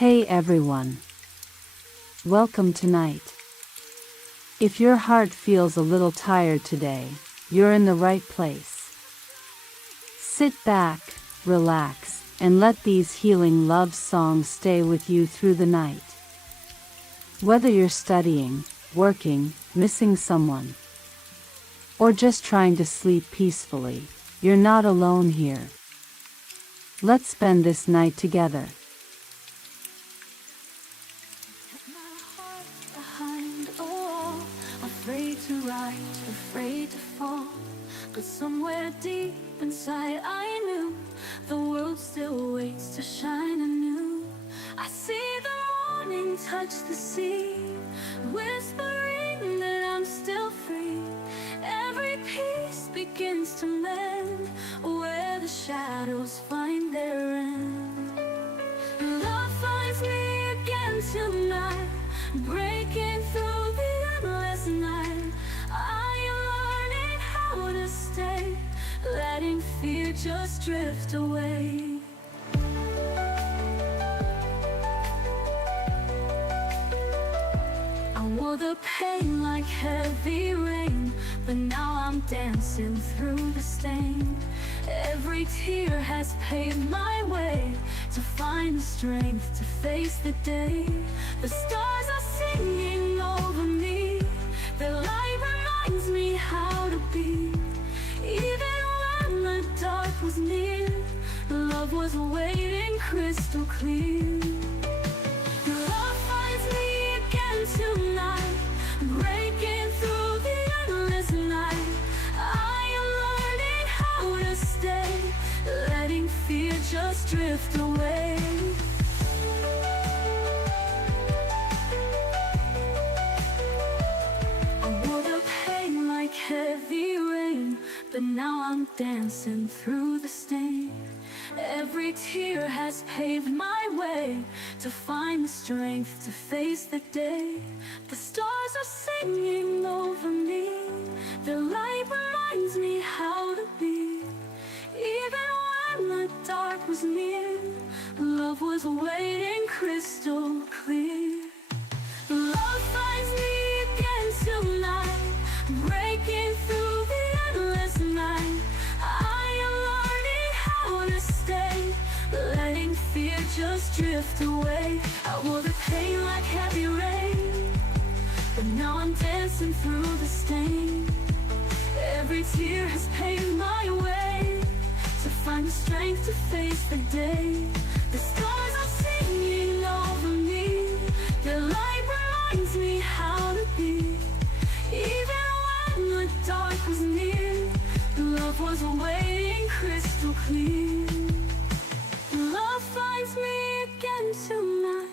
Hey everyone. Welcome tonight. If your heart feels a little tired today, you're in the right place. Sit back, relax, and let these healing love songs stay with you through the night. Whether you're studying, working, missing someone, or just trying to sleep peacefully, you're not alone here. Let's spend this night together. Afraid to rise, afraid to fall, but somewhere deep inside I knew the world still waits to shine anew. I see the morning touch the sea, whispering that I'm still free. Every piece begins to mend where the shadows find their end. Love finds me again tonight, breaking through the endless night. I am learning how to stay, letting fear just drift away. I wore the pain like heavy rain, but now I'm dancing through the stain. Every tear has paved my way to find the strength to face the day. The stars are singing over me, their light reminds me how to be. Even when the dark was near, love was waiting crystal clear. Love finds me again tonight, breaking through the endless night. I am learning how to stay, letting fear just drift away. I wore the pain like heavy rain, but now I'm dancing through the stain. Every tear has paved my way to find the strength to face the day. The stars are singing over me, their light reminds me how to be. Even when the dark was near, love was waiting crystal clear. Love finds me again tonight, breaking through the endless night. I am learning how to stay, letting fear just drift away. I wore the pain like heavy rain, but now I'm dancing through the stain. Every tear has paved my way to find the strength to face the day. The stars are singing over me, their light reminds me how to be. Even when the dark was near, love was waiting crystal clear. Love finds me again tonight,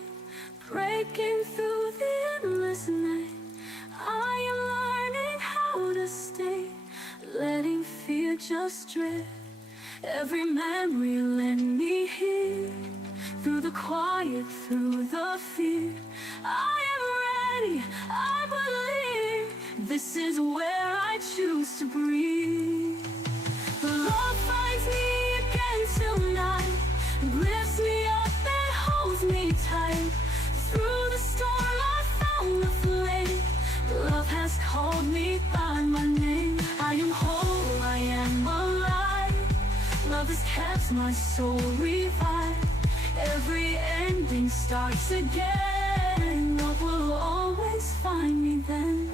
breaking through the endless night. I am learning how to stay, letting fear just drift. Every memory led me here, through the quiet, through the fear. I am ready, I believe, this is where I choose to breathe. Love finds me again tonight, lifts me up and holds me tight. Through the storm I found the flame, love has called me by my name. I am whole, I am alive, love has kept my soul revived. Every ending starts again, love will always find me then.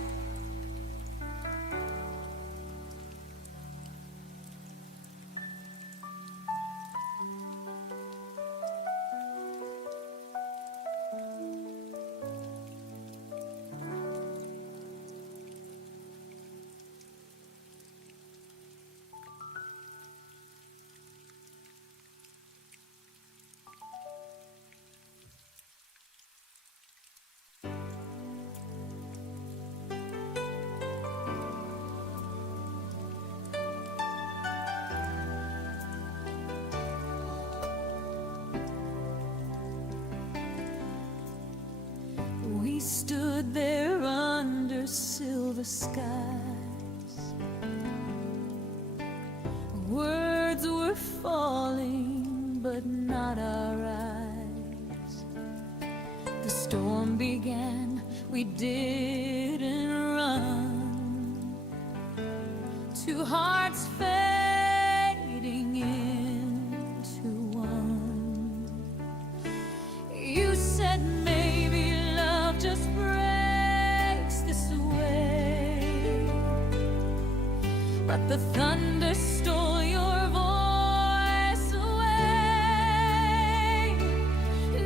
We stood there under silver skies, words were falling, but not our eyes. the storm began, we didn't run. Two hearts fading into one. You said maybe love just breaks this way, but the thunder stole your voice away.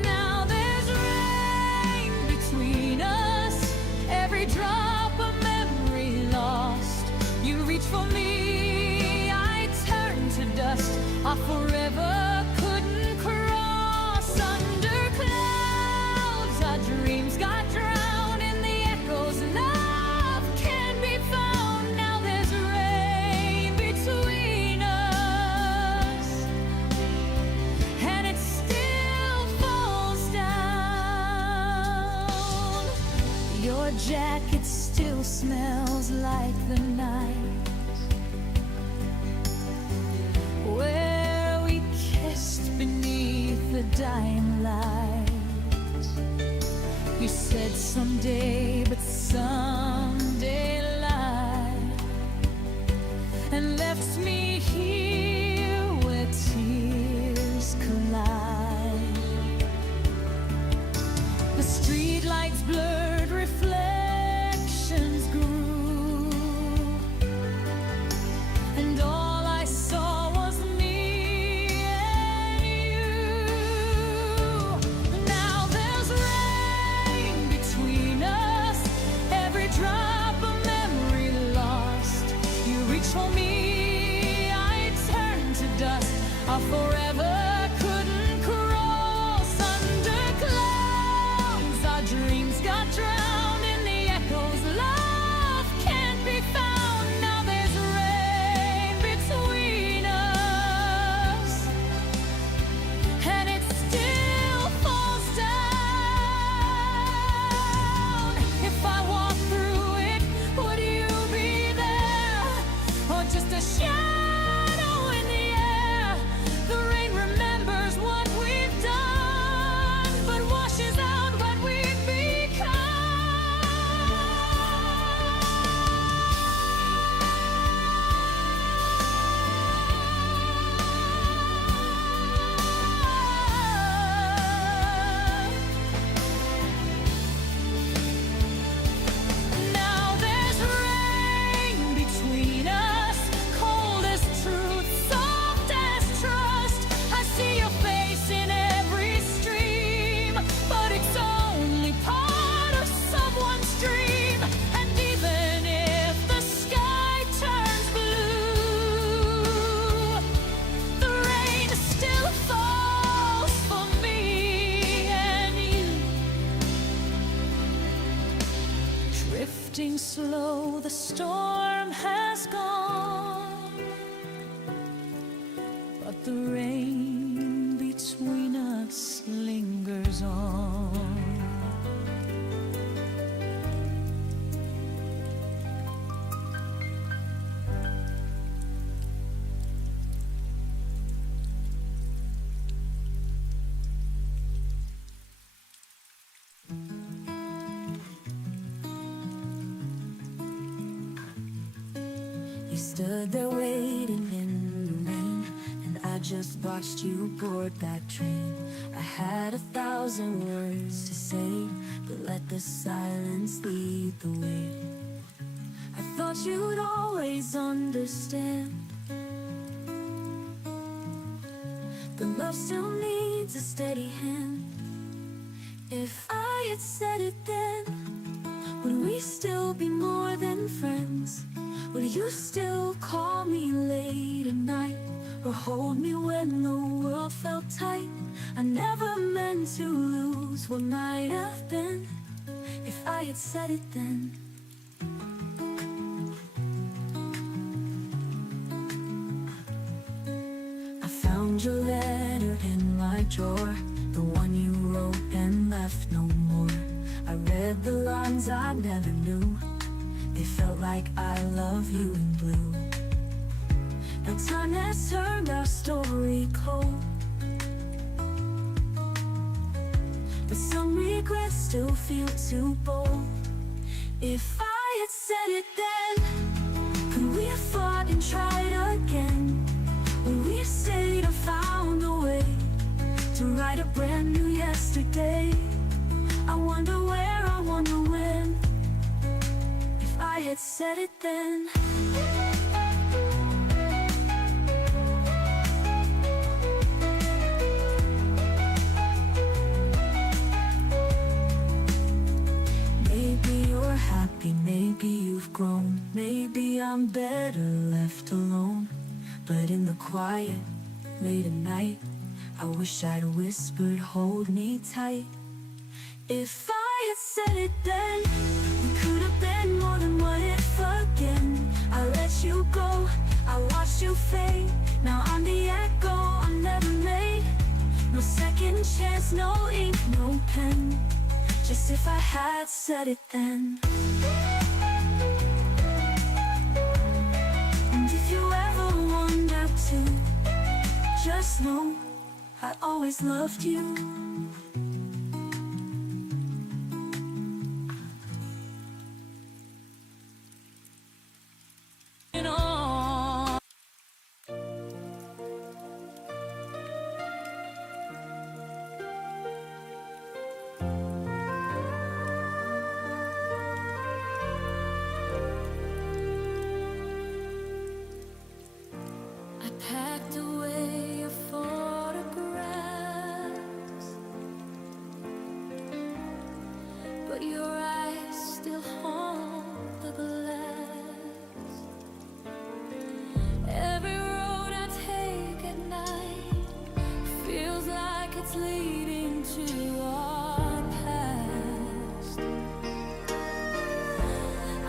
Now there's rain between us, every drop a memory lost. You reach for me, I turn to dust. Our forever couldn't cross. Under clouds, our dreams got drowned in the echoes. Love can't be found. Now there's rain between us, and it still falls down. Your jacket still smells like the night where we kissed beneath the dying light. You said someday, but someday lied, and left me here where tears collide. The streetlights blurred, reflections grew, and all I saw was me and you. Now there's rain between us, every drop a memory lost. You reach for me, I turn to dust. Our forever couldn't cross. Under clouds, our dreams got drowned in the echoes. Love can't be found. Now there's rain between us, and it still falls down. If I walk through it, would you be there, or just a shadow in the air? The rain remembers what we've done, but washes out what we've Now there's rain between us, cold as truth, soft as trust. I see your face in every stream, but it's only part of someone's dream. And even if the sky turns blue, the rain still falls for me and you. Drifting slow, the storm has gone, but the rain between us lingers on. You stood there waiting in the rain, and I just watched you board that train. I had 1,000 words to say, but let the silence lead the way. I thought you'd always understand, but love still needs a steady hand. If I had said it then, would we still be more than friends? Would you still call me late at night, or hold me when the world felt tight? I never meant to lose what might have been, if I had said it then. I found your letter in my drawer, the one you wrote and left no more. I read the lines I never knew, they felt like I love you in blue. Now time has turned our story cold, but some regrets still feel too bold. If I had said it then, could we have fought and tried again? Would we have stayed and found a way to write a brand new yesterday? I wonder where, I wonder when. If I had said it then. Maybe you've grown, maybe I'm better left alone. But in the quiet, late at night, I wish I'd whispered, hold me tight. If I had said it then, we could have been more than what if again. I let you go, I watched you fade. Now I'm the echo I never made. No second chance, no ink, no pen. Just if I had said it then. And if you ever wonder to, just know I always loved you. Packed away your photographs, but your eyes still haunt the glass. Every road I take at night feels like it's leading to our past.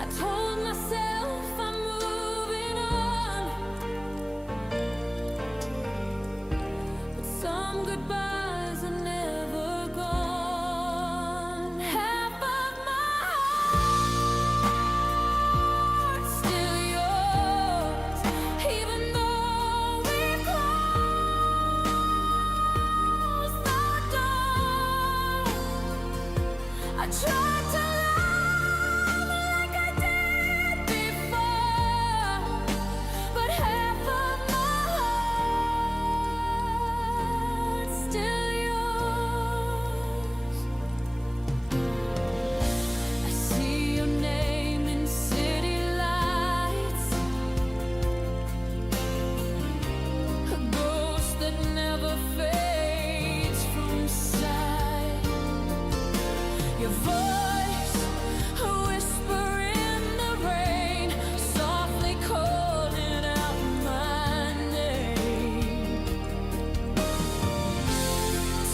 I told myself I'm moving on, some goodbyes are never gone. Half of my heart's still yours, even though we've closed the door. I tried to love like I did before, but half of my heart still yours. I see your name in city lights, a ghost that never fades from sight. Your voice, a whisper in the rain, softly calling out my name.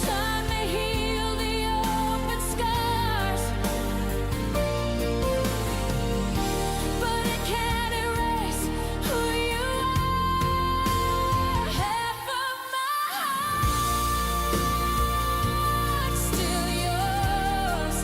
Time may heal the open scars, but it can't erase who you are. Half of my heart's still yours,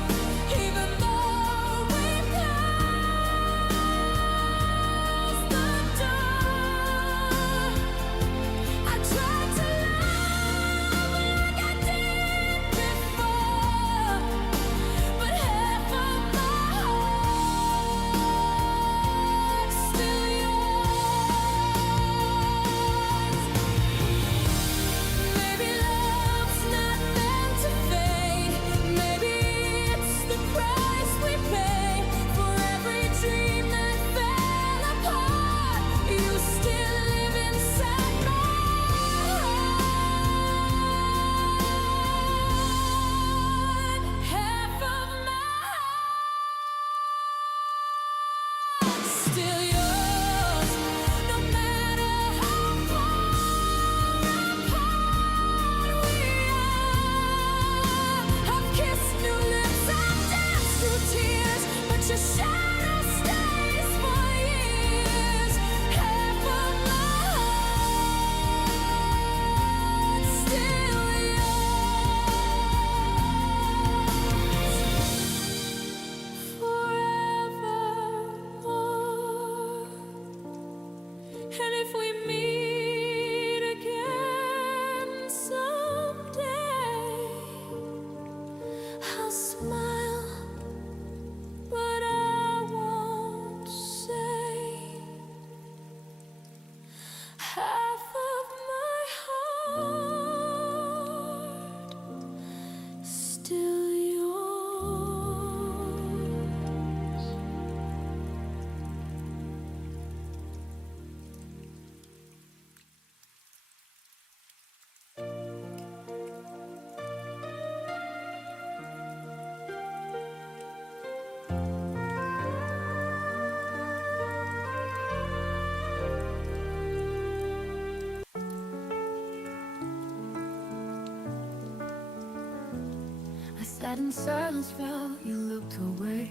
Sat in silence while you looked away.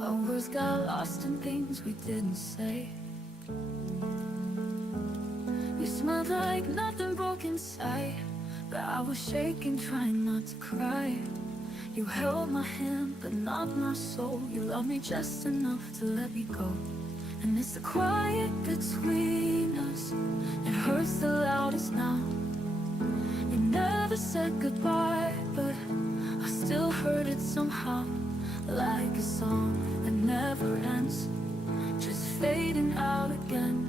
Our words got lost in things we didn't say. You smelled like nothing broke inside, but I was shaking, trying not to cry. You held my hand, but not my soul. You loved me just enough to let me go. And it's the quiet between us, it hurts the loudest now. You never said goodbye, but I still heard it somehow. Like a song that never ends, just fading out again.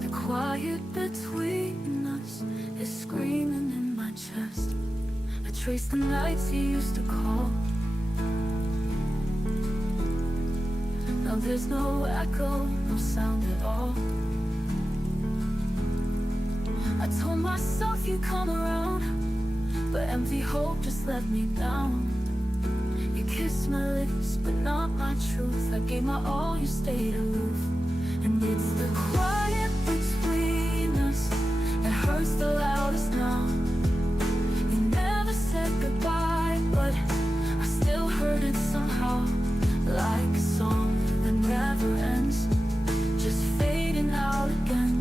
The quiet between us is screaming in my chest. I trace the nights you used to call. Now there's no echo, no sound at all. I told myself you'd come around, but empty hope just let me down. You kissed my lips, but not my truth. I gave my all, you stayed aloof. And it's the quiet between us that hurts the loudest now. You never said goodbye, but I still heard it somehow. Like a song that never ends, just fading out again.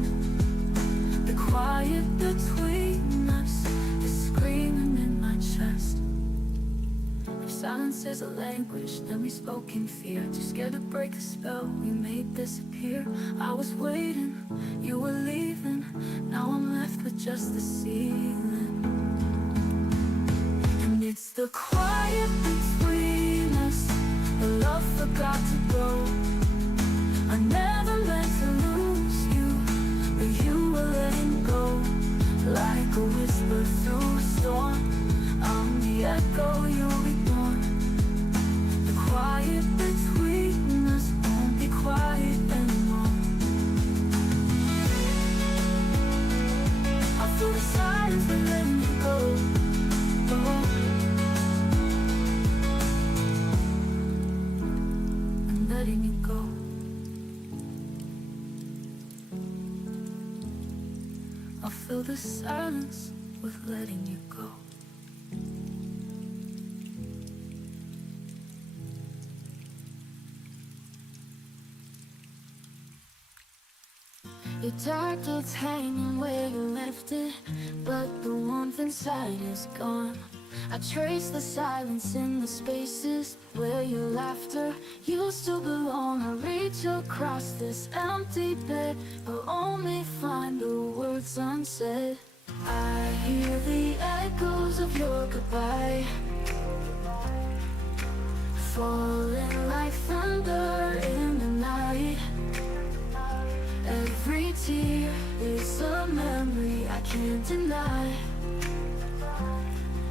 The quiet between us is screaming in my chest. Silence is a language that we spoke in fear. Too scared to break the spell we made disappear. I was waiting, you were leaving. Now I'm left with just the ceiling. And it's the quiet between us, the love forgot to grow. I never meant to lose you, but you were letting go. Like a whisper through a storm, I'm the echo you ignore. The quiet between us won't be quiet anymore. I feel the silence but letting you go. I'm letting you go. I fill the silence with letting you go. Your dark cloth's hanging where you left it, but the warmth inside is gone. I trace the silence in the spaces where your laughter used to belong. I reach across this empty bed, but only find the words unsaid. I hear the echoes of your goodbye, falling like thunder in the night. Every tear is a memory I can't deny,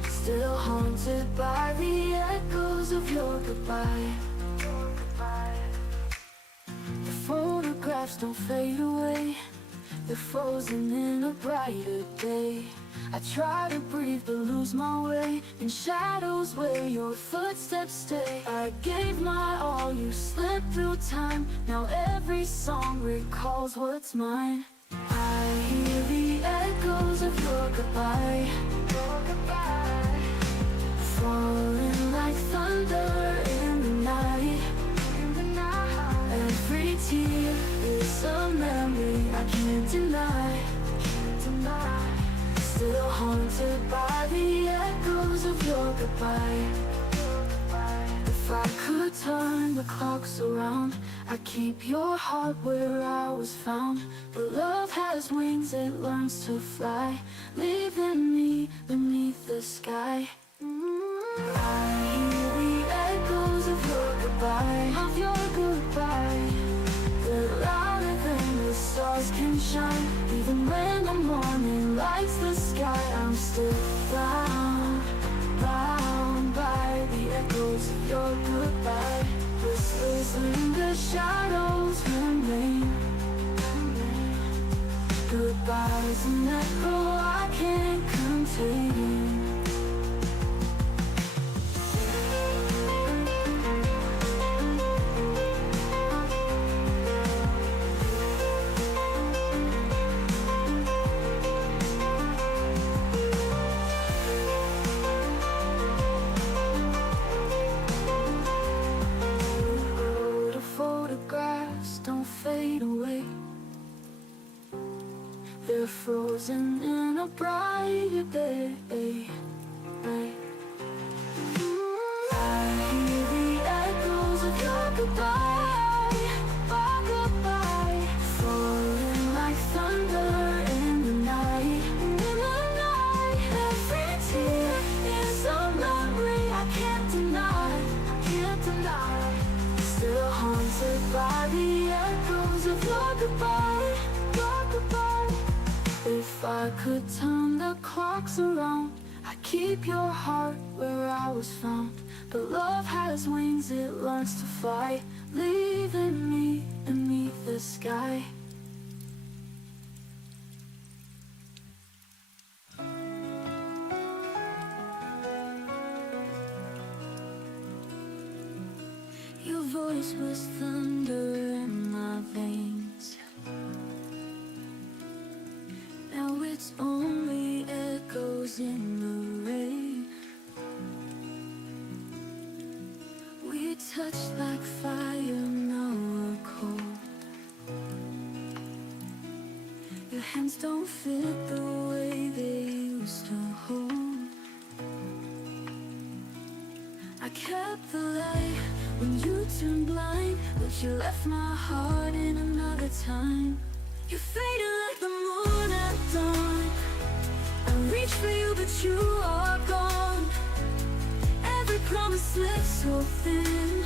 still haunted by the echoes of your goodbye. The photographs don't fade away, they're frozen in a brighter day. I try to breathe but lose my way in shadows where your footsteps stay. I gave my all, you slipped through time. Now every song recalls what's mine. I hear the echoes of your goodbye, falling like thunder in the night. Every tear is a memory I can't deny, still haunted by the echoes of your goodbye. If I could turn the clocks around, I'd keep your heart where I was found. But love has wings, it learns to fly, leaving me beneath the sky. I hear the echoes of your goodbye, They're louder than the stars can shine. Even when the morning lights the sky, I'm still bound by the echoes of your goodbye. Whispers in the shadows remain. Goodbye is an echo I can't contain. frozen in a brighter day. I hear the echoes of your goodbye, goodbye, falling like thunder in the night. Every tear is a memory I can't deny, Still haunted by the echoes of your goodbye, If I could turn the clocks around, I'd keep your heart where I was found. But love has wings, it learns to fly, leaving me beneath the sky. Your voice was thunder in my veins. Now it's only echoes in the rain. We touched like fire, now we're cold. Your hands don't fit the way they used to hold. I kept the light when you turned blind, but you left my heart in another time. You faded like the moon at dawn. I reach for you, but you are gone. Every promise slips so thin.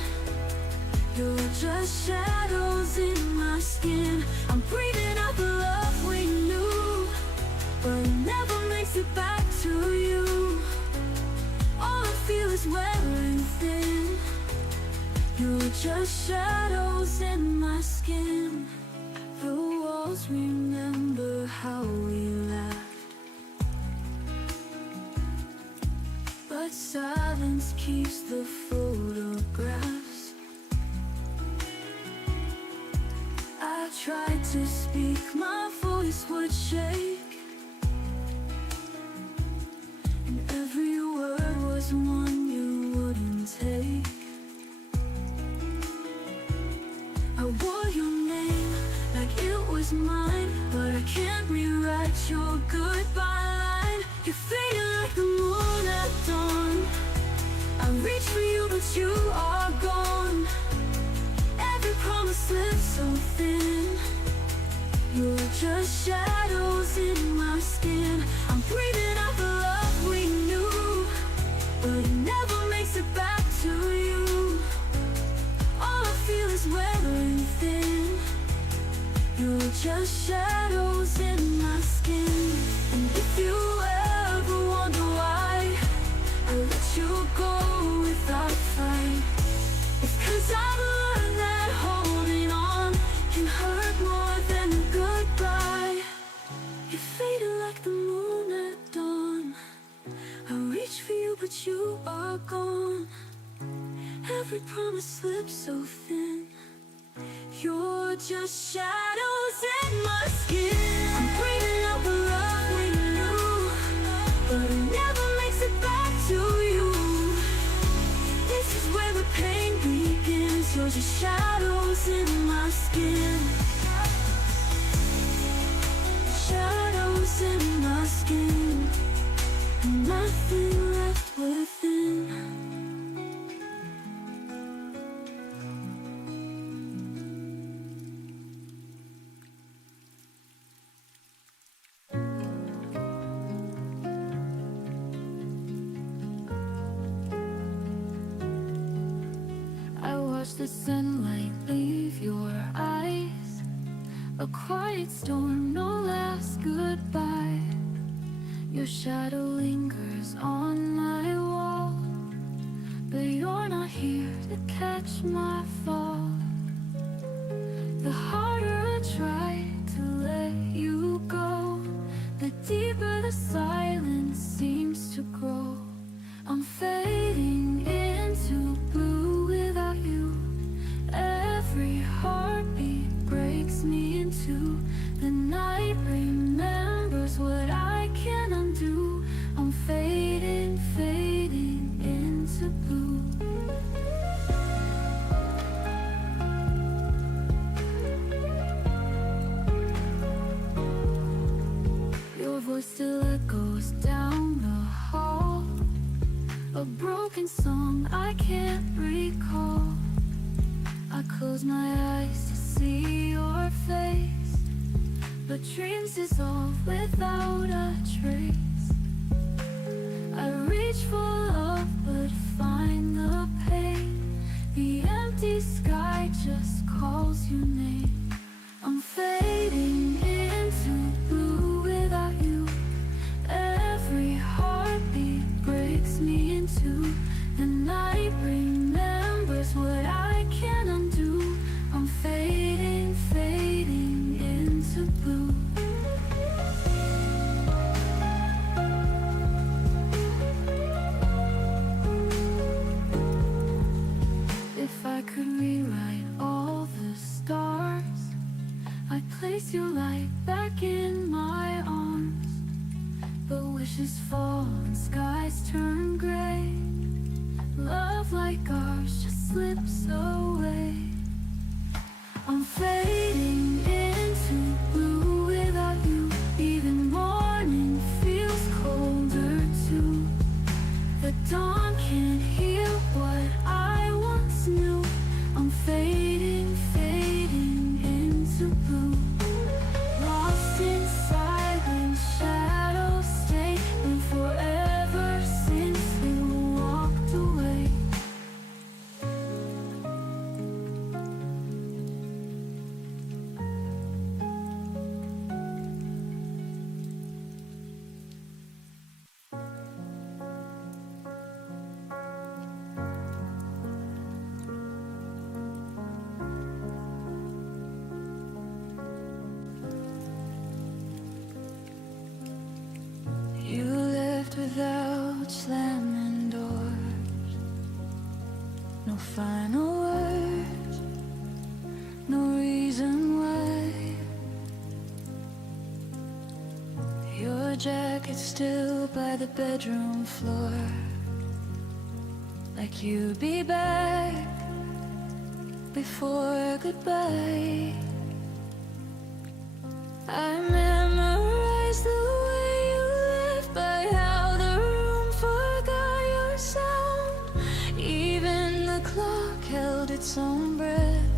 You're just shadows in my skin. I'm breathing out the love we knew, but it never makes it back to you. All I feel is wearing thin. You're just shadows in my skin. The walls remember how we laughed, but silence keeps the photographs. I tried to speak, my voice would shake, and every word was one you wouldn't take. I wore your name like it was mine, but I can't rewrite your goodbye line. You faded like the moon at dawn. I reach for you, but you are gone. Every promise slips so thin. You're just shadows in my skin. I'm breathing out the love we knew, but it never makes it back to you. All I feel is wearing thin. You're just shadows in my skin. And if you ever wonder why I let you go without fight, it's 'cause I've learned that holding on can hurt more than a goodbye. You faded like the moon at dawn. I reach for you, but you are gone. Every promise slips so thin. You're just shadows in my skin. I'm breathing out the love we knew, but it never makes it back to you. This is where the pain begins. You're just shadows in my skin. Shadows in my skin, and nothing left within. The sunlight leave your eyes, a quiet storm, no last goodbye. Your shadow lingers on my wall, but you're not here to catch my fall. The harder I try to let you go, the deeper the silence seems to grow. I'm fading into blue without you. Every heartbeat breaks me into. The night remembers what I can't undo. I'm fading, fading into blue. a broken song I can't recall. I close my eyes to see your face, but dreams dissolve without a trace. I reach for love but find the pain. The empty sky just calls your name. I'm fading into blue without you. Every heartbeat breaks me in two. The night remembers what I can't undo. I'm fading, fading into blue. If I could rewrite all the stars, I'd place your light back in my arms. But wishes fall and skies turn gray. Love like ours just slips away. I'm fading into blue without you. Even morning feels colder too. The dawn can't heal what I once knew. I'm fading, fading into blue. Lost in silence, shadows stay, and forever since we walked away. You left without slamming doors. No final words, no reason why. Your jacket still by the bedroom floor, like you'd be back before goodbye. I memorized the way you left, by how the room forgot your sound. Even the clock held its own breath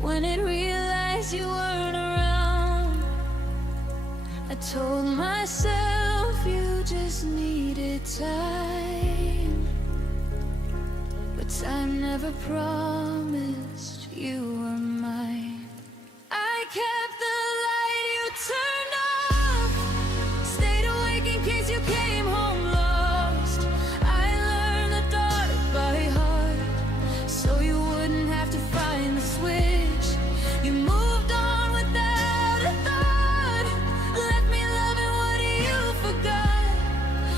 when it realized you weren't around. I told myself you just needed time, but time never promised you were mine. I kept the light you turned off, stayed awake in case you came home lost. I learned the dark by heart, so you wouldn't have to find the switch. You moved on without a thought, left me loving what you forgot.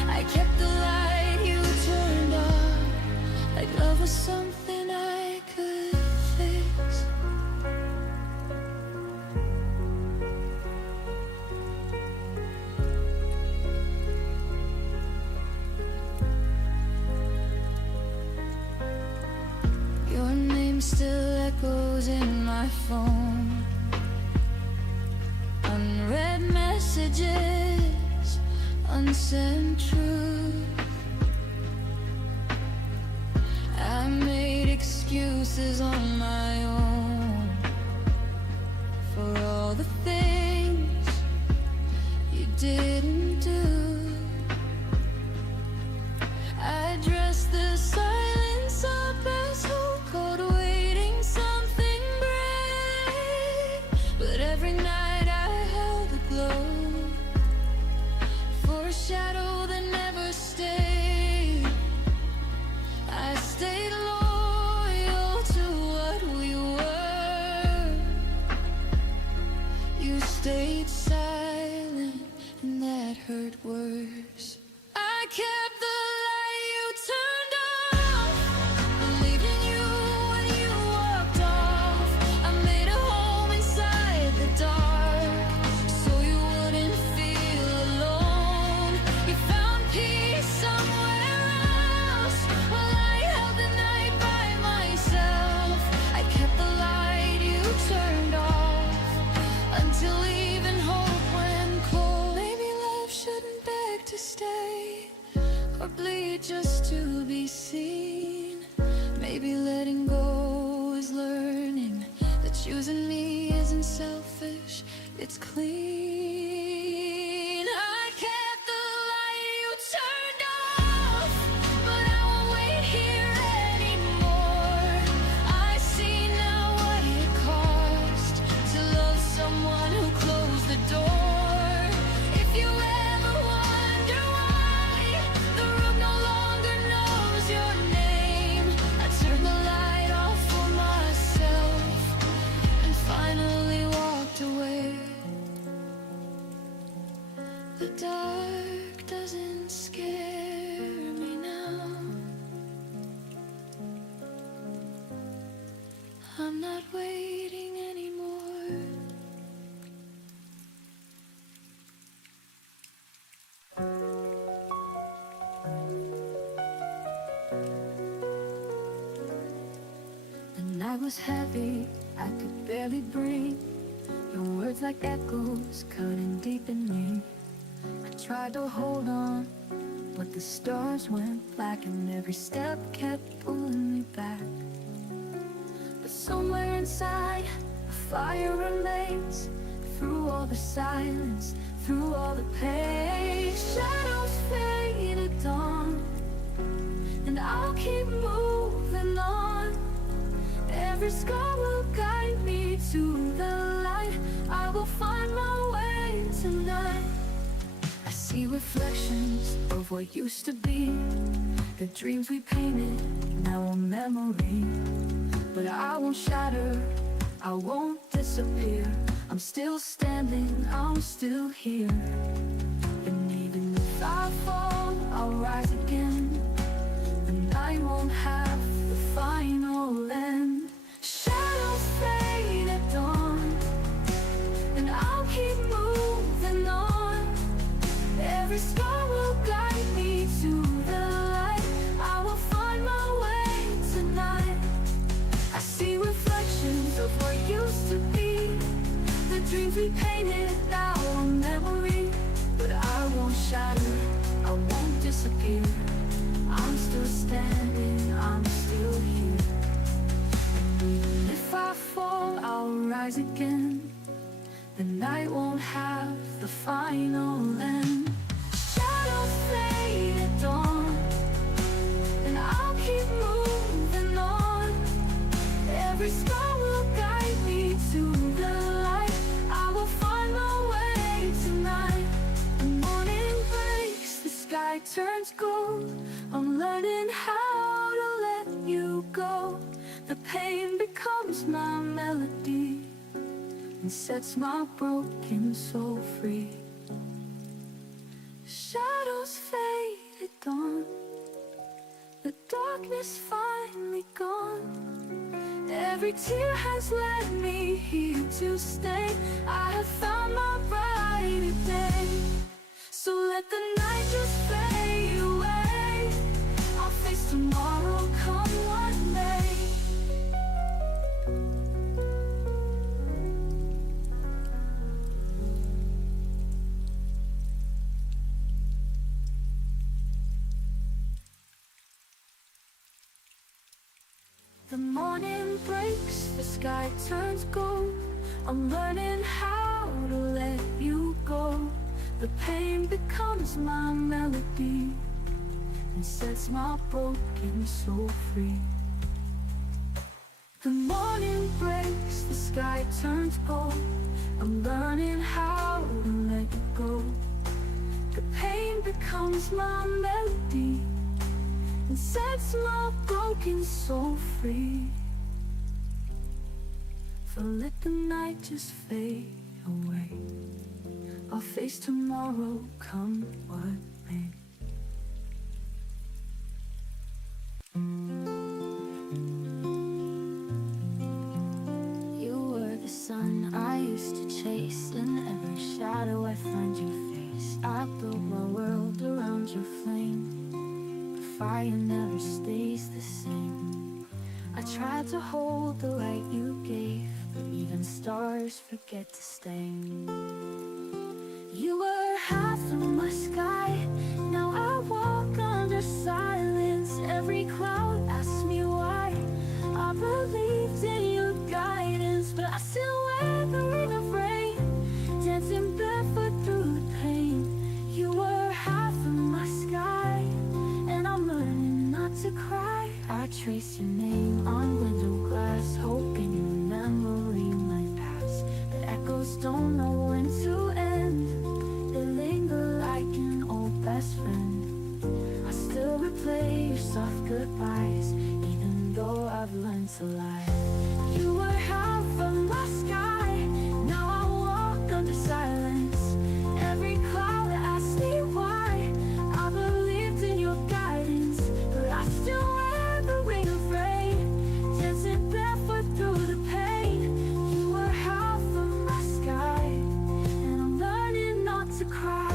I kept the light you turned off, like love was something I could fix. Your name still echoes in my phone. Unread messages, unsent truth. I made excuses on my own for all the things you didn't do. I dressed the silence up as hope, cold waiting something brave. But every night I held the glow for a shadow that never stayed. I stayed loyal to what just to be seen. Maybe letting go is learning that choosing me isn't selfish, it's clean. I kept the light you turned off, but I won't wait here anymore. I see now what it cost to love someone who closed the door. If you ever wonder why the room no longer knows your name, I turned the light off for myself and finally walked away. The dark doesn't scare me now. I'm not waiting anymore. The night was heavy, I could barely breathe. Your words like echoes cutting deep in me. I tried to hold on, but the stars went black, and every step kept pulling me back. But somewhere inside, a fire remains. Through all the silence, through all the pain, shadows fade at dawn, and I'll keep moving on. Every scar will guide me to the light. I will find my way tonight. I see reflections of what used to be, the dreams we painted, now a memory. But I won't shatter, I won't disappear. I'm still standing, I'm still here. And even if I fall, I'll rise again. The night won't have the final end. Shadows fade at dawn, and I'll keep moving on. Every scar will guide me to the light. I will find my way tonight. I see reflections of what used to be, the dreams we painted, now a memory. But I won't shatter, I won't disappear. I'm still standing, I'm still here. And even if I fall, I'll rise again. The night won't have the final end. Shadows fade at dawn, and I'll keep moving on. Every scar will guide me to the light. I will find my way tonight. The morning breaks, the sky turns gold. I'm learning how to let you go. The pain becomes my melody and sets my broken soul free. Shadows fade at dawn, the darkness finally gone. Every tear has led me here to stay. I have found my brighter day. So let the night just fade away. I'll face tomorrow, come what may. The morning breaks, the sky turns gold. I'm learning how to let you go. The pain becomes my melody and sets my broken soul free. The morning breaks, the sky turns gold. I'm learning how to let you go. The pain becomes my melody and sets my broken soul free. So let the night just fade away. I'll face tomorrow, come what may. You were the sun I used to chase. In every shadow I find your face. I built my world around your flame. Fire never stays the same. I tried to hold the light you gave, but even stars forget to stay. You were half of my sky, now I walk under silence. trace your name on window glass, hoping your memory might pass. The echoes don't know when to end. They linger like an old best friend. I still replay your soft goodbyes, even though I've learned to lie. You were half of my sky, now I walk under silence. Every cloud asks me why. I believed in your guidance, but I still wear the ring of rain, dancing barefoot through the pain. You were half of my sky, and I'm learning not to cry.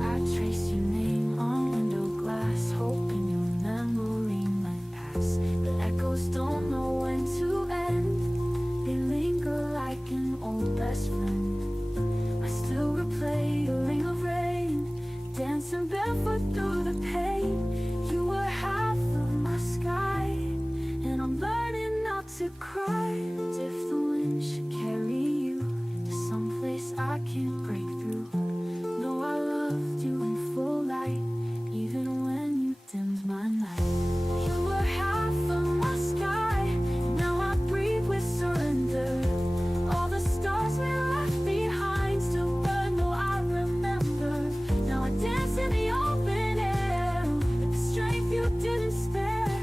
I trace your name on window glass, hoping your memory might pass. The echoes don't know when to end. They linger like an old best friend. I still replay the ring of rain, dancing barefoot through the pain. You were half of my sky, and I'm learning not to cry. If the wind should carry you to someplace I can't break through, know I loved you in full light, even when you dimmed my night. You were half of my sky, now I breathe with surrender. All the stars we left behind still burn, though I remember. Now I dance in the open air with the strength you didn't spare.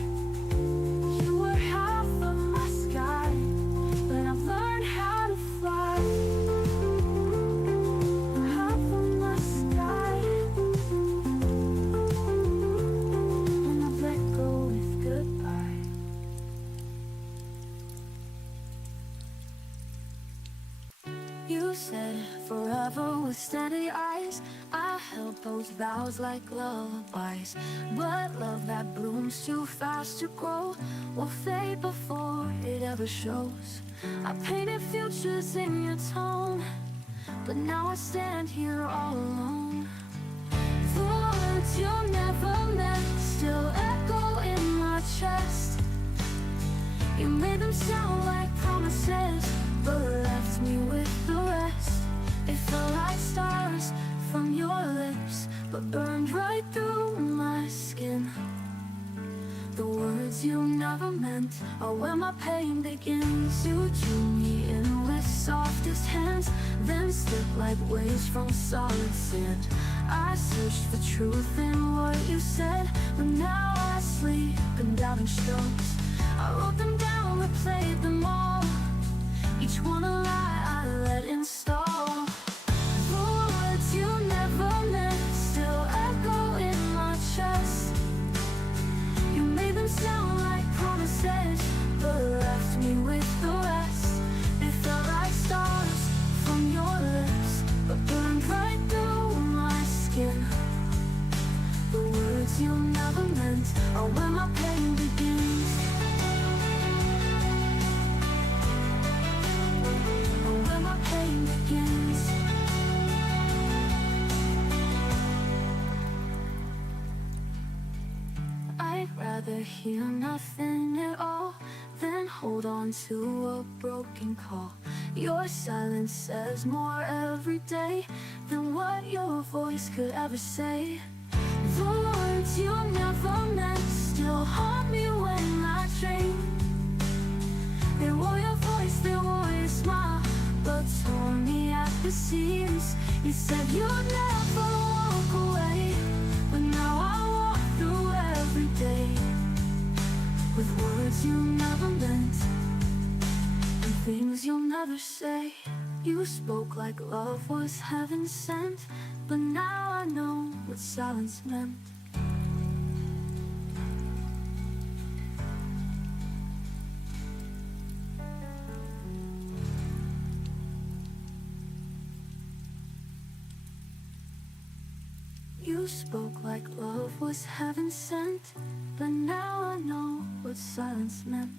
You were half of my sky, but I've learned how to fly. Half of my sky, and I've let go with goodbye. You said forever with steady eyes. I held those vows like lullabies, but love that blooms too fast to grow will fade before it ever shows. I painted futures in your tone, but now I stand here all alone. The words you never meant still echo in my chest. You made them sound like promises, but left me with the rest. They fell like stars from your lips, but burned right through my skin. The words you never meant are where my pain begins. You drew me in with softest hands, then slipped like waves from solid sand. I searched for truth in what you said, but now I sleep in doubting strokes. I wrote them down, replayed them all, each one a lie I let install. The words you never meant still echo in my chest. You made them sound like promises, but left me with the rest. They felt like stars from your lips, but burned right through my skin. The words you never meant are where my pain begins. Where my pain begins. I'd rather hear nothing at all than hold on to a broken call. Your silence says more every day than what your voice could ever say. The words you never meant still haunt me when I dream. They wore your voice, they wore your smile, but tore me at the seams. You said you'd never walk away, but now I walk through every day with words you never meant and things you'll never say. You spoke like love was heaven sent, but now I know what silence meant. You spoke like love was heaven sent, but now I know what silence meant.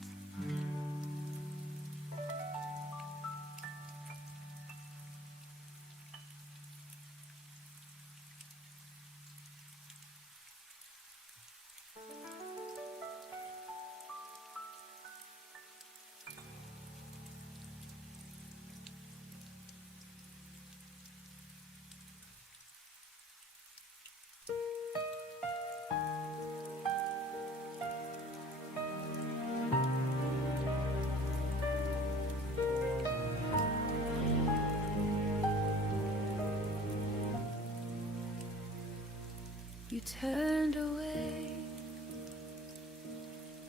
You turned away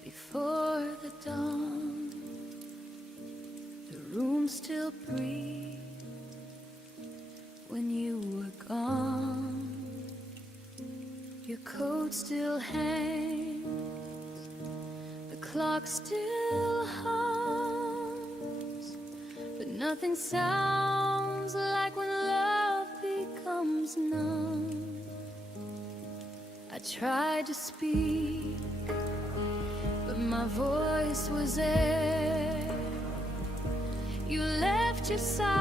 before the dawn. The room still breathed when you were gone. Your coat still hangs, the clock still hums, but nothing sounds like when love becomes numb. I tried to speak, but my voice was air. You left your silence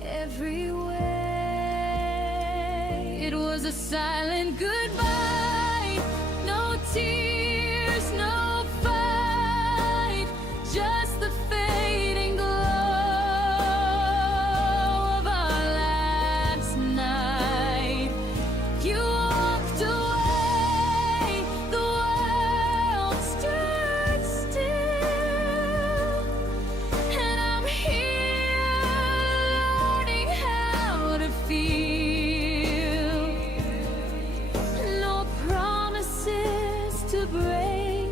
everywhere. It was a silent goodbye, no tears, no fight, just the fading glow of our last night. You walked away, the world stood still, and I'm here learning how to feel. No promises to break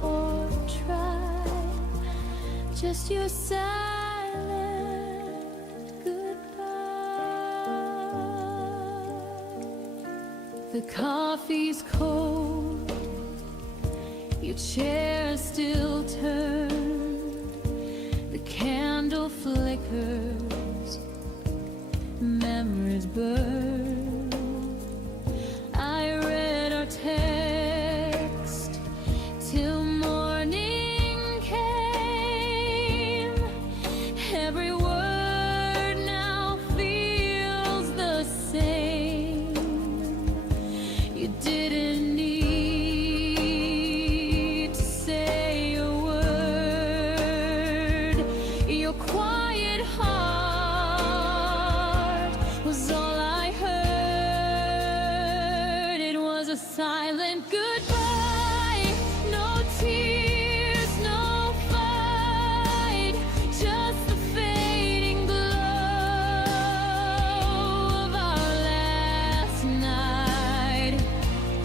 or try, just your silent goodbye. The coffee's cold, your chair still turned, the candle flickers, memories burn. I read our text till morning came. Every word now feels the same. You didn't need to say a word. Your quiet heart was all I heard. It was a silent goodbye, no tears, no fight, just the fading glow of our last night.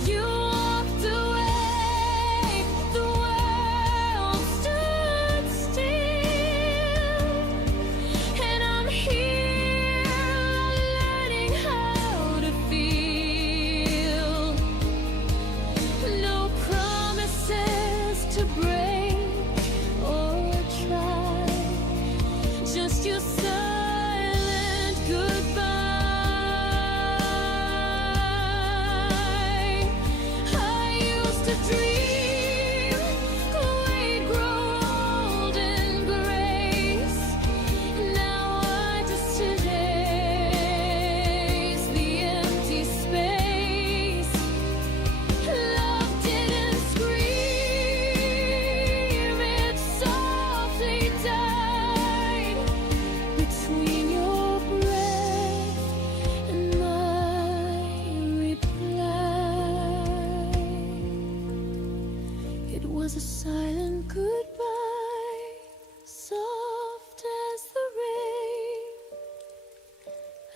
You walked away, the world stood still, and I'm here learning how to feel. No promises to break or try, just your silent goodbye. I used to dream we'd grow old in grace. Now I just erase the empty space. Love didn't scream, it softly died between your breath and my reply. It was a silent goodbye, soft as the rain,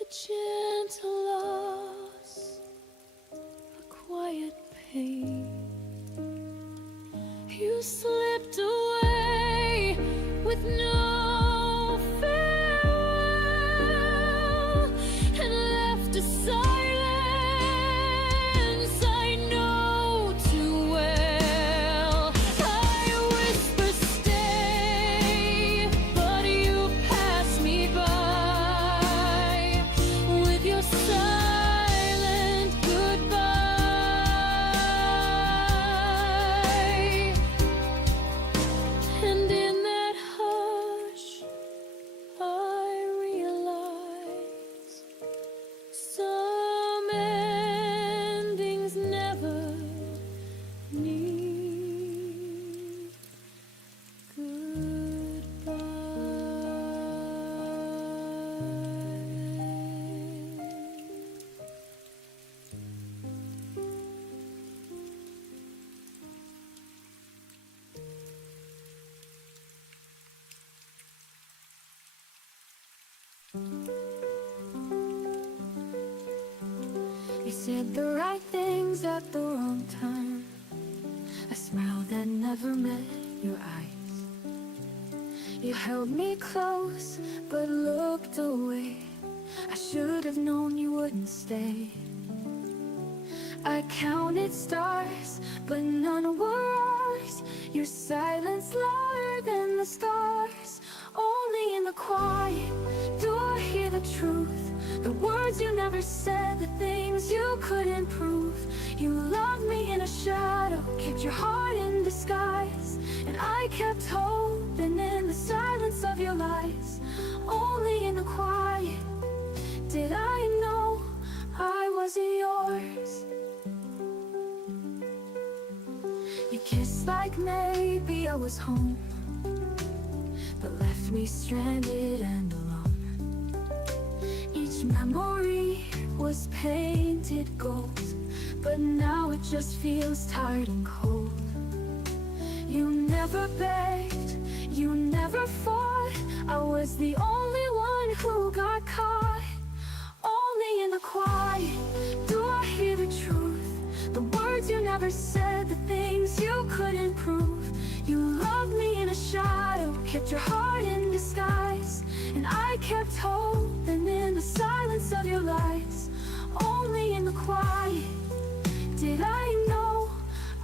a gentle loss, a quiet pain. You slipped away with no farewell and left a silence I know too well. I whisper stay, but you pass me by with your silent goodbye. And in that hush, I realize some endings never need goodbye. said the right things at the wrong time. A smile that never met your eyes. You held me close but looked away. I should have known you wouldn't stay. I counted stars, but none were ours. Your silence louder than the stars. Only in the quiet do I hear the truth. The words you never said, the things you couldn't prove. You loved me in a shadow, kept your heart in disguise. And I kept hoping in the silence of your lies. Only in the quiet did I know I wasn't yours. You kissed like maybe I was home, but left me stranded and alone. Each memory was painted gold, but now it just feels tired and cold. You never begged, you never fought. I was the only one who got caught. Only in the quiet do I hear the truth. The words you never said, the things you couldn't prove. You loved me in a shadow, kept your heart in disguise. And I kept hoping in the silence of your lies. Only in the quiet did I know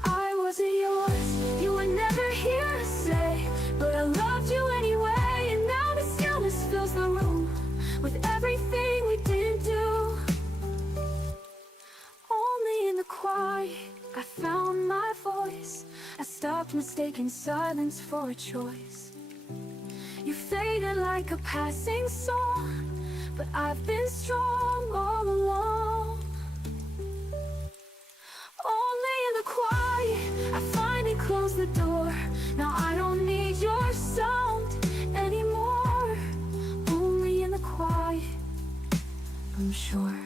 I wasn't yours. You were never here to say, but I loved you anyway. And now the stillness fills the room with everything we didn't do. Only in the quiet I found my voice. I stopped mistaking silence for a choice. You faded like a passing song, but I've been strong all along. Only in the quiet I finally closed the door. Now I don't need your sound anymore. Only in the quiet I'm sure.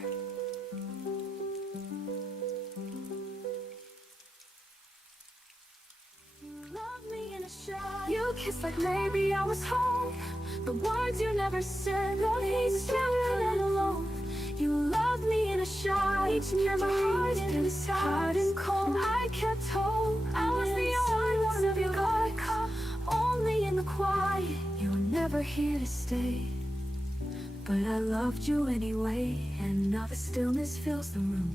You kissed like maybe I was home. The words you never said, the things you couldn't alone. You loved me in a shot. Each memory is hot and cold. I kept hope. I was the only one of your got caught. Only in the quiet. You were never here to stay, but I loved you anyway. And now the stillness fills the room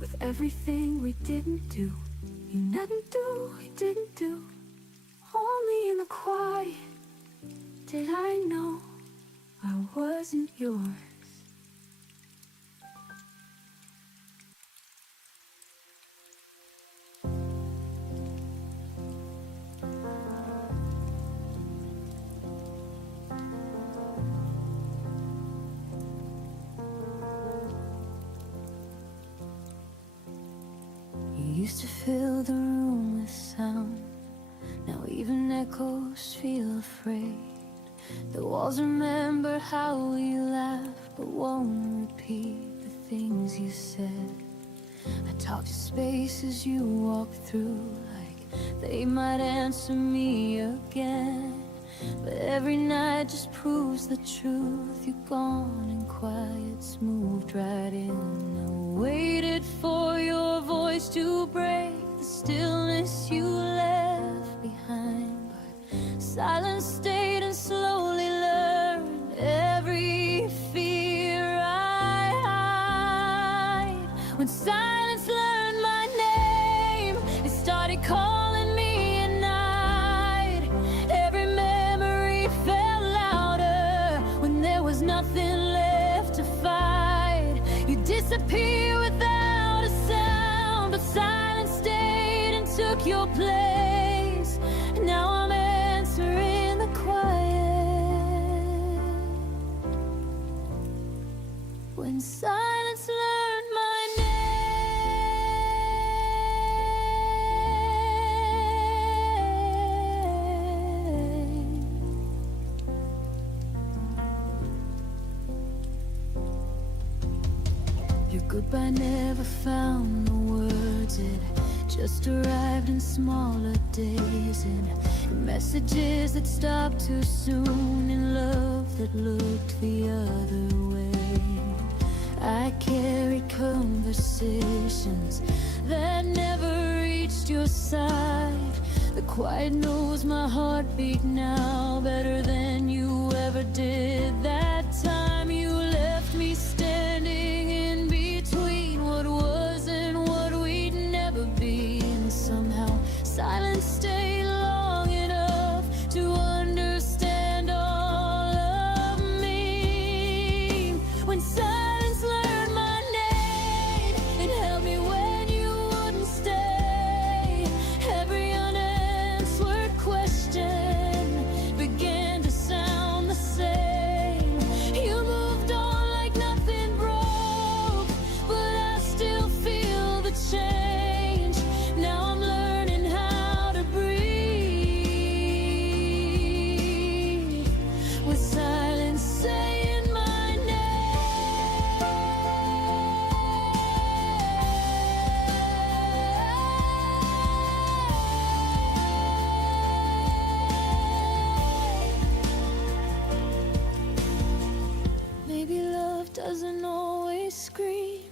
with everything we didn't do. You didn't do, you didn't do. Only in the quiet did I know I wasn't yours. You used to fill the room with sound. Now even echoes feel afraid. The walls remember how we laughed, but won't repeat the things you said. I talk to spaces you walk through like they might answer me again. But every night just proves the truth. You're gone and quiet's moved right in. I waited for your voice to break the stillness you left behind, but silence stayed and slowly learned every fear I hide. When silence learned my name, it started calling me at night. Every memory felt louder when there was nothing left to fight. You disappear without a sound, but silence stayed and took your place. Now I'm answering the quiet. When silence learned my name. Your goodbye never found the words. It just arrived in smaller days, and messages that stopped too soon, in love that looked the other way. I carry conversations that never reached your side. The quiet knows my heartbeat now better than you ever did that time. You left me standing in between what was and what we'd never be, and somehow silence stayed long enough to understand all of me. When silence learned my name, it held me when you wouldn't stay. Every unanswered question began to sound the same. You moved on like nothing broke, but I still feel the change. Now I'm learning how to breathe with silence saying my name. Maybe love doesn't always scream.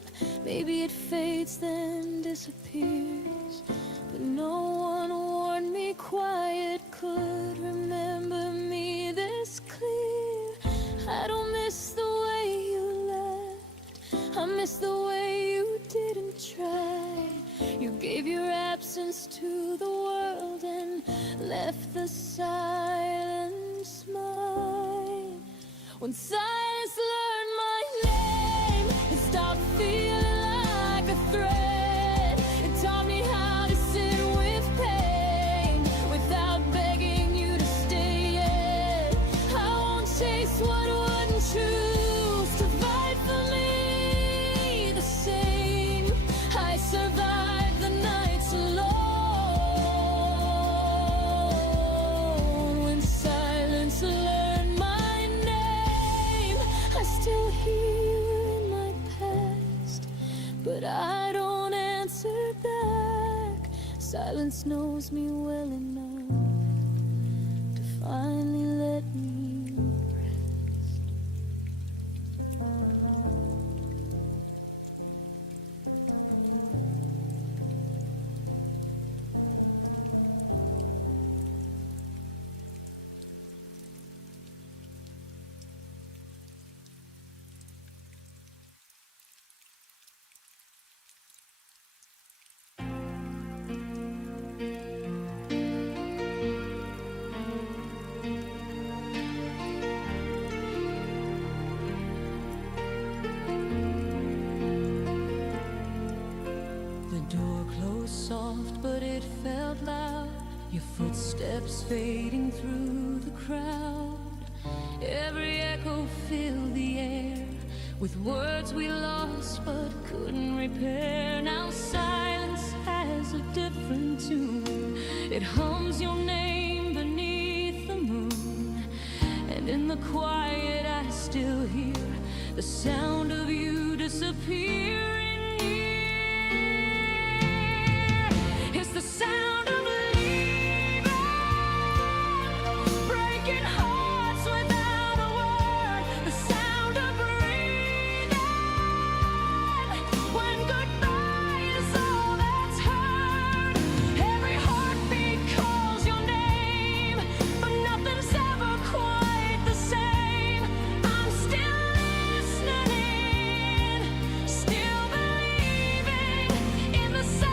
Maybe it fades then disappears. But no one warned me quiet could remember me this clear. I don't miss the way you left, I miss the way you didn't try. You gave your absence to the world and left the silence mine. When silence learned my name, it stopped feeling like a threat. It taught me how to sit with pain without begging you to stay yet. I won't chase what wouldn't choose to fight for me the same. I survived the nights alone. When silence learned my name, I still hear you in my past, but I don't answer back. Silence knows me well enough to finally let me soft, but it felt loud. Your footsteps fading through the crowd. Every echo filled the air with words we lost but couldn't repair. Now silence has a different tune. It hums your name beneath the moon, and in the quiet I still hear the sound of you disappearing. The sound of leaving, breaking hearts without a word. The sound of breathing when goodbye is all that's heard. Every heartbeat calls your name, but nothing's ever quite the same. I'm still listening, still believing in the sound.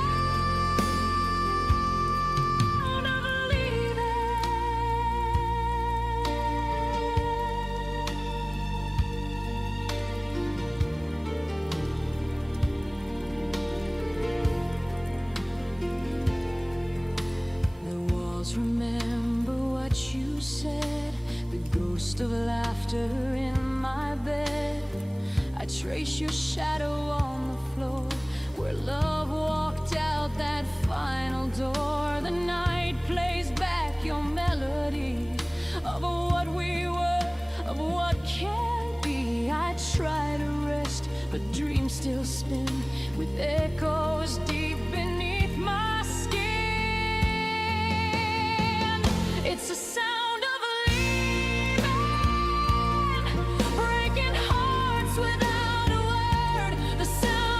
Remember what you said, the ghost of laughter in my bed. I trace your shadow on the floor where love walked out that final door. The night plays back your melody of what we were, of what can be. I try to rest, but dreams still spin with echoes deep beneath my skin. It's a sound of leaving, breaking hearts without a word. The sound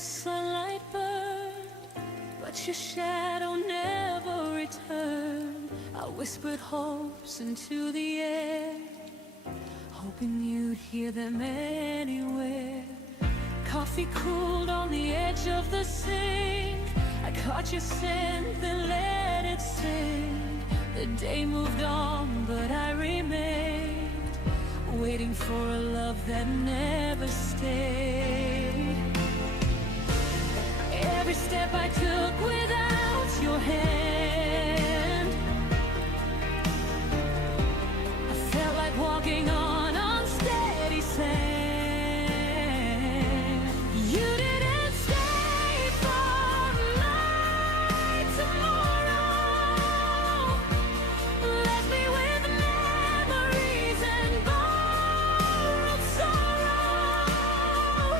sunlight burned, but your shadow never returned. I whispered hopes into the air, hoping you'd hear them anywhere. Coffee cooled on the edge of the sink. I caught your scent, then let it sink. The day moved on, but I remained, waiting for a love that never stayed. Every step I took without your hand, I felt like walking on unsteady sand. You didn't stay for my tomorrow, left me with memories and borrowed sorrow.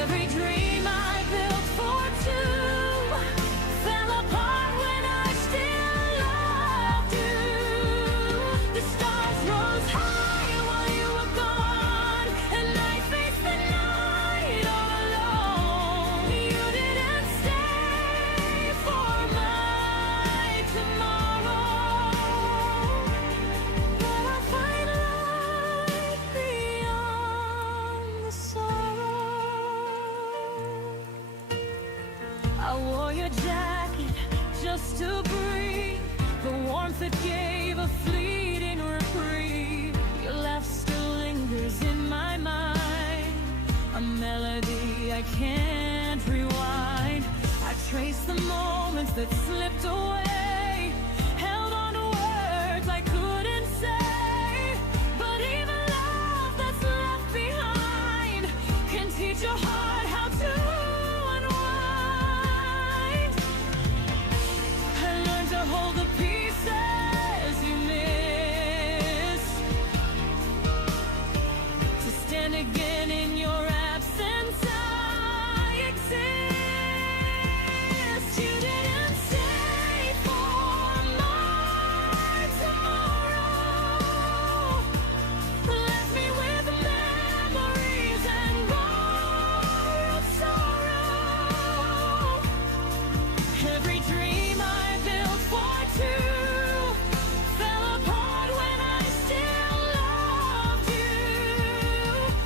Every dream I built for two fell apart when I still loved you. The stars rose high while you were gone, and I faced the night all alone. You didn't stay for my tomorrow, but I find light beyond the sorrow. I wore your jacket just to breathe, the warmth that gave a fleeting reprieve. Your laugh still lingers in my mind, a melody I can't rewind. I trace the moments that slipped away, held on to words I couldn't say. But even love that's left behind can teach your heart how to unwind. I learned to hold the pieces you miss, to stand again in your absence. I exist. You didn't stay for my tomorrow, left me with memories and borrowed sorrow. Every dream I built for two fell apart when I still loved you.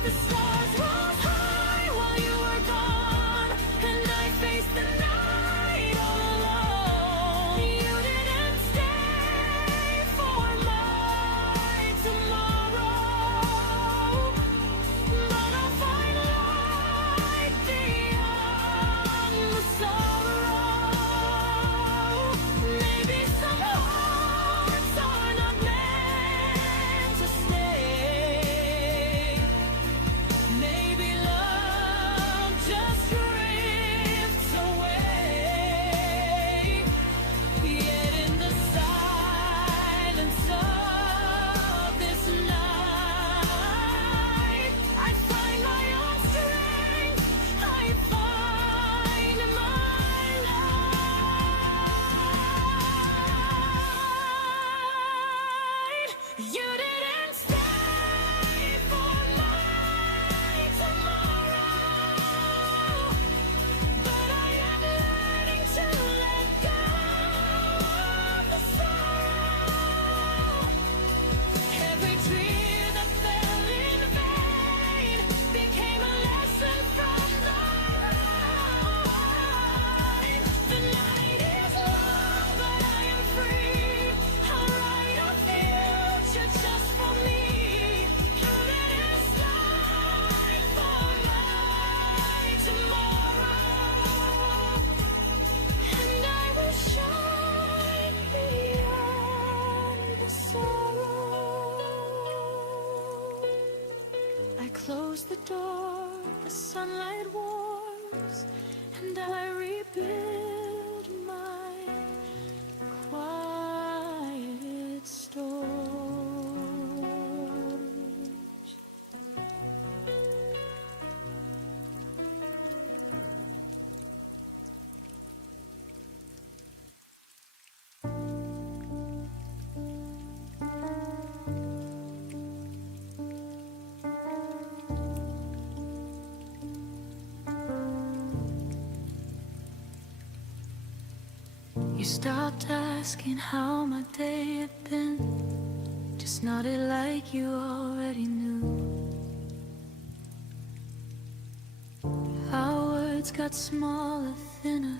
The stars rose high while you were gone, and I faced the night all alone. You didn't stay for my tomorrow, but I'll find light beyond the sorrow. Maybe some hearts are not meant to stay. Maybe love just drifts away. Yet in the silence of this night, I find my own strength. I find my light. You didn't stay for my tomorrow, but I am learning to let go of the sorrow. Every tear that fell in vain became a lesson from the line. The night is long, but I am free. I'll write a future just for me. You didn't stay for my tomorrow, and I will shine beyond the sorrow. I close the door, the sunlight warms, and I rebuild my quiet storage. You stopped asking how my day had been, just nodded like you already knew. Our words got smaller, thinner,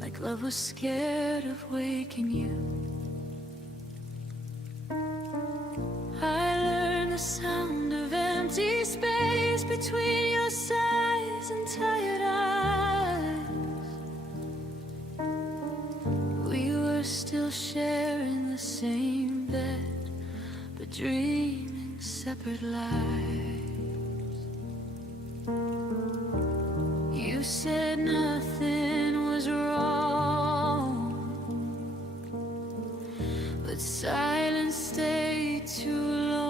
like love was scared of waking you. I learned the sound of empty space between your sighs and tired eyes. We were still sharing the same bed, but dreaming separate lives. You said nothing was wrong, but silence stayed too long.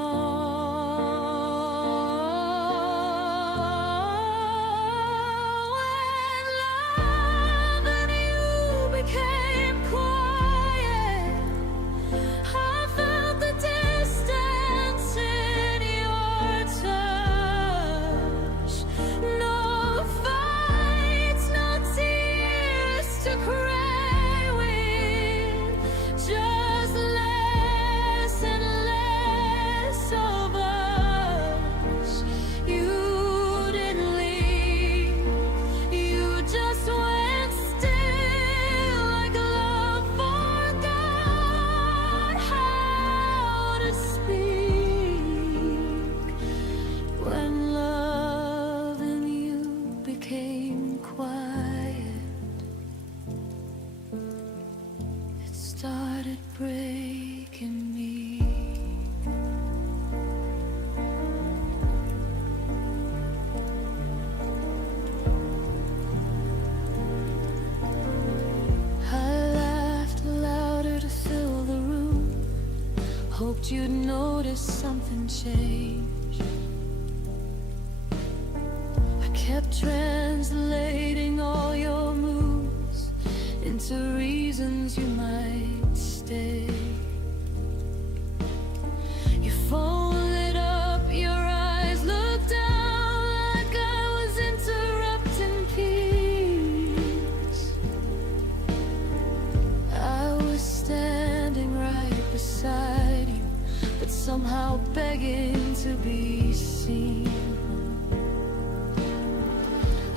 When love and you became quiet, I felt the distance in your touch. No fights, no tears to cry with, just less and less of us. You didn't leave, you just went still, like love forgot how to speak. When love and you became quiet, it started breaking me. I laughed louder to fill the room, hoped you'd notice something changed. I kept translating all your moves into reasons you might stay. You folded up your eyes, looked down like I was interrupting peace. I was standing right beside you, but somehow begging to be seen.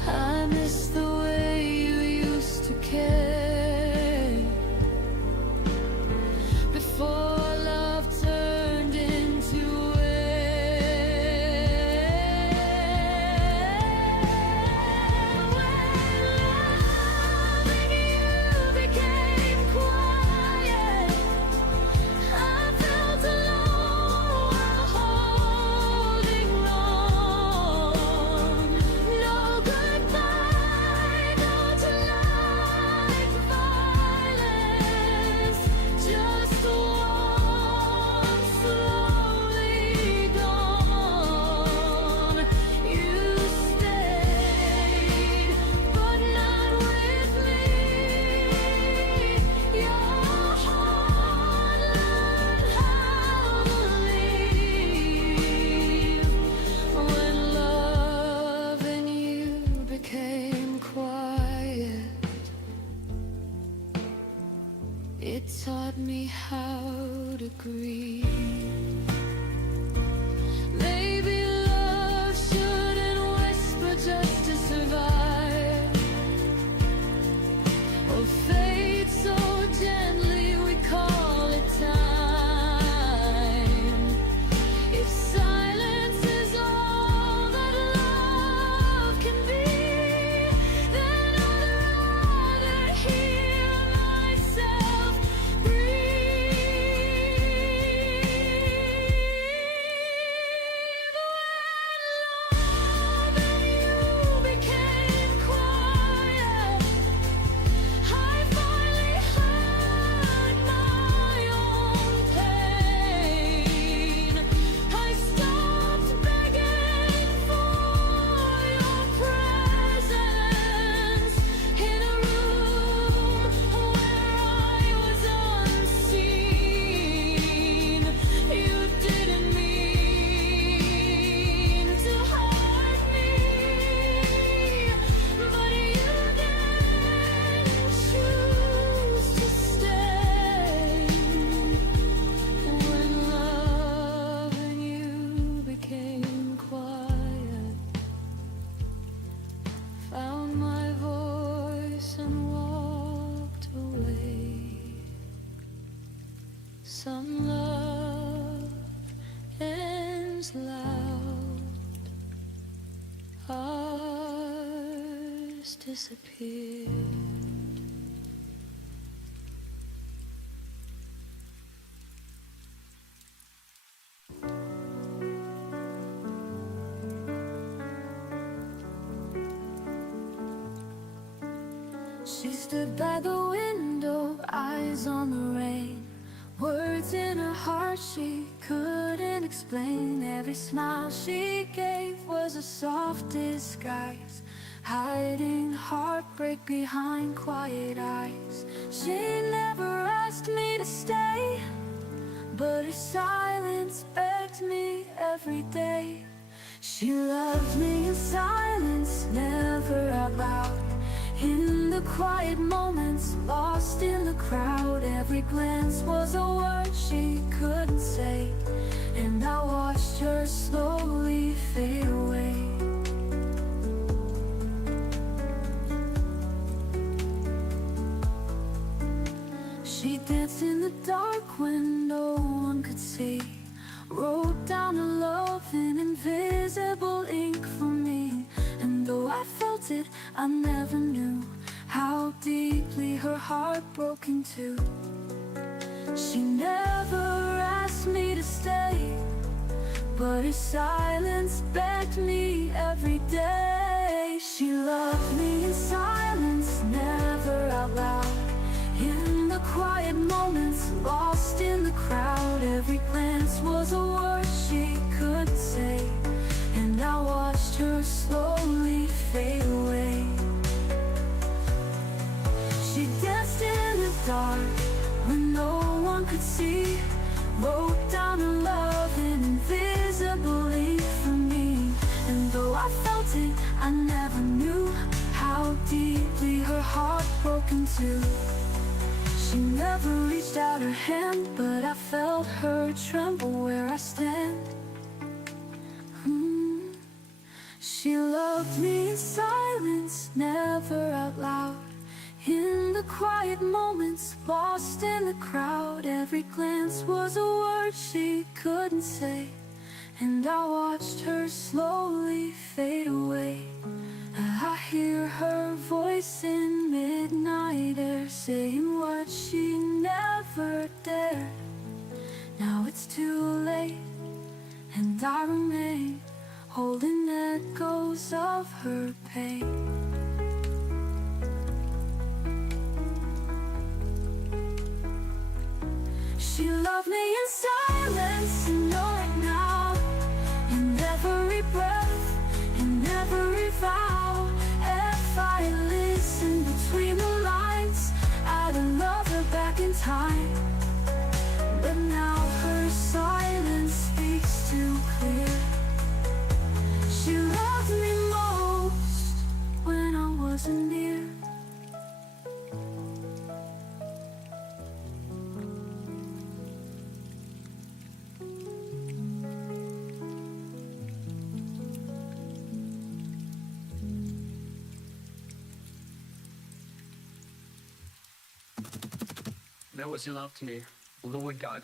I miss the way you used to care before love turned into air. When love and you became quiet, I felt alone while holding on. No goodbye, no to like violence, just one slowly gone. You stayed, but not with me. Your heart learned how to leave. When love and you became quiet, it taught me how to grieve. Maybe love shouldn't whisper just to survive, or fade so gently we call it time. If silence is all that love can be, then I'd rather hear myself breathe. was loud, ours disappeared. She stood by the window, eyes on the rain, words in her heart she couldn't explain. Every smile she gave was a soft disguise, hiding heartbreak behind quiet eyes. She never asked me to stay, but her silence begged me every day. She loved me in silence, never out loud. In the quiet moments, lost in the crowd, every glance was a word she couldn't say, and I watched her slowly fade away. She danced in the dark when no one could see, wrote down her love in invisible ink for me. And though I felt it, I never knew how deeply her heart broke in two. She never asked me to stay, but her silence begged me every day. She loved me in silence, never out loud. In the quiet moments, lost in the crowd, every glance was a word she couldn't say, and I watched her slowly fade away. She danced in the dark when no one could see, wrote down her love in invisible ink for me. And though I felt it, I never knew how deeply her heart broke in two. She never reached out her hand, but I felt her tremble where I stand. She loved me in silence, never out loud. In the quiet moments, lost in the crowd, every glance was a word she couldn't say, and I watched her slowly fade away. I hear her voice in midnight air, saying what she never dared. Now it's too late, and I remain holding echoes of her pain. She loved me in silence, and know it now. In every breath, in every vow, if I listened between the lines, I'd love her back in time. But now her silence speaks too clear. She loved me most when I wasn't near. That was your love to me, Lord God.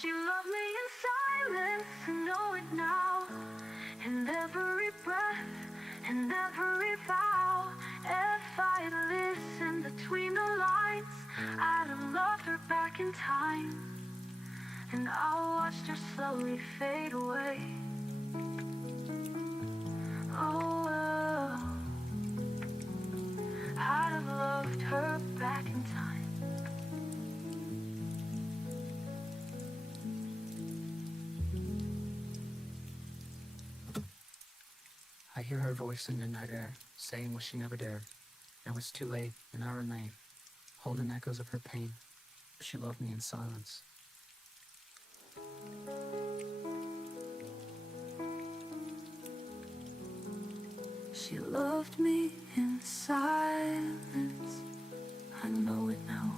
She loved me in silence, and know it now. In every breath, in every vow, if I'd listened between the lines, I'd have loved her back in time. And I watched her slowly fade away. Oh, well, I'd have loved her back in time. I hear her voice in the night air, saying what she never dared. Now it's too late, and I remain holding echoes of her pain. She loved me in silence. She loved me in silence, I know it now.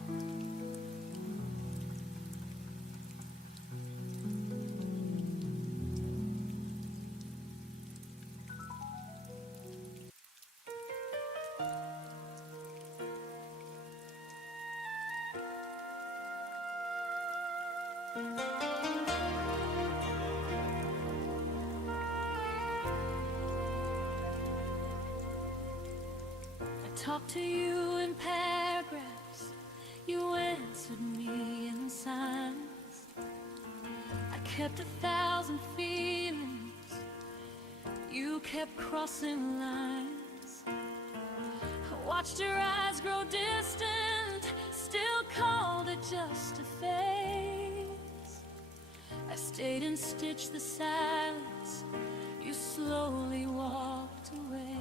talked to you in paragraphs, you answered me in signs. I kept 1,000 feelings, you kept crossing lines. I watched your eyes grow distant, still called it just a phase. I stayed and stitched the silence, you slowly walked away.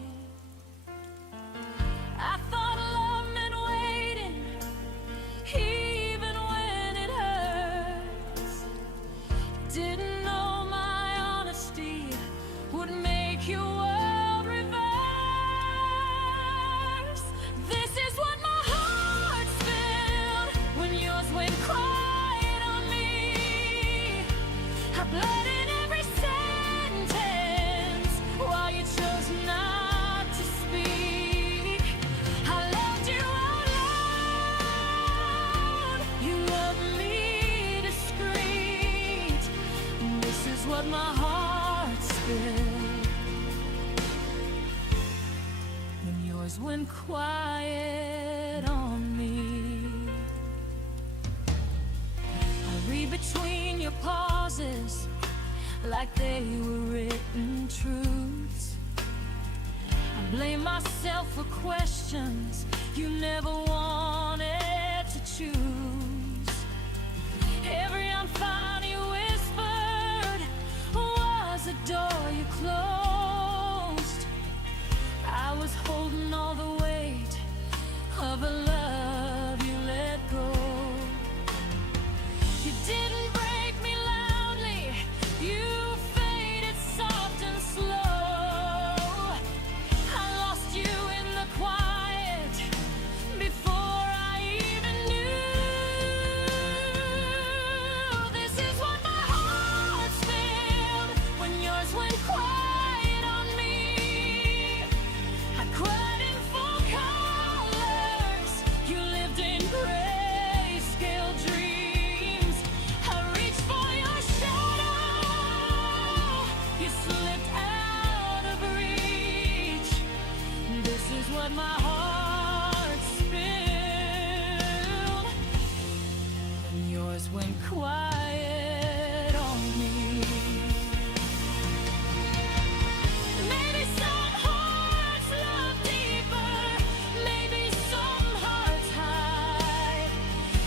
I thought love meant waiting, even when it hurts. Didn't know my honesty would make your world reverse. This is what my heart's felt when yours went quiet on me. I bled in every sentence while you chose not to speak. I loved you out loud, you loved me discreet. This is what my heart spilled when yours went quiet on me. I read between your pauses like they were written truths. I blame myself for questions you never wanted to choose. Every unfound you whispered was a door you closed. I was holding all the weight of a love you let go. You didn't break me loudly, you faded soft and slow. I lost you in the quiet before I even knew. This is what my heart felt when yours went quiet on me. I cried in full colors, you lived in grayscale dreams. I reached for your shadow, you slipped out of reach. This is what my heart spilled when yours went quiet on me. Maybe some hearts love deeper, maybe some hearts hide,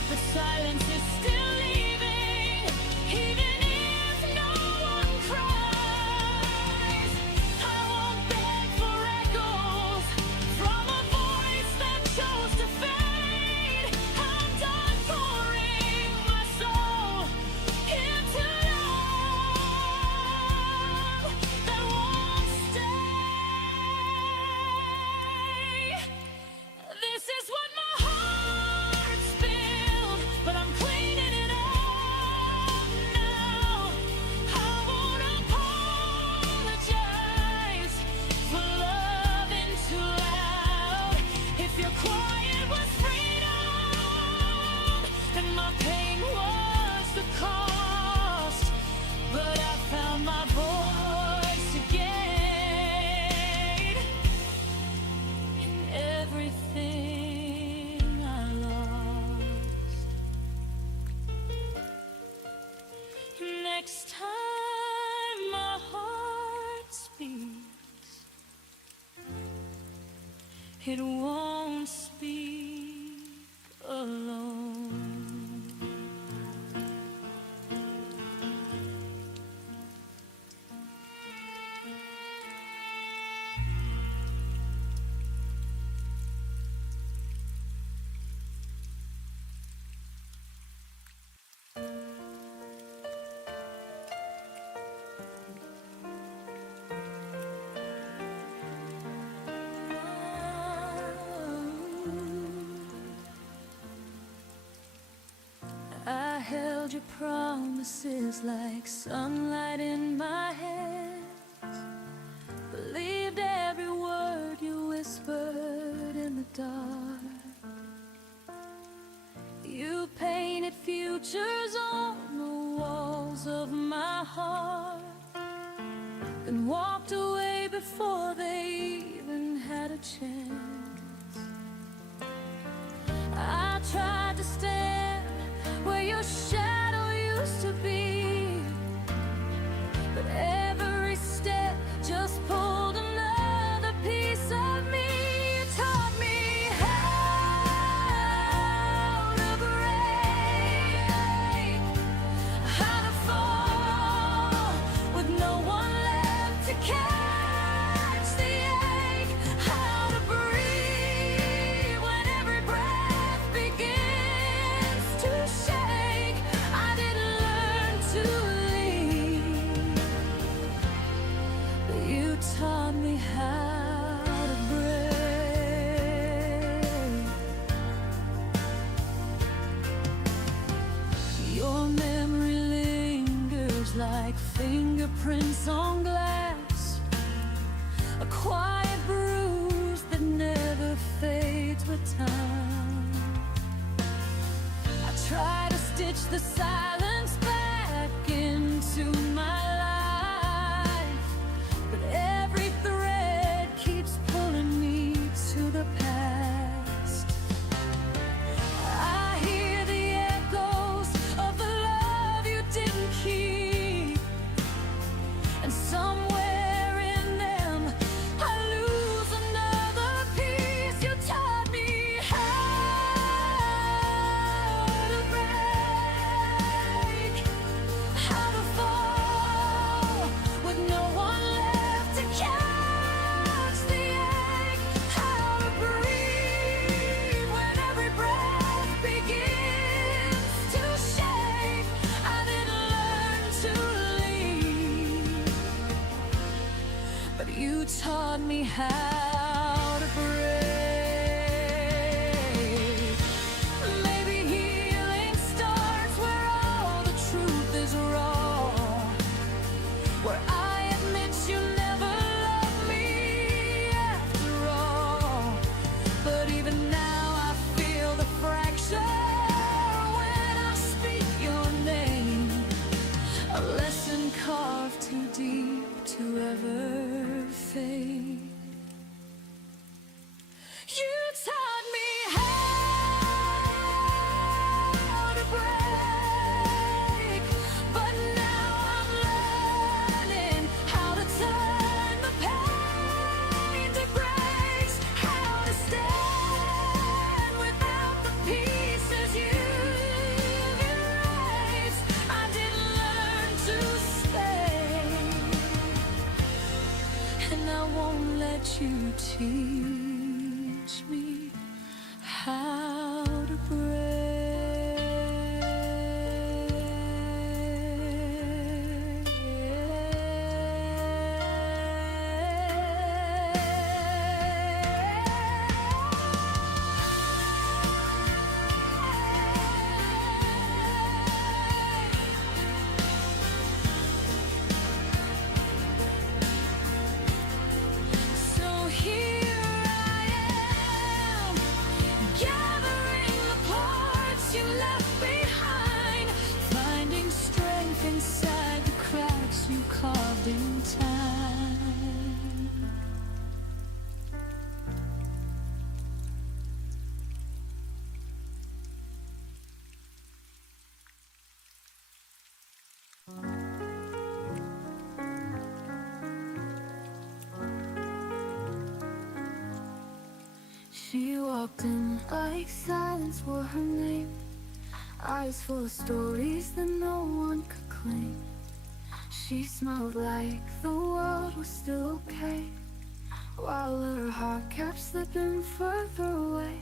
but silence is still leaving, even if no one cries. I won't beg for echoes from a voice that chose to fade. I'm done pouring my soul into love that won't stay. This is what my heart spilled, but I'm cleaning it up now. I won't apologize for loving too loud. If your quiet was freedom and my pain was the cost, but I found my voice again in everything I lost. Next time my heart speaks, it won't speak alone. I held your promises like sunlight in my hands. Believed every word you whispered in the dark. You painted futures on the walls of my heart and walked away before they even had a chance. tried to stand where your shadow used to be, but every step just pulled another piece of me. You taught me how to break, how to fall with no one left to catch the ache, how to breathe when every breath begins to shake. I didn't learn to leave, but you taught me how to break. Your memory lingers like fingerprints on glass, a quiet bruise that never fades with time. I try to stitch the silence back into my life, but every thread keeps pulling me to the past. I hear the echoes of the love you didn't keep, and somewhere in them I lose another piece. You taught me how to break, how to fall with no one left to catch the ache, how to breathe when every breath begins to shake. I didn't learn to leave, but you taught me how to break. Maybe healing starts where all the truth is raw, where I admit you never loved me after all. But even now I feel the fracture when I speak your name, a lesson carved too deep to ever fade. You taught me how to break, but now I'm learning how to turn the pain to grace, how to stand without the pieces you've erased. I didn't learn to stay, and I won't let you teach me how to So here I am, gathering the parts you left behind, finding strength inside the cracks you carved in time. She walked in like silence were her name, eyes full of stories that no one could claim. She smelled like the world was still okay, while her heart kept slipping further away.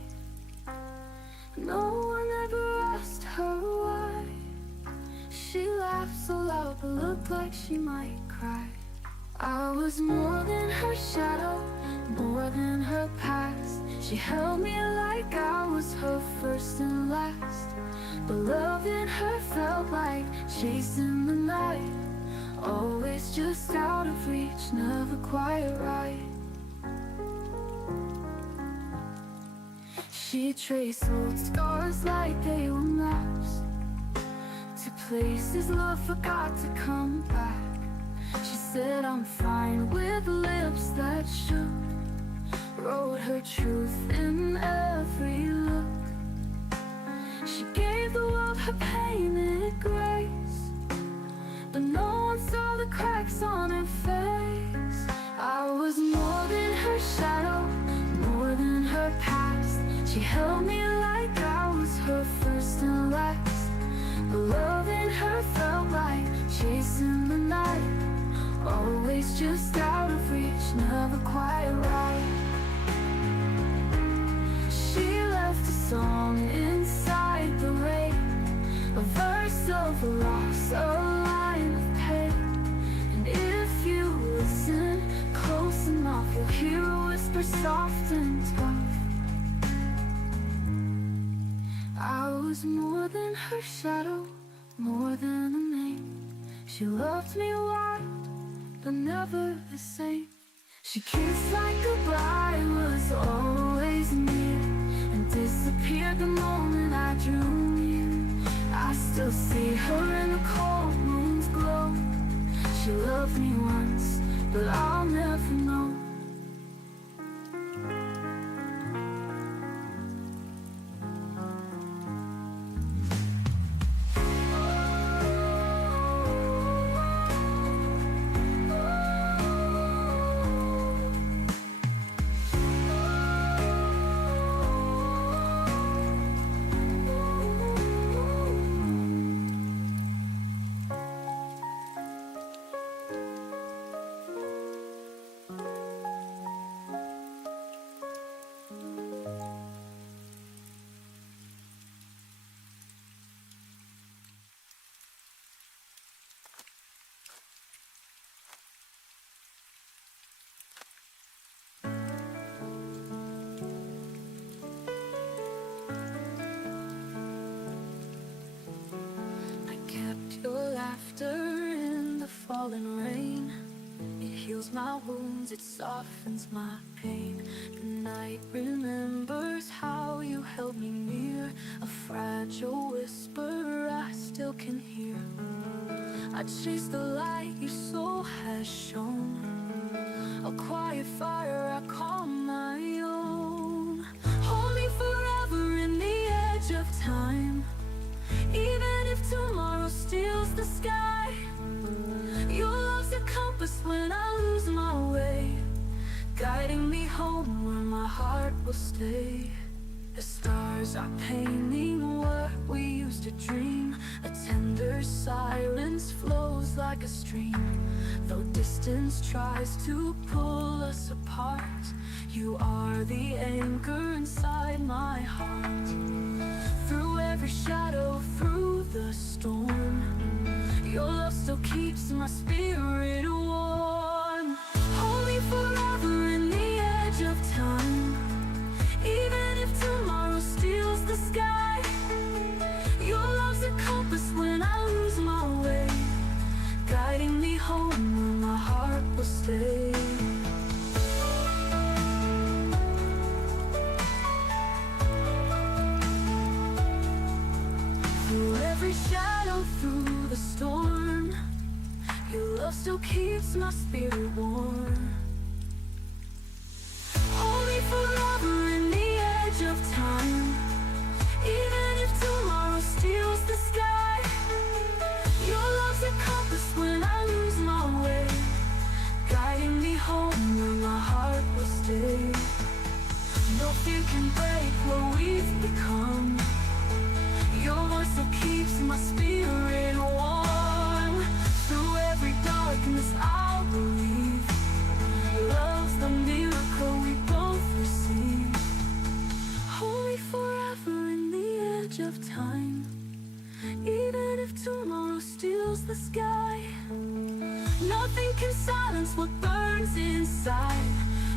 No one ever asked her why. She laughed so loud but looked like she might cry. I was more than her shadow, more than her past. She held me like I was her first and last. But love in her felt like chasing the night, always just out of reach, never quite right. She traced old scars like they were maps to places love forgot to come back. She said I'm fine with lips that shook, wrote her truth in every look. She held me like I was her first and last. The love in her felt like chasing the night. Always just out of reach, never quite right. She left a song inside the rain, a verse of a loss, a line of pain. And if you listen close enough, you'll hear a whisper soft and tough. I was more than her shadow, more than a name. She loved me wild, but never the same. She kissed like goodbye was always near, and disappeared the moment I drew near. I still see her in the cold moon's glow. She loved me once, but I'll never know. Your laughter in the falling rain, it heals my wounds, it softens my pain. The night remembers how you held me near, a fragile whisper I still can hear. I chase the light your soul has shown, a quiet fire I call my own. Hold me forever in the edge of time, even if tomorrow steals the sky. Your love's a compass when I lose my way, guiding me home where my heart will stay. The stars are painting what we used to dream. A tender silence flows like a stream. Though distance tries to pull us apart, you are the anchor inside my heart. Through every shadow, through the storm, your love still keeps my spirit warm. Hold me forever in the edge of time, even if tomorrow steals the sky. Your love's a compass when I lose my way, guiding me home where my heart will stay. Through every shadow, through the storm, your love still keeps my spirit warm. Hold me forever in the edge of time, even if tomorrow steals the sky. Your love's a compass when I lose my way, guiding me home where my heart will stay. No fear can break what we've become, your voice still keeps my spirit warm. Through every darkness I'll believe, love's the miracle we both receive. Hold me forever in the edge of time, even if tomorrow steals the sky. Nothing can silence what burns inside.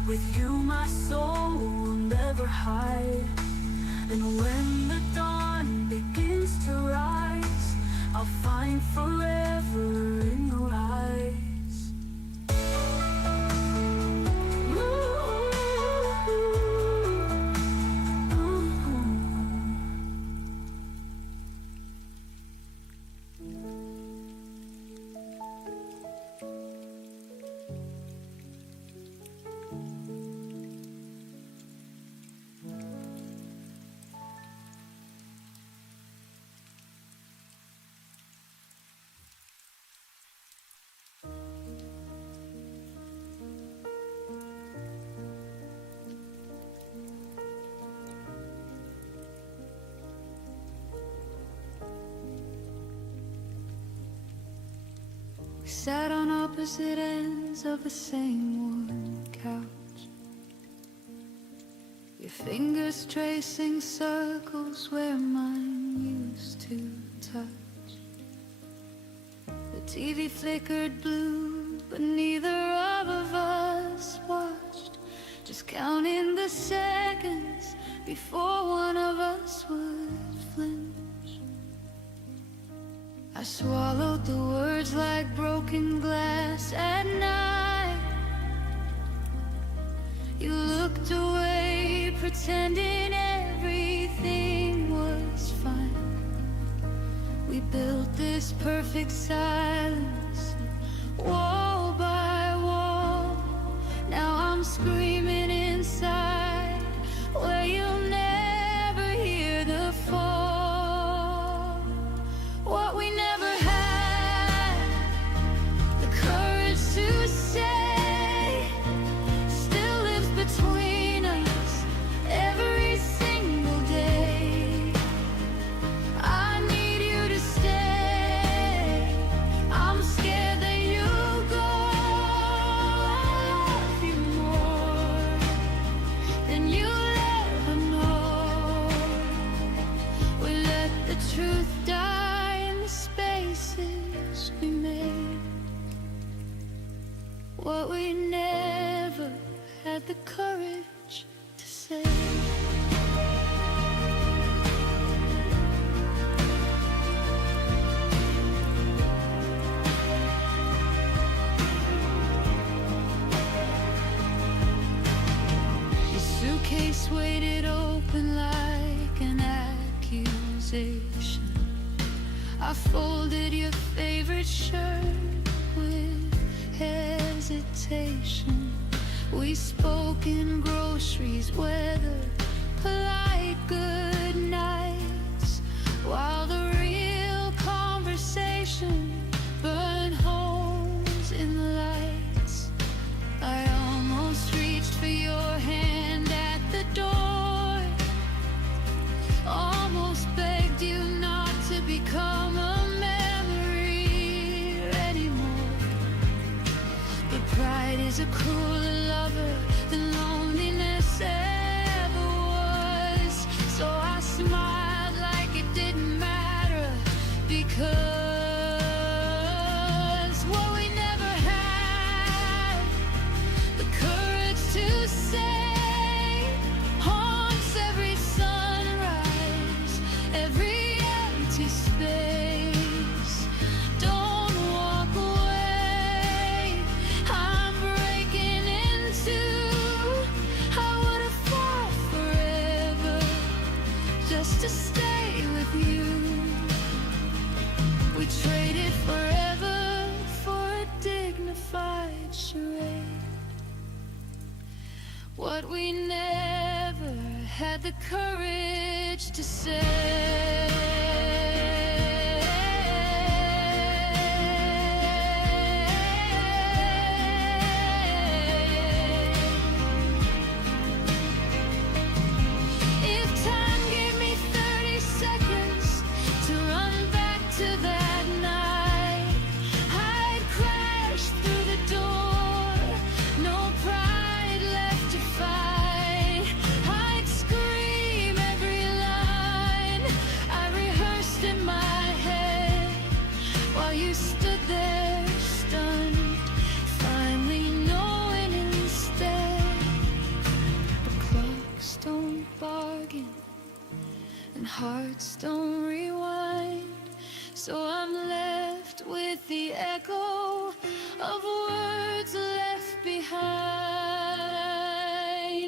With you my soul will never hide. And when the dawn begins to rise, I'll find forever in your eyes. sat on opposite ends of the same worn couch, your fingers tracing circles where mine used to touch. The TV flickered blue, but neither of us watched, just counting the seconds before one of us would flinch. I swallowed the words like broken glass at night. You looked away, pretending everything was fine. We built this perfect silence, wall by wall. Now I'm screaming inside, where you'll never hear the fall. What we never had the courage to say still lives between us every single day. I need you to stay. I'm scared that you'll go. I love you more than you'll ever know. We let the truth die in the spaces we made. What we never had the courage to say. Your suitcase weighted open like an accusation. I folded your favorite shirt with hesitation. We spoke in groceries, weather, polite good nights, while the real conversation burned holes in the lights. I almost reached for your hand at the door, almost begged you not to become a memory anymore. But pride is a crueler lover than loneliness ever was. So I smiled like it didn't matter, because what we never had the courage to say haunts every sunrise, every empty space. Don't walk away, I'm breaking into. I would have fought forever just to stay with you. We traded forever for a dignified charade. What we never had the courage to say. If time gave me 30 seconds to run back to that night, I'd crash through the door, no pride left to fight. I'd scream every line I rehearsed in my head, while you stood there stunned, finally knowing instead. The clocks don't bargain and hearts don't rewind, so I'm left with the echo of words left behind.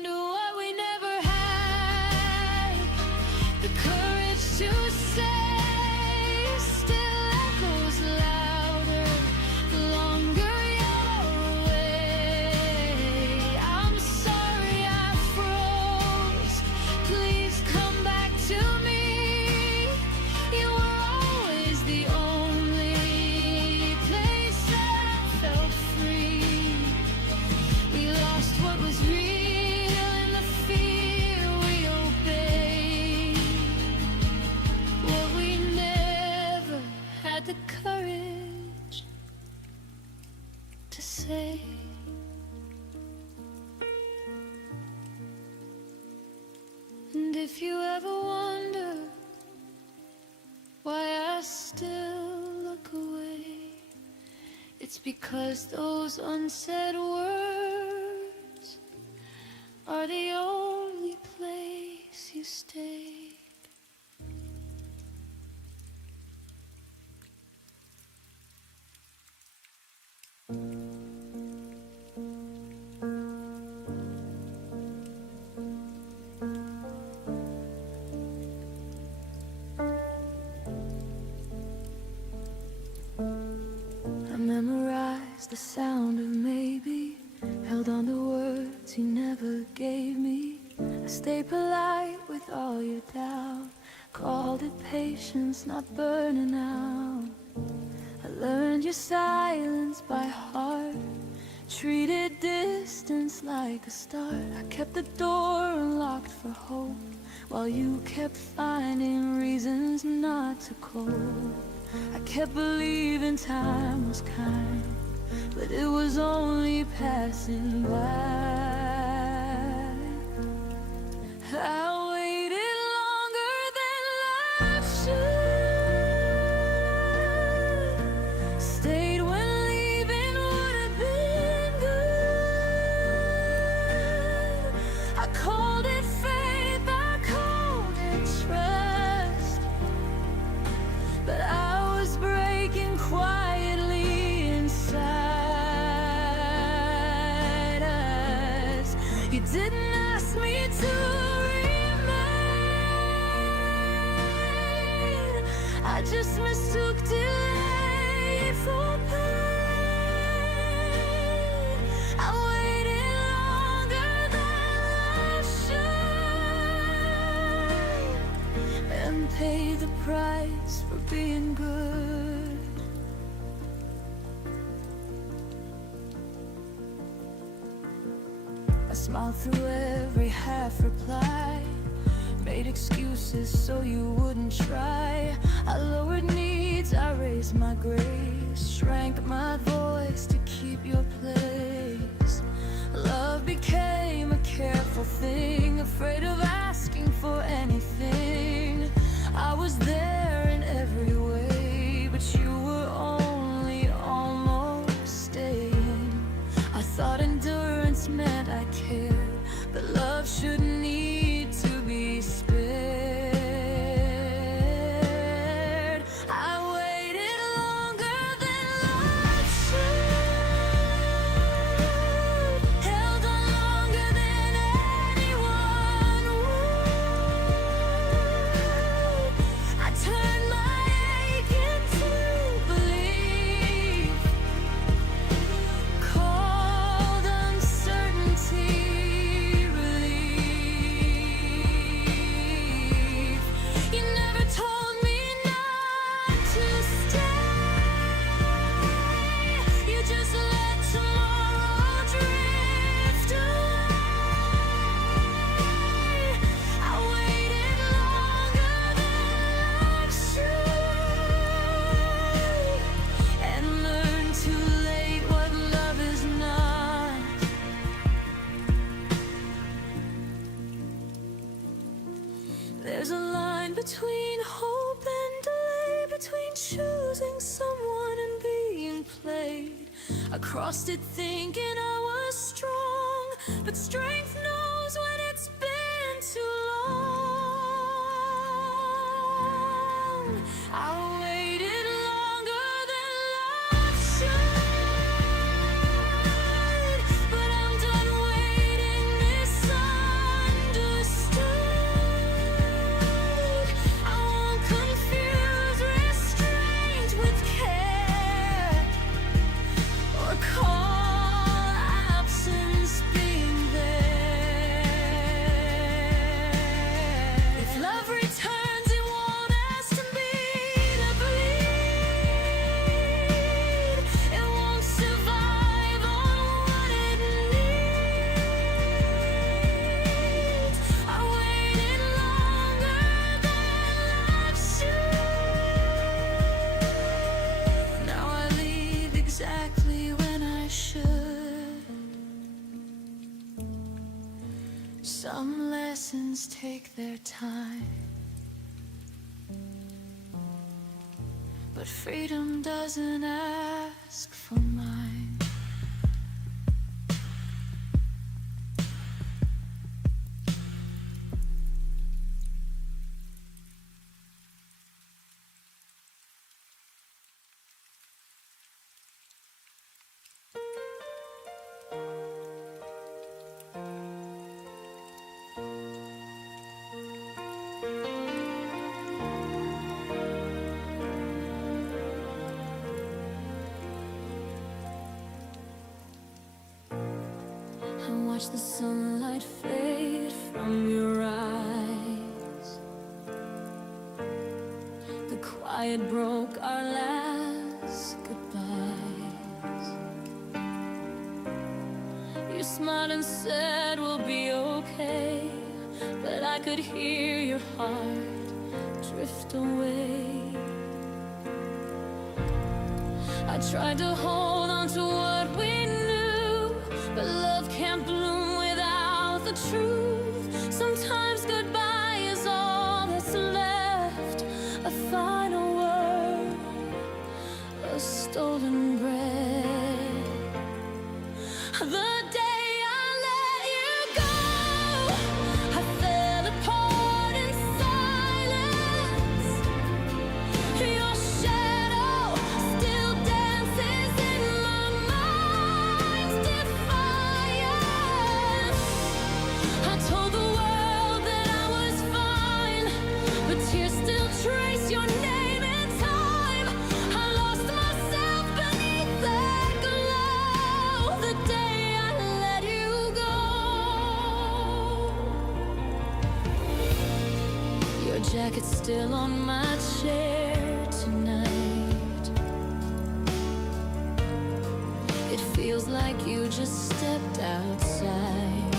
What we never had the courage to say still echoes louder the longer you're away. I'm sorry I froze, please come back to me. You were always the only place I felt If you ever wonder why I still look away, it's because those unsaid words are the only place you stayed. I memorized the sound of maybe, held on to words you never gave me. I stayed polite with all your doubt, called it patience, not burning out. I learned your silence by heart, treated distance like a start. I kept the door unlocked for hope, while you kept finding reasons not to cope. I kept believing time was kind, but it was only passing by. I waited longer than life should, stayed when leaving would have been good. I called it faith, I called it trust, but I was breaking quietly inside us. You didn't ask me to remain, I just mistook delay for pain. I waited longer than I should, and paid the price for being good. I smiled through every half reply, made excuses so you wouldn't try. I lowered needs, I raised my grace, shrank my voice to keep your place. Love became a careful thing, afraid of asking for anything. I was there in every way, but you were only almost staying. I thought endurance meant I cared, but love shouldn't need to be spared. I waited longer than life should, held on longer than anyone would. I turned my ache into belief, called uncertainty relief. You never told me not to stay, you just let tomorrow drift away. I waited longer than life should, and learned too late what love is not. There's a line between hope and delay, between choosing someone and being played. I crossed it thinking I was strong, but strength knows when it's been too long. I waited longer than life should, but I'm done waiting misunderstood. I won't confuse restraint with care, or call absence being there. Some lessons take their time, but freedom doesn't ask for mine. And watch the sunlight fade from your eyes. The quiet broke our last goodbyes. You smiled and said we'll be okay, but I could hear your heart drift away. I tried to hold on to what we knew, but love can't bloom without the truth. Sometimes goodbye is all that's left, a final word, a stolen breath. The day I let you go, I fell apart in silence. Your shadow still dances in my mind's defiance. I told the world that I was fine, but tears still trace your name in time. I lost myself beneath that glow the day I let you go. Your jacket's still on my chair tonight. It feels like you just stepped outside.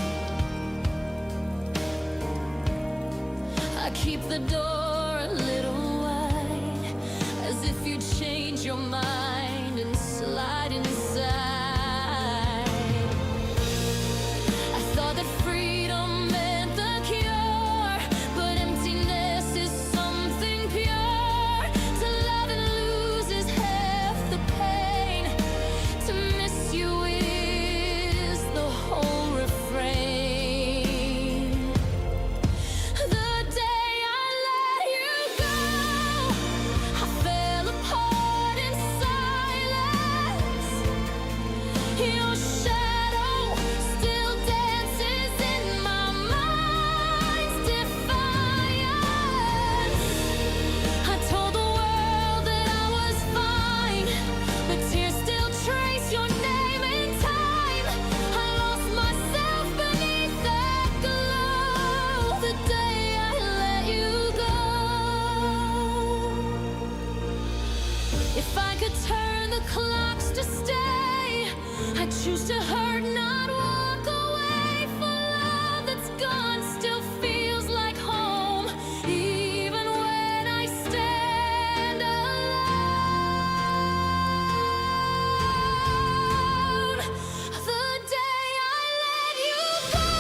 I keep the door a little wide, as if you'd change your mind and slide inside. I thought that freedom meant the cure, but emptiness is something pure. To love and lose is half the pain. To miss you is the whole refrain. The day I let you go, I fell apart in silence. Your shadow still dances in my mind's defiance. I told the world that I was fine, but tears still trace your name in time. I lost myself beneath that glow the day I let you go. If I could turn the clocks to stay, I'd choose to hurt, not walk away. For love that's gone still feels like home, even when I stand alone. The day I let you go,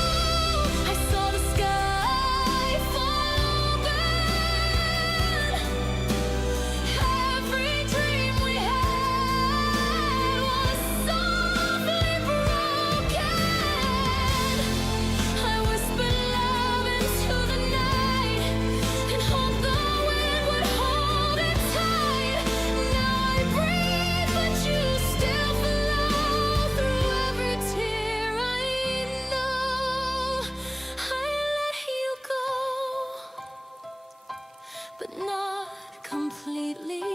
I saw the sky fall open. Every dream we had was softly broken. I whispered love into the night and hoped the wind would hold it tight. Now I breathe, but you still flow through every tear. I know I let you go, but not completely.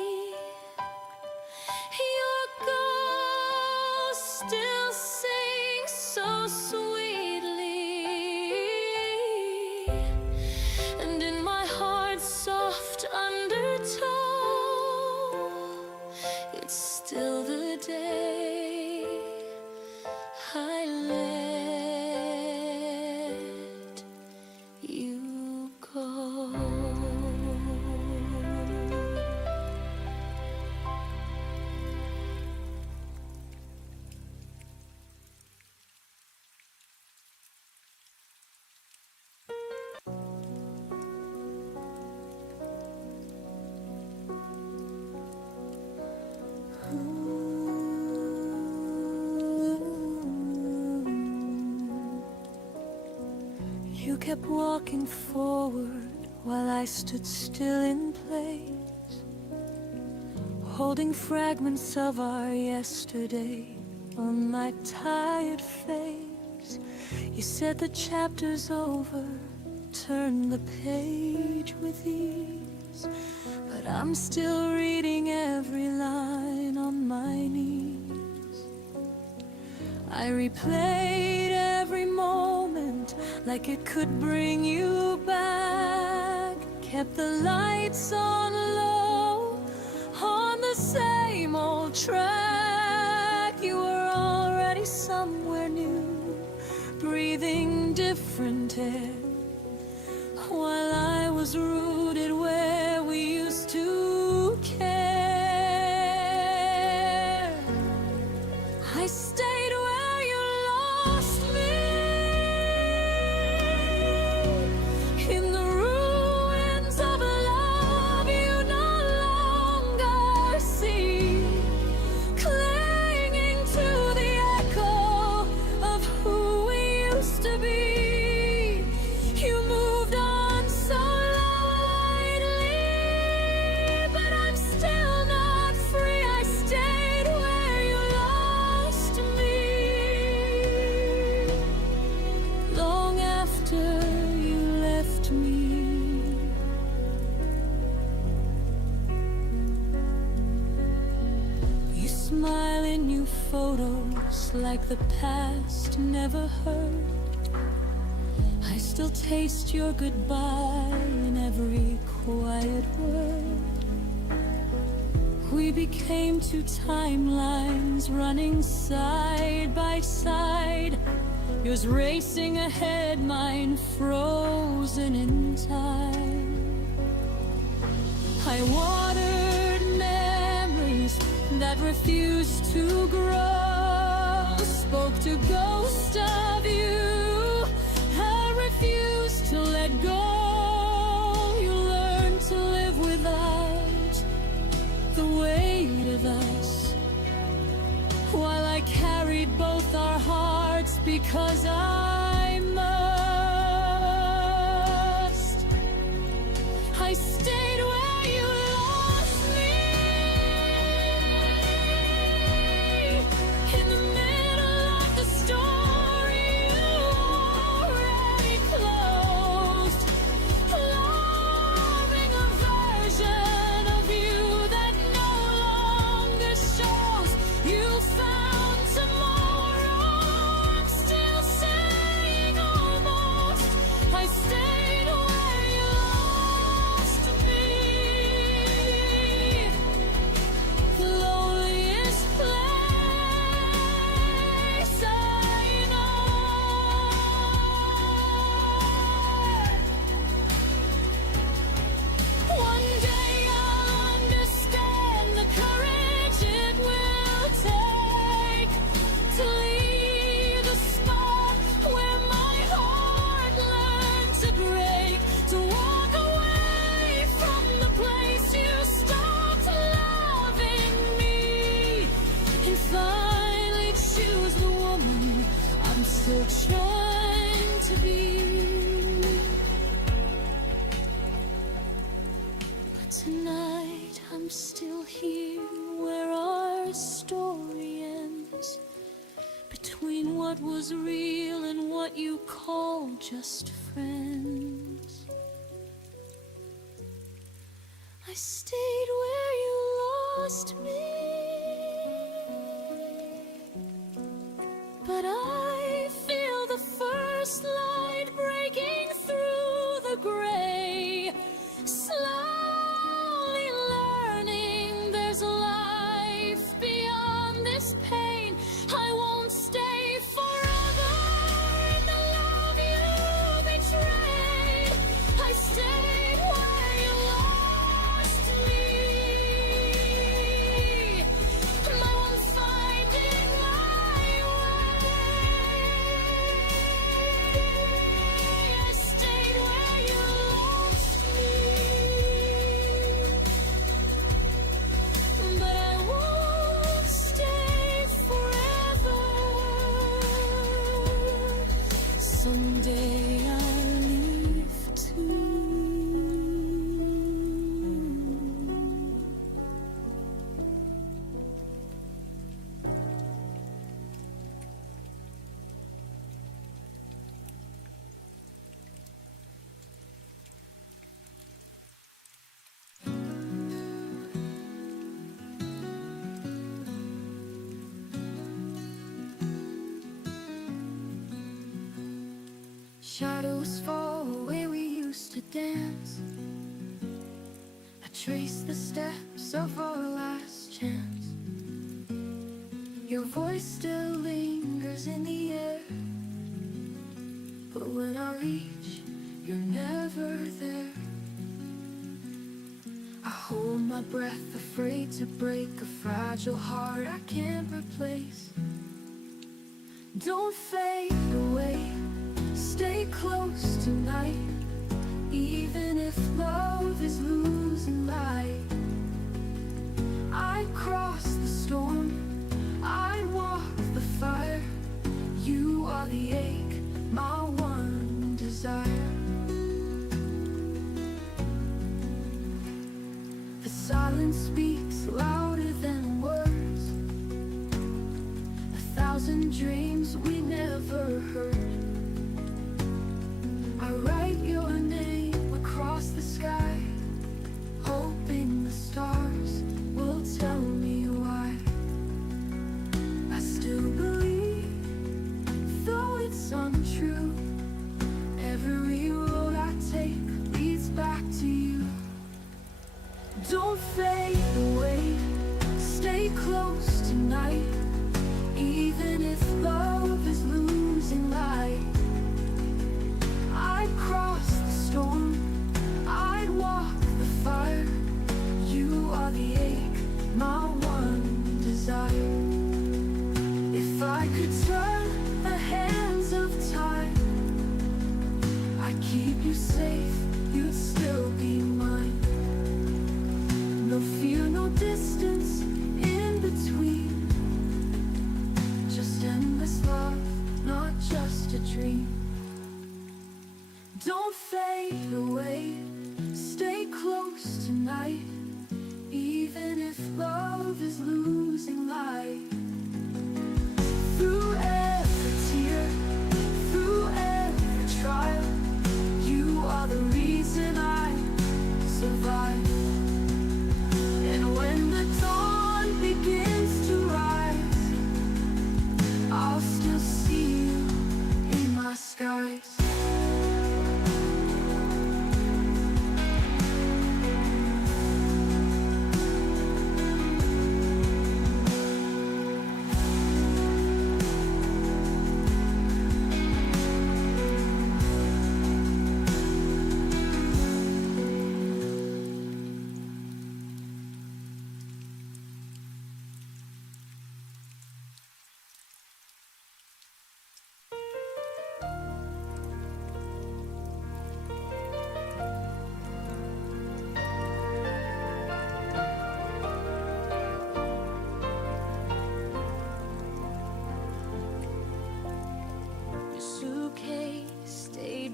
Your ghost still sings so sweetly, and in my heart's soft undertow, it's still the day I let you go. You kept walking forward while I stood still in place, holding fragments of our yesterday on my tired face. You said the chapter's over, turn the page with ease, but I'm still reading every line on my knees. I replayed every moment like it could bring you back, kept the lights on low on the same old track. You were already somewhere new, breathing different air, while I was rooted where we used to care. I stayed where you lost me, in the ruins of a love you no longer see, clinging to the echo of who we used to be. You moved on so lightly, but I'm still not free. I stayed where you lost me, long after you left me. You smile in new photos like the past never hurt. I still taste your goodbye in every quiet word. We became two timelines running side by side, yours racing ahead, mine frozen in time. I watered memories that refused to grow, spoke to ghosts of you, refused to let go. You learned to live without the weight of us, while I carried both our hearts because I must. I stayed where you lost me, in the middle of the story you already closed, loving a version of you that no longer shows. You found tomorrow, I'm still saying almost. I stayed where you lost me, the loneliest place I know. One day I'll understand the courage it will take to leave the spot where my heart learned to break, to walk away from the place you stopped loving me, and finally choose the woman I'm still trying to be. But tonight I'm still here where our story ends, between what was real and what you call just friends. I stayed where you lost me, but I feel the first light breaking through the gray, slowly learning there's life beyond this pain. I won't stay forever in the love you betrayed. I stayed where you lost me. I won't finding my way. I stayed where you lost me, but I won't stay forever. Someday I'll Shadows fall where we used to dance. I trace the steps of our last chance. Your voice still lingers in the air, but when I reach, you're never there. I hold my breath, afraid to break a fragile heart I can't replace. Don't fade away, stay close tonight, even if love is losing light. I'd cross the storm, I'd walk the fire. You are the ache, my one desire. The silence speaks louder than words, a thousand dreams we never heard. I write your name across the sky, hoping the stars will tell me why. I still believe, though it's untrue, every road I take leads back to you. Don't fade away, stay close tonight, even if love is losing light. I'd cross the storm, I'd walk the fire. You are the ache, my one desire. If I could turn the hands of time, I'd keep you safe, you'd still be mine. No fear, no distance in between, just endless love, not just a dream. Don't fade away, stay close tonight, even if love is losing light. Through every tear, through every trial, you are the reason I survive. And when the dawn begins to rise, I'll still see you in my skies.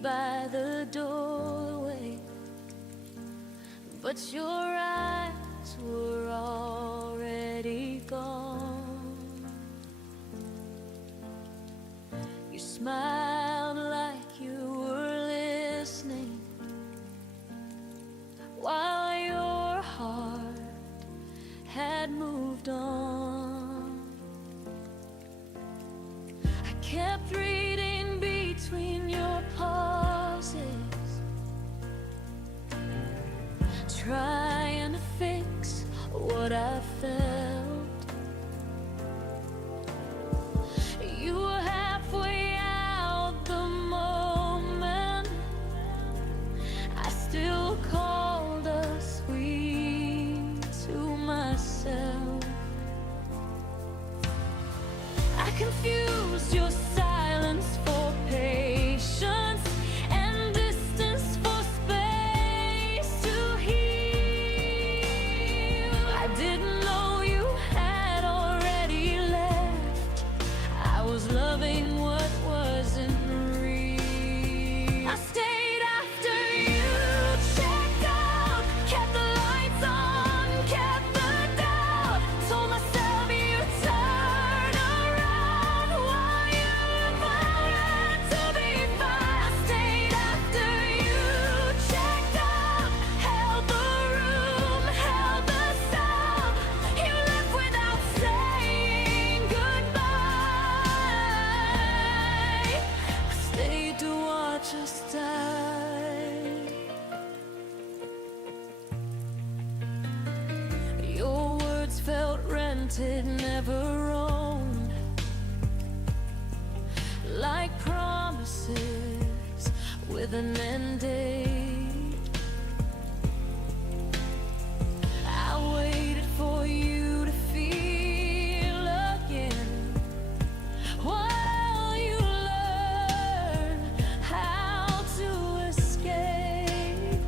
By the doorway, but your eyes were already gone. You smiled like you were listening, while your heart had moved on. I kept reading between your pauses, trying to fix what I felt. You were halfway out the moment I still called us sweet to myself. I confused your silence for patience and distance for space to heal. I didn't know die. Your words felt rented, never owned, like promises with an end date. I waited for you to feel again, while you learn how to escape.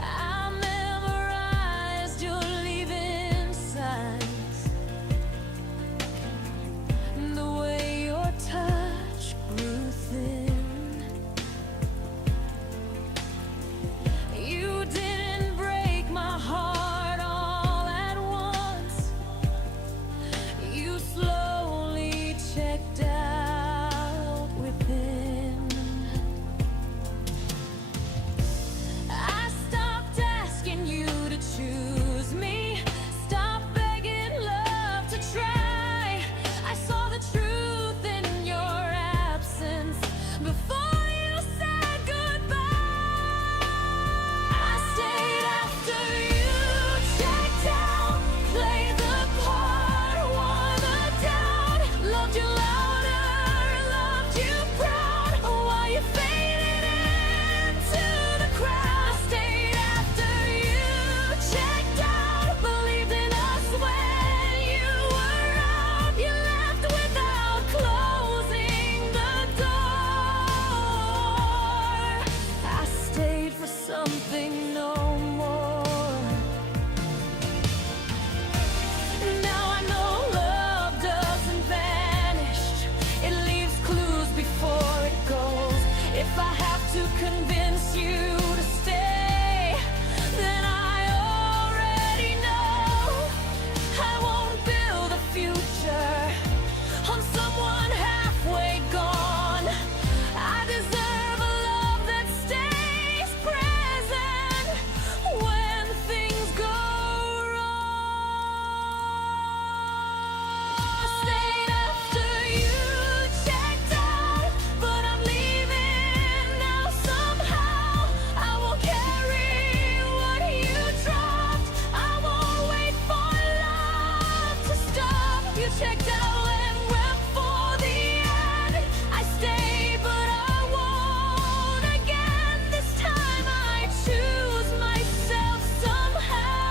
I memorized your leaving signs, the way your touch grew thin. You didn't break my heart all at once. You slowly checked out within. I stopped asking you to choose me, stopped begging love to try. I saw the truth in your absence before you said goodbye. I stayed after you checked out, played the part, wore the doubt, loved you louder, loved you proud, while you faded into the crowd. I stayed after you checked out, believed in us when you were out. You left without closing the door. I stayed for something no more. Now I know love doesn't vanish, it leaves clues before it goes. If I have to convince you to stay, then I already know I won't build a future on someone halfway gone. I deserve a love that stays present when things go wrong. I stayed after you checked out, but I'm leaving now somehow. I will carry what you dropped. I won't wait for love to stop. You checked out and wept for the end. I stay, but I won't again. This time I choose myself somehow.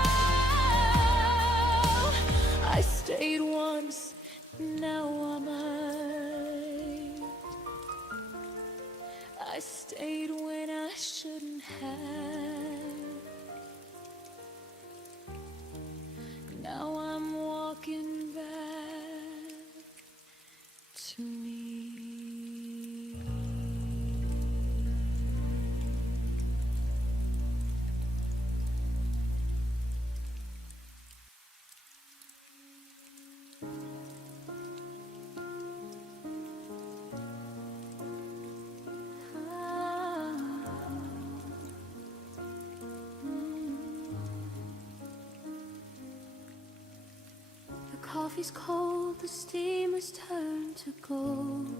I stayed once, now I might. I stayed when I shouldn't have. Now I'm walking back to me. The coffee's cold, the steamer's turned to gold.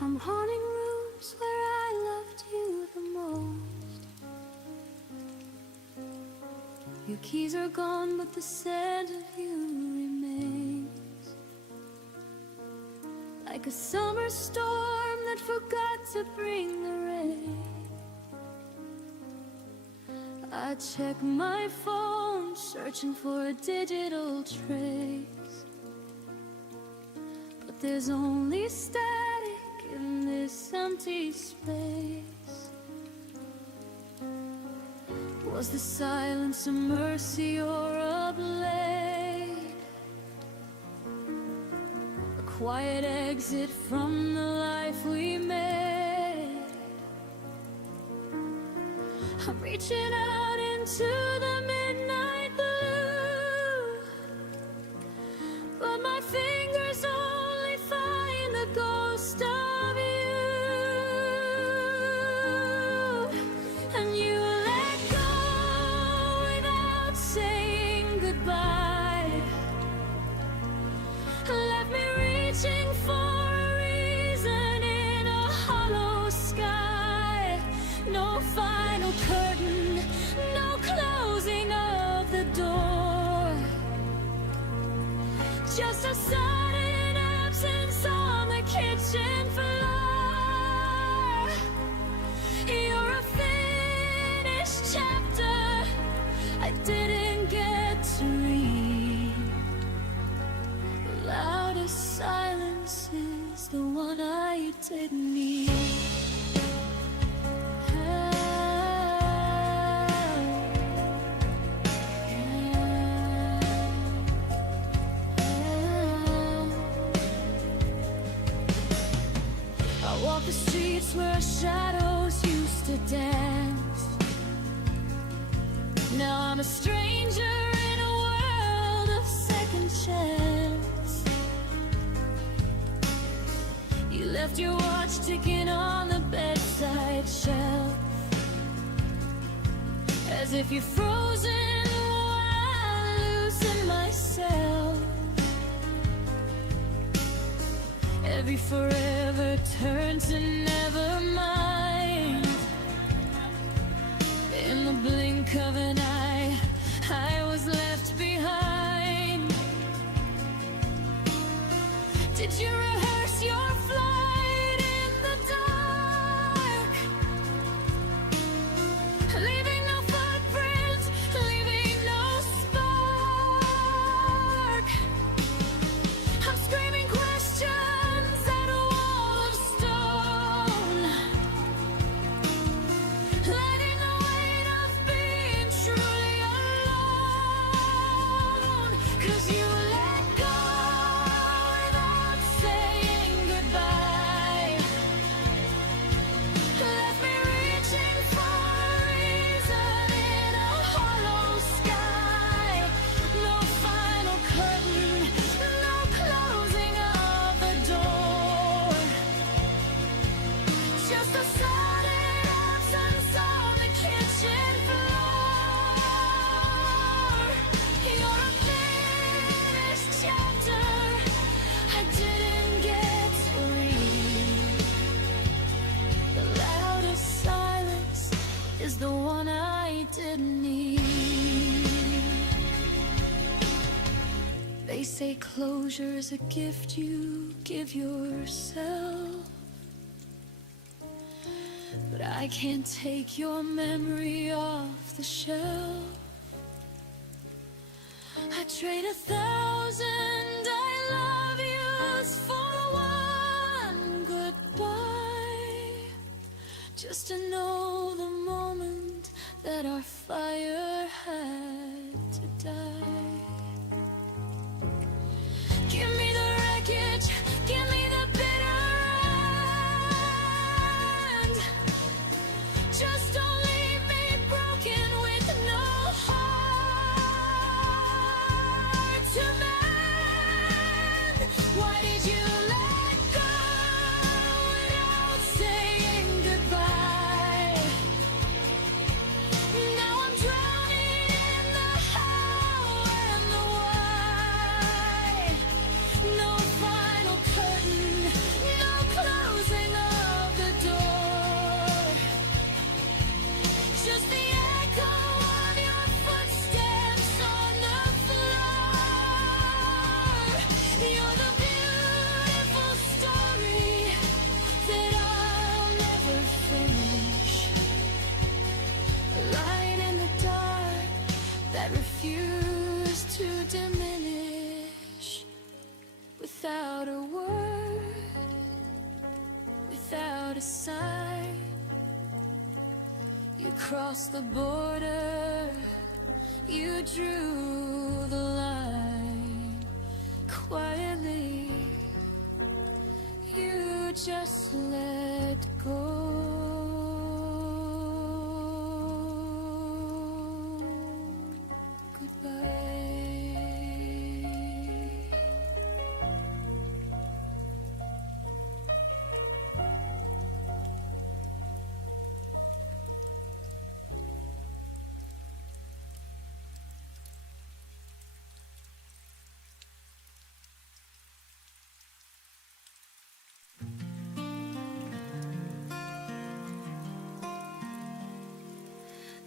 I'm haunting rooms where I loved you the most. Your keys are gone, but the scent of you remains, like a summer storm that forgot to bring the rain. I check my phone, searching for a digital trace, but there's only static in this empty space. Was the silence a mercy or a blade? A quiet exit from the life we made. I'm reaching out into the midnight blue, but my fingers only find the ghost of you. And you let go without saying goodbye, left me reaching for I didn't need. I walk the streets where our shadows used to dance. Now I'm a stranger in a world of second chance. You left your watch ticking on the bedside shelf, as if you're frozen while I losing myself. Every forever turned to never mind. In the blink of an eye, I was left behind. Did you rehearse your flight in the dark, leaving no footprint, leaving no spark? I'm screaming questions at a wall of stone, letting the weight of being truly alone. 'Cause you let go without saying goodbye, left me reaching for a reason in a hollow sky. No final curtain, no closing of the door, just a sudden absence on the kitchen floor. You're a finished chapter I didn't get to read. The loudest silence is the one I didn't need. They say closure is a gift you give yourself, but I can't take your memory off the shelf. I trade 1,000 I love yous for one goodbye, just to know the moment that our fire had to die. Give me the wreckage, give me the bitter end. Just don't leave me broken with no heart to mend. Why did you let go without saying goodbye? Now I'm drowning in the how and the why. No final curtain, no closing of the door, just the echo of your footsteps on the floor. You're the beautiful story that I'll never finish. A light in the dark that refused to diminish. Without a word, without a sign, you crossed the border, you drew the line. Quietly, you just let go. Goodbye.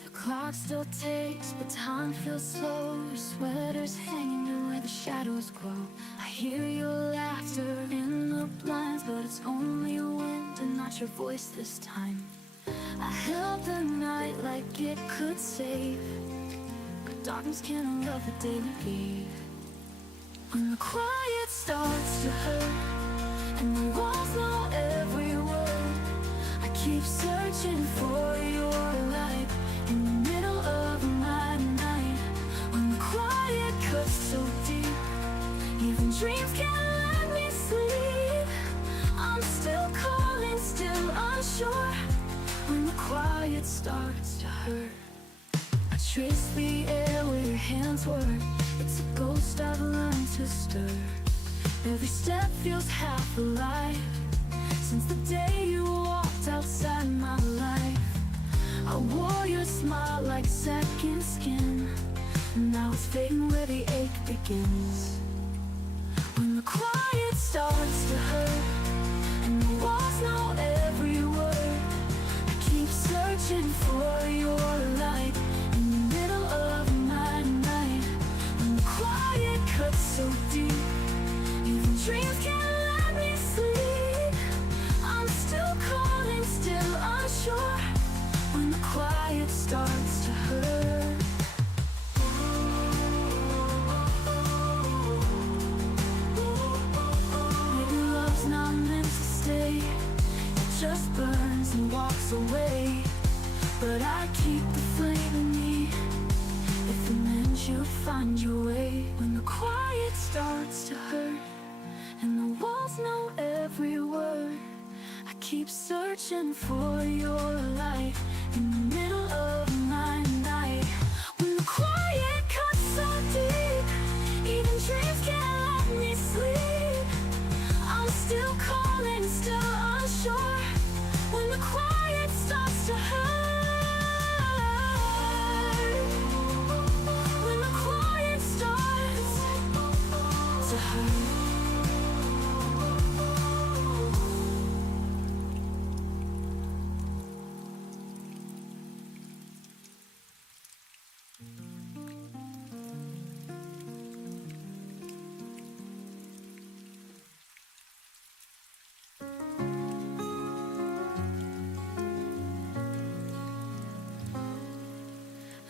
The clock still ticks, but time feels slow. Your sweater's hanging to where the shadows grow. I hear your laughter in the blinds, but it's only wind and not your voice this time. I held the night like it could save, but darkness can't love the day we gave. When the quiet starts to hurt and the walls know every starts to hurt. I trace the air where your hands were. It's a ghost I've learned to stir. Every step feels half alive since the day you walked outside my life. I wore your smile like second skin, and now it's fading where the ache begins. When the quiet starts to hurt and the walls know every word, I keep searching for your light in the middle of my night. When the quiet cuts so deep, even dreams can't let me sleep. I'm still calling, still unsure. When the quiet starts to hurt, maybe love's not meant to stay. It just burns and walks away. But I keep the flame in me. If it meant you'd find your way. When the quiet starts to hurt and the walls know every word, I keep searching for your light in the middle of my night. When the quiet cuts so deep, even dreams can't let me sleep. I'm still calling, still unsure. When the quiet starts to hurt, when the quiet starts to hurt.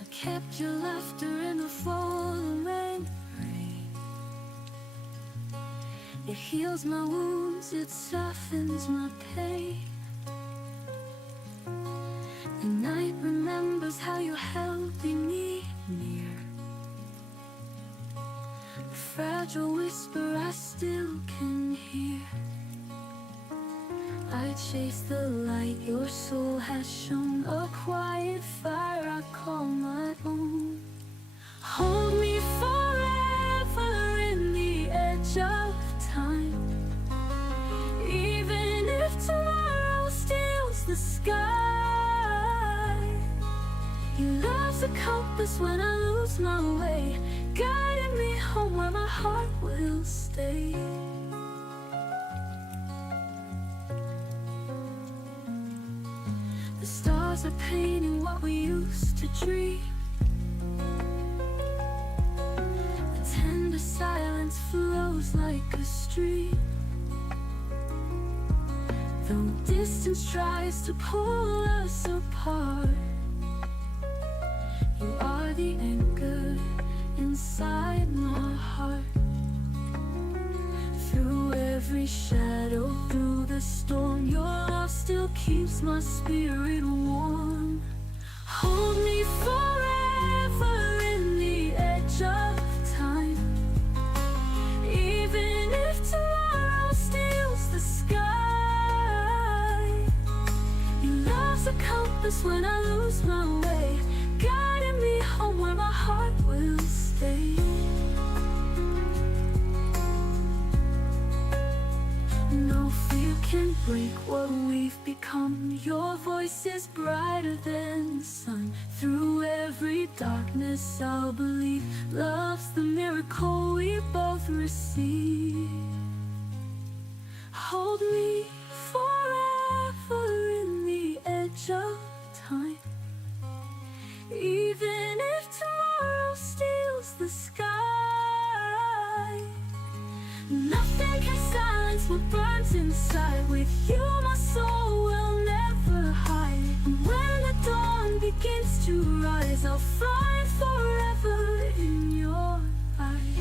I kept your laughter in the falling rain. It heals my wounds, it softens my pain. The night remembers how you held me near. The fragile whisper I still can hear. I chase the light your soul has shown, a quiet fire I call my own. Hold me forever in the edge of time, even if tomorrow steals the sky. Your love's a compass when I lose my way, guiding me home where my heart will stay. The stars are painting what we used to dream. The tender silence flows like a stream. Though distance tries to pull us apart, you are the anchor inside my heart. Through every shadow, through the storm, your love still keeps my spirit warm. Hold me forever in the edge of time, even if tomorrow steals the sky. Your love's a compass when I lose my way, guiding me home where my heart will stay. No fear can break what we've become. Your voice is brighter than the sun. Through every darkness I'll believe love's the miracle we both receive. Hold me forever in the edge of time, even if tomorrow steals the sky. Nothing can silence what burns inside. With you my soul will never hide. And when the dawn begins to rise, I'll find forever in your eyes.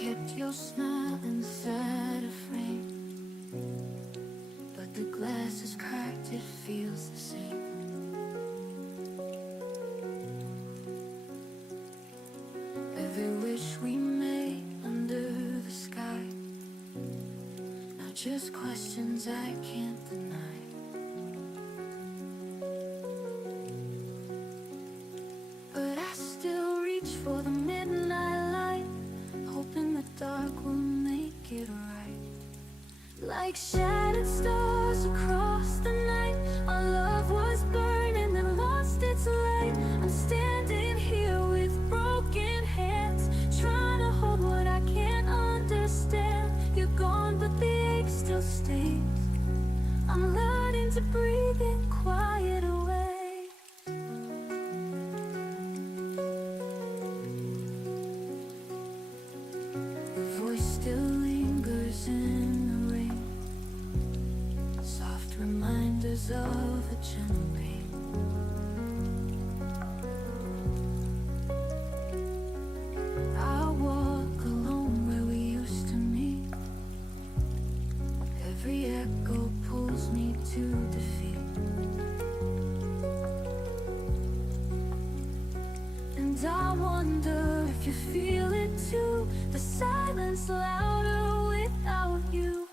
kept your smile inside a frame, but the glass is cracked, it feels the same. Every wish we made under the sky, not just questions I can't deny. But I still reach for the midnight light, hoping the dark will make it right. Like shattered stars across the night, our love was burning and lost its light. I'm standing here with broken hands, trying to hold what I can't understand. You're gone, but the ache still stays. I'm learning to breathe in quiet away. The voice still lingers in the rain, soft reminders of a gentle pain. I walk alone where we used to meet. Every echo pulls me to defeat. And I wonder if you feel it too, the silence louder without you.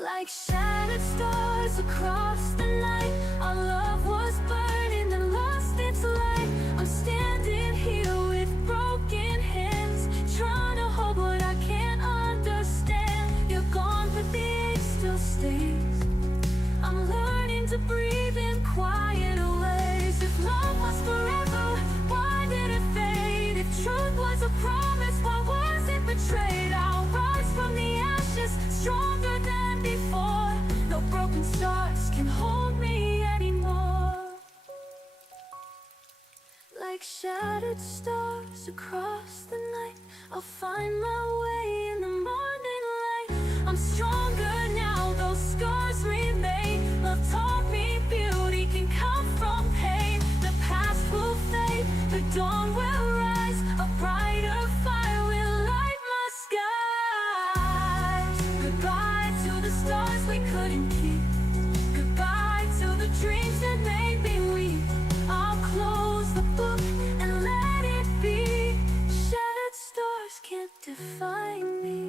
Like shattered stars across the night, our love was burning and lost its light. I'm standing here with broken hands, trying to hold what I can't understand. You're gone, but the ache still stays. I'm learning to breathe in quieter ways. If love was forever, why did it fade? If truth was a promise, why was it betrayed? I'll rise from the ashes, stronger than before. No broken stars can hold me anymore. Like shattered stars across the night, I'll find my way in the morning light. I'm stronger now, those scars remain. Love taught me beauty can come from pain. The past will fade, the dawn will rise. A brighter fire will light my skies. Goodbye to the stars we couldn't keep. Goodbye to the dreams that made me weep. I'll close the book and let it be. Shattered stars can't define me.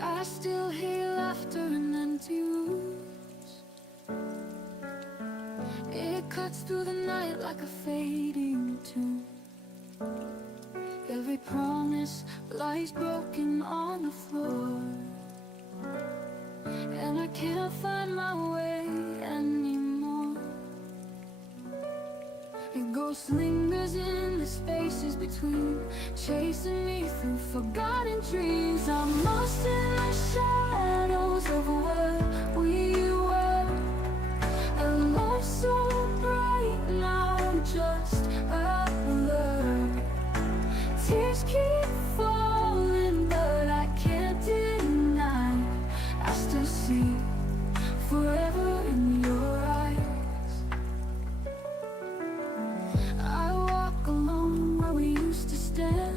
I still hear laughter in empty rooms. It cuts through the night like a fading tune. Every promise lies broken on the floor, and I can't find my way anymore. Your ghost lingers in the spaces between, chasing me through forgotten dreams. I'm lost in the shadows of what we were. A love so bright, now just a blur. Tears keep falling, but I can't deny I still see forever in your eyes. I walk alone where we used to stand.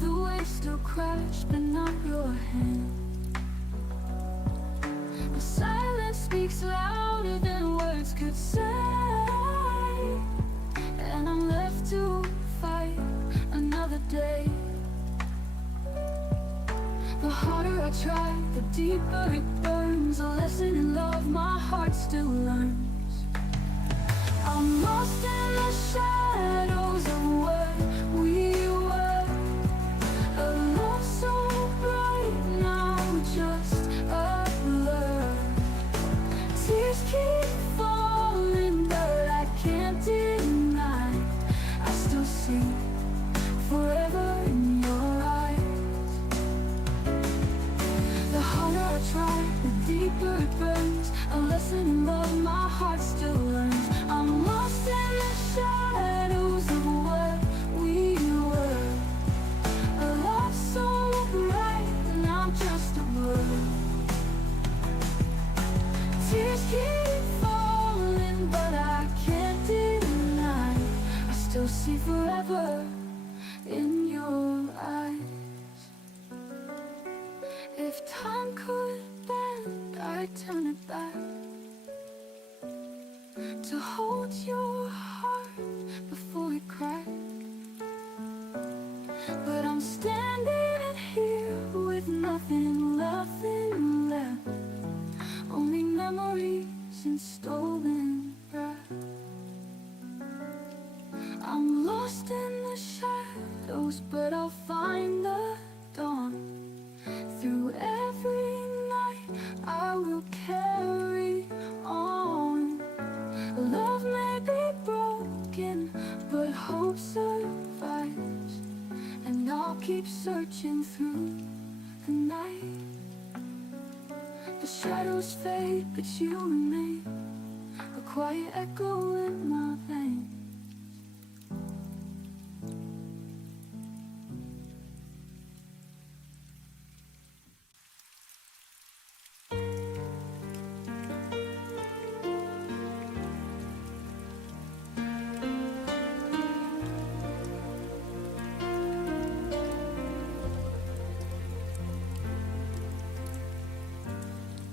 The waves still crash, but not your hand. The silence speaks louder than words could say, and I'm left to fight another day. The harder I try, the deeper it burns. A lesson in love my heart still learns. I'm lost in the shadows of what we were. A love so bright, now just a blur. Tears keep falling, but I can't deny I still see forever in your eyes. The harder I try, the deeper it burns. A lesson in love my heart still learns. I'm lost in the shadows hold your heart before it cracks. But I'm standing here with nothing left, only memories and stolen breath. I'm lost in the shadows, but I'll find the dawn. Through every night I will carry on. Love may be broken, but hope survives. And I'll keep searching through the night. The shadows fade, but you remain, a quiet echo in my veins.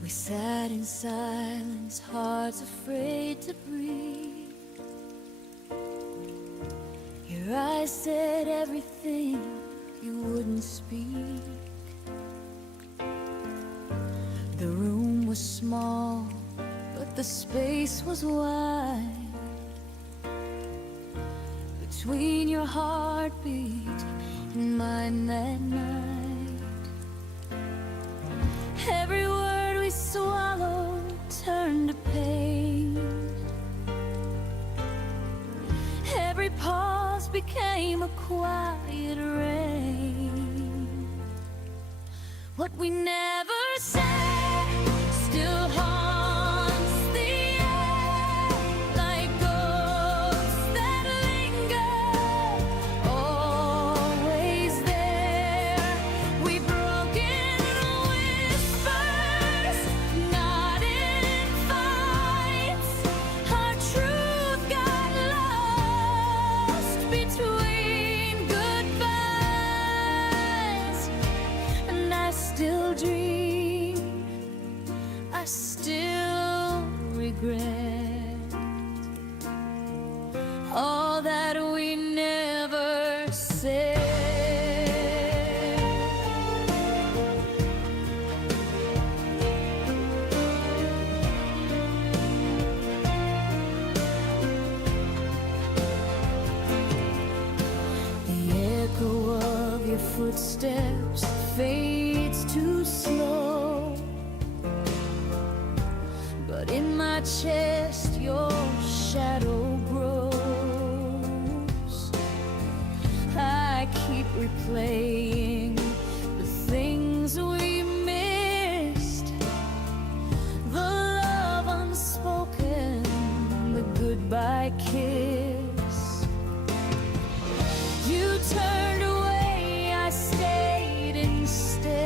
We sat in silence, hearts afraid to breathe. Your eyes said everything you wouldn't speak. The room was small, but the space was wide. Between your heartbeat and mine that night, every word we swallowed turned to pain. Every pause became a quiet rain. What we never said still haunts the air, like ghosts that linger, always there. We've broken whispers, not in fights. Our truth got lost between goodbyes. And I still dream, I still regret all that we never said. The echo of your footsteps fades too slow, but in my chest your shadow grows. I keep replaying the things we missed, the love unspoken, the goodbye kiss. You turned away, I stayed instead,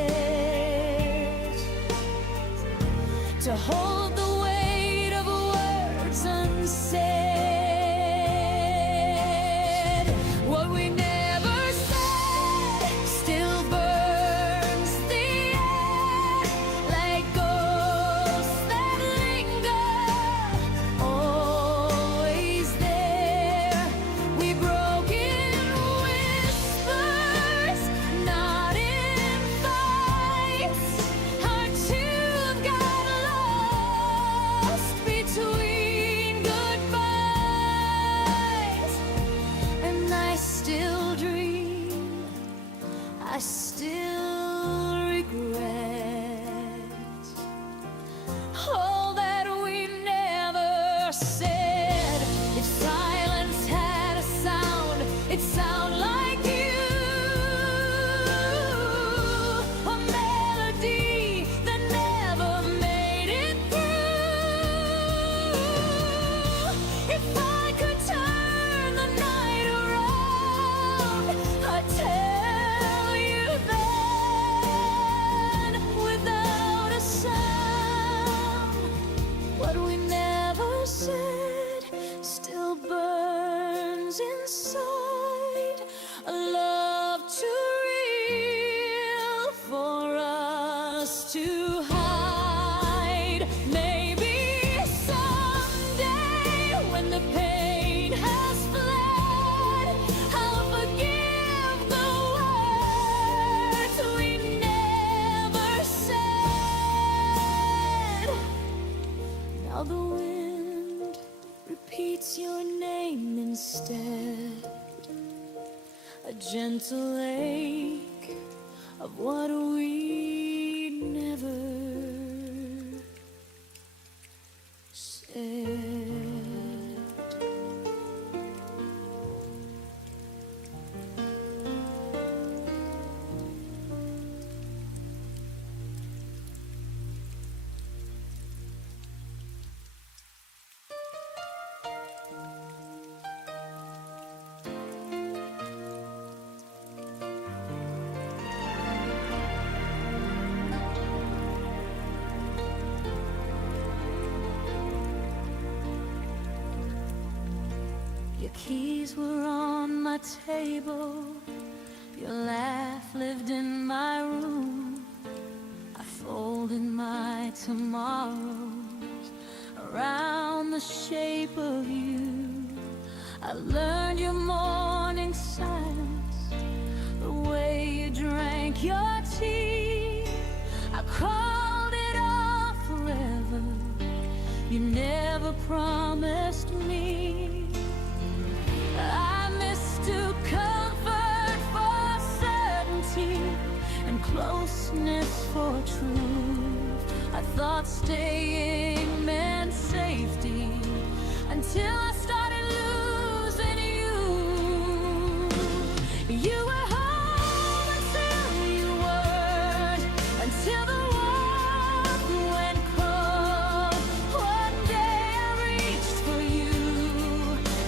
to hold the weight of words unsaid. What we never said still burns the air, like ghosts that linger, always there. We've broken whispers, not in fights. Our tune got lost between goodbyes. And I still dream, I still regret all that we never said. If silence had a sound, it'd sound like you, a melody that never made it through. If I could turn the night around, I'd tell you then, without a sound. What we never said still burns inside, a love too real for us to hide. Maybe someday when was your name instead, a gentle ache of what we never said. Your keys were on my table, your laugh lived in my room. I folded my tomorrows around the shape of you. I learned your morning silence, the way you drank your tea. I called it all forever, you never promised me. I mistook comfort for certainty and closeness for truth. I thought staying meant safety until I started losing you. You were home until you weren't, until the warmth went cold. One day I reached for you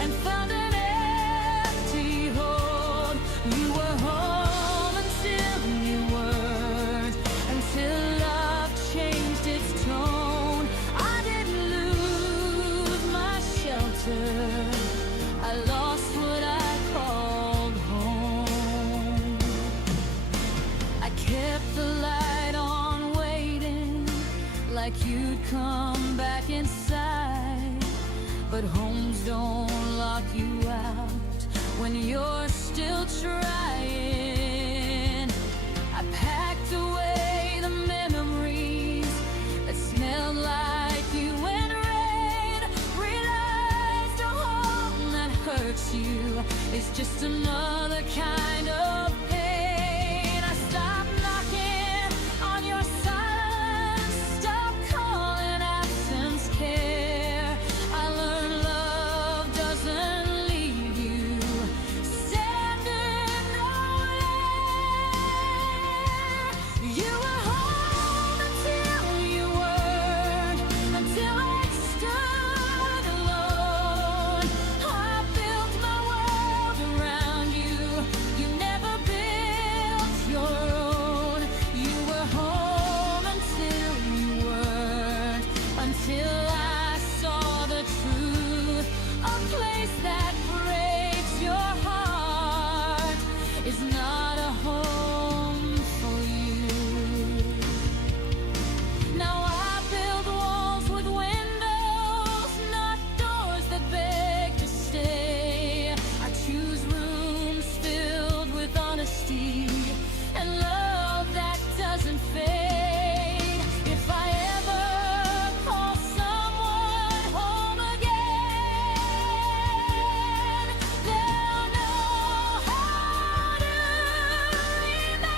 and found an empty hold. You were home until you weren't, until love changed its tone. I didn't lose my shelter, I lost what I called home. I kept the light on waiting, like you'd come back inside. But homes don't lock you out when you're still trying. I packed away the memories that smelled like you and rain. Realized a home that hurts you is just another kind of pain. I stopped knocking on your silence, stopped calling absence care. I learned love doesn't leave you standing nowhere. You were home until you weren't, until I stood alone. I built my world around you, you never built your own. You were home until you weren't, until I saw the truth. A place that breaks your heart is not a home for you. Now I build walls with windows, not doors that beg to stay. I choose rooms filled with honesty and love that doesn't fade. If I ever call someone home again, they'll know how to remain.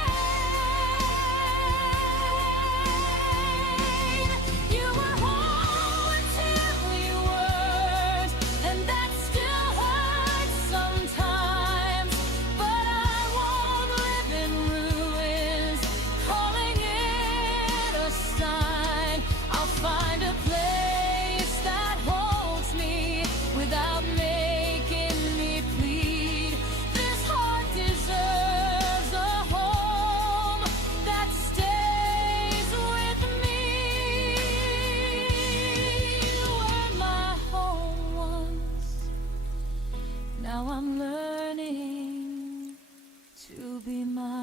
You were home until you weren't, and that still hurts sometimes. But I won't live in ruins, calling it a sign. I'll find a place that holds me without making me plead. This heart deserves a home that stays with me. You were my home once, now I'm learning to be mine.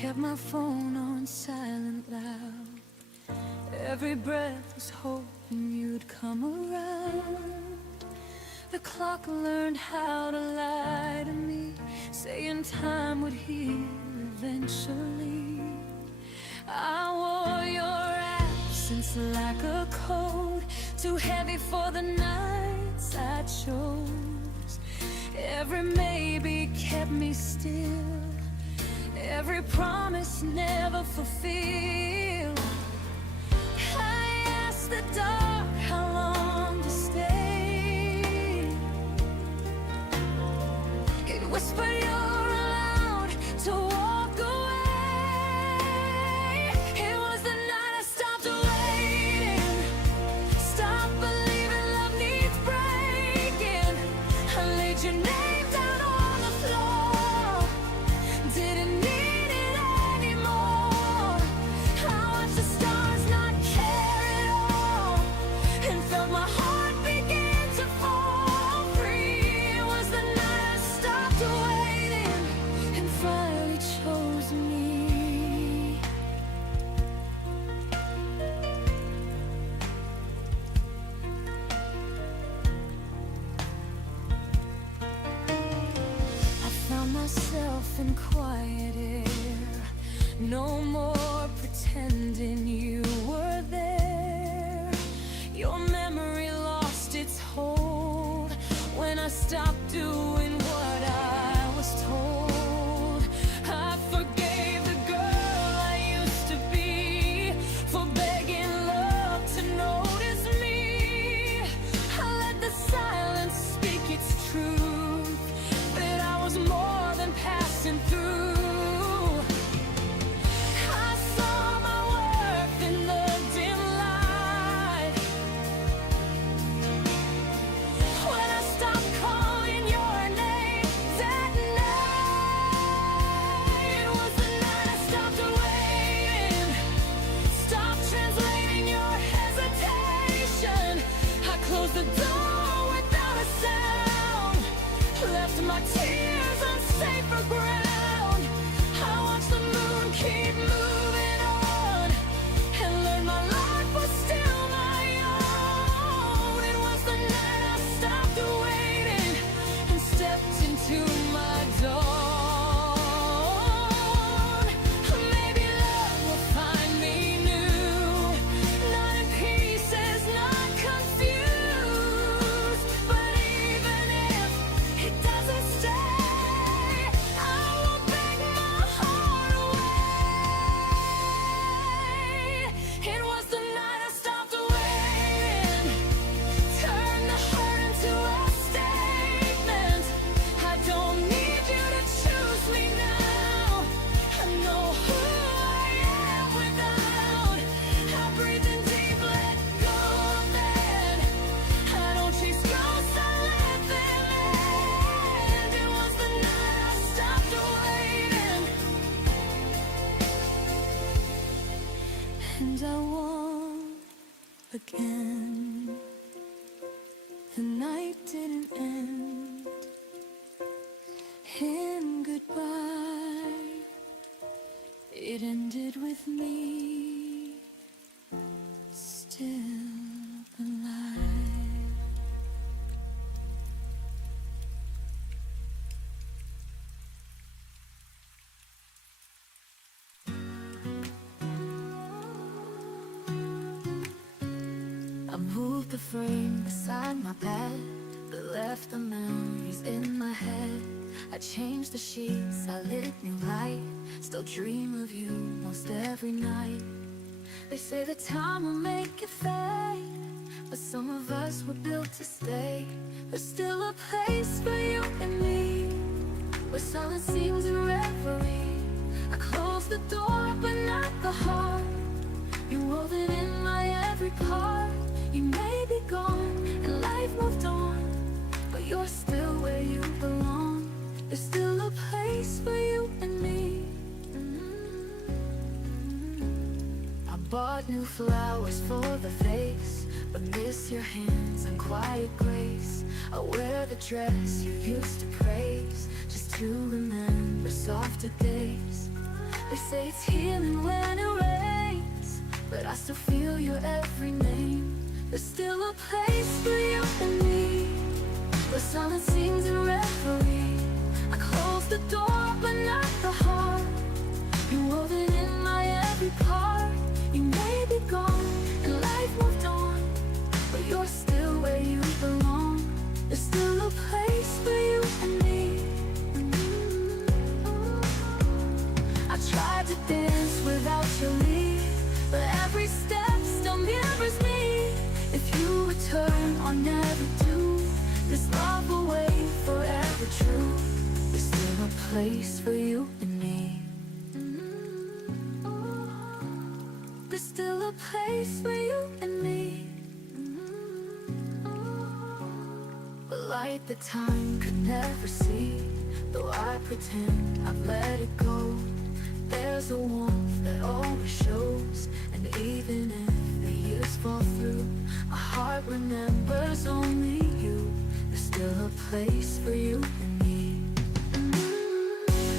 kept my phone on silent loud. Every breath was hoping you'd come around. The clock learned how to lie to me, saying time would heal eventually. I wore your absence like a coat, too heavy for the nights I chose. Every maybe kept me still, every promise never fulfilled. I asked the dark how long to stay. It whispered you're allowed to walk away. It was the night I stopped waiting, stopped believing love needs breaking. I laid your name down on the floor, didn't need it anymore. I watched the stars not care at all, and felt my heart begin to fall free. It was the night I stopped waiting and finally chose me. I found myself in quiet air, no more pretending you were there. Your memory lost its hold when I stopped doing what I was told. I forgave the girl I used to be for begging love to notice me. I let the silence speak its truth, that I was more than passing through. I saw my worth in the dim light when I stopped calling your name that night. It was the night I stopped waiting, stopped translating your hesitation. I closed the door without a sound, left my tears on safer ground. I watched the moon keep moving on, and learned my life was still my own. It was the night I stopped waiting and stepped into my dawn. Maybe love will find me new, not in pieces, not confused. But even if it doesn't stay, I won't beg my heart away. It was the night I stopped waiting, turned the hurt into a statement. I don't need you to choose me now, I know who I am without. I breathed in deep, let go of that. I don't chase ghosts, I let them end. It was the night I stopped waiting, and I won again. The night didn't end in goodbye, it ended with me still alive. I moved the frame beside my bed, but left the memories in my head. I changed the sheets, I lit new light, still dream of you most every night. They say the time will make it fade, but some of us were built to stay. There's still a place for you and me, where silence seems a reverie. I closed the door, but not the heart. You're woven in my every part. You may be gone, and life moved on, but you're still where you belong. There's still a place for you and me. I bought new flowers for the vase, but miss your hands and quiet grace. I wear the dress you used to praise, just to remember softer days. They say it's healing when it rains, but I still feel your every name. There's still a place for you and me, where silence sings in reverie. I close the door, but not the heart. You're woven in my every part. You may be gone, and life moved on, but you're still where you belong. There's still a place for you and me. I tried to dance without your leave, but every step still mirrors me. If you return or never do, this love will wait forever true. There's still a place for you and me. There's still a place for you and me. A light that time could never see, though I pretend I've let it go. There's a warmth that always shows, and even if the years fall through, my heart remembers only you. There's still a place for you and me.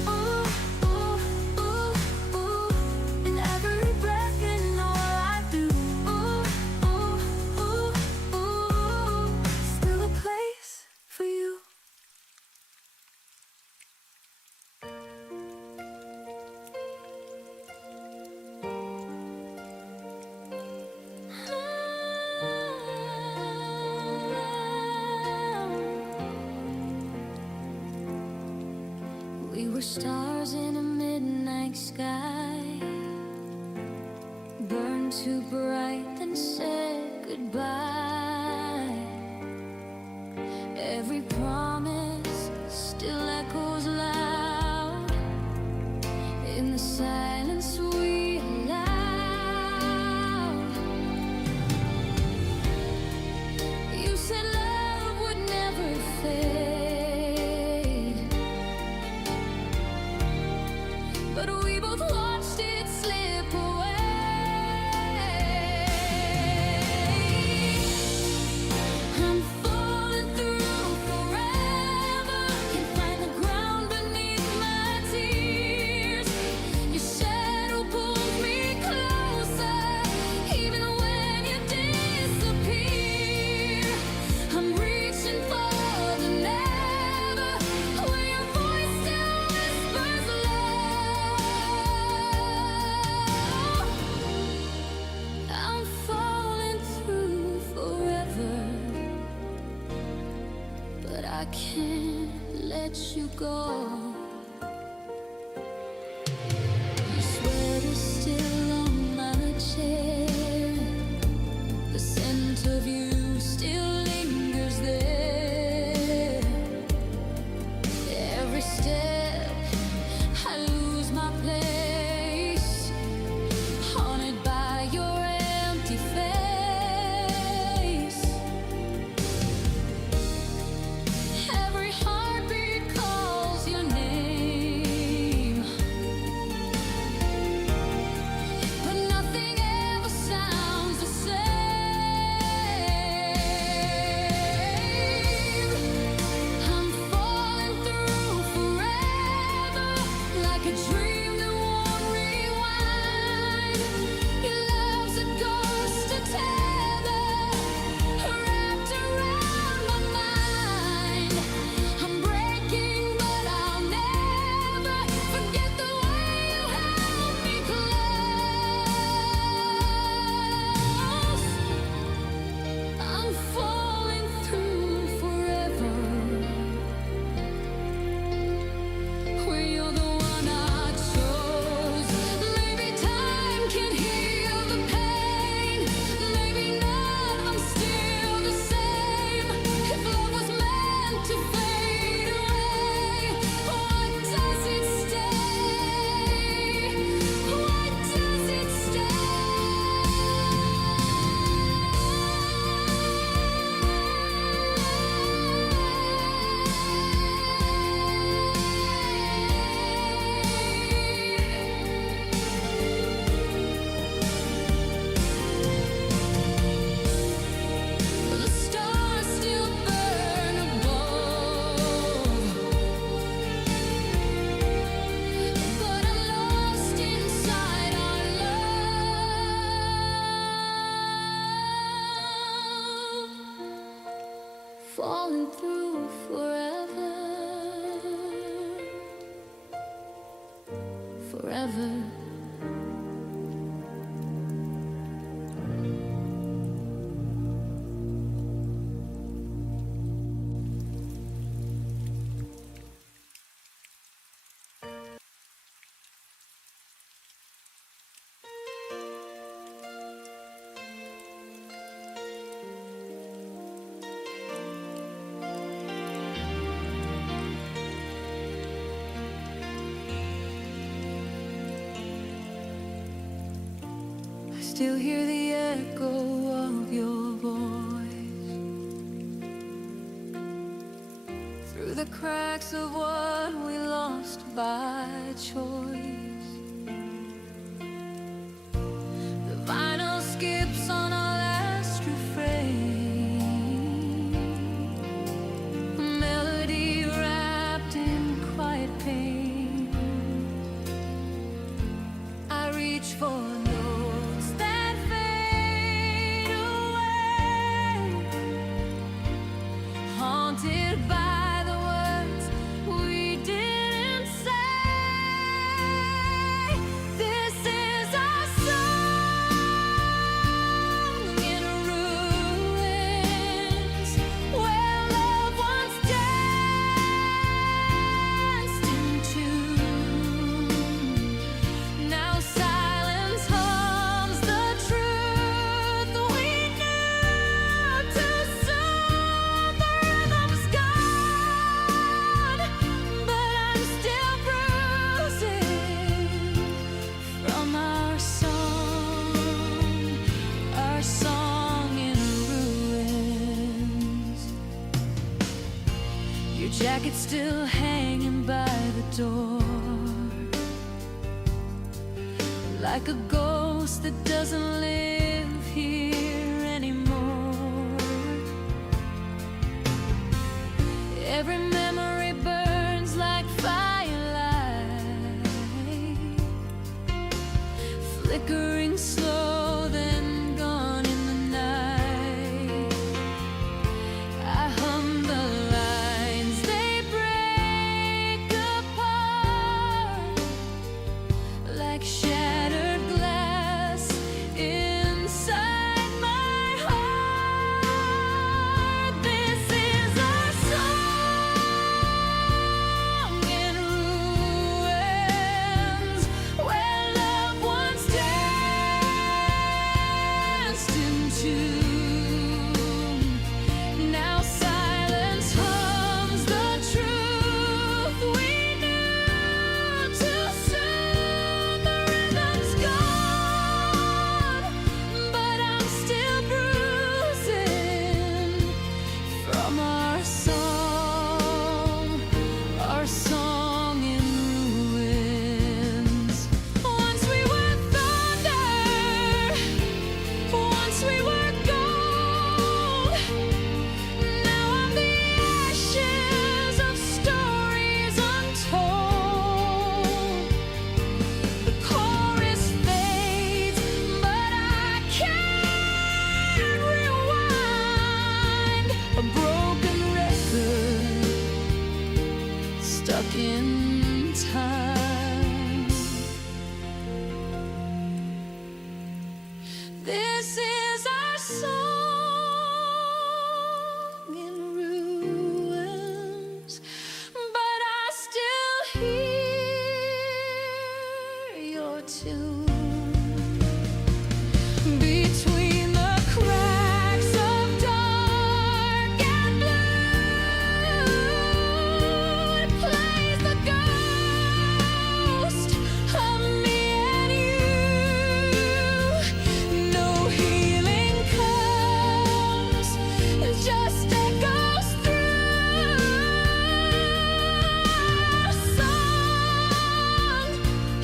Ooh, ooh, ooh, ooh. In every breath and all I do. Ooh, ooh, ooh, ooh. Still a place for you. We were stars in a midnight sky, burned too bright then said goodbye. Every promise still echoes loud in the silence we allowed. You said love would never fade, but we both watched it slip away. I'm falling through forever, can't find the ground beneath my tears. Your shadow pulls me closer, even when you disappear. I'm reaching for the never, where your voice still whispers love. I'm falling through forever, but I can't let you go. Your sweater's still on my chair, the scent of you still lingers there. Every step I lose my place, haunted by your empty face. Every heartbeat calls your name. falling through forever, forever. Still hear the echo of your voice through the cracks of what we lost by choice. The vinyl skips on our last refrain, a melody wrapped in quiet pain. I reach for by the words we didn't say. This is our song in ruins, where love once danced in tune. Now silence hums the truth we knew too soon. The rhythm's gone, but I'm still bruising from our song in ruins. Your jacket's still hanging by the door, like a ghost that doesn't live here anymore. Every memory burns like firelight, flickering slow, then gone in the night. I hum the lines, they break apart like shattered glass inside my heart. This is our song in ruins, where love once danced in tune. Now silence hums the truth we knew too soon. The rhythm's gone, but I'm still bruising from our song in ruins. Once we were thunder, once we were gold. Now I'm the ashes of stories untold. The chorus fades, but I can't rewind. A broken record stuck in time. This is our song in ruins, but I still hear your tune. Between the cracks of dark and blue, it plays the ghost of me and you. No healing comes, it just echoes through.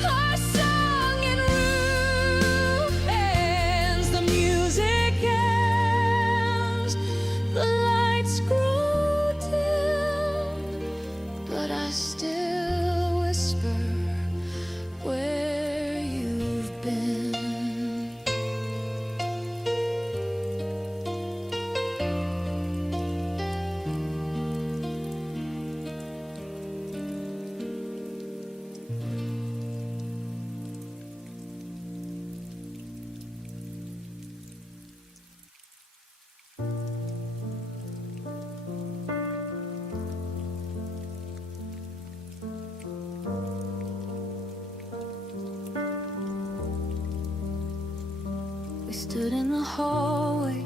Our song in ruins. We stood in the hallway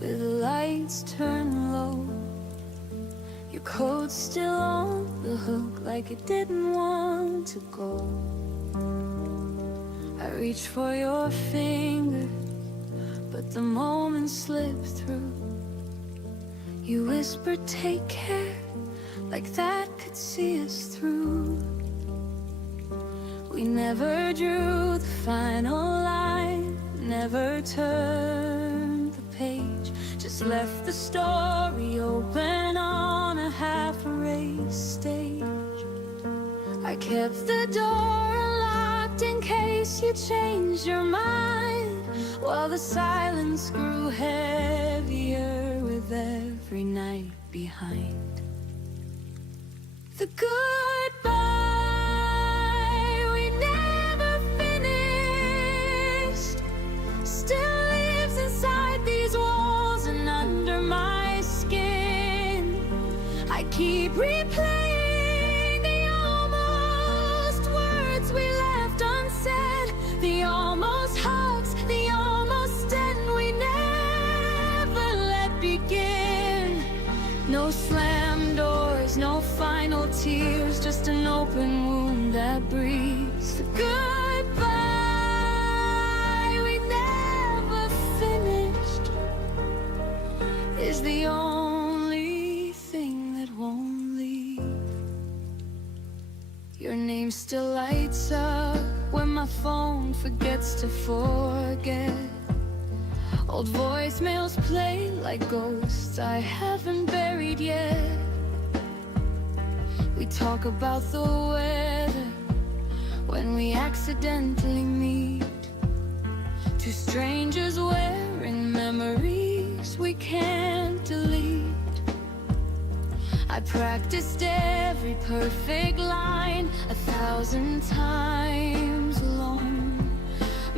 with the lights turned low. Your coat still on the hook like it didn't want to go. I reached for your finger, but the moment slipped through. You whispered, take care, like that could see us through. We never drew the final line, never turned the page, just left the story open on a half-erased stage. I kept the door unlocked in case you changed your mind, while the silence grew heavier with every night behind. The goodbye we never finished still lives inside these walls and under my skin. I keep replaying the almost words we left unsaid, the almost hugs, the almost end we never let begin. No slam doors, no final tears, just an open wound that breathes. The goodbye we never finished is the only thing that won't leave. Your name still lights up when my phone forgets to forget. Old voicemails play like ghosts I haven't buried yet. We talk about the weather when we accidentally meet. Two strangers wearing memories we can't delete. I practiced every perfect line 1,000 times alone,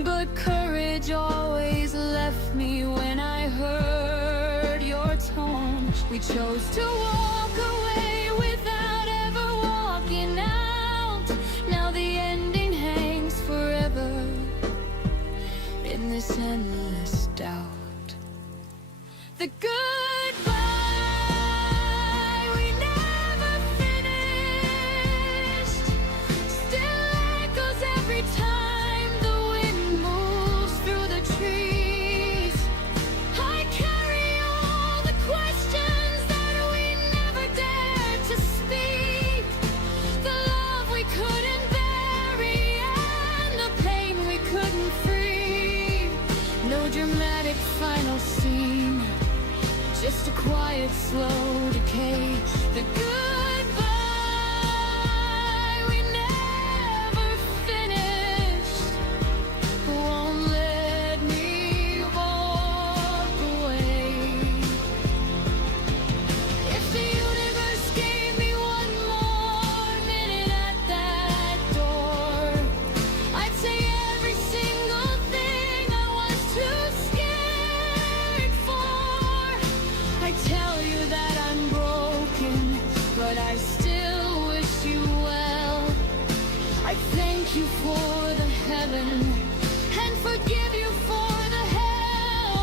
but courage always left me when I heard your tone. We chose to walk away without ever walking out. Now the ending hangs forever in this endless doubt. The goodbye we never finished still echoes every time the wind moves through the trees. I carry all the questions that we never dared to speak, the love we couldn't bury and the pain we couldn't free. No dramatic final scene, just a quiet, slow decay. The goodbye we never finished won't let me walk away. If the universe gave me one more minute at that door, I'd say every single thing I was too scared for. I tell you that I'm broken, but I still wish you well. I thank you for the heaven and forgive you for the hell.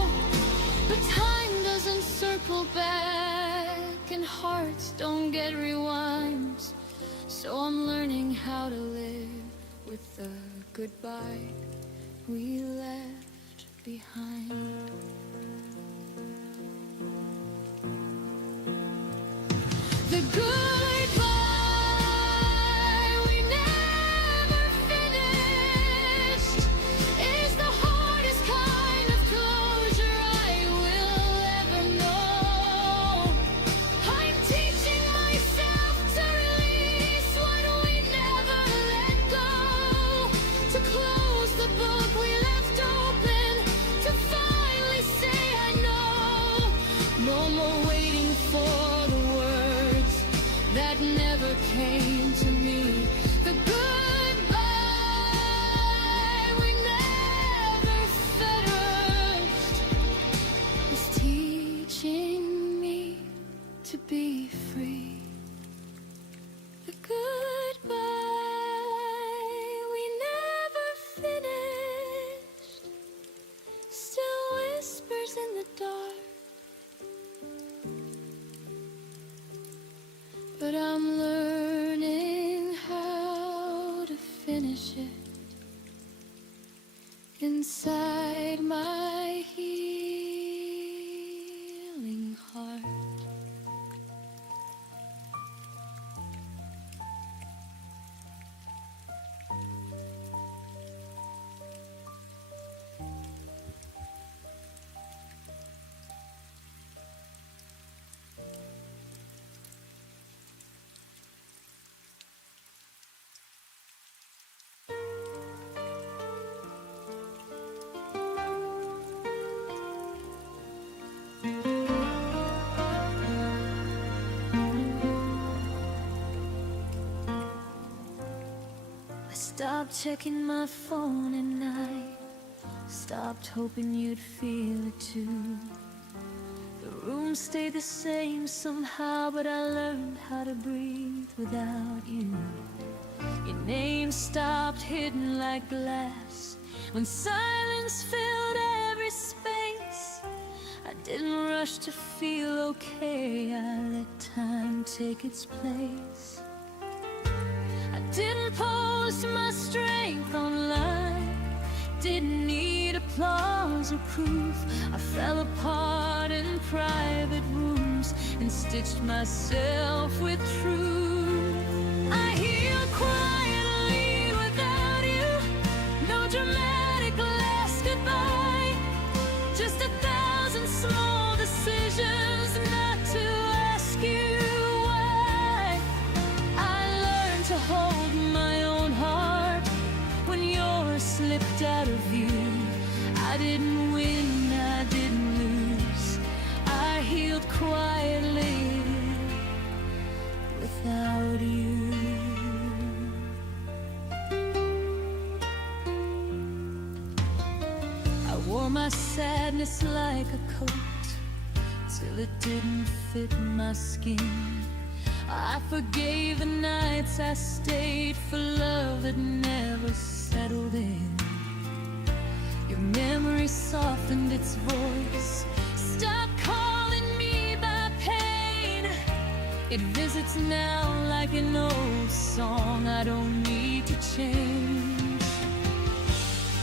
But time doesn't circle back and hearts don't get rewinds. So I'm learning how to live with the goodbye we left behind. The goodbye we never finished is the hardest kind of closure I will ever know. I'm teaching myself to release what we never let go, to close the book we left open, to finally say I know. No more waiting for the words that but I'm learning how to finish it inside my healing heart. I stopped checking my phone at night, stopped hoping you'd feel it too. The room stayed the same somehow, but I learned how to breathe without you. Your name stopped hidden like glass when silence filled every space. I didn't rush to feel okay, I let time take its place. I didn't post my strength online, didn't need applause or proof. I fell apart in private rooms and stitched myself with truth. I healed quietly without you, no dramatic last goodbye, just 1,000 small decisions not to ask you why. I learned to hold my own heart when yours slipped out of view. I didn't win, I didn't lose, I healed quietly without you. I wore my sadness like a coat till it didn't fit my skin. I forgave the nights I stayed for love that never settled in. Your memory softened its voice, stopped calling me by pain. It visits now like an old song I don't need to change.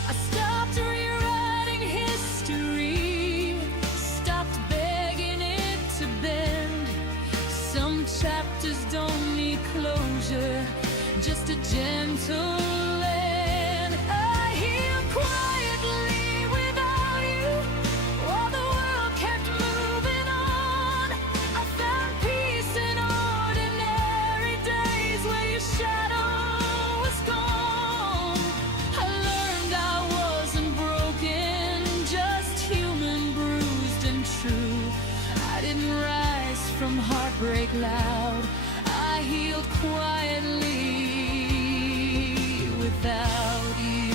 I stopped rewriting history, stopped begging it to bend. Some chapters don't need closure, just a gentle end. I healed quietly without you, while the world kept moving on. I found peace in ordinary days where your shadow was gone. I learned I wasn't broken, just human, bruised and true. I didn't rise from heartbreak loud, I healed quietly without you.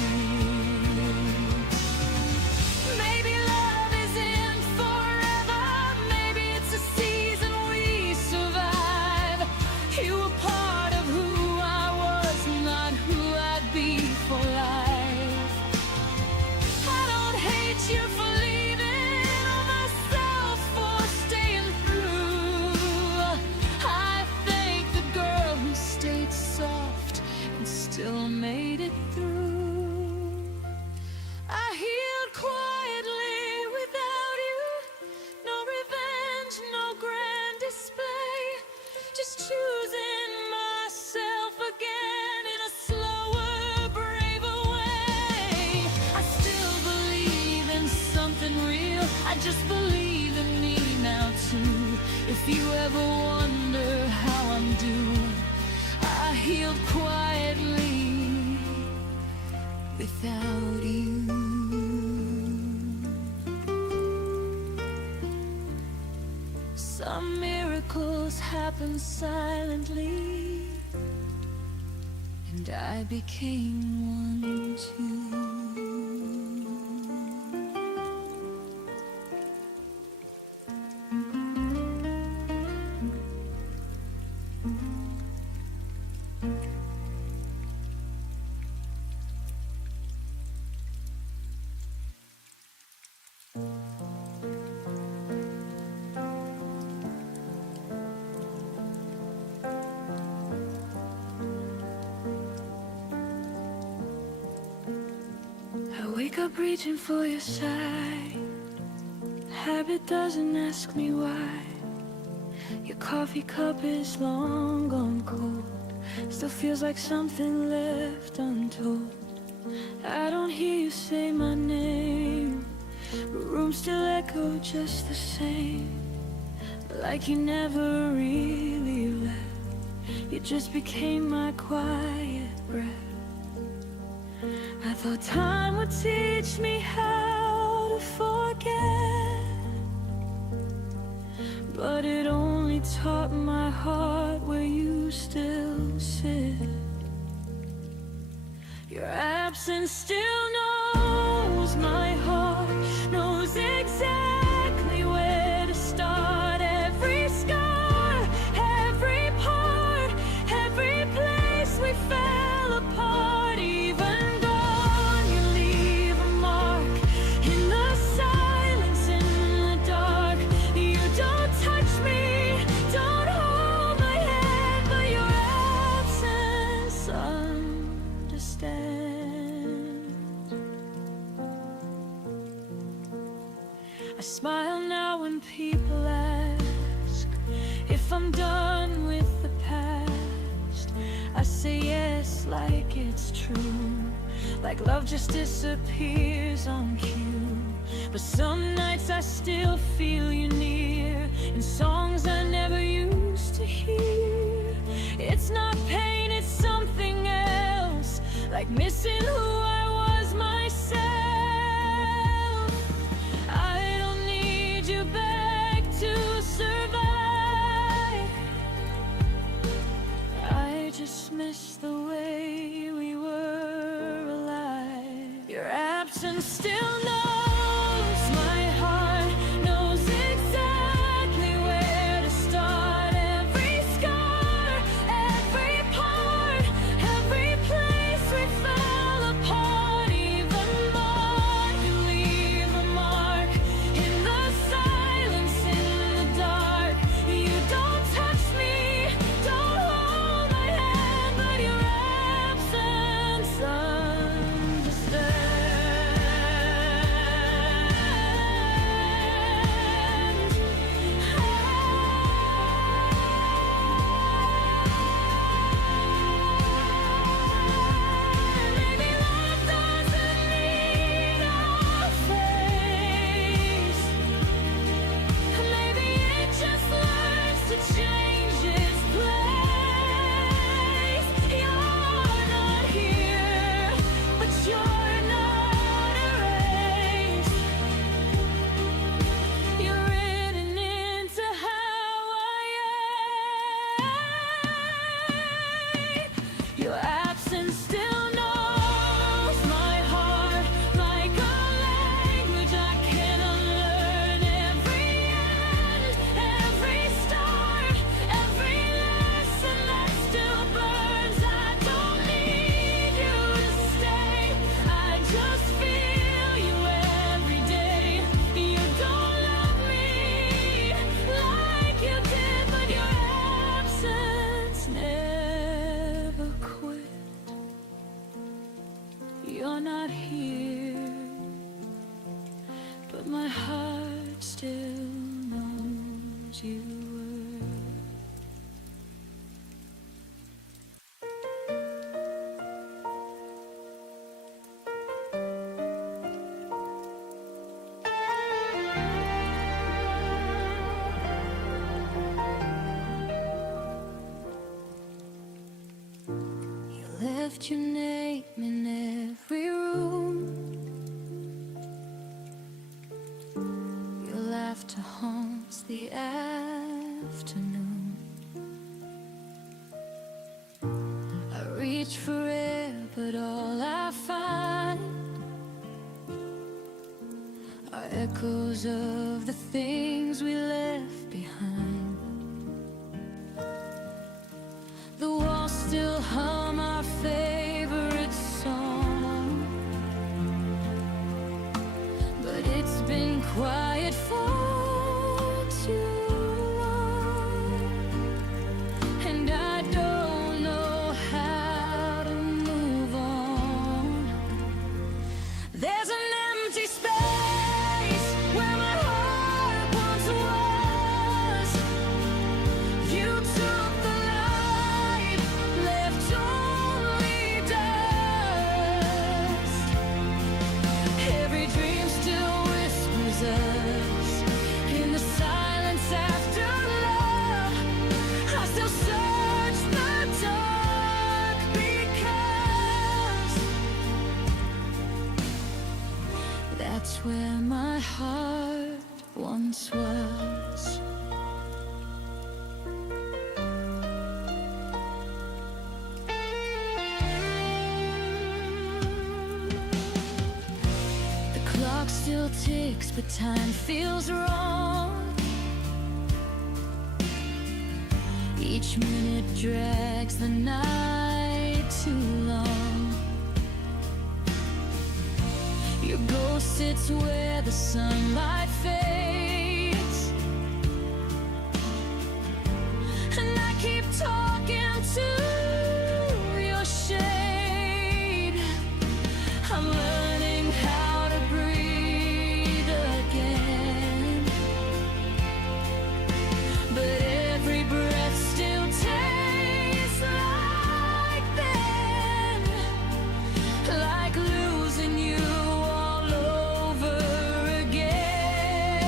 Maybe love isn't forever, maybe it's a season we survive. You were part of who I was, not who I'd be for life. I don't hate you for leaving or myself for staying through. I thank the girl who stayed soft and still made it through. I healed quietly without you, no revenge, no grand display, just choosing myself again in a slower, braver way. I still believe in something real, I just believe in me now too. If you ever wonder how I'm doing, I healed quietly without you. Some miracles happen silently, and I became one too. I wake up reaching for your side. Habit doesn't ask me why. Your coffee cup is long gone cold. Still feels like something left untold. I don't hear you say my name, but rooms still echo just the same. Like you never really left. You just became my quiet breath. I thought time would teach me how to forget, but it only taught my heart where you still sit. Your absence still knows my heart, knows exactly where to start. Every scar, every part, every place we fell apart. Even gone, you leave a mark in the silence, in the dark. You don't touch me, don't hold my hand, but your absence understands. I smile now when people ask if I'm done with the past. I say yes like it's true, like love just disappears on cue. But some nights I still feel you near, in songs I never used to hear. It's not pain, it's something else, like missing who I was myself. I don't need you back to survive. I just miss the way we were alive. Your absence still knows my heart, knows exactly where to start. Every scar, every part, every place we fell apart. Even more, you leave a mark in the silence, in the dark. You don't touch me, don't hold my hand, but your absence understands. Maybe love doesn't need a face. Maybe it just learns to change its place. You're not here, but you're not erased. You're written into how I am. Your absence still knows my heart, like a language I can unlearn. Every end, every start, every lesson that still burns. I don't need you to stay, I just feel you every day. You don't love me like you did, but your absence never quit. You're not here, but my heart still knows you were. You left your name in every room. Your laughter haunts the afternoon. I reach for air, but all I find are echoes of the things we left behind. The walls still hum our favorite song, but it's been quiet for too long. And I don't know how to move on. There's an empty space where my heart once was. You took the light, left only dust. Every dream still whispers us in the silence after love. I still search the dark because that's where my heart once was. The clock still ticks, but time feels wrong. Each minute drags the night too long. Your ghost sits where the sunlight fades, and I keep talking to your shade. I'm learning how to breathe again, but every breath still tastes like then, like losing you all over again.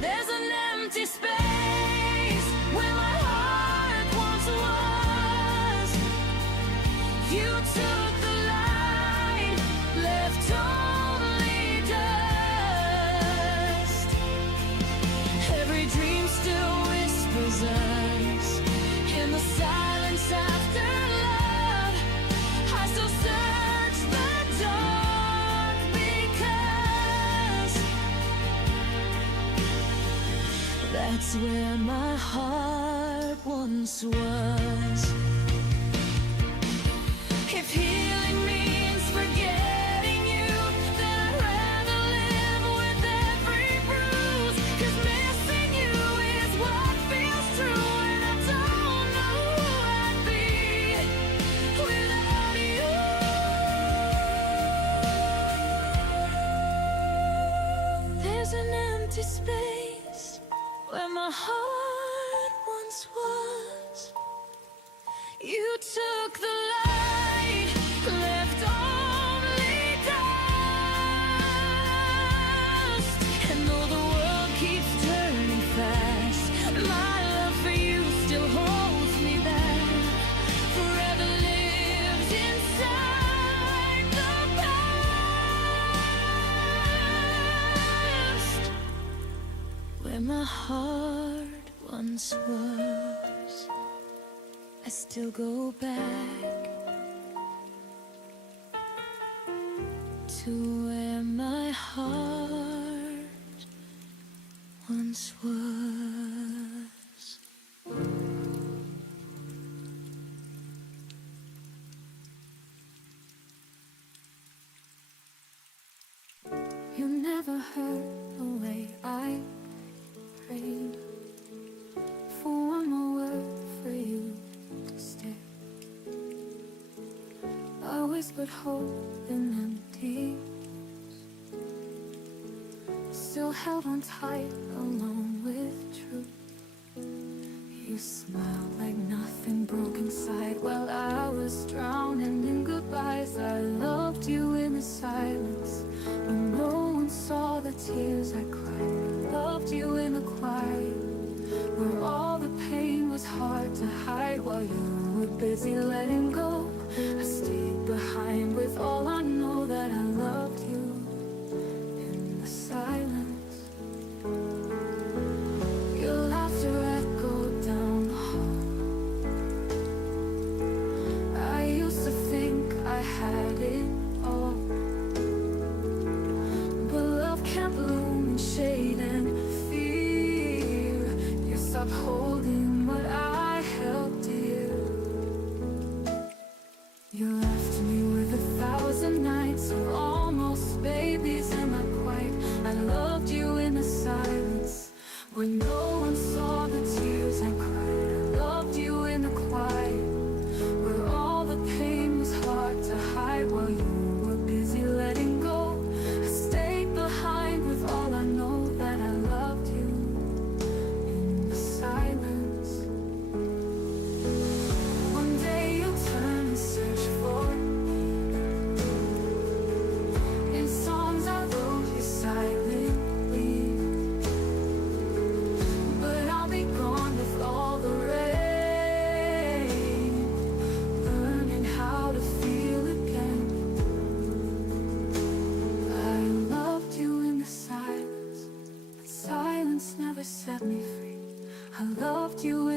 There's an empty space where my heart once was. You took the light, left only dust. Every dream still whispers us in the silence after love. I still search the dark because that's where my heart once was. If healing means forgetting you, then I'd rather live with every bruise. 'Cause missing you is what feels true, and I don't know who I'd be without you. There's an empty space where my heart once was. You took the light, left only dust. And though the world keeps turning fast, my love for you still holds me back. Forever lives inside the past, where my heart once was. I still go back to where my heart once was. You never heard the way I prayed for one more word for you to stay. I whispered hope in empty, still held on tight along with truth. You smiled like nothing broke inside while I was drowning in goodbyes. I loved you in the silence when no one saw the tears I cried. I loved you in the quiet where all the pain was hard to hide while you were busy letting go. I stayed behind with all I know, that I loved you in the silence. Your laughter echoed down the hall. I used to think I had it all, but love can't bloom in shade and fear. You stopped holding what I held dear. You left me with 1,000 nights of almost babies and not quite. I loved you in the silence when no one saw the tears I cried. I loved you in the quiet where all the pain was hard to hide while you were busy letting go.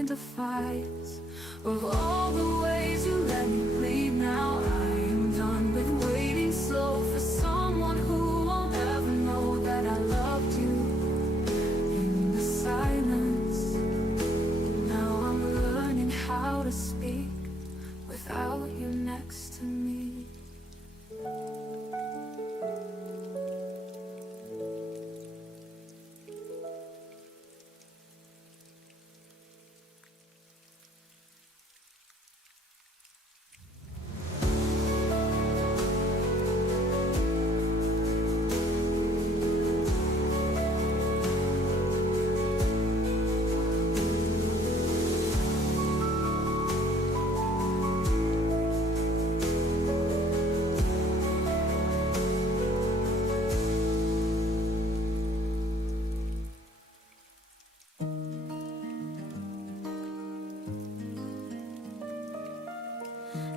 defiance of all the ways you let me bleed. Now I am done with waiting slow for someone who won't ever know that I loved you in the silence. Now I'm learning how to speak without you next to me.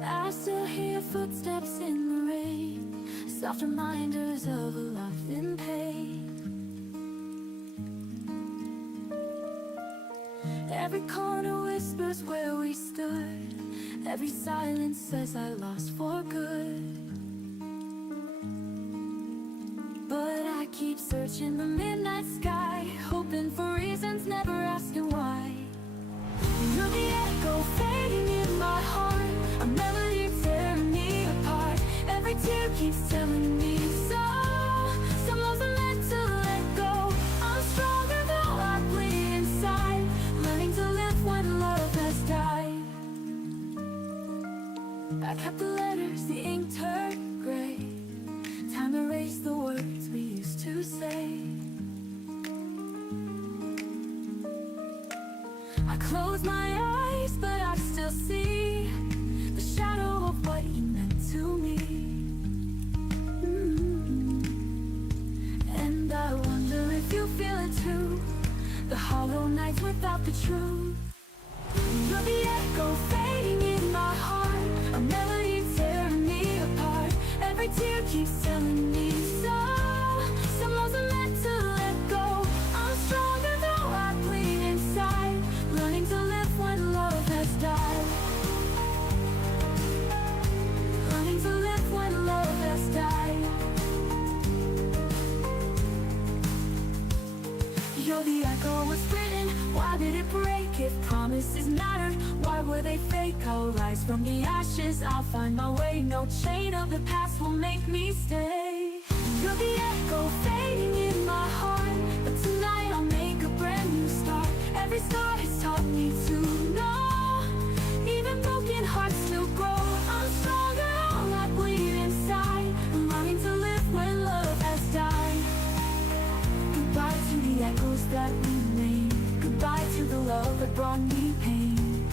I still hear footsteps in the rain, soft reminders of a life in pain. Every corner whispers where we stood, every silence says I lost for good. But I keep searching the midnight sky, hoping for reasons, never asking why. You're the echo fading in my heart, a melody tearing me apart. Every tear keeps telling me so. Some loves are meant to let go. I'm stronger though I bleed inside, learning to live when love has died. I kept the letters, the ink turned gray. Time erased the words we used to say. I close my eyes, but I still see the shadow of what you meant to me. And I wonder if you feel it too, the hollow nights without the truth. You're the echo fading in my heart, a melody tearing me apart. Every tear keeps telling me so. Some loves are meant to let go. I'm stronger though I bleed inside, learning to live when love has died. Learning to live when love has died. You're the echo was written, why did it break? If promises mattered, why were they fake? I'll rise from the ashes, I'll find my way. No chain of the past will make me stay. You're the echo fading in my heart, but tonight I'll make a brand new start. Every star has taught me to know, even broken hearts still grow. I'm stronger, all I bleed inside, I'm learning to live when love has died. Goodbye to the echoes that remain, goodbye to the love that brought me pain.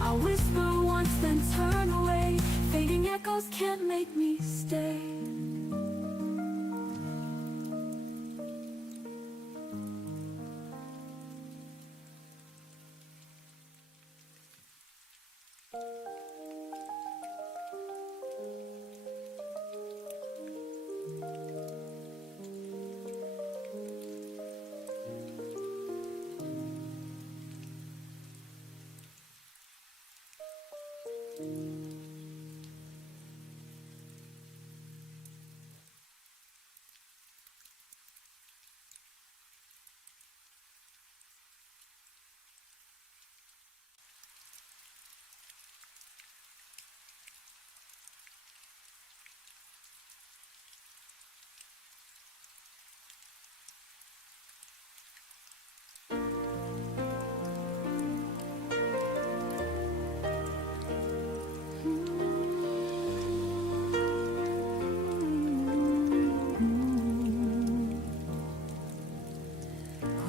I'll whisper once then turn away, fading echoes can't make me stay.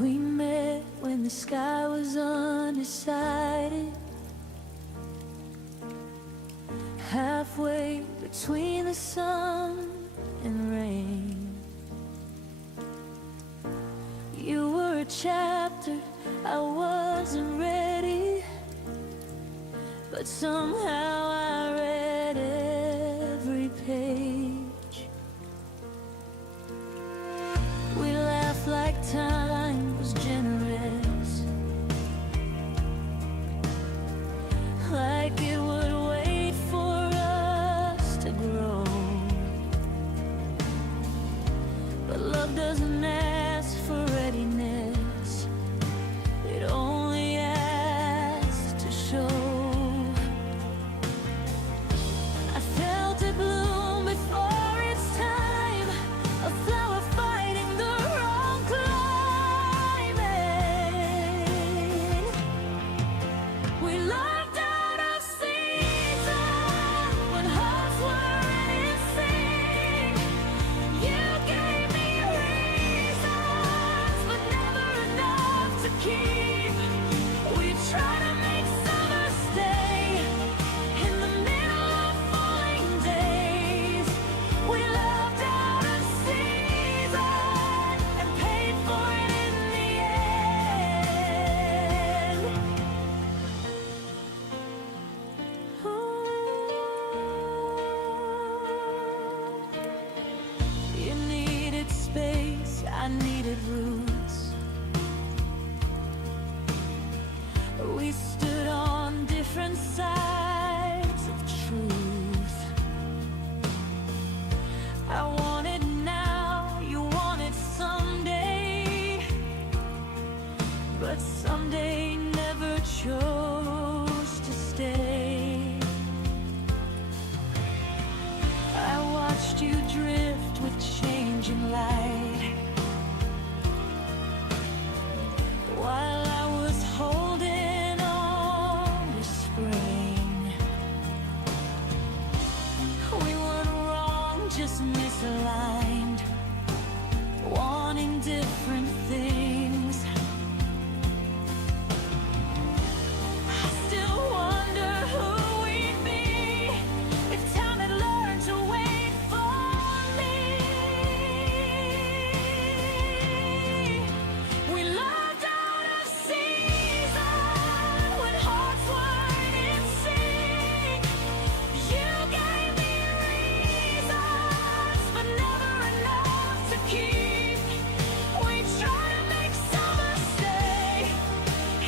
We met when the sky was undecided, halfway between the sun and rain. You were a chapter, I wasn't ready, but somehow I read every page. We laughed like time was generous, love doesn't ask for readiness, it only asks to show. I felt it bloom before its time, a flower fighting the wrong climate. We loved out of season when hearts were in sync. You gave me reasons, but never enough to keep. We try to make summer stay in the middle of falling days. We loved out of season and paid for it in the end. You needed space, I needed roots. We stood on different sides of truth. I wanted now, you wanted someday, but someday never chose to stay. I watched you drift with changing light, while I was holding on to spring. We weren't wrong, just misaligned, wanting different things. I still wonder who we'd be if time had learned to wait for me. We loved out of season when hearts weren't in sync. You gave me reasons, but never enough to keep. We try to make summer stay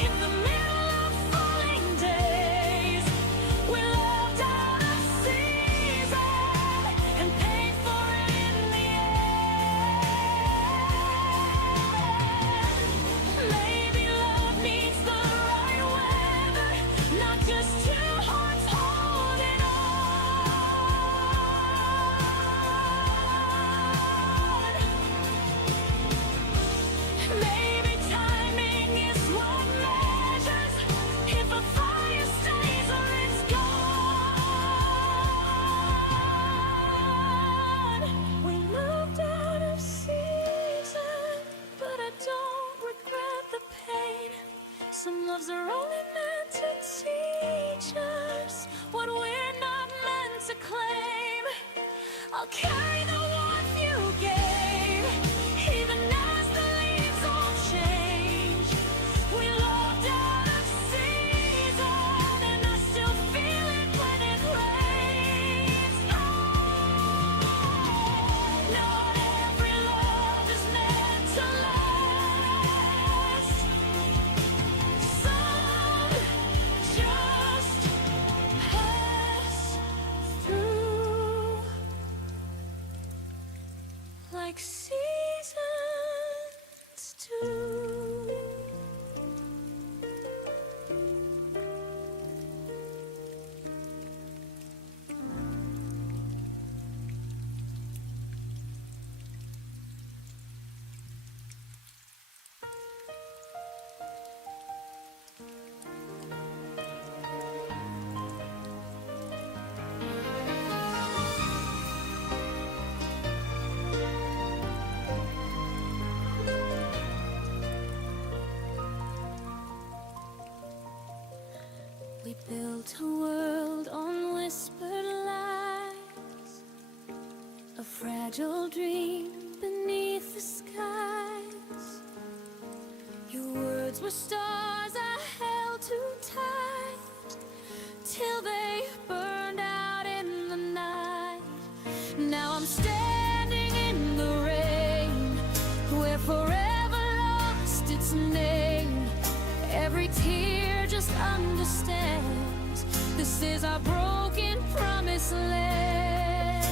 in the middle of falling days. We loved out of season and paid for it in the end. Maybe love needs the right weather, not just two hearts holding on. Maybe timing is what measures if a fire stays or it's gone. We moved out of season, but I don't regret the pain. Some loves are only meant to teach us what we're not meant to claim. I'll carry the warmth you gave, even as the leaves all change. We loved out of season, and I still feel it when it rains. Not every love is meant to last. Some just pass through like seasons do. We built a world on whispered lies, a fragile dream beneath the skies. Your words were stars I held too tight, till they burned out in the night. Now I'm standing in the rain, where forever lost its name. Every tear just understands this is our broken promised land.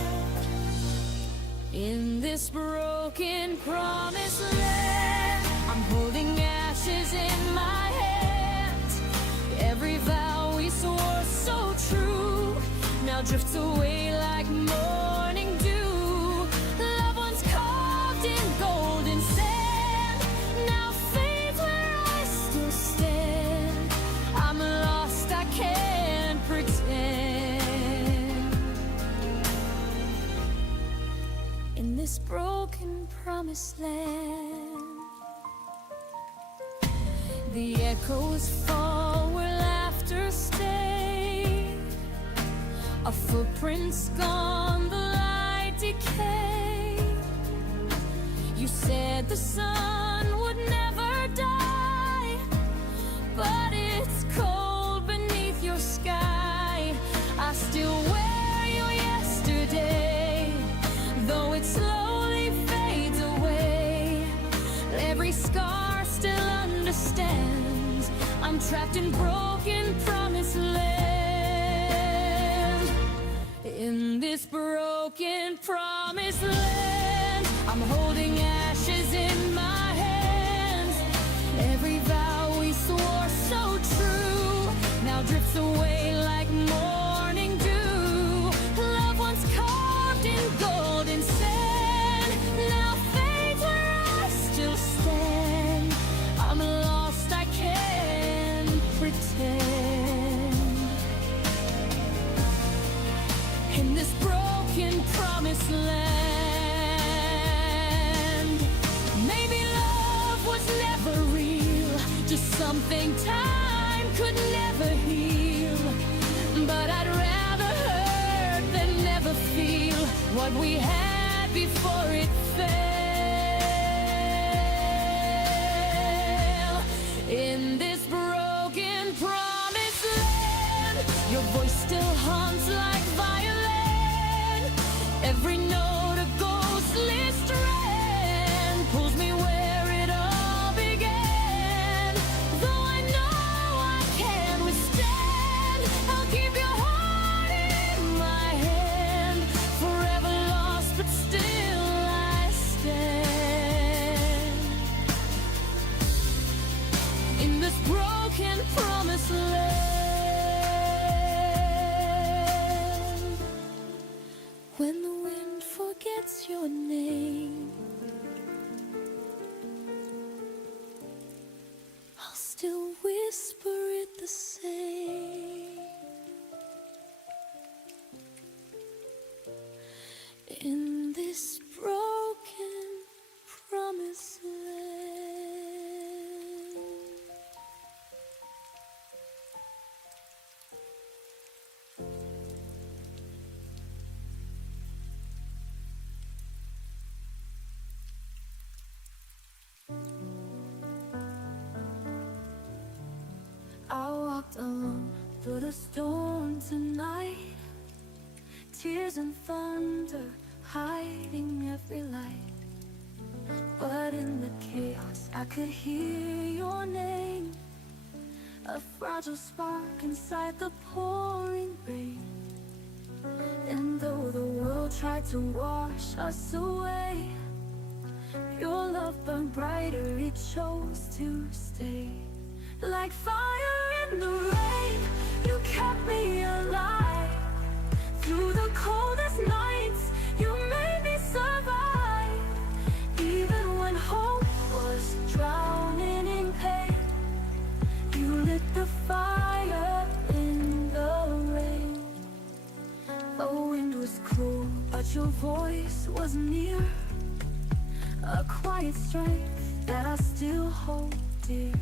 In this this broken promised land, I'm holding ashes in my hands. Every vow we swore so true now drifts away like morning dew. Loved ones carved in golden sand now fades where I still stand. I'm lost, I can't pretend. In this broken promised land, the echoes fall where laughter stayed. A footprint's gone, the light decayed. You said the sun would never die, but it's cold beneath your sky. I still wear you yesterday, though it slowly fades away. Every scar still understands I'm trapped in broken promised land. In this broken promised land, I'm holding ashes in my hands. Every vow we swore so true now drifts away like morning dew. Loved ones carved in golden sand now fades where I still stand. I'm lost, I can't pretend. In this broken promised land, maybe love was never real, just something time could never heal. But I'd rather hurt than never feel what we had before it fell. In this broken promised land, your voice still haunts like violin. Every note a ghostly strand pulls me where it all began. Though I know I can't withstand, I'll keep your heart in my hand. Forever lost, but still I stand. In this broken promised land, when the wind forgets your name, I'll still whisper it the same. In this broken promised land. I walked alone through the storm tonight, tears and thunder hiding every light. But in the chaos I could hear your name, a fragile spark inside the pouring rain. And though the world tried to wash us away, your love burned brighter, it chose to stay. Like fire in the rain, you kept me alive. Through the coldest nights, you made me survive. Even when hope was drowning in pain, you lit the fire in the rain. The wind was cruel, but your voice was near, a quiet strength that I still hold dear.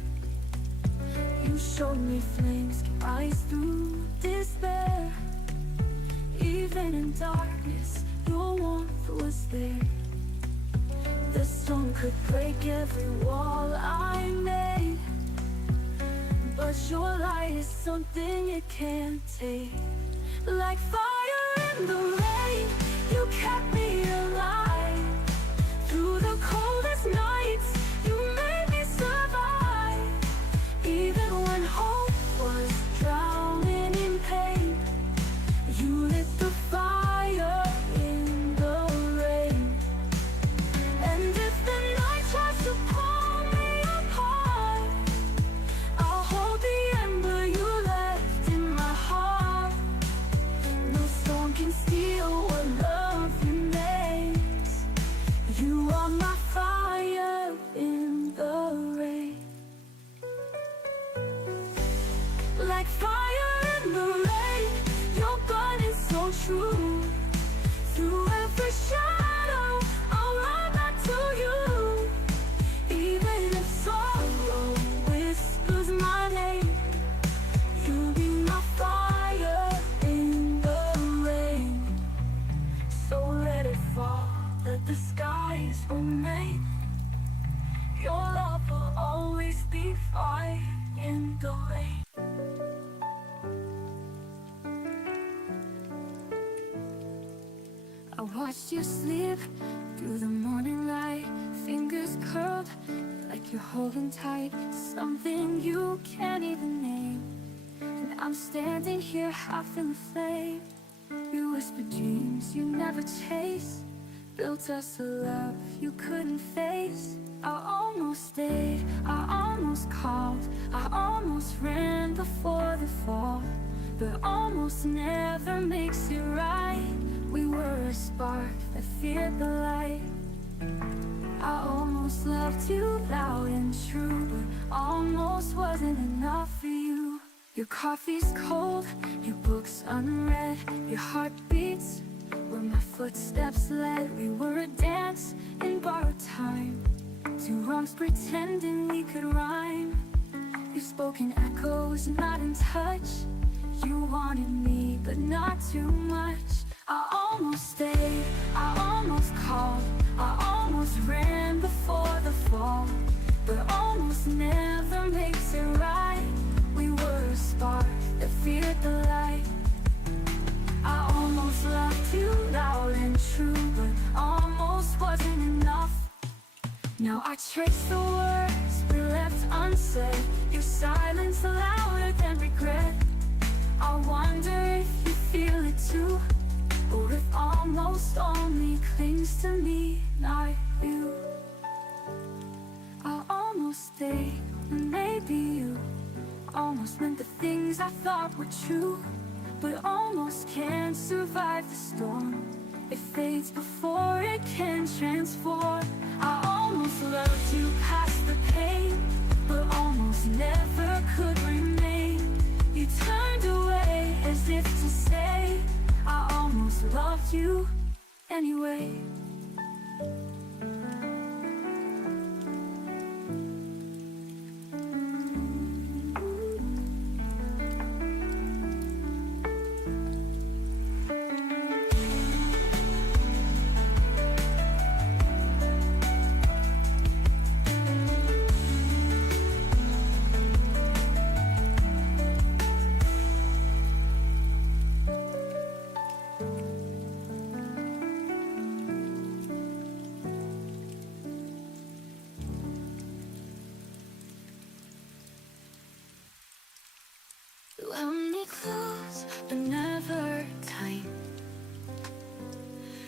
You showed me flames can rise through despair. Even in darkness, your warmth was there. The storm could break every wall I made, but your light is something it can't take. Like fire in the rain, you kept me alive. Through the coldest nights, you made me survive. Even when hope was drowning in pain, you lit the fire in the rain. skies were made. Your love will always be flying away. I watched you sleep through the morning light, fingers curled like you're holding tight to something you can't even name. And I'm standing here half in the flame. You whispered dreams you never chased, built us a love you couldn't face. I almost stayed, I almost called, I almost ran before the fall. But almost never makes it right. We were a spark that feared the light. I almost loved you loud and true, but almost wasn't enough for you. Your coffee's cold, your book's unread, your heart beats where my footsteps led. We were a dance in borrowed time, two wrongs pretending we could rhyme. You've spoken echoes, not in touch. You wanted me, but not too much. I almost stayed, I almost called, I almost ran before the fall. But almost never makes it right. We were a spark that feared the light. I almost loved you loud and true, but almost wasn't enough. Now I trace the words we left unsaid, your silence louder than regret. I wonder if you feel it too, or if almost only clings to me, not you. I almost stayed, and maybe you almost meant the things I thought were true. But almost can't survive the storm, it fades before it can transform. I almost loved you past the pain, but almost never could remain. You turned away as if to say, I almost loved you anyway. You held me close, but never tight.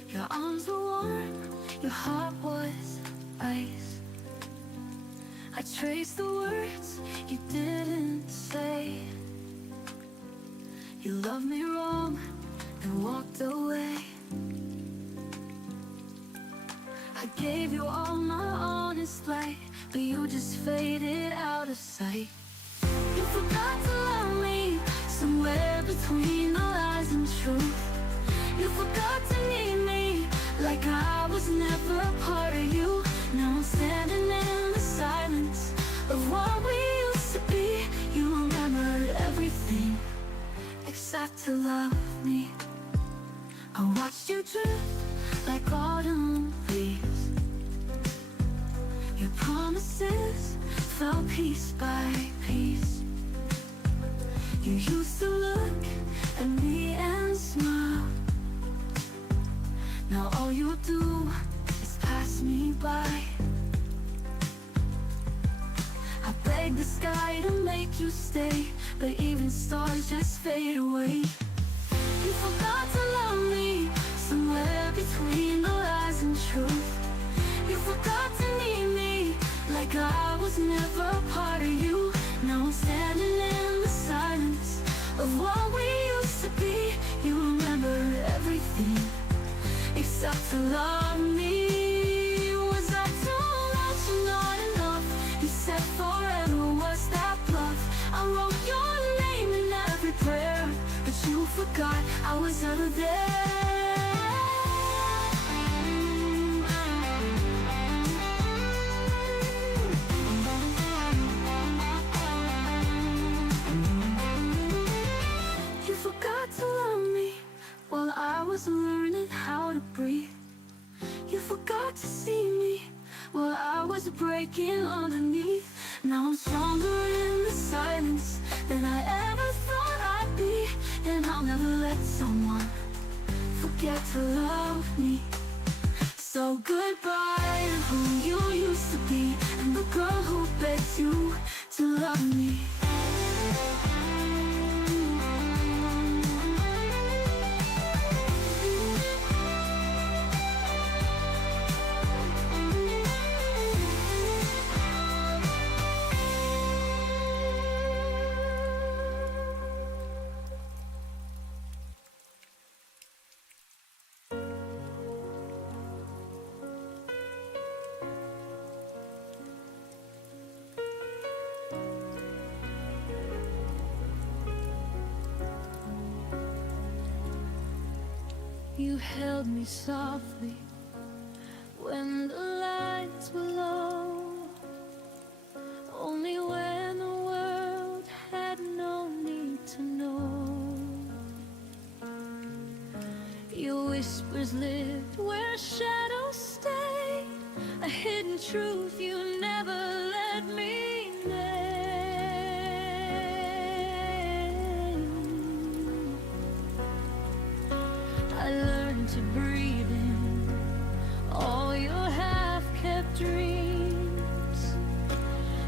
Your arms were warm, your heart was ice. I traced the words you didn't say. You loved me wrong and walked away. I gave you all my honest light, but you just faded out of sight. You forgot to love me somewhere between the lies and truth. You forgot to need me like I was never a part of you. Now I'm standing in the silence of what we used to be. You remembered everything except to love me. I watched you drift like autumn leaves. Your promises fell piece by piece. You used to look at me and smile. Now all you do is pass me by. I begged the sky to make you stay, but even stars just fade away. You forgot to love me somewhere between the lies and truth. You forgot to need me like I was never a part of you. Now I'm standing in the silence of what we used to be. You remember everything except to love me. Was I too much or not enough? You said forever was that bluff. I wrote your name in every prayer, but you forgot I was ever there. was breaking underneath. Now I'm stronger in the silence than I ever thought I'd be. And I'll never let someone forget to love me. So goodbye to who you used to be, and the girl who begged you to love me. You held me softly when the lights were low, only when the world had no need to know. Your whispers lived where shadows stay, a hidden truth you never let me name. I learned to breathe in all your half-kept dreams,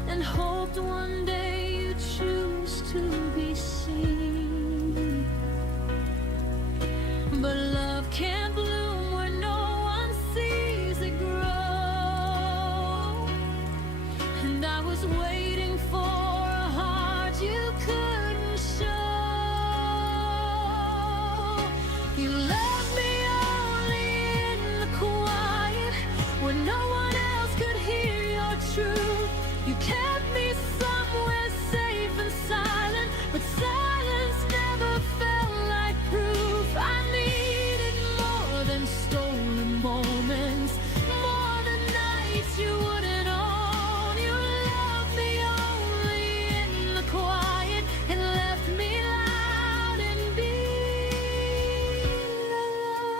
and hoped one day you'd choose to be seen. But love can't bloom where no one sees it grow, and I was waiting for a heart you couldn't show. You love me only in the quiet, where no one else could hear your truth. You kept me somewhere safe and silent, but silence never felt like proof. I needed more than stolen moments, more than nights you wouldn't own. You loved me only in the quiet, and left me loud and being alone.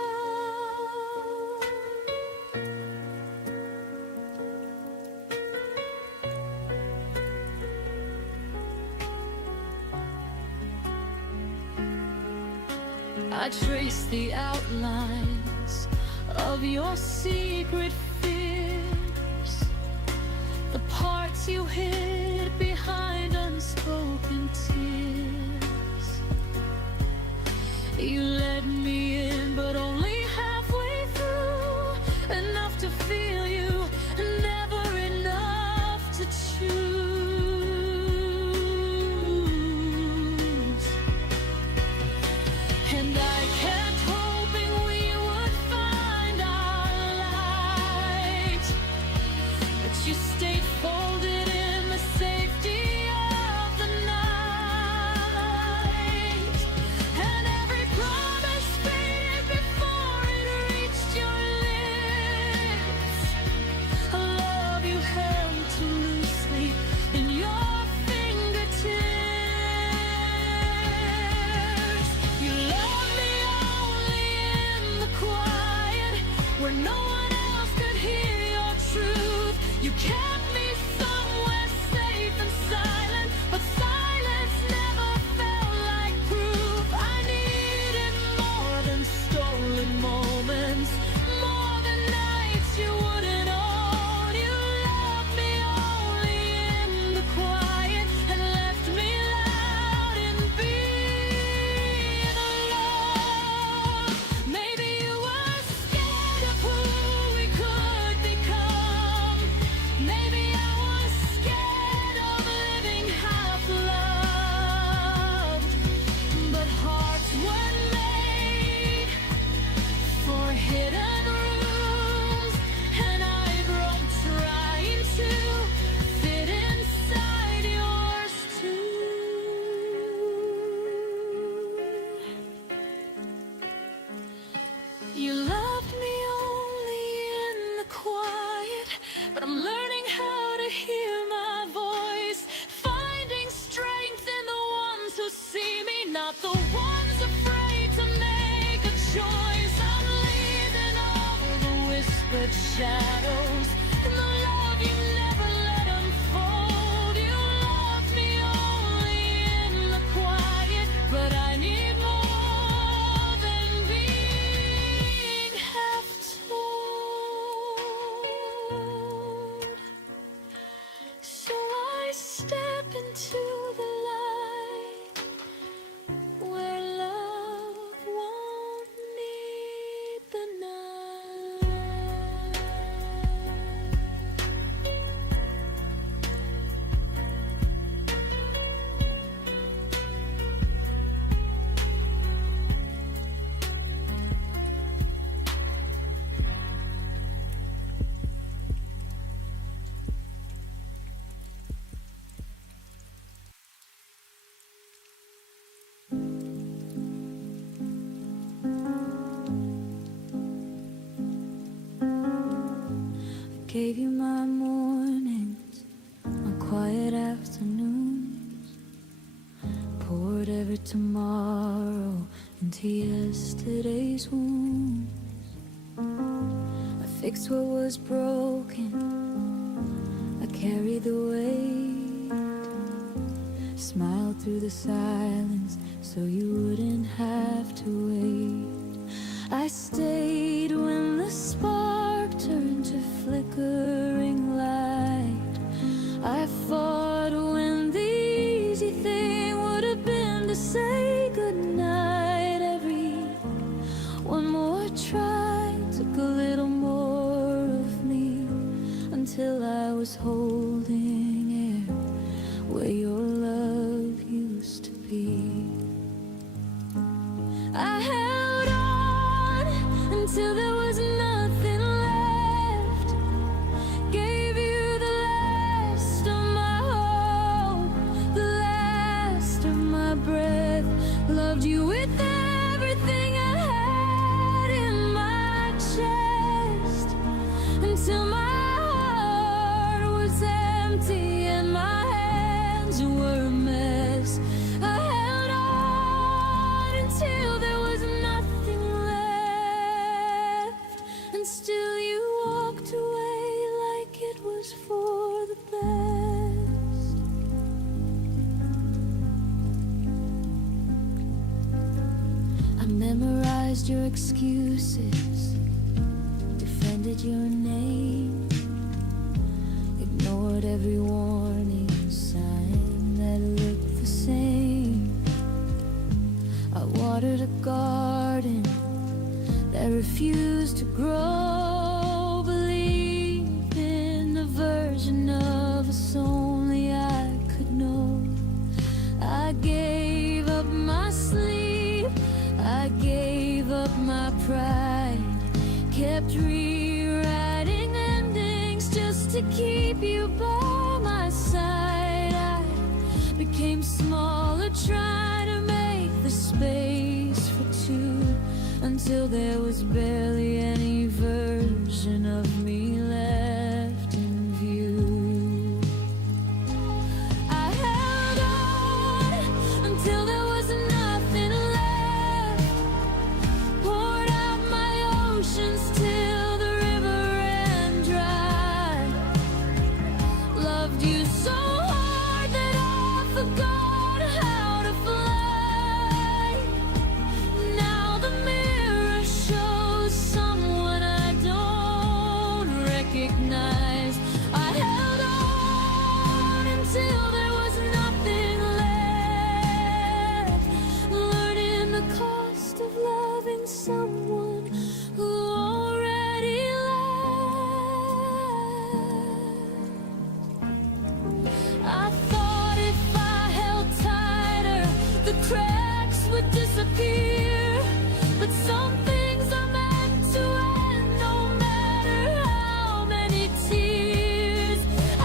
I traced the outlines of your secret fears, the parts you hid behind unspoken tears. You let me in, but only halfway through, enough to feel you, never enough to choose. And I kept hoping we would find our light, but you stayed folded in the safety of the night. And every promise faded before it reached your lips, a love you held too loosely in your fingertips. You love me only in the quiet, where no one else could hear your truth. You kept me somewhere safe and silent, but silence never felt like proof. I needed more than stolen moments, more than nights you wouldn't own. You loved me only in the quiet, and left me loud and being alone. Maybe you were scared of who we could become. Maybe I was scared of living half loved. But hearts were made for hidden rooms, and I broke trying to fit inside yours too. You loved me only in the quiet, but I'm learning how to hear my voice, finding strength in the ones who see me, not the ones afraid to make a choice. I'm leaving all the whispered shadows and the love you never let unfold. You love me only in the quiet, but I need more than being half told. So I step into the light where love won't need the night. Gave you my mornings, my quiet afternoons, poured every tomorrow into yesterday's wounds. I fixed what was broken, I carried the weight, smiled through the silence so you wouldn't have to wait. I stayed when the spark turned to flickering light. I fought when the easy thing would have been to say goodnight. Every one more try took a little more of me, until I was holding air where your love used to be. I held on until there was nothing left. Gave you the last of my hope, the last of my breath. Loved you with everything I had in my chest, until my heart was empty and my hands were a mess. I held on until there was nothing left, and still you walked away like it was for the best. I memorized your excuses, defended your name, ignored every warning sign that looked the same. I watered a garden that refused to grow, believed in a version of us only I could know. I gave up my sleep, I gave up my pride, kept rewriting endings just to keep you by my side. I became smaller, trying to make the space for two, until there was barely any version of me left in view. I held on until there was nothing left, poured out my oceans till the river ran dry. Loved you so hard that I forgot how to fly. Now the mirror shows someone I don't recognize. I held on until there was nothing left, learning the cost of loving someone who already left. I thought if I held tighter, the cracks would disappear, but some things are meant to end, no matter how many tears. I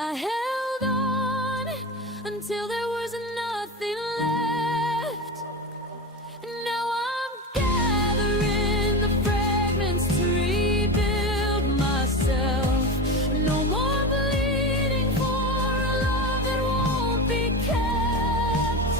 I held on until there was nothing left. And now I'm gathering the fragments to rebuild myself. No more bleeding for a love that won't be kept.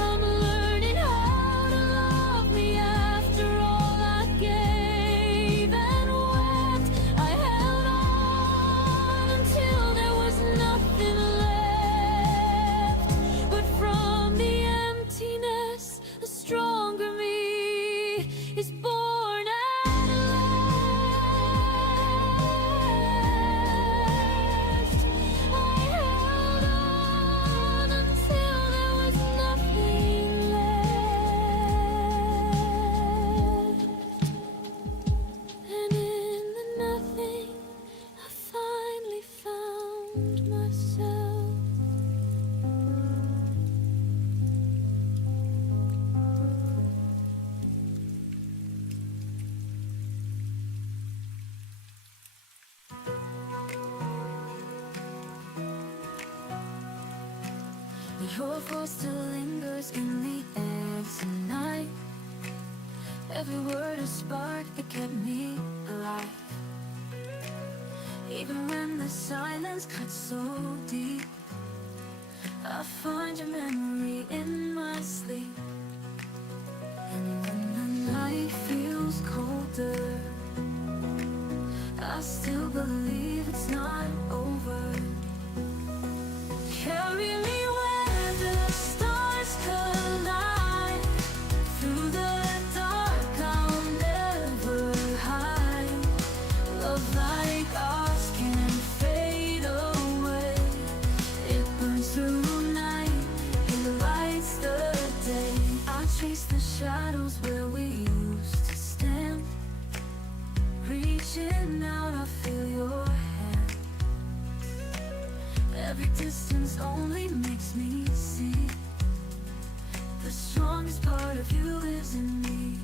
I'm learning how to love me after all I gave and wept. I held on until there was nothing left. But from the emptiness, the stronger me is born at last. I held on until there was nothing left. And in the nothing, I finally found myself. Your voice still lingers in the air tonight. Every word a spark that kept me alive. Even when the silence cuts so deep, I find your memory in my sleep. And when the night feels colder, I still believe it's not over. Carry me where the stars collide. Through the dark I'll never hide. Love like ours can fade away. It burns through night, it lights the day. I trace the shadows where we used to stand. Reaching out, I feel your hand. Every distance only makes me see the strongest part of you lives in me.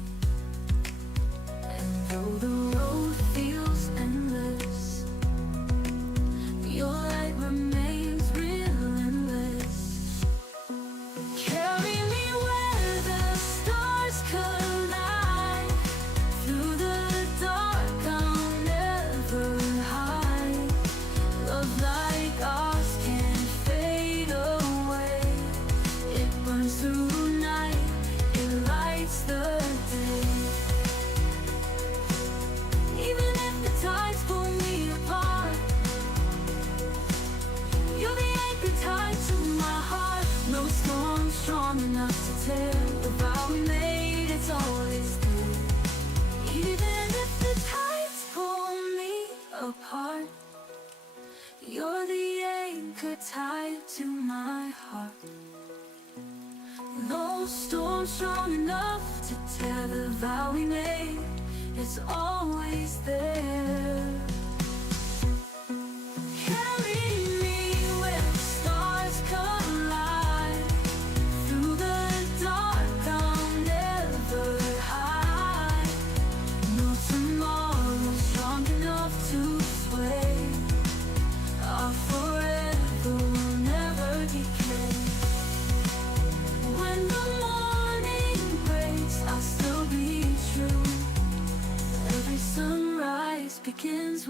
And though the road feels endless, your light remains relentless. Carry me where the stars collide. Through the dark I'll never hide. Love like ours can't fade away. It burns through night, it lights the day. Even if the tides pull me apart, you're the anchor tied to my heart. No storm strong enough to tear the vow we made, it's always there. Even if the tides pull me apart, you're the anchor tied to my heart. No storm strong enough to tear the vow we made, it's always there. Carry me where the stars collide. Through the dark I'll never hide. No tomorrow strong enough to sway. Our forever will never decay. When the morning breaks, I'll still be true. Every sunrise begins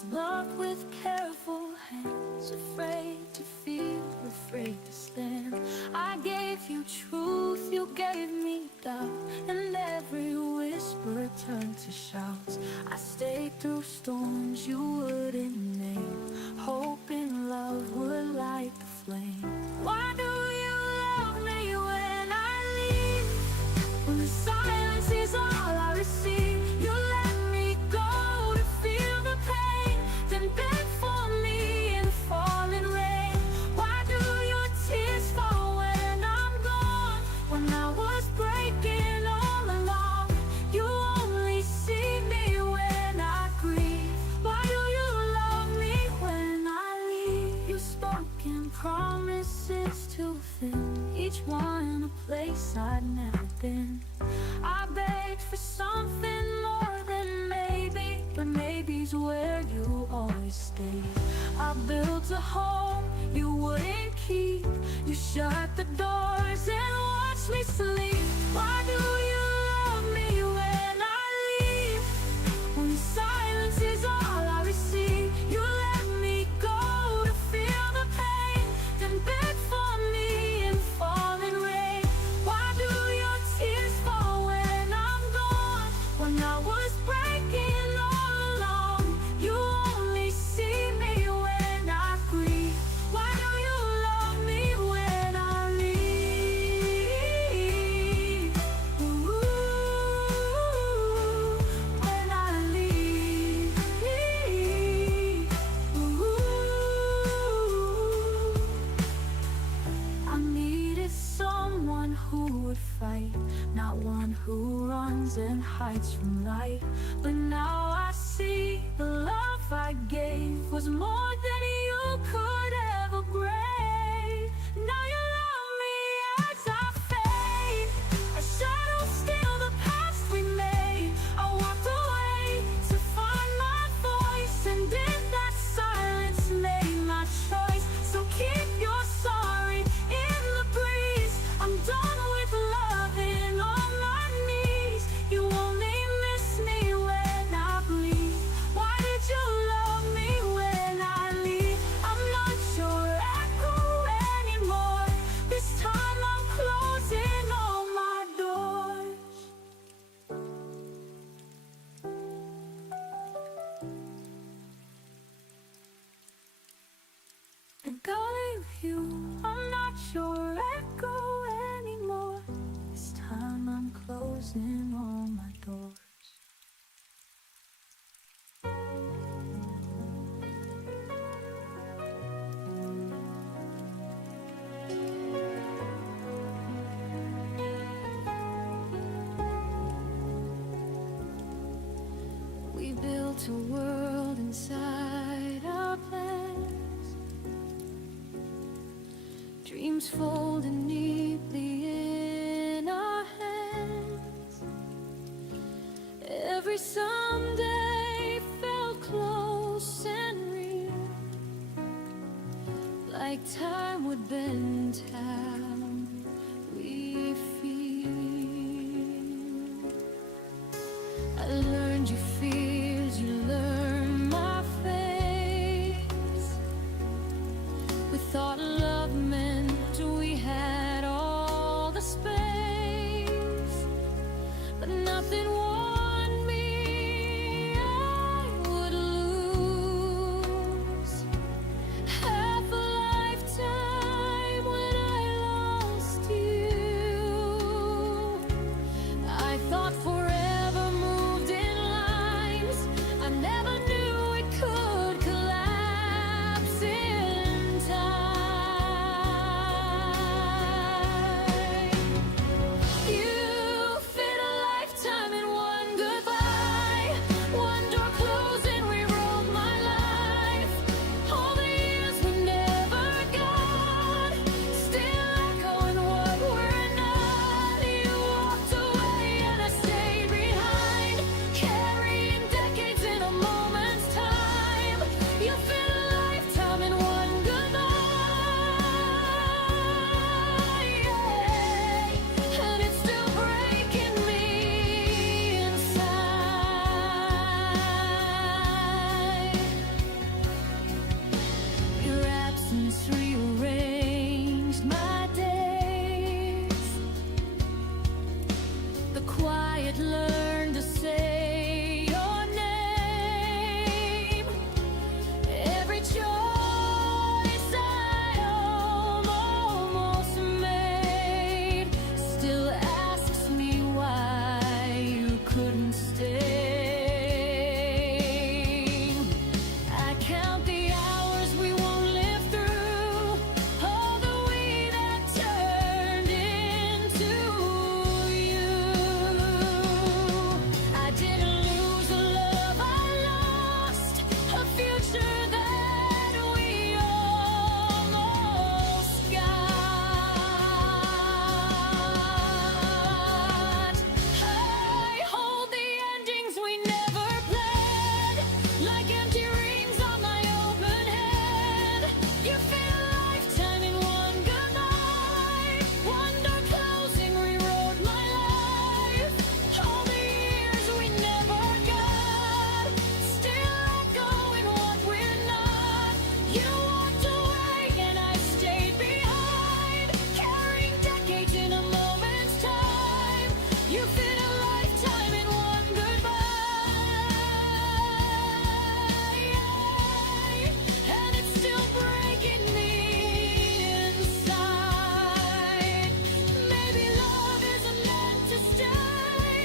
is blocked with careful hands, afraid to feel, afraid to stand. I gave you truth, you gave me doubt, and every whisper turned to shouts. I stayed through storms you wouldn't name, hoping love would light the flame. Why do you love me when I leave? When the silence is all I receive, you let me go to feel the pain, then beg for me in the falling rain. Why do your tears fall when I'm gone? When I was breaking all along, you only see me when I grieve. Why do you love me when I leave? You spoke in promises to fill each one a place I'd never been. I begged for something more than maybe, but maybe's where you always stay. I built a home you wouldn't keep, you shut the doors and watched me sleep. Why do you love me when I leave? When the silence is all I receive, you let me go to feel the pain, then beg for me in falling rain. Why do your tears fall when I'm gone? When I was breaking all along, you only see me when I grieve. Why do you love me when I leave? Ooh, when I leave. Ooh, I needed someone who would fight, not one who runs and hides from light. But now I see the love I gave was more than you could ever brave. Now you love me as I fade, a shadow steal the past we made. I walked away to find my voice, and in that silence made my choice. So keep your sorry in the breeze. I'm done with loving on my knees. You only miss me when I bleed. Why did you love me when I leave? I'm not your echo anymore. This time I'm closing all my doors. And God with you, I'm not your echo anymore. This time I'm closing all my doors. We built a world inside our plans, dreams folded neatly in our hands. Every someday felt close and real, like time would bend how we feel. I learned your fears, you learned my face. We thought love meant we had all the space, but nothing warned me I would lose half a lifetime when I lost you. I thought forever moved in lines. I never knew it could collapse in time. You fit a lifetime in one You fit a lifetime in one goodbye, and it's still breaking me inside. Maybe love isn't meant to stay.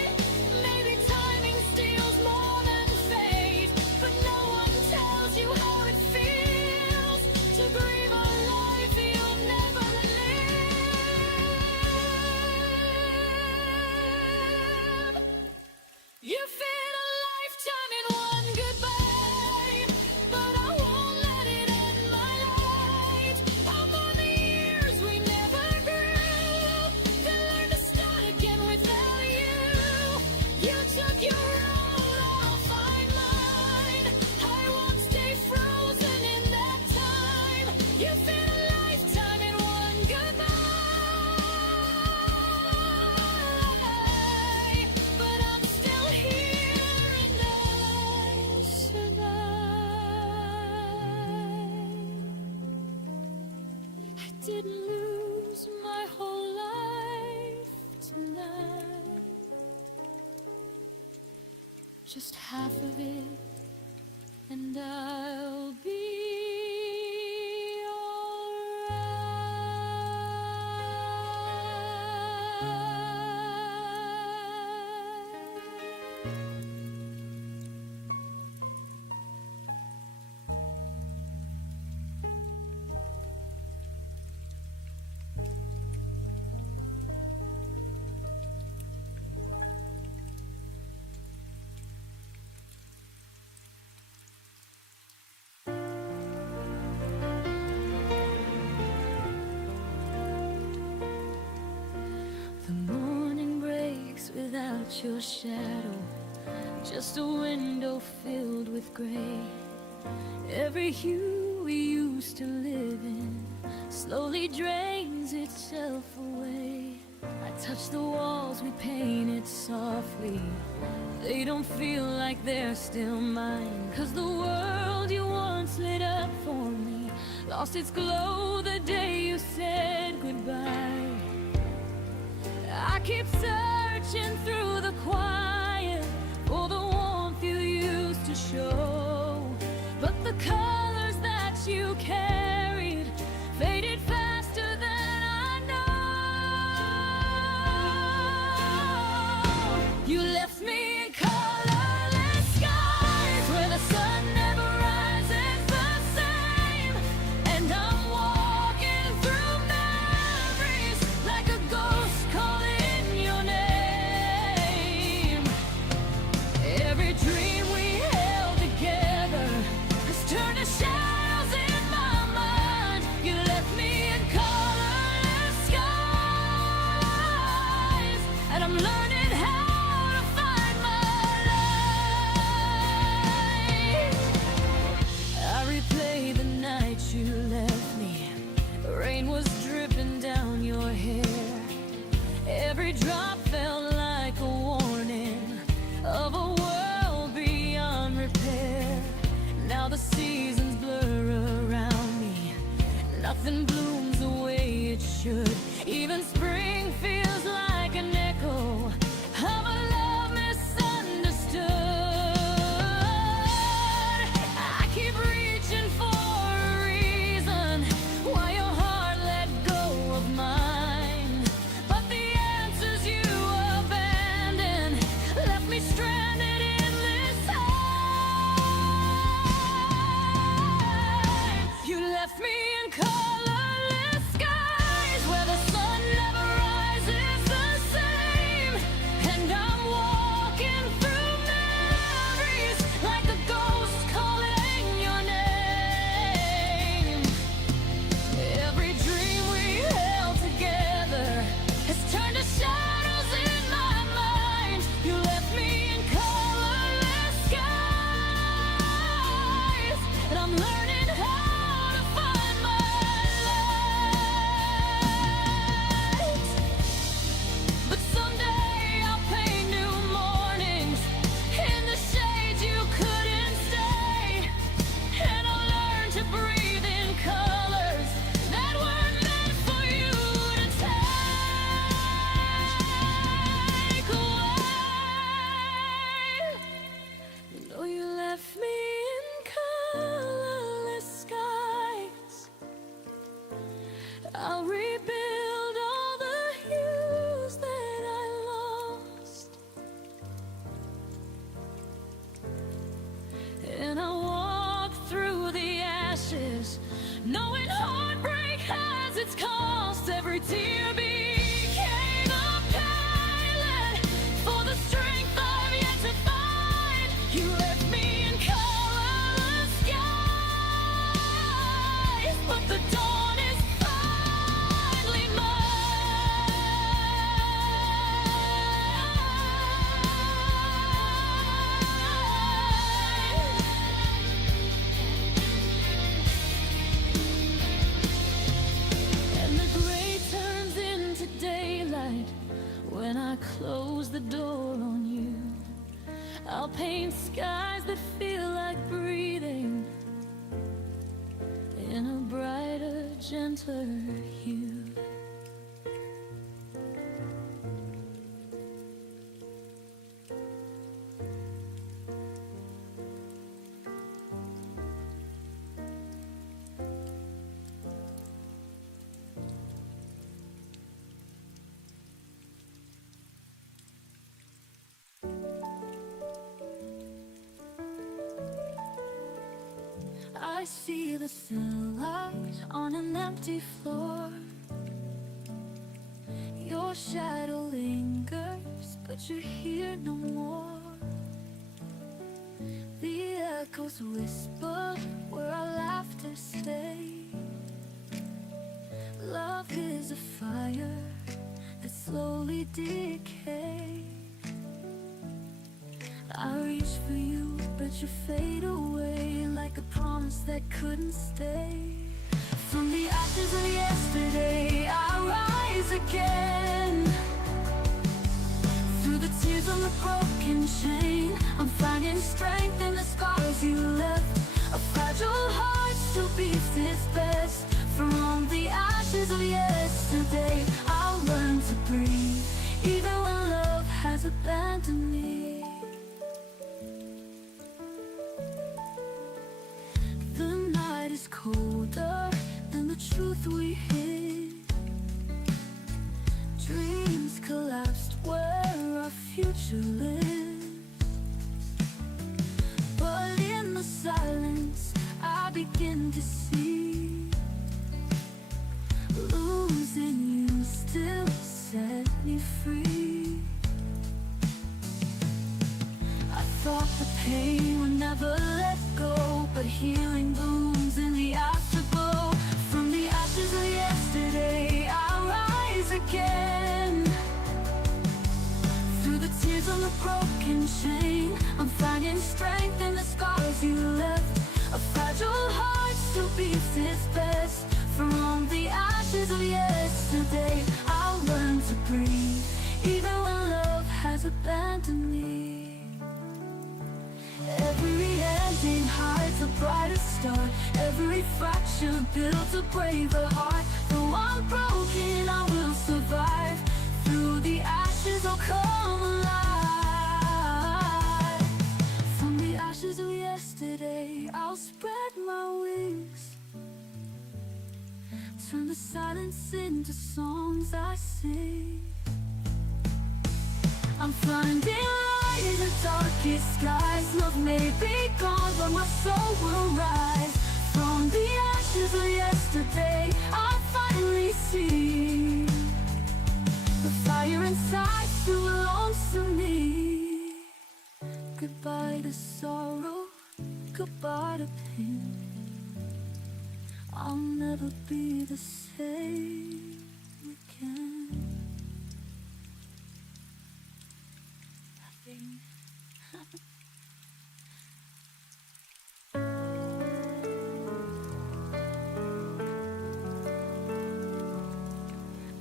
Maybe timing steals more than fate. But no one tells you how it feels to grieve a life you'll never live. You fit a lifetime in one goodbye, but I won't let it end my light. I'm on the years we never grew, then learn to start again without you. You took your role, I'll find mine. I won't stay frozen in that time. You fit a lifetime in one goodbye, but I'm still here and I survive. I didn't lose my whole life tonight, just half of it, and I'll be The morning breaks without your shadow, just a window filled with gray. Every hue we used to live in slowly drains itself away. I touch the walls we painted softly. They don't feel like they're still mine, 'cause the world you once lit up for me lost its glow the day you said goodbye. I keep searching through the quiet for the warmth you used to show, but the colors that you carried faded faster than I know. You left me in colorless skies where the sun never rises the same, and I'm walking through memories like a ghost calling your name. Every dream we held together has turned to shadows in my mind. You left me in colorless skies, and I'm learning how to find my light. I replay the night you left me. Rain was dripping down your hair. Every drop felt like a warning of a world beyond repair. Now the seasons blur around me. Nothing blooms the way it should. Even spring feels like an echo of a love misunderstood. I keep reaching for a reason why your heart let go of mine, but the answers you abandoned left me stranded in this time. You left me in colorless skies where the door on you. I'll paint skies that feel like breathing in a brighter, gentler hue. I see the sunlight on an empty floor. Your shadow lingers, but you're here no more. The echoes whisper where our laughter stay. Love is a fire that slowly decays. I reach for you, but you fade away like a promise that couldn't stay. From the ashes of yesterday, I rise again. Through the tears on the broken chain, I'm finding strength in the scars you left. A fragile heart still beats its best. From the ashes of yesterday, I'll learn to breathe, even when love has abandoned me. Is colder than the truth we hid. Dreams collapsed where our future lives. But in the silence I begin to see, losing you still set me free. I thought the pain would never let go, but healing blooms in the afterglow. From the ashes of yesterday, I rise again. Through the tears on the broken chain, I'm finding strength in the scars you left. A fragile heart still beats its best. From the ashes of yesterday, I'll learn to breathe, even when love has abandoned me. Every ending hides a brighter start. Every fracture builds a braver heart. Though I'm broken, I will survive. Through the ashes, I'll come alive. From the ashes of yesterday, I'll spread my wings. Turn the silence into songs I sing. I'm finding light in the darkest skies. Love may be gone, but my soul will rise. From the ashes of yesterday, I finally see the fire inside still belongs to me. Goodbye to sorrow, goodbye to pain. I'll never be the same again.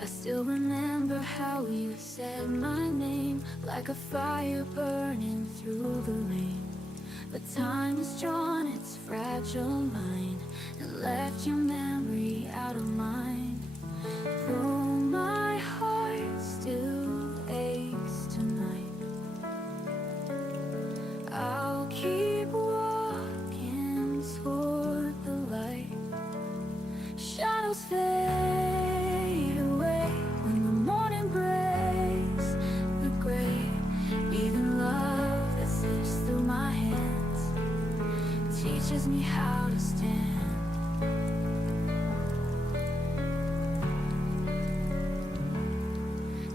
I still remember how you said my name, like a fire burning through the rain. But time has drawn its fragile line and left your memory out of mind. Though my heart still aches tonight, I'll keep walking toward the light. Shadows fade away when the morning breaks the gray. Even love that slips through my hands teaches me how to stand.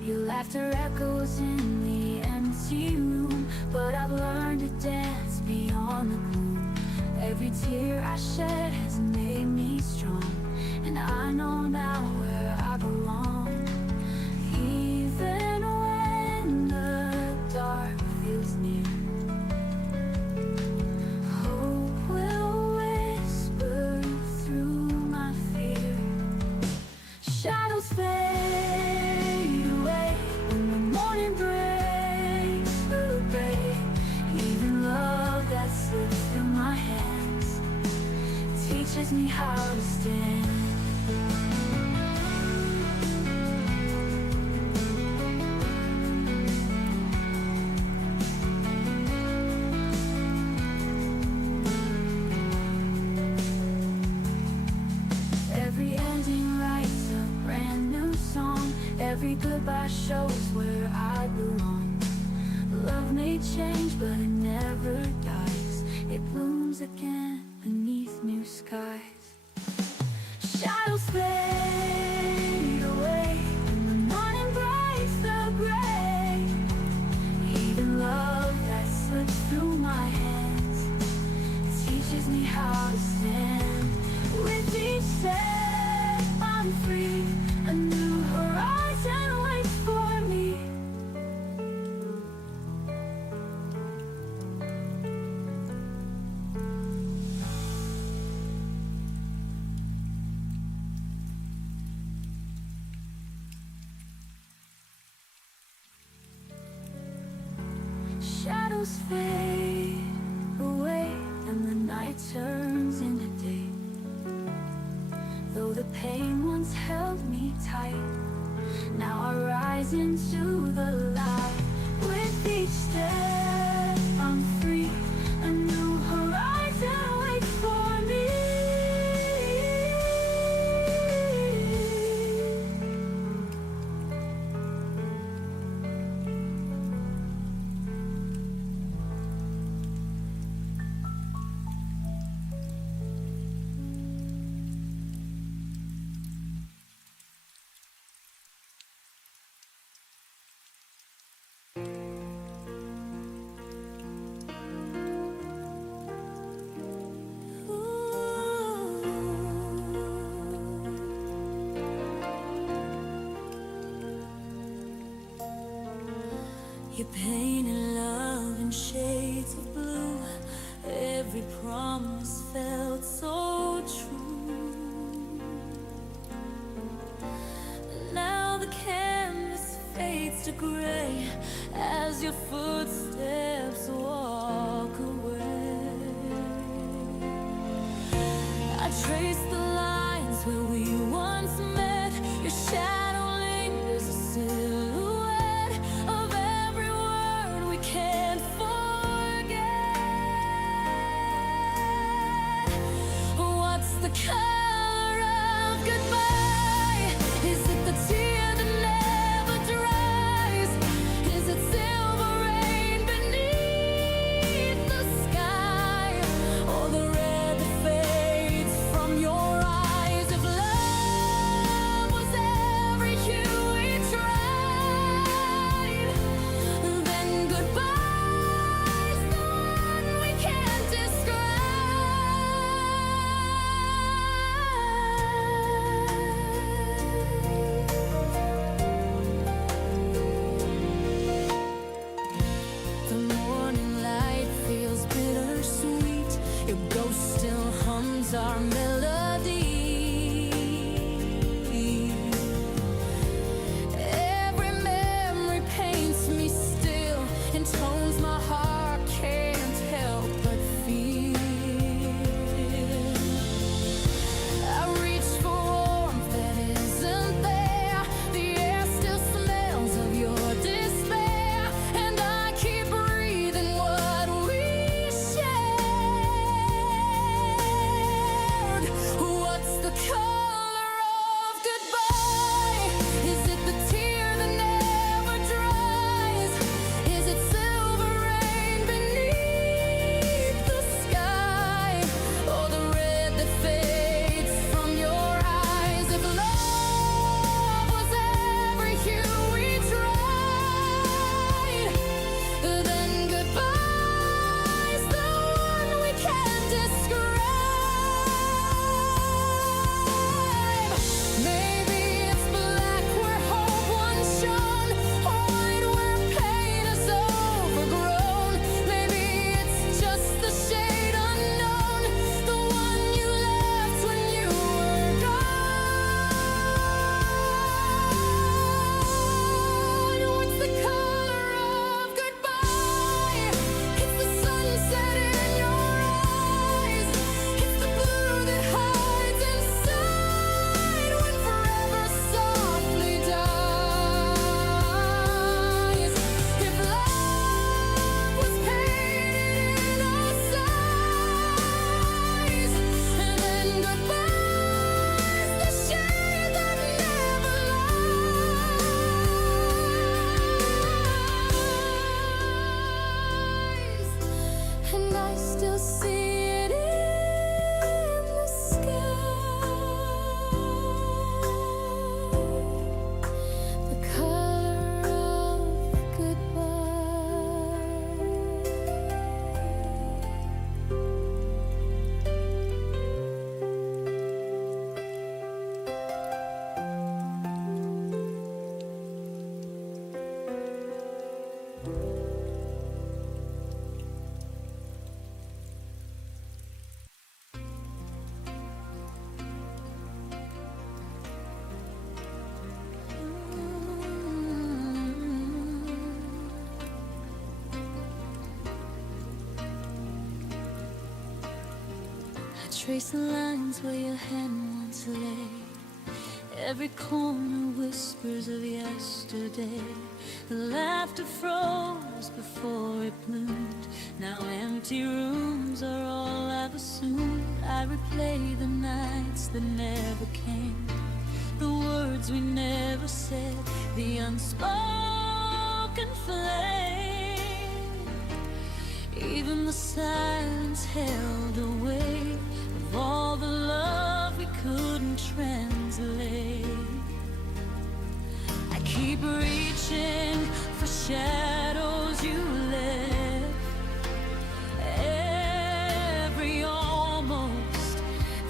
Your laughter echoes in the empty room, but I've learned to dance beyond the gloom. Every tear I shed has made me strong, and I know now where I belong. Even when the dark feels near, hope will whisper through my fear. Shadows fade away when the morning breaks how to stand. Every ending writes a brand new song. Every goodbye shows where I belong. Love may change, but it never dies. It blooms again beneath new skies. Shadows fade away, and the morning breaks the gray. Even love that slips through my hands teaches me how to stand. With each step I'm free, a new horizon waits for me. Shadows fade away, and the night turns into day. Though the pain once held me tight, now I rise into the light. With each step I'm free, a new horizon waits for me. You painted love in shades of blue. Every promise felt so true. And now the canvas fades to gray as your footsteps walk away. I trace the lines where we once met. Your shadow lingers a silhouette of every word we can't forget. What's the color of goodbye? Is it the tear that never dries? Is it still see it in the sky. The color of goodbye. Trace the lines where your hand once lay. Every corner whispers of yesterday. The laughter froze before it bloomed. Now empty rooms are all I've assumed. I replay the nights that never came, the words we never said, the unspoken flame. Even the silence held a weight of all the love we couldn't translate. I keep reaching for shadows you left. Every almost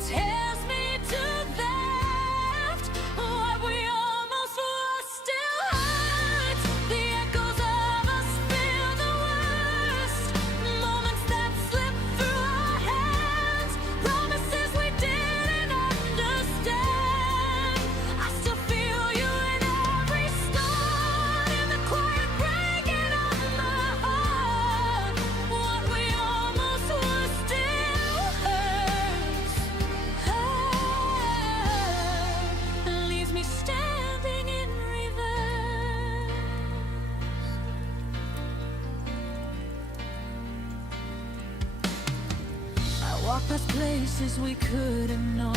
tears me to theft. What we almost were still hurts. The echoes of us feel the worst. Moments that slip through our hands, promises we didn't understand. I still feel you in every stone, in the quiet breaking of my heart. What we almost were still hurts, and leaves me standing in reverse. I walk past places we could have known.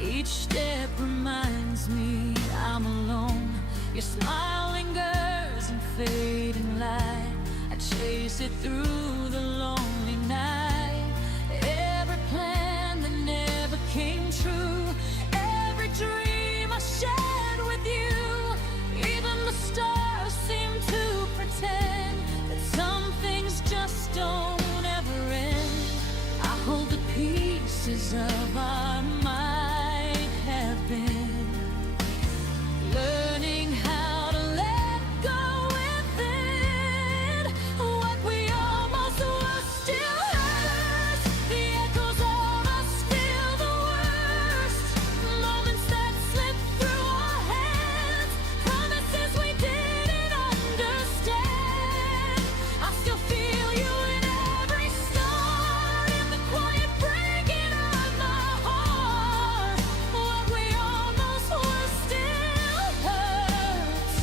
Each step reminds me I'm alone. Your smile lingers in fading light. I chase it through the lonely night. Every plan that never came true, every dream I shared with you. Even the stars seem to pretend that some things just don't ever end. I hold the pieces of our might have been, learning how to let go within. What we almost were still hurts. The echoes of us feel the worst. Moments that slip through our hands, promises we didn't understand. I still feel you in every stone, in the quiet breaking of my heart. What we almost were still hurts,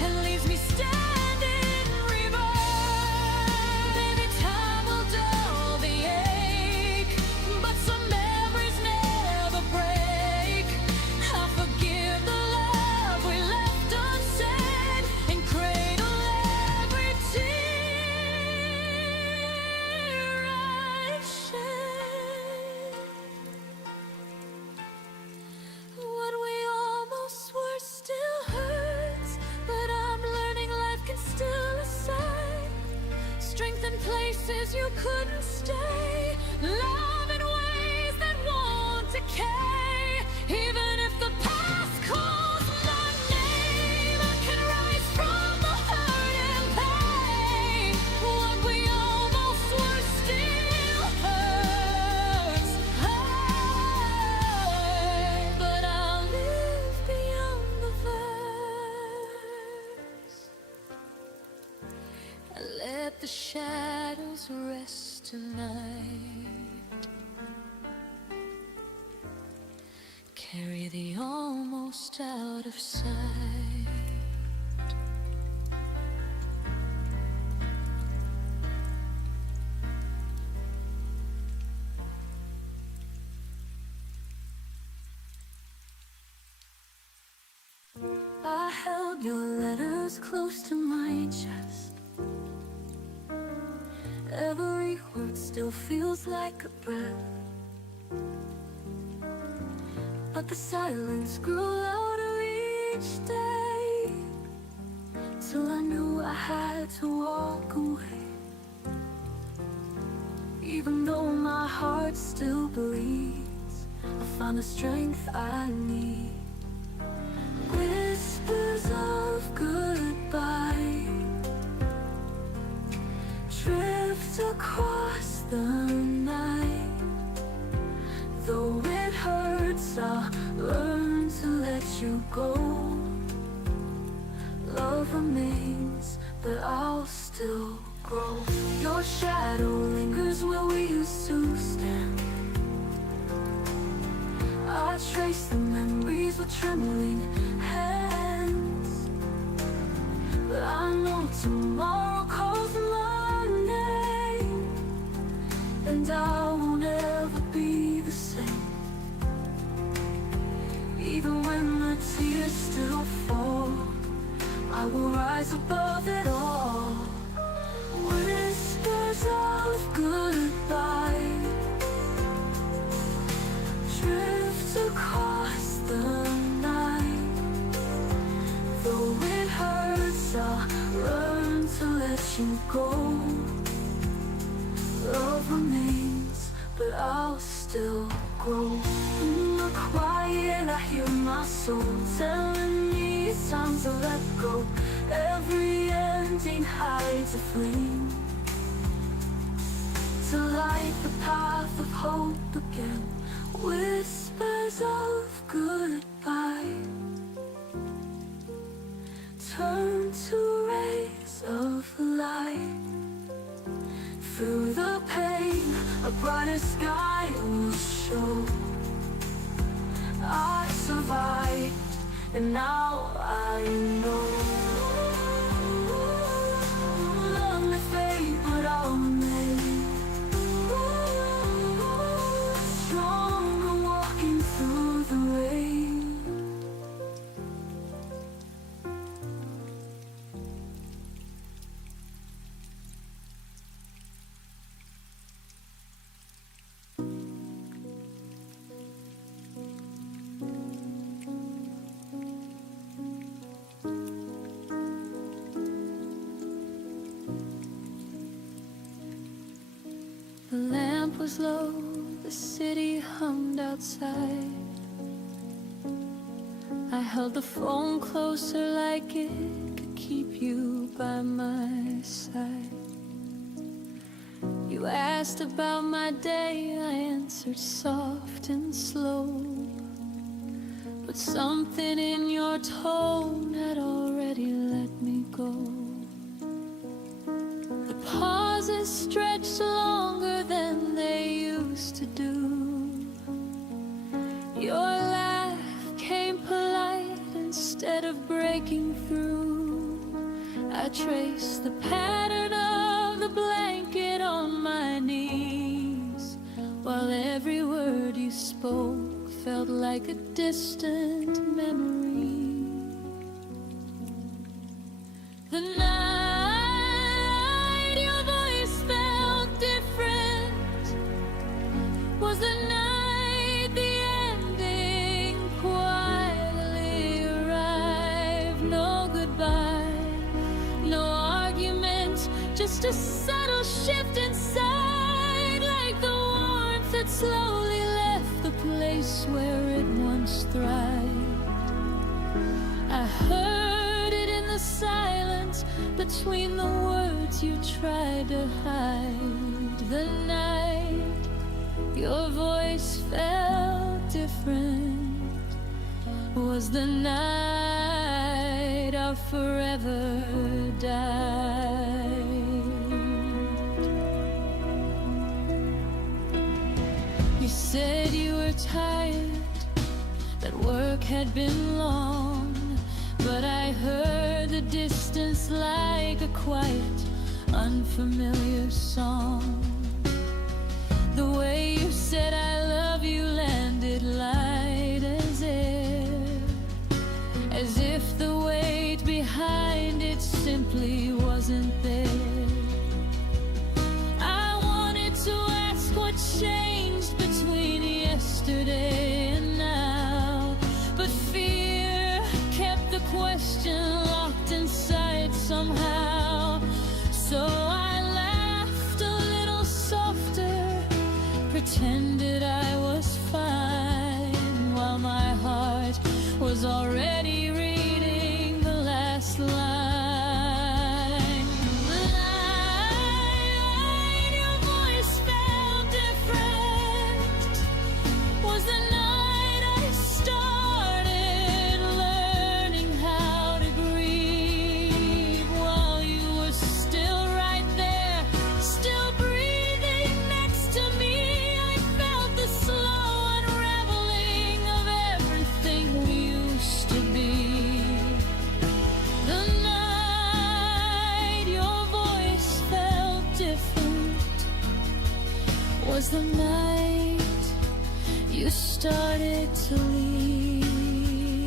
and leaves me standing reverse. Maybe time will dull the ache, but some memories never break. I forgive the love we left unsaid, and cradle every tear I've shed. What we almost were still hurts, but I'm learning life can still assign strength in places you couldn't stay, love in ways that won't decay. Even if the past calls my name, I can rise from the hurt and pain. What we almost were still hurts, but I'll live beyond the verse. Let the shadows rest tonight. Carry the almost out of sight. I held your letters close to my chest. still feels like a breath. But the silence grew louder each day, till I knew I had to walk away. Even though my heart still bleeds, I found the strength I need. Whispers of goodbye drift across the night. Though it hurts, I'll learn to let you go. Love remains, but I'll still grow. Your shadow lingers where we used to stand. I trace the memories with trembling hands, but I know tomorrow calls my name, and I won't ever be the same. Even when the tears still fall, I will rise above it all. Whispers of goodbye drift across the night. Though it hurts, I'll learn to let you go. Love remains, but I'll still grow. In the quiet, I hear my soul telling me it's time to let go. Every ending hides a flame to light the path of hope again. Whispers of goodbye turn to rays of light. Through the pain, a brighter sky will show. I survived, and now I know. Love may fade, but I'll remain stronger, walking through the rain. The lamp was low, the city hummed outside. I held the phone closer like it could keep you by my side. You asked about my day, I answered soft and slow, but something in your tone had already let me go. The pauses stretched longer than they used to do. Your laugh came polite instead of breaking through. I traced the pattern of the blanket on my knees, while every word you spoke felt like a distant memory. The night your voice felt different was the night the ending quietly arrived. No goodbye, no argument, just a subtle shift inside, like the warmth that slowly left the place where it once thrived. I heard it in the silence between the words you tried to hide. The night your voice felt different was the night our forever died. You said you were tired, that work had been long, but I heard the distance like a quiet, unfamiliar song. The way you said I love you landed light as air, as if the weight behind it simply wasn't there. I wanted to was the night you started to leave.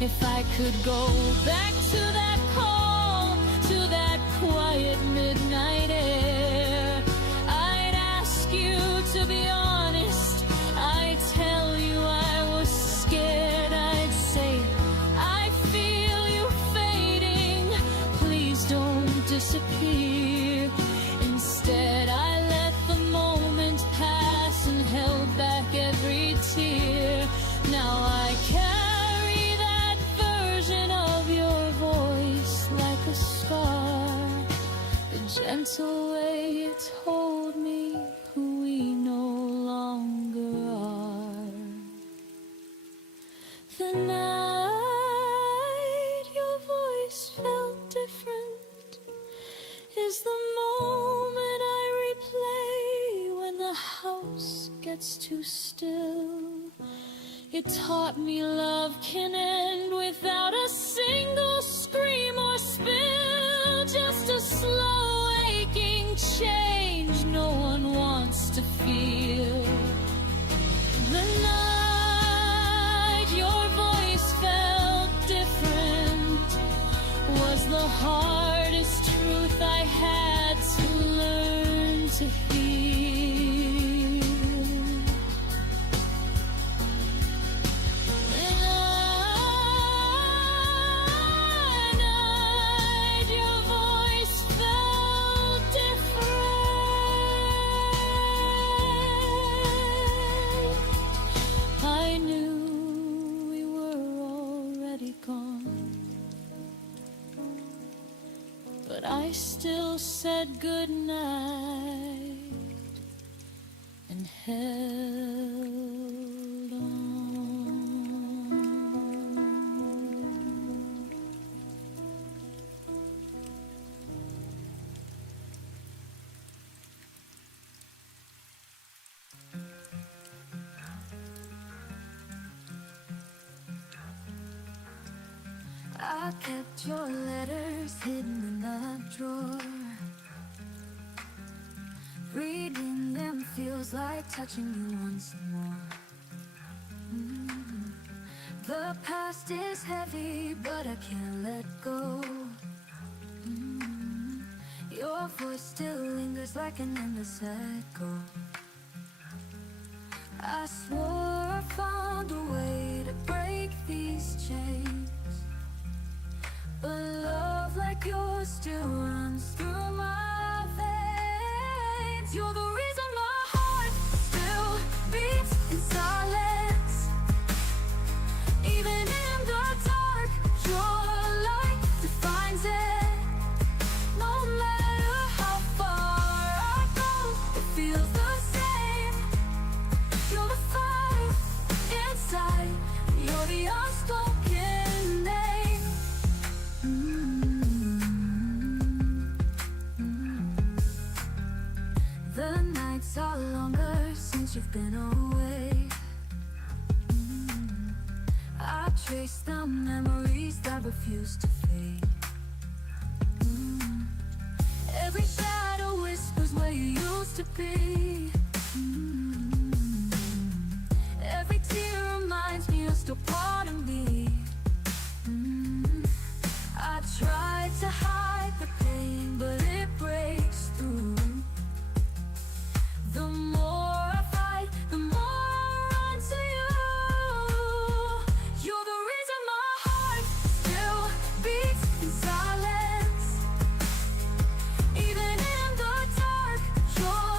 If I could go back to that call, to that quiet midnight air, I'd ask you to be honest. I'd tell you I was scared. I'd say, I feel you fading, please don't disappear. Instead I let the moment pass and held back every tear. Now I carry that version of your voice like a scar, the gentle way you told me who we no longer are. The night your voice felt different is the moment I replay when the house gets too still. It taught me love can end without a single scream or spill, just a slow aching change no one wants to feel. The night your voice felt different was the hardest truth I had to learn to hear. The night your voice felt different, I knew we were already gone, but I still said goodnight and held on. I kept your letters hidden in the drawer. Reading them feels like touching you once more. The past is heavy, but I can't let go. Your voice still lingers like an endless echo. I swore I found a way to break these chains, but love like yours still runs through my veins. You're the reason my heart still beats in silence. Even in the dark, your light defines it. No matter how far I go, it feels the same. You're the fire inside, you're the unspoken name. The nights are longer since you've been away. I trace the memories that refuse to fade. Every shadow whispers where you used to be. Every tear reminds me you're still part of me. I tried to hide the pain, but it breaks through. The more I fight, the more I run to you. You're the reason my heart still beats in silence. Even in the dark, your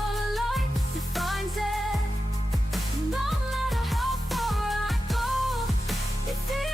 light defines it. No matter how far I go, it feels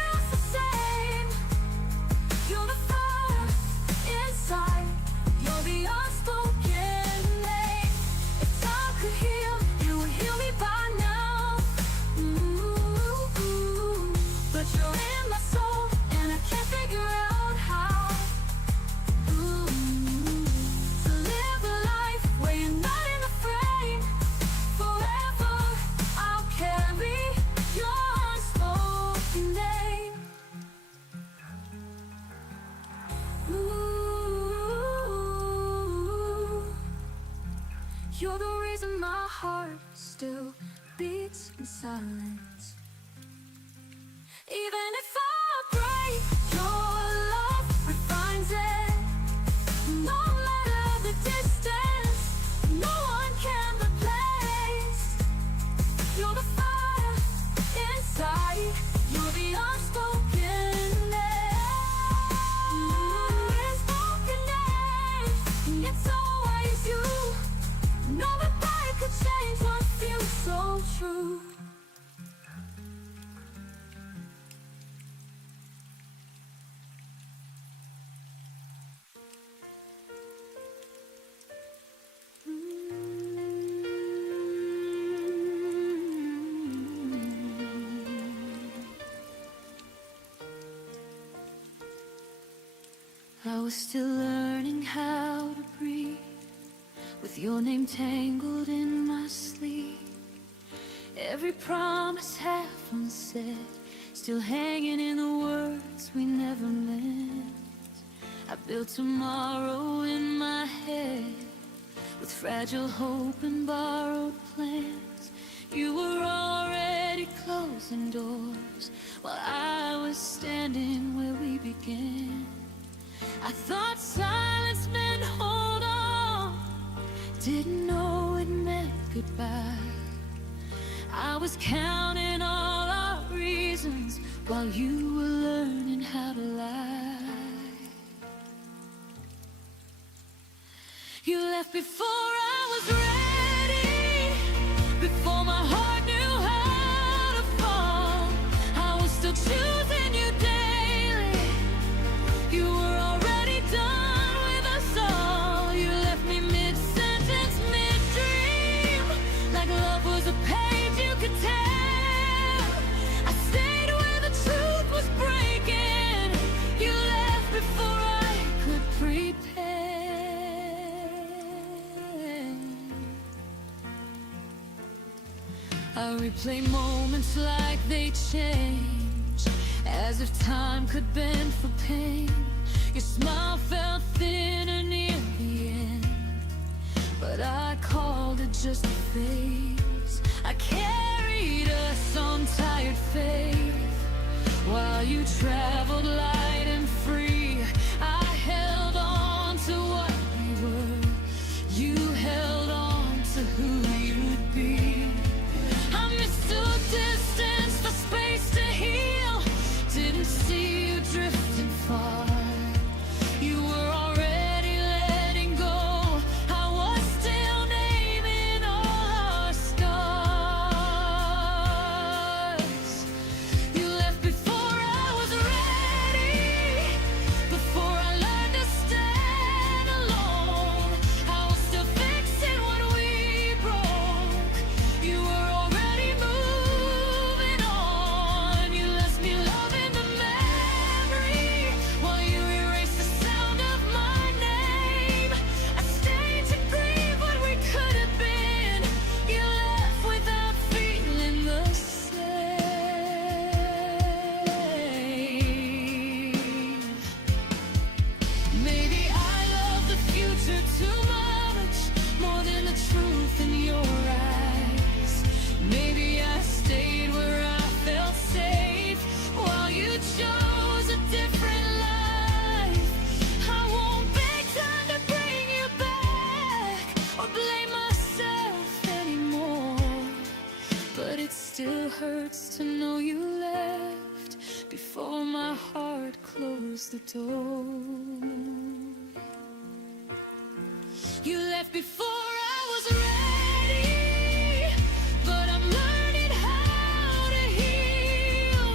You're the reason my heart still beats in silence. Even if I break, your love refines it. No matter the distance, no one can replace. You're the fire inside, you're the unspoken name. It's always you. No goodbye could change what feels so true. I was still learning how to breathe, with your name tangled in my sleep. Every promise half unsaid, still hanging in the words we never meant. I built tomorrow in my head, with fragile hope and borrowed plans. You were already closing doors, while I was standing where we began. I thought silence meant hold on, didn't know it meant goodbye. I was counting all our reasons while you were learning how to lie. You left before I was ready, before my heart knew how to fall. I was still choosing you daily. You were already done with us all. You left me mid-sentence, mid-dream, like love was a page you could tell. I stayed where the truth was breaking. You left before I could prepare. I replay moments like they change, as if time could bend for pain. Your smile felt thinner near the end, but I called it just a phase. I carried us on tired faith, while you traveled light and free. I held on to what we were, you held on to who you'd be. I mistook distance for space to heal, didn't see you drifting far. You were already letting go, I was still naming all our scars. You left before I was ready, before I learned to stand alone. I was still fixing what we broke. You were already moving on. You left me loving the memory, while you erased the sound of my name. I stayed to grieve what we could have been. You left without feeling the same. Maybe I love the future too much, more than the truth in your eyes. Maybe I stayed where I felt safe, while you chose a different life. I won't beg time to bring you back, or blame myself anymore, but it still hurts to know you left before my heart closed the door. You left before I was ready, but I'm learning how to heal.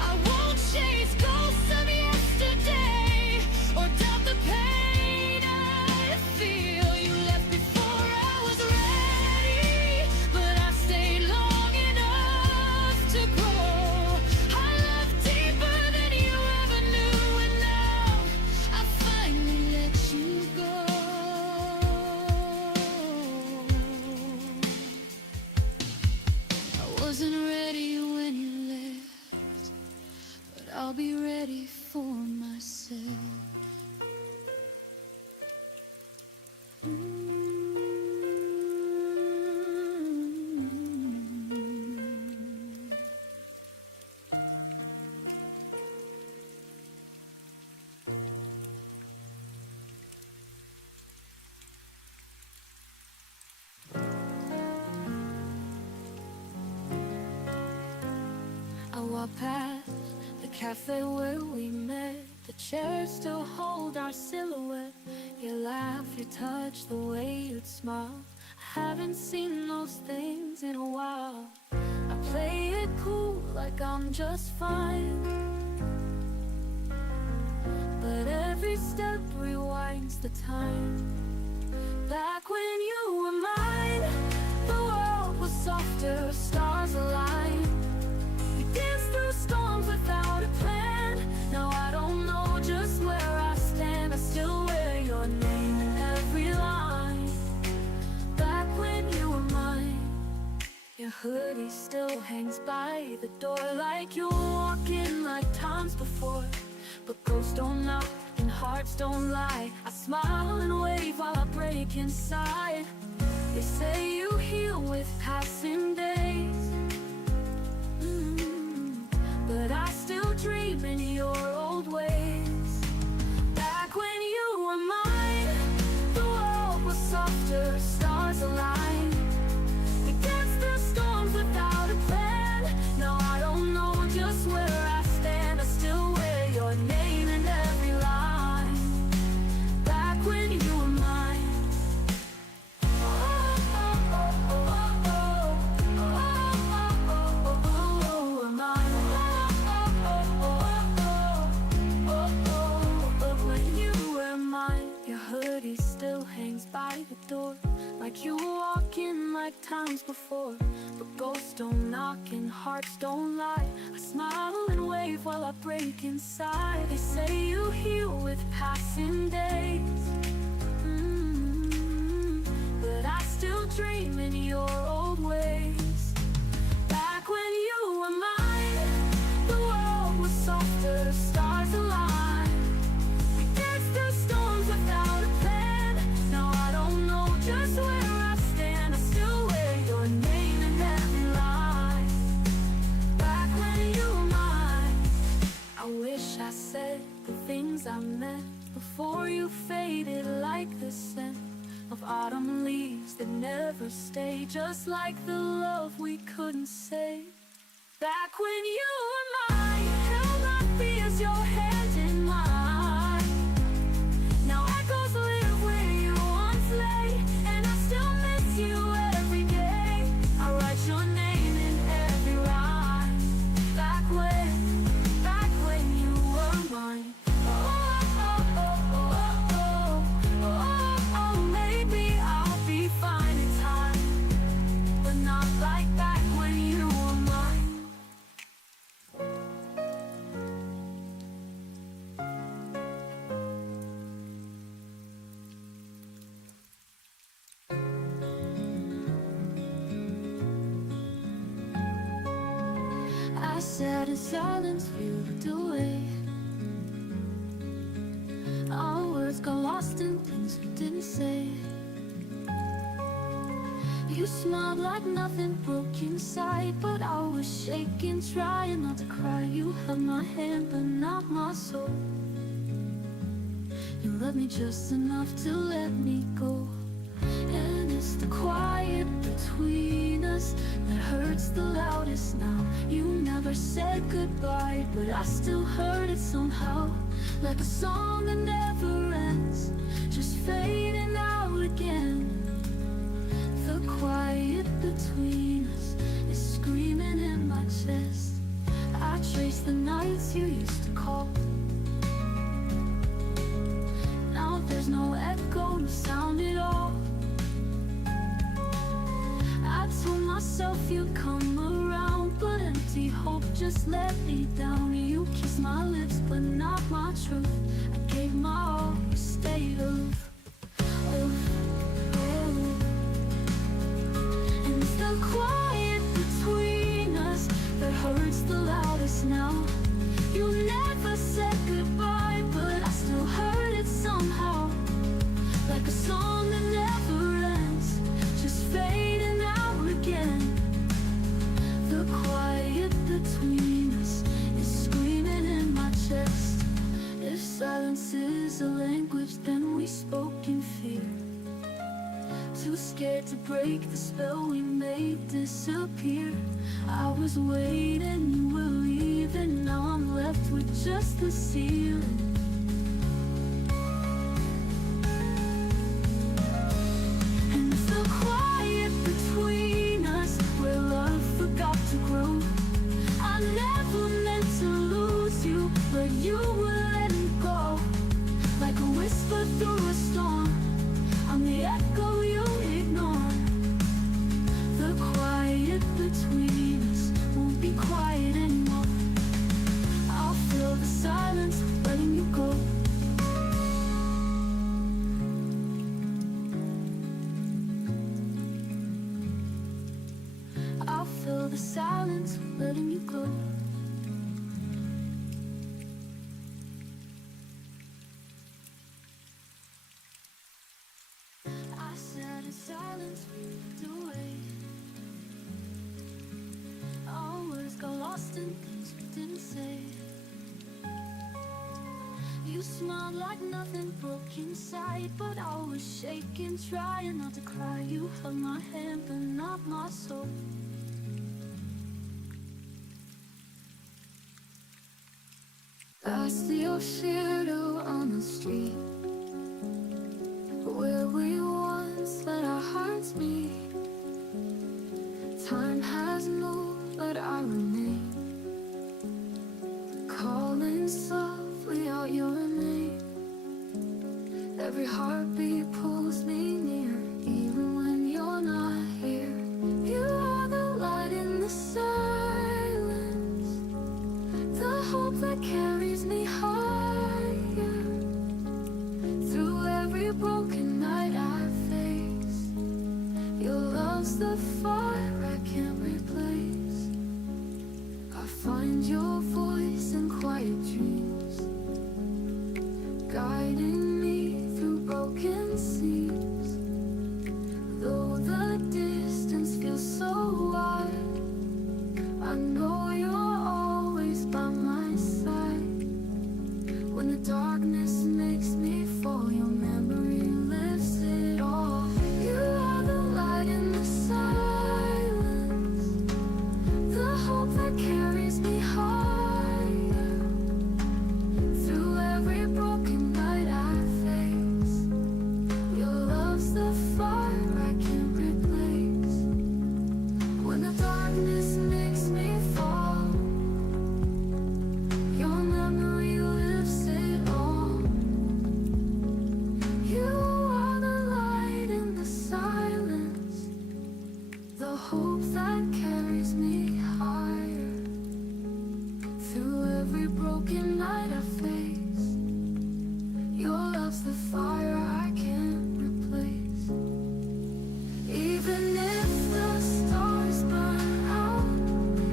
I won't chase ghosts of yesterday, or doubt the pain I feel. You left before I was ready, but I stayed long enough to grow. I love deeper than you ever knew, and now I finally let you go. walk past the cafe where we met. The chairs still hold our silhouette. Your laugh, your touch, the way you'd smile. I haven't seen those things in a while. I play it cool like I'm just fine, but every step rewinds the time. Back when you were mine, the world was softer, stars aligned. We danced through storms without a plan. Now I don't know just where I stand. I still wear your name in every line. Back when you were mine, your hoodie still hangs by the door, like you're walking like times before. But ghosts don't knock and hearts don't lie. I smile and wave while I break inside. They say you heal with passing days, but I still dream in your old ways. Back when you were mine, the world was softer, stars aligned. We danced through storms without a plan. Now I don't know just where I stand. I still wear your name in every line. Back when you were mine. Still hangs by the door, like you walk in like times before. But ghosts don't knock and hearts don't lie. I smile and wave while I break inside. They say you heal with passing days, but I still dream in your old ways. Back when you were mine, the world was softer, stars aligned. We danced through storms without a plan. Now I don't know just where I stand. I still wear your name in every line. Back when you were mine, I wish I said the things I meant before you faded, like the scent of autumn leaves that never stay, just like the love we couldn't say. Back when you were mine, held my fears, your hand in mine. Now echoes live where you once lay, and I still miss you every day. I write your name in every rhyme. Back when you were mine. Maybe I'll be fine in time, but not like back when you were mine. I sat in silence, viewed away. Our words got lost in things we didn't say. You smiled like nothing broke inside, but I was shaking, trying not to cry. You held my hand, but not my soul. You loved me just enough to let me go. And it's the quiet between us that hurts the loudest now. You never said goodbye, but I still heard it somehow, like a song that never ends, just fading out again. The quiet between us is screaming in my chest. I trace the nights you used to call. Now there's no echo, no sound at all. I told myself you'd come around, but empty hope just let me down. You kissed my lips, but not my truth. I gave my all, you stayed aloof. And it's the quiet between us that hurts the loudest now. You never said goodbye, but I still heard it somehow, like a song that never ends, just fading out again. The quiet between us is screaming in my chest. If silence is a language, then we spoke in fear. Too scared to break the spell we made disappear. I was waiting, you were leaving. Now I'm left with just the ceiling. And the quiet between us, where love forgot to grow. I never meant to lose you, but you were letting go. Like a whisper through a storm, I'm the echo you ignore. The quiet between us won't be quiet anymore. I'll fill the silence, letting you go. I'll fill the silence, letting you go. I sat in silence, moved away. Our words got lost in things we didn't say. You smiled like nothing broke inside, but I was shaking, trying not to cry. You held my hand, but not my soul. I see your shadow on the street, where we once let our hearts meet. Time has moved, but I remain, calling softly out your name. Every heartbeat pulls me near, even when you're not here. You are the light in the silence, the hope that carries me higher. Through every broken night I face, your love's the fire I can't replace. I find your voice in quiet dreams, guiding me through broken seams. Though the distance feels so wide, I know you're always by my side. When the darkness makes me fall, your memory lifts it all. You are the light in the silence, the hope that carries me higher. Through every broken night I face, your love's the fire I can't replace. When the darkness makes me fall, your memory lifts it all. You are the light in the silence, the hope that carries me higher. Through every broken night I face, your love's the fire I can't replace. Even if the stars burn out,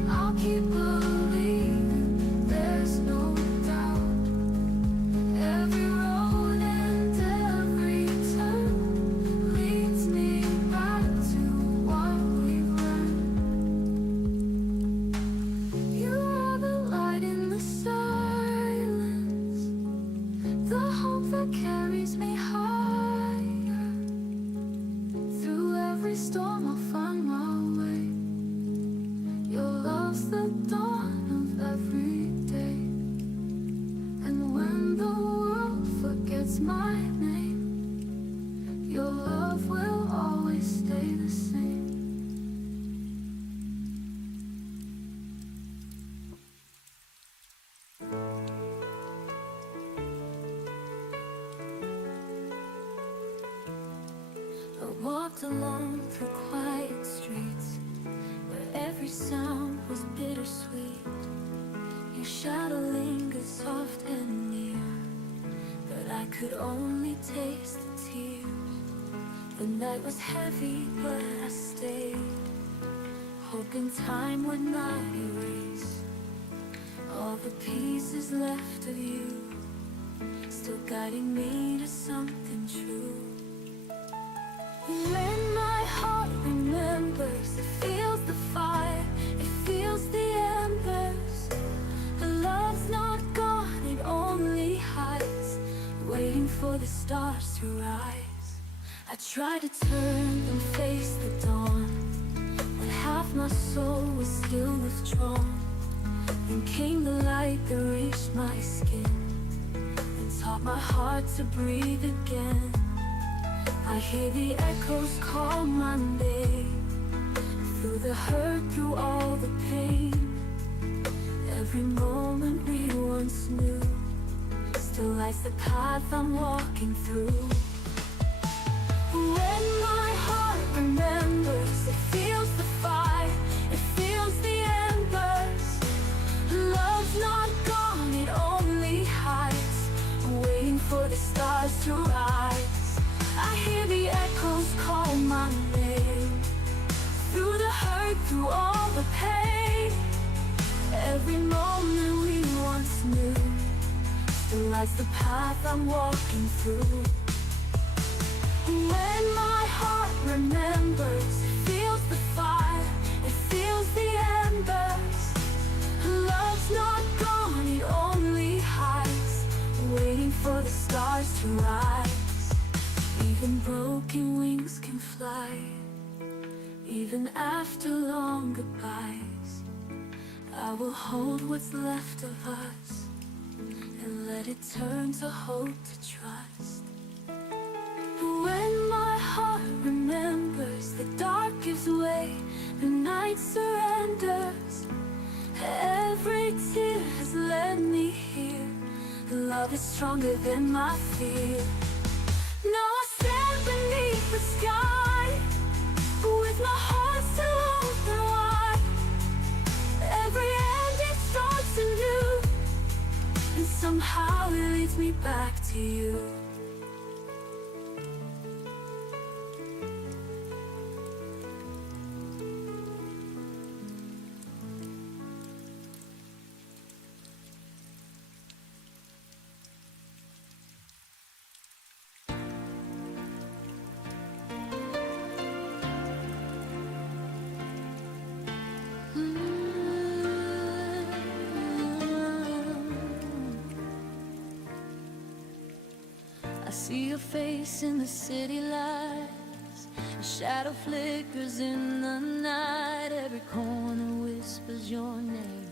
I'll keep believing, there's no doubt. Every road and every turn leads me back to what we've learned. You are the light in the silence, the hope that carries me higher. Through every storm I'll find my way. Your love's the dawn of every day. And when the world forgets my name, your love will always stay the same. I walked alone through quiet streets, where every sound was bittersweet. Your shadow lingered soft and near, but I could only taste the tears. The night was heavy, but I stayed, hoping time would not erase all the pieces left of you, still guiding me to something true. When my heart remembers, it feels the fire, it feels the embers. The love's not gone, it only hides, waiting for the stars to rise. I tried to turn and face the dawn, but half my soul was still withdrawn. Then came the light that reached my skin and taught my heart to breathe again. I hear the echoes call my name, through the hurt, through all the pain. Every moment we once knew still lights the path I'm walking through. When my heart remembers, it feels the fire, it feels the embers. Love's not gone, it only hides, waiting for the stars to rise. I hear the echoes call my name, through the hurt, through all the pain. Every moment we once knew still lights the path I'm walking through. When my heart remembers, it feels the fire, it feels the embers. Love's not gone, it only hides, waiting for the stars to rise. Even broken wings can fly, even after long goodbyes. I will hold what's left of us and let it turn to hope, to trust. When my heart remembers, the dark gives way, the night surrenders. Every tear has led me here, love is stronger than my fear. Now I stand beneath the sky, with my heart still open wide. Every ending starts anew, and somehow it leads me back to you. I see your face in the city lights, a shadow flickers in the night. Every corner whispers your name,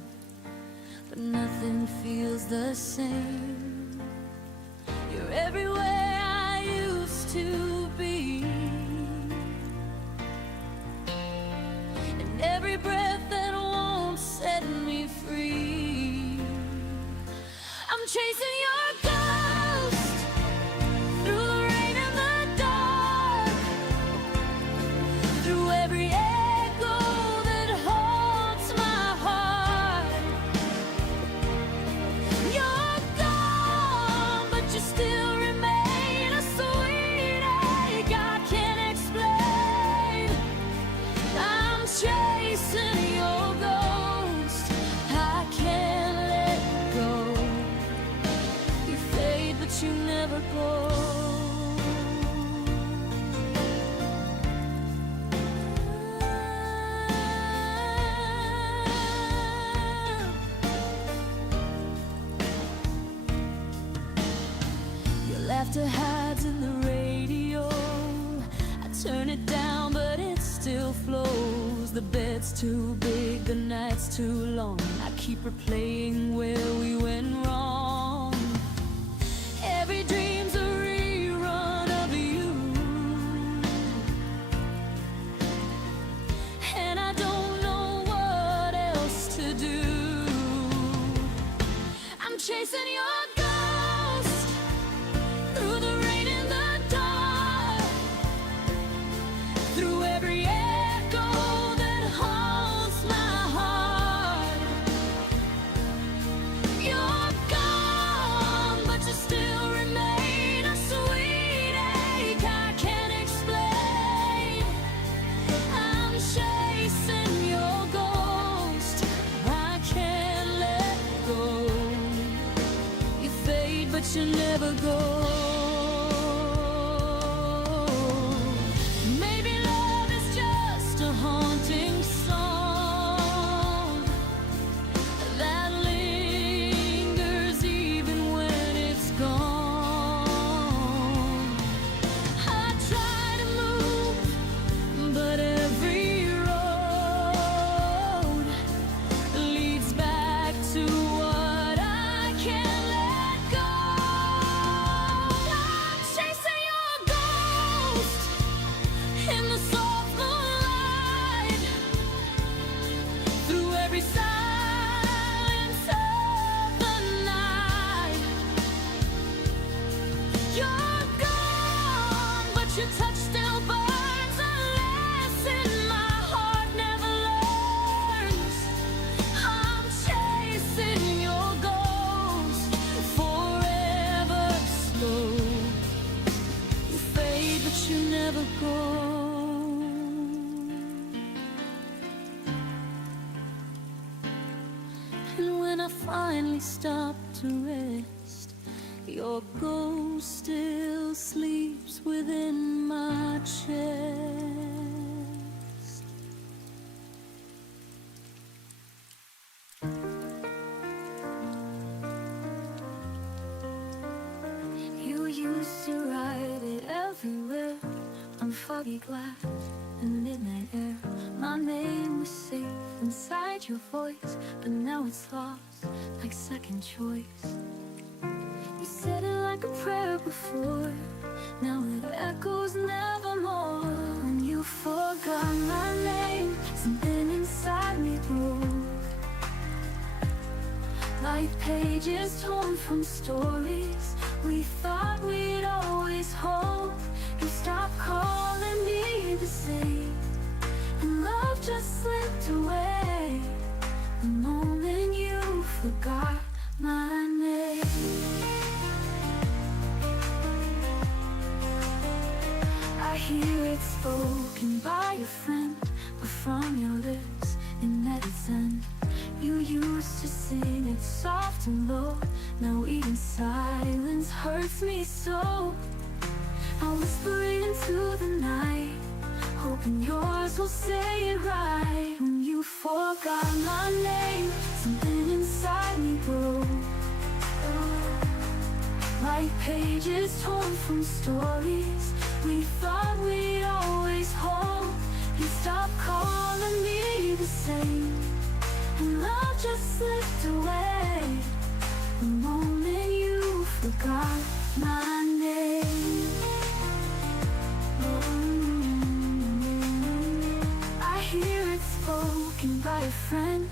but nothing feels the same. You're everywhere I used to be, and every breath that won't set me free. I'm chasing your ghost through the rain and the dark, through every echo that haunts my heart. You're gone, but you still remain a sweet ache I can't explain. I'm chasing your ghost, I can't let go. You fade, but you never go. Your laughter hides in the radio. I turn it down, but it still flows. The bed's too big, the night's too long. I keep replaying where we went wrong. Every dream's a rerun of you, and I don't know what else to do. I'm chasing your ghost through the rain and the dark, through every echo that haunts my heart. You're gone, but you still remain a sweet ache I can't explain. I'm chasing your ghost, I can't let go. You fade, but you never go. Maybe love is just a haunting song that lingers even when it's gone. I try You're gone, but your touch still burns. A lesson my heart never learns. I'm chasing your ghost, forever slow. You fade, but you never go. And when I finally stop to rest, your ghost still sleeps within my chest. You used to write it everywhere, on foggy glass and midnight air. My name was safe inside your voice, but now it's lost like second choice. You said it like a prayer before, now it echoes nevermore. When you forgot my name, something inside me broke. Like pages torn from stories we thought we'd always hold. You stopped calling me the same, and love just slipped away the moment you forgot my name. I hear it spoken by a friend, but from your lips it met its end. You used to sing it soft and low, now even silence hurts me so. I whisper into the night, hoping yours will say it right. When you forgot my name, something inside me broke. Like pages torn from stories we thought we'd always hold. You stopped calling me the same, and love just slipped away the moment you forgot my name. I hear it spoken by a friend,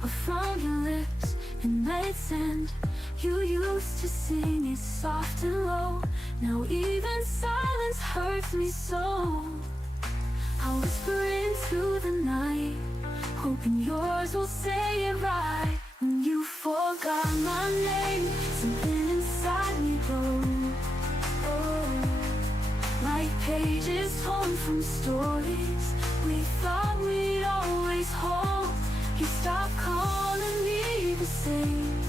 but from your lips it met its end. You used to sing it soft and low, now even silence hurts me so. I whisper into the night, hoping yours will say it right. When you forgot my name, something inside me broke. Like pages torn from stories we thought we'd always hold. You stopped calling me the same,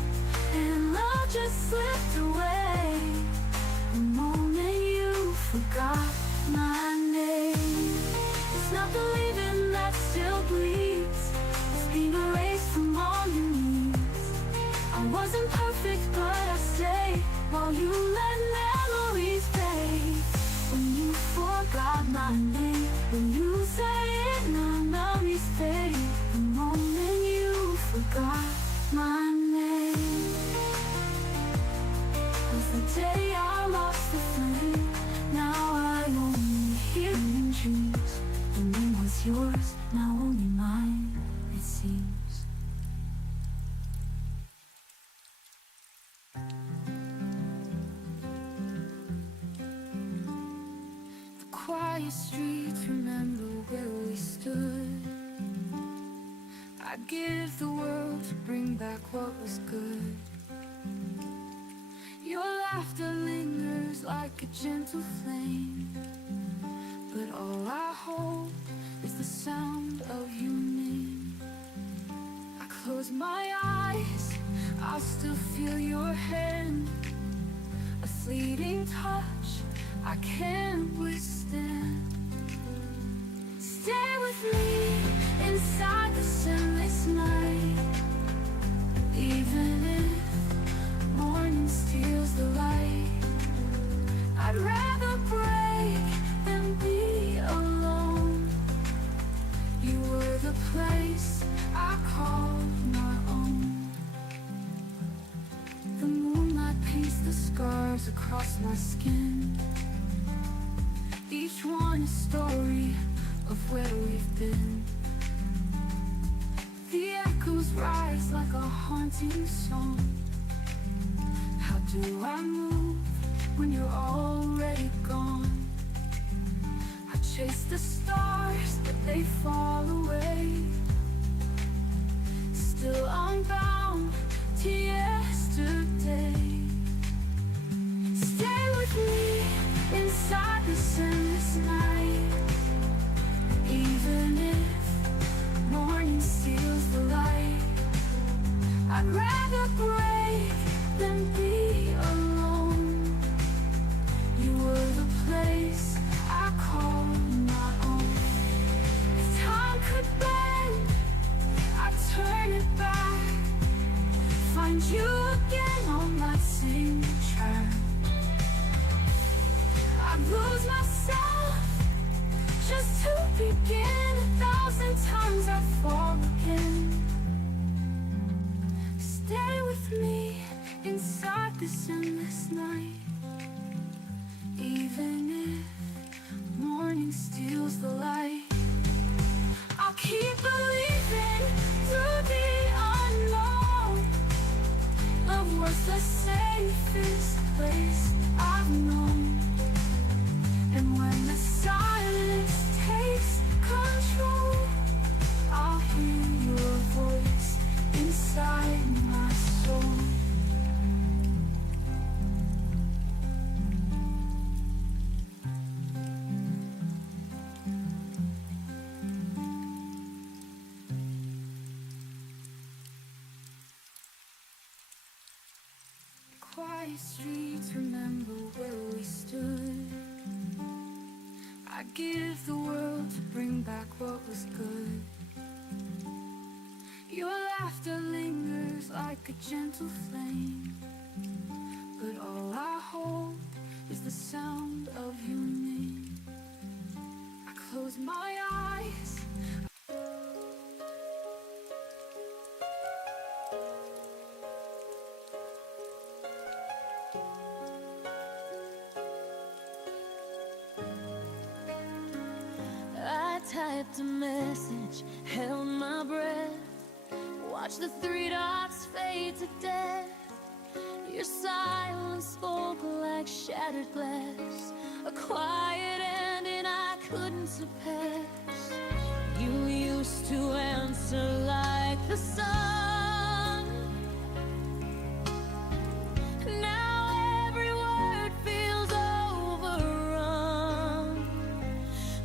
and love just slipped away the moment you forgot my name. It's not the leaving that still bleeds, it's being erased from all your needs. I wasn't perfect, but I stayed while you let memories fade. When you forgot my name, when you say it, now memories fade. The moment you forgot my name was the day I lost the flame. Now I only hear in dreams. The name was yours, now only mine, it seems. The quiet streets remember where we stood. I'd give the world to bring back what was good. Your laughter lingers like a gentle flame, but all I hold is the sound of your name. I close my eyes, I'll still feel your hand, a fleeting touch I can't withstand. Stay with me inside the sunless night, even if morning steals the light. I'd rather break than be alone. You were the place I called my own. The moonlight paints the scars across my skin, each one a story of where we've been. The echoes rise like a haunting song. How do I move when you're already gone. I chase the stars, but they fall away. Still I'm bound to yesterday. Stay with me inside this endless night. Even if morning steals the light, I'd rather break than be alone. You were the place I call my own. If time could bend, I'd turn it back, find you again on that same track. I'd lose myself just to begin. 1,000 times I'd fall again. Stay with me inside this endless night. Even if morning steals the light, I'll keep believing through the unknown. Love was the safest place I've known. And when the silence takes control, I'll hear your voice inside my soul. Quiet streets remember where we stood. I give the world to bring back what was good. Your laughter lingers like a gentle flame, but all I hold is the sound of your name. I close my eyes. I typed a message, held my breath, watched the 3 dots fade to death. Your silence spoke like shattered glass, a quiet ending I couldn't surpass. You used to answer like the sun. Now every word feels overrun.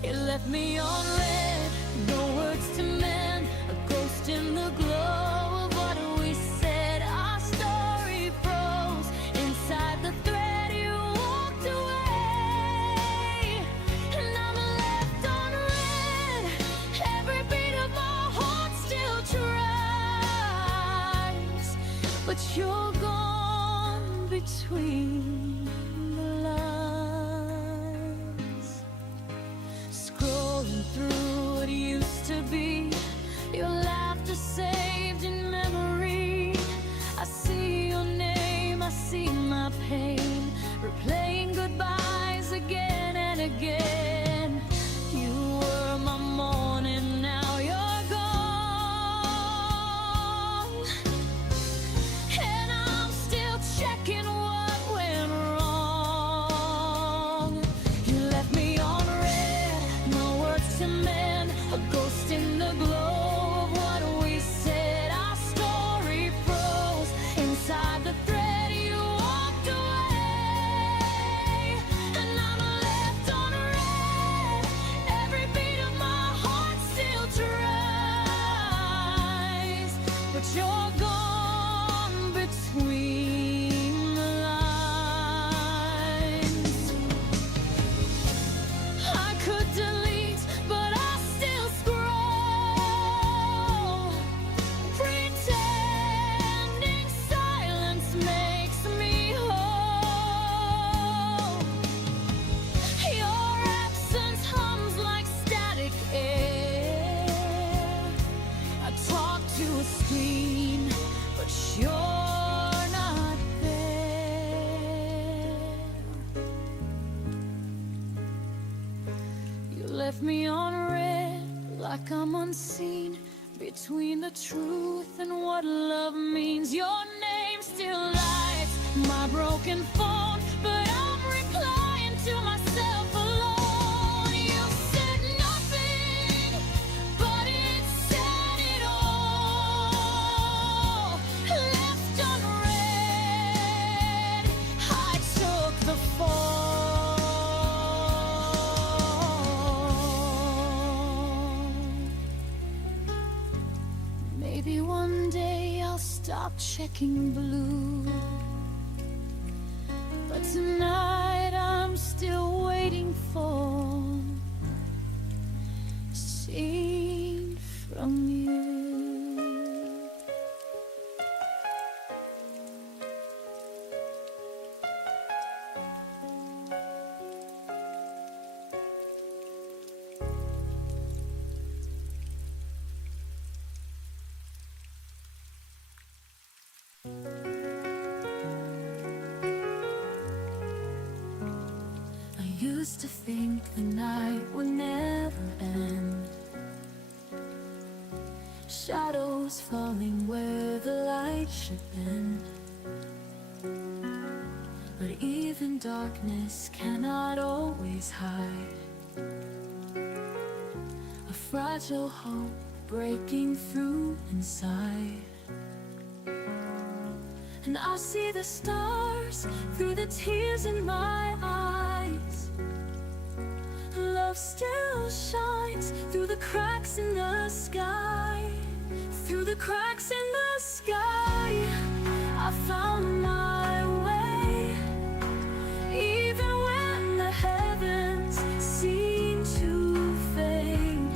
You left me on red, no words to mend, a ghost in the glow of what we said. Our story froze inside the thread. You walked away, and I'm left on red. Every beat of my heart still tries, but you're gone between the lines. Scrolling through what used to be, your laughter saved in memory. I see your name, I see my pain, replaying goodbyes again and again. You were my morning, now you're gone. And I'm still checking what went wrong. You left me on red, no words to mend, a ghost in the glow of what we said. Our story froze inside the thread. You walked away, and I'm left on red. Every beat of my heart still tries, but you're gone between the lines. I could delete, but I still scroll, pretending silence makes me whole. Your absence hums like static air. I talk to a screen, but you're not there. You left me on red, like I'm unseen, between the truth and what love means. Your name still lights my broken phone, but I'm stop checking blue. But tonight I'm still waiting for a scene from you. I used to think the night would never end, shadows falling where the light should bend. But even darkness cannot always hide a fragile hope breaking through inside. And I see the stars through the tears in my eyes. Love still shines through the cracks in the sky. Through the cracks in the sky, I found my way. Even when the heavens seem to fade,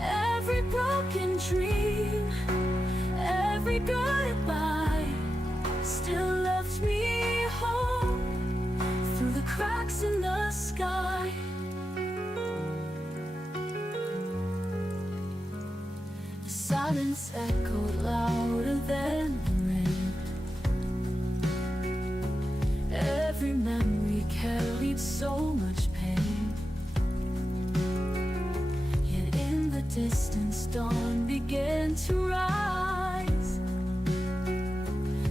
every broken dream, every goodbye still left me home through the cracks in the sky. The silence echoed louder than the rain. Every memory carried so much pain. Yet in the distance dawn began to rise.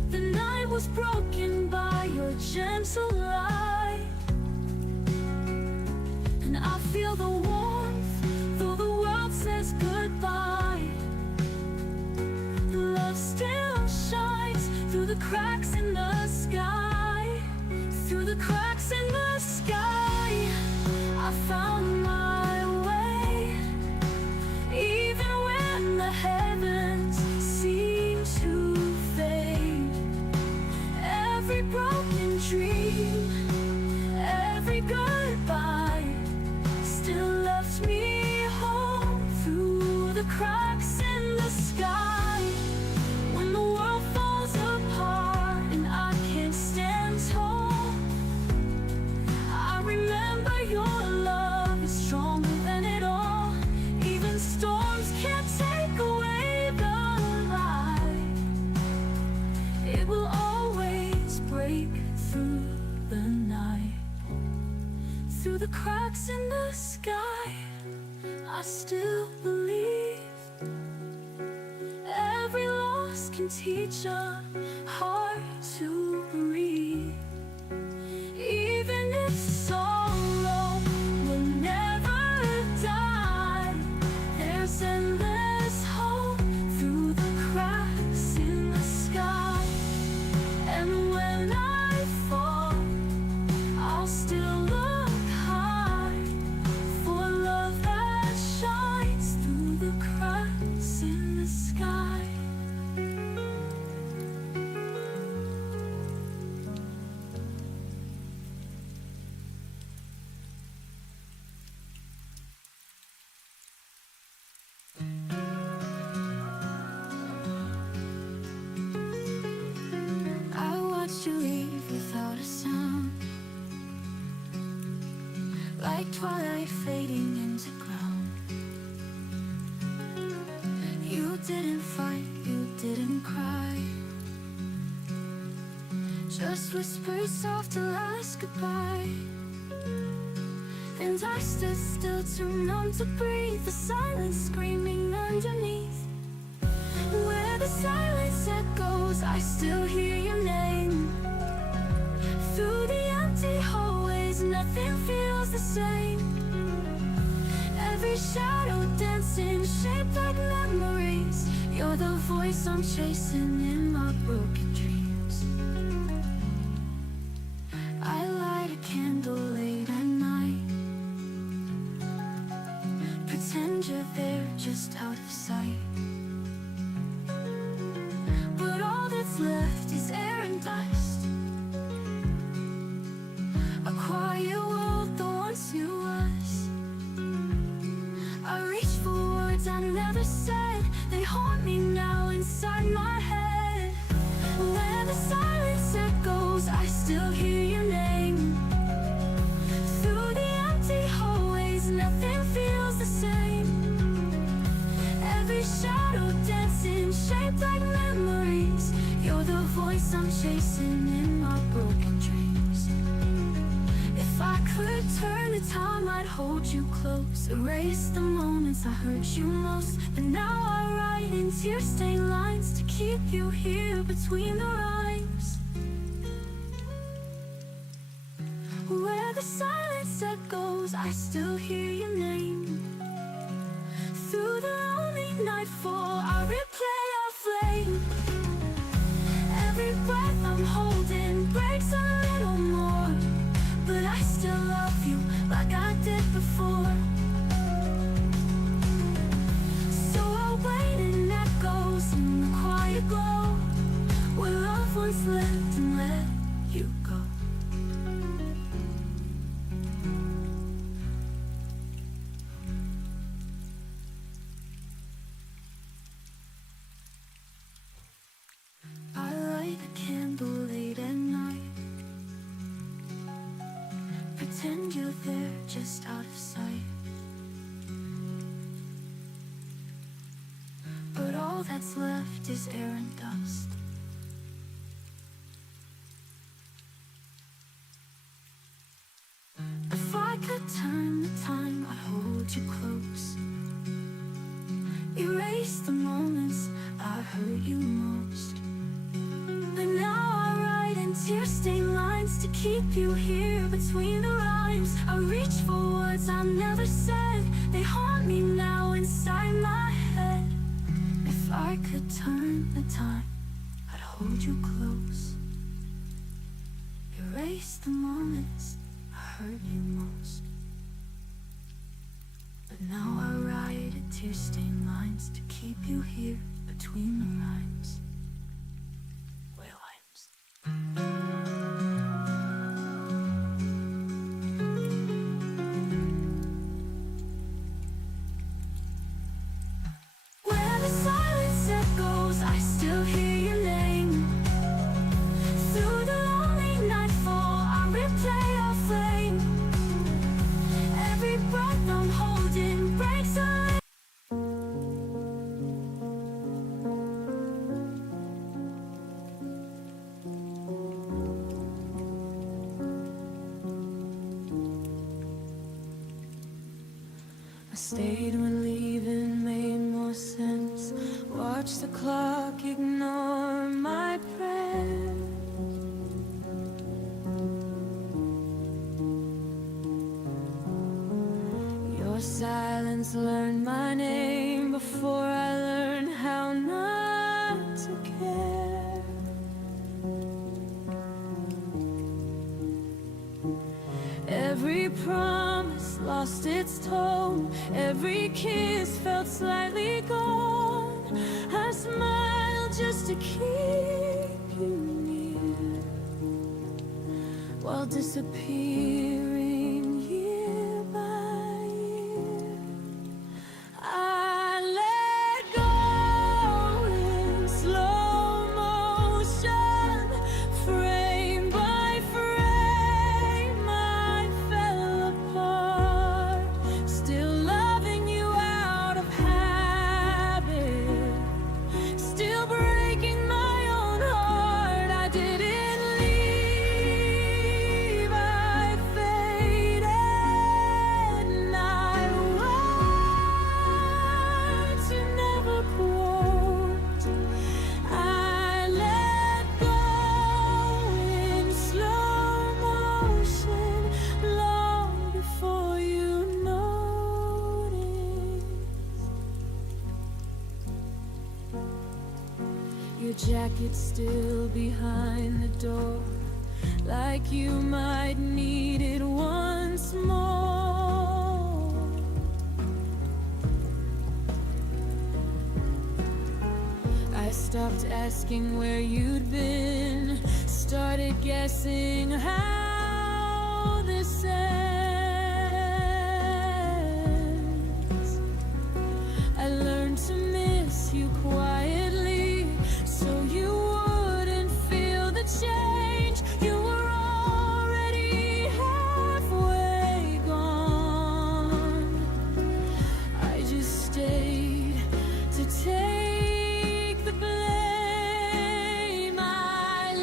The night was broken by your gentle light, and I feel the warmth though the world says goodbye. Love still shines through the cracks in the sky. Through the cracks in the sky, I found my way. Even when the heavens seem to fade, every broken dream, every goodbye still left me home through the cracks in the sky. When the world falls apart and I can't stand tall, I remember your love is stronger than it all. Even storms can't take away the light. It will always break through the night. Through the cracks in the sky, I still believe every loss can teach a heart to breathe. Even if sorrow will never die, there's endless hope through the cracks in the sky. And when I fall, I'll still look high for love that shines through the cracks in the sky. I watched you leave without a sound, like twilight fading into ground. You didn't fight, you didn't cry, just whispered soft a last goodbye. And I stood still, too numb to breathe, the silence screaming underneath. Where the silence echoes, I still hear your name. Through the empty hallways, nothing feels the same. Every shadow dancing, shaped like memories. You're the voice I'm chasing in my broken dreams. I light a candle late at night, pretend you're there just out of sight. But ghosts I'm chasing in my broken dreams. If I could turn the time, I'd hold you close, erase the moments I hurt you most. But now I write in tear-stained lines to keep you here between the rhymes. Where the silence echoes, I still hear your name. Through the lonely nightfall, I replay our flame. Every breath I'm holding breaks a little more, but I still love you like I did before. So I'll wait in echoes in the quiet glow, where love once lived and let you go. I light a candle late at night, pretend you're there just out of sight. But all that's left is air and dust. If I could turn the time, I'd hold you close, erase the moments I hurt you most. But now I write in tear-stained lines to keep you here between the rhymes. I reach for words I never said, they haunt me now inside my head. If I could turn the time, I'd hold you close, erase the moments I hurt you most. But now I write in tear-stained lines to keep you here between the rhymes. Where the silence echoes, I still hear your name. Through the lonely nightfall, I replay our flame. Every breath I'm holding breaks a I stayed when leaving made more sense. Watch the clock ignore my prayer. Your silence learned my name before I learned how not to care. Every promise lost its tone, every kiss felt slightly gone. I smiled just to keep you near, while disappearing year by year. I let go in slow motion, frame by frame I fell apart, still loving you out of habit, still breaking my own heart. I didn't leave, I faded, and I words you never quote. I let go in slow motion long before you noticed. Your jacket still behind the door, like you might need it once more. I stopped asking where you'd been, started guessing how this ends. I learned to miss you quietly, so you wouldn't feel the change. You were already halfway gone. I just stayed to take the blame. I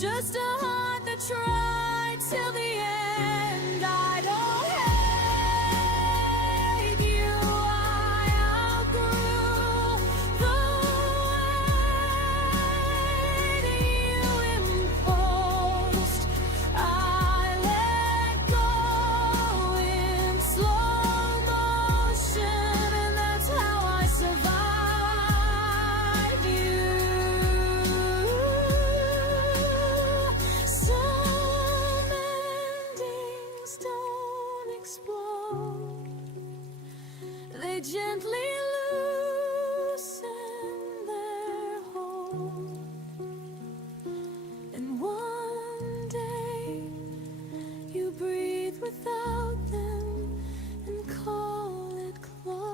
Just a heart that tried till the end. I don't hate you, I outgrew the way that you imposed. I let go in slow motion, and that's how I survived you. Some endings don't explode, they gently loosen their hold. And one day you breathe without them and call it closure.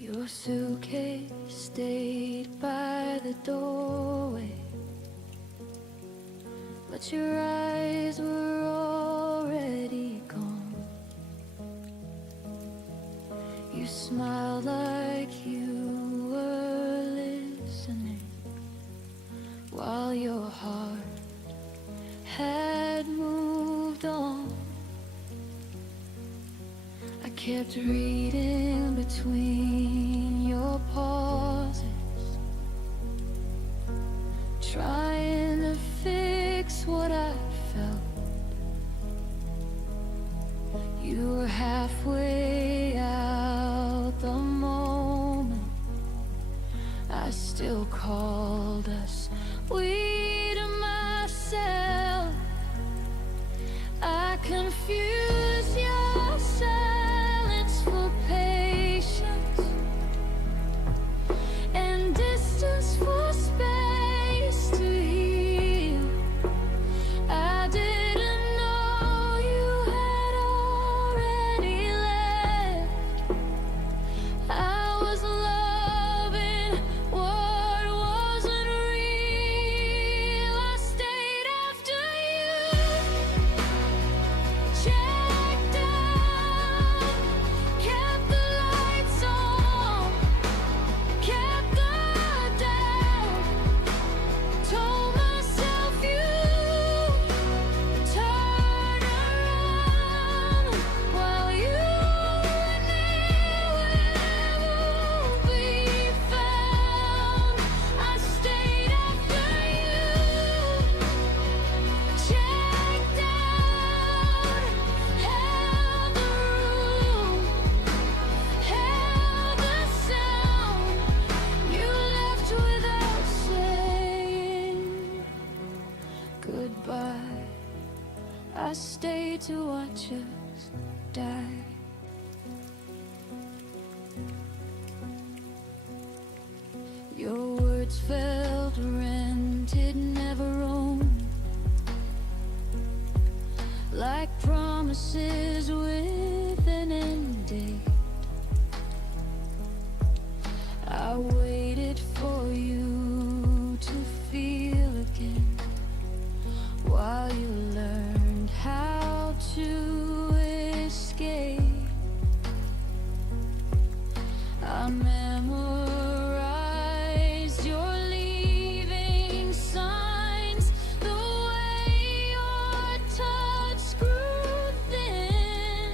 Your suitcase stayed by the doorway, but your eyes were already gone. You smiled like you were listening, while your heart had moved on. I kept reading between your pauses, trying to fix what I felt. You were halfway out the moment I still called us we to myself. I confuse your silence for patience and distance for space to heal. I didn't know you had already left. I was loving what wasn't real. I stayed after you, checked out, kept the lights on, kept the doubt, told myself you turn around while you and me will be found. I stayed after you, checked out, held the room, held the sound. You left without saying goodbye. I stayed to watch us die. Your words felt rented, never owned, like promises with an end date. I waited for you to feel again, while you learned how to escape. I memorized your leaving signs, the way your touch grew thin.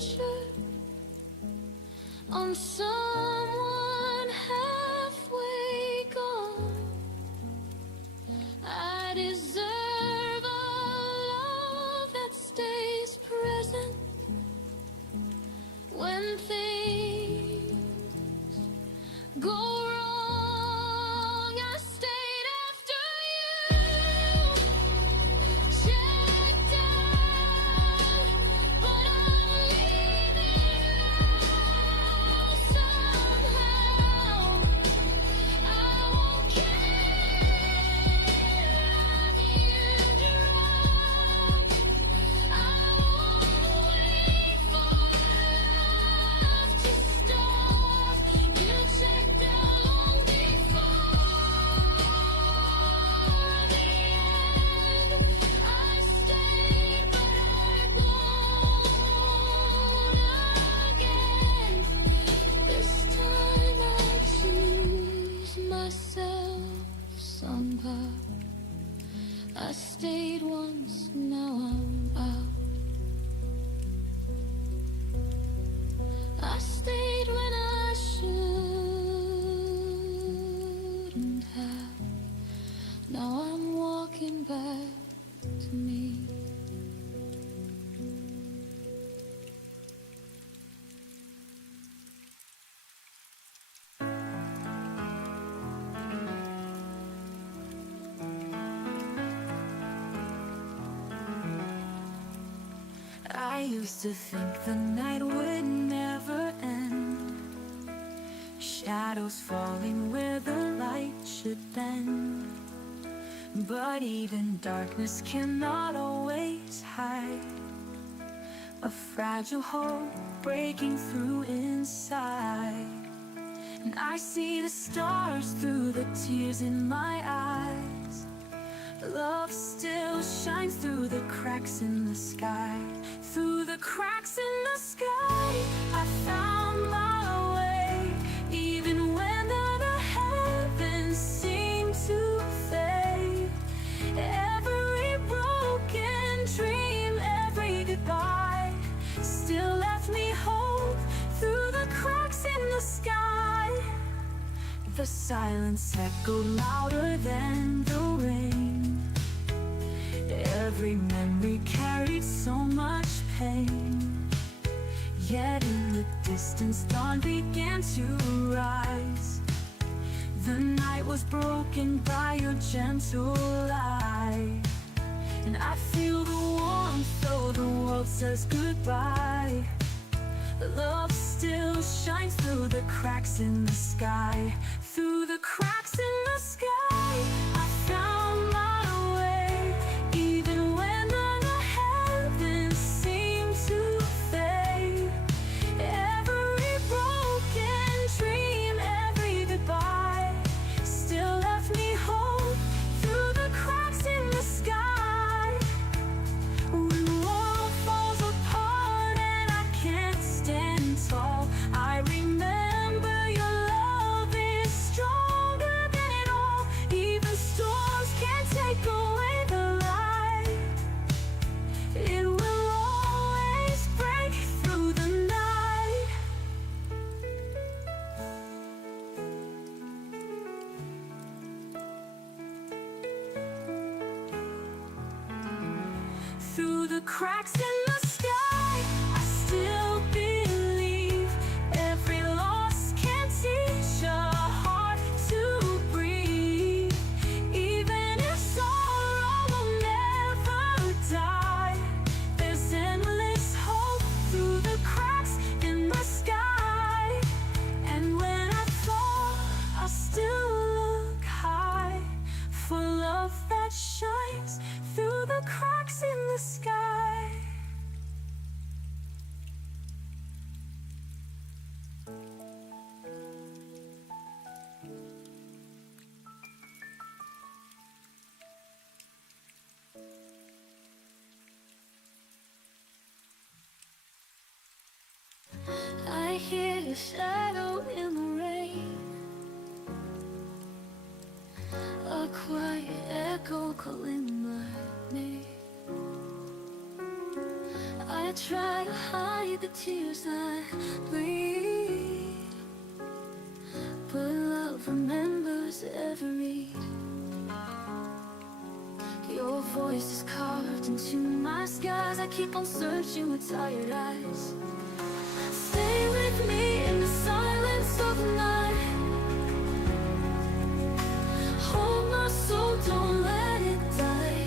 future on someone halfway gone. I deserve a love that stays present when things go wrong. I stayed after you checked out, but I'm leaving now somehow. I won't care if you drop. I won't wait for love to stop. You checked out long before the end. I stayed, but I won't again. This time I choose myself somehow. I stayed once, now I'm out. I stayed when I shouldn't have. Now I'm walking back to me. I used to think the night would never end, shadows falling where the light should bend. But even darkness cannot always hide a fragile hope breaking through inside. And I see the stars through the tears in my eyes. Love still shines through the cracks in the sky. Through the cracks in the sky, I found my way. Even when the heavens seem to fade, every broken dream, every goodbye still left me hope. Through the cracks in the sky, the silence echoed louder than the rain. Every memory carried so much pain. Yet in the distance dawn began to rise. The night was broken by your gentle light. And I feel the warmth though the world says goodbye. Love still shines through the cracks in the sky. Through the cracks in the sky, I found my way. Even when the heavens seem to fade, every broken dream, every goodbye still left me hope. Through the cracks in the sky, when the world falls apart and I can't stand tall, I remember your love is stronger than it all. Even storms can't take away the light. It will always break through the night. Through the cracks in the sky, I still believe. Every loss can teach a heart to breathe. Even if sorrow will never die, there's endless hope through the cracks in the sky. And when I fall, I'll still look high for love that shines through the cracks in the sky. I hear your shadow in the rain, a quiet echo calling my name. I I try to hide the tears that bleed, but love remembers every. Your voice is carved into my skies. I keep on searching with tired eyes. Stay with me in the silence of the night. Hold my soul, don't let it die.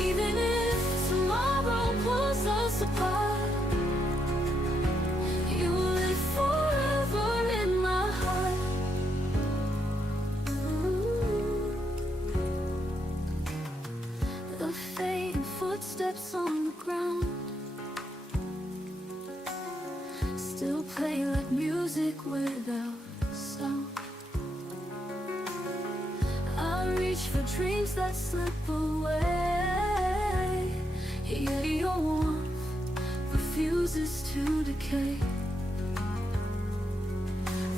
Even if tomorrow pulls us apart, you live forever in my heart. The fading footsteps on the ground still play like music without sound. I reach for dreams that slip away, yet your warmth refuses to decay.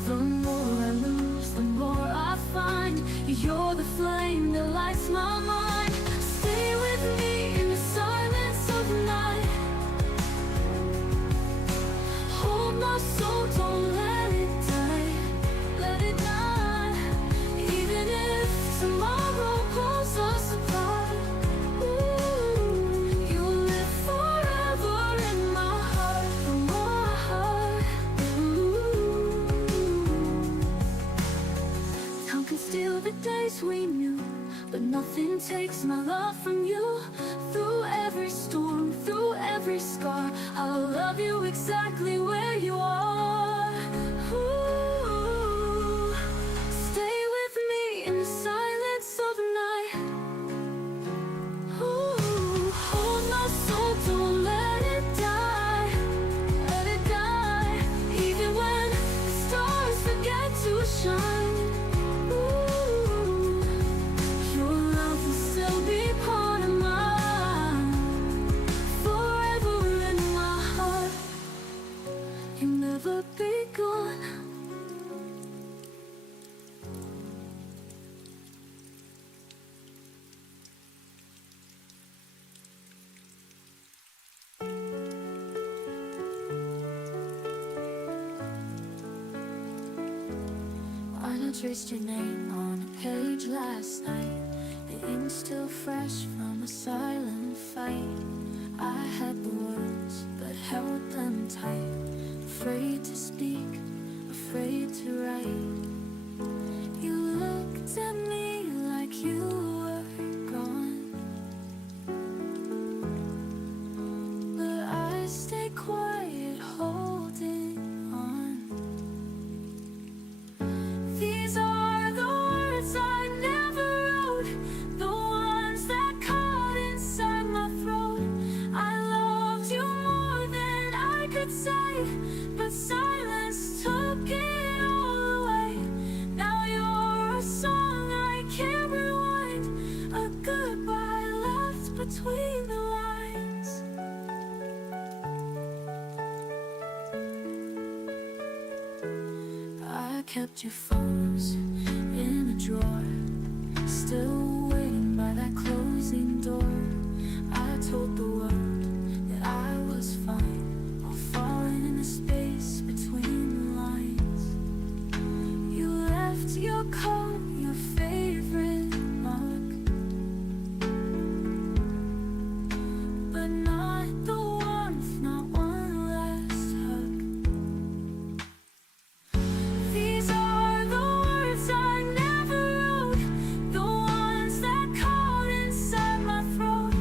The more I lose, the more I find. You're the flame that lights my mind. Stay with me in the silence of the night. Hold my soul, don't let it die. Let it die. Even if tomorrow pulls us apart, you live forever in my heart, in my heart. Time can steal the days we knew, but nothing takes my love from you. Through every storm, through every scar, I'll love you exactly where you are. Ooh, stay with me in the silence of the night. Ooh, hold my soul, don't let it die. Let it die. Even when the stars forget to shine, your love will still be part of mine. Forever in my heart, you'll never be gone. I traced your name on a page last night. The ink still fresh from a silent fight. I had the words, but held them tight. Afraid to speak, afraid to write. You looked at me like you were gone, but I stayed quiet, holding on. These are the words I never wrote, the ones that caught inside my throat. I loved you more than I could say, but silence took it all away. Now you're a song I can't rewind, a goodbye left between the lines. I kept your photos in a drawer, still waiting by that closing door. I told the world that I was fine, all falling in the space between the lines. You left your coat, your favorite mug, but not the warmth, not one last hug. These are the words I never wrote, the ones that caught inside my throat.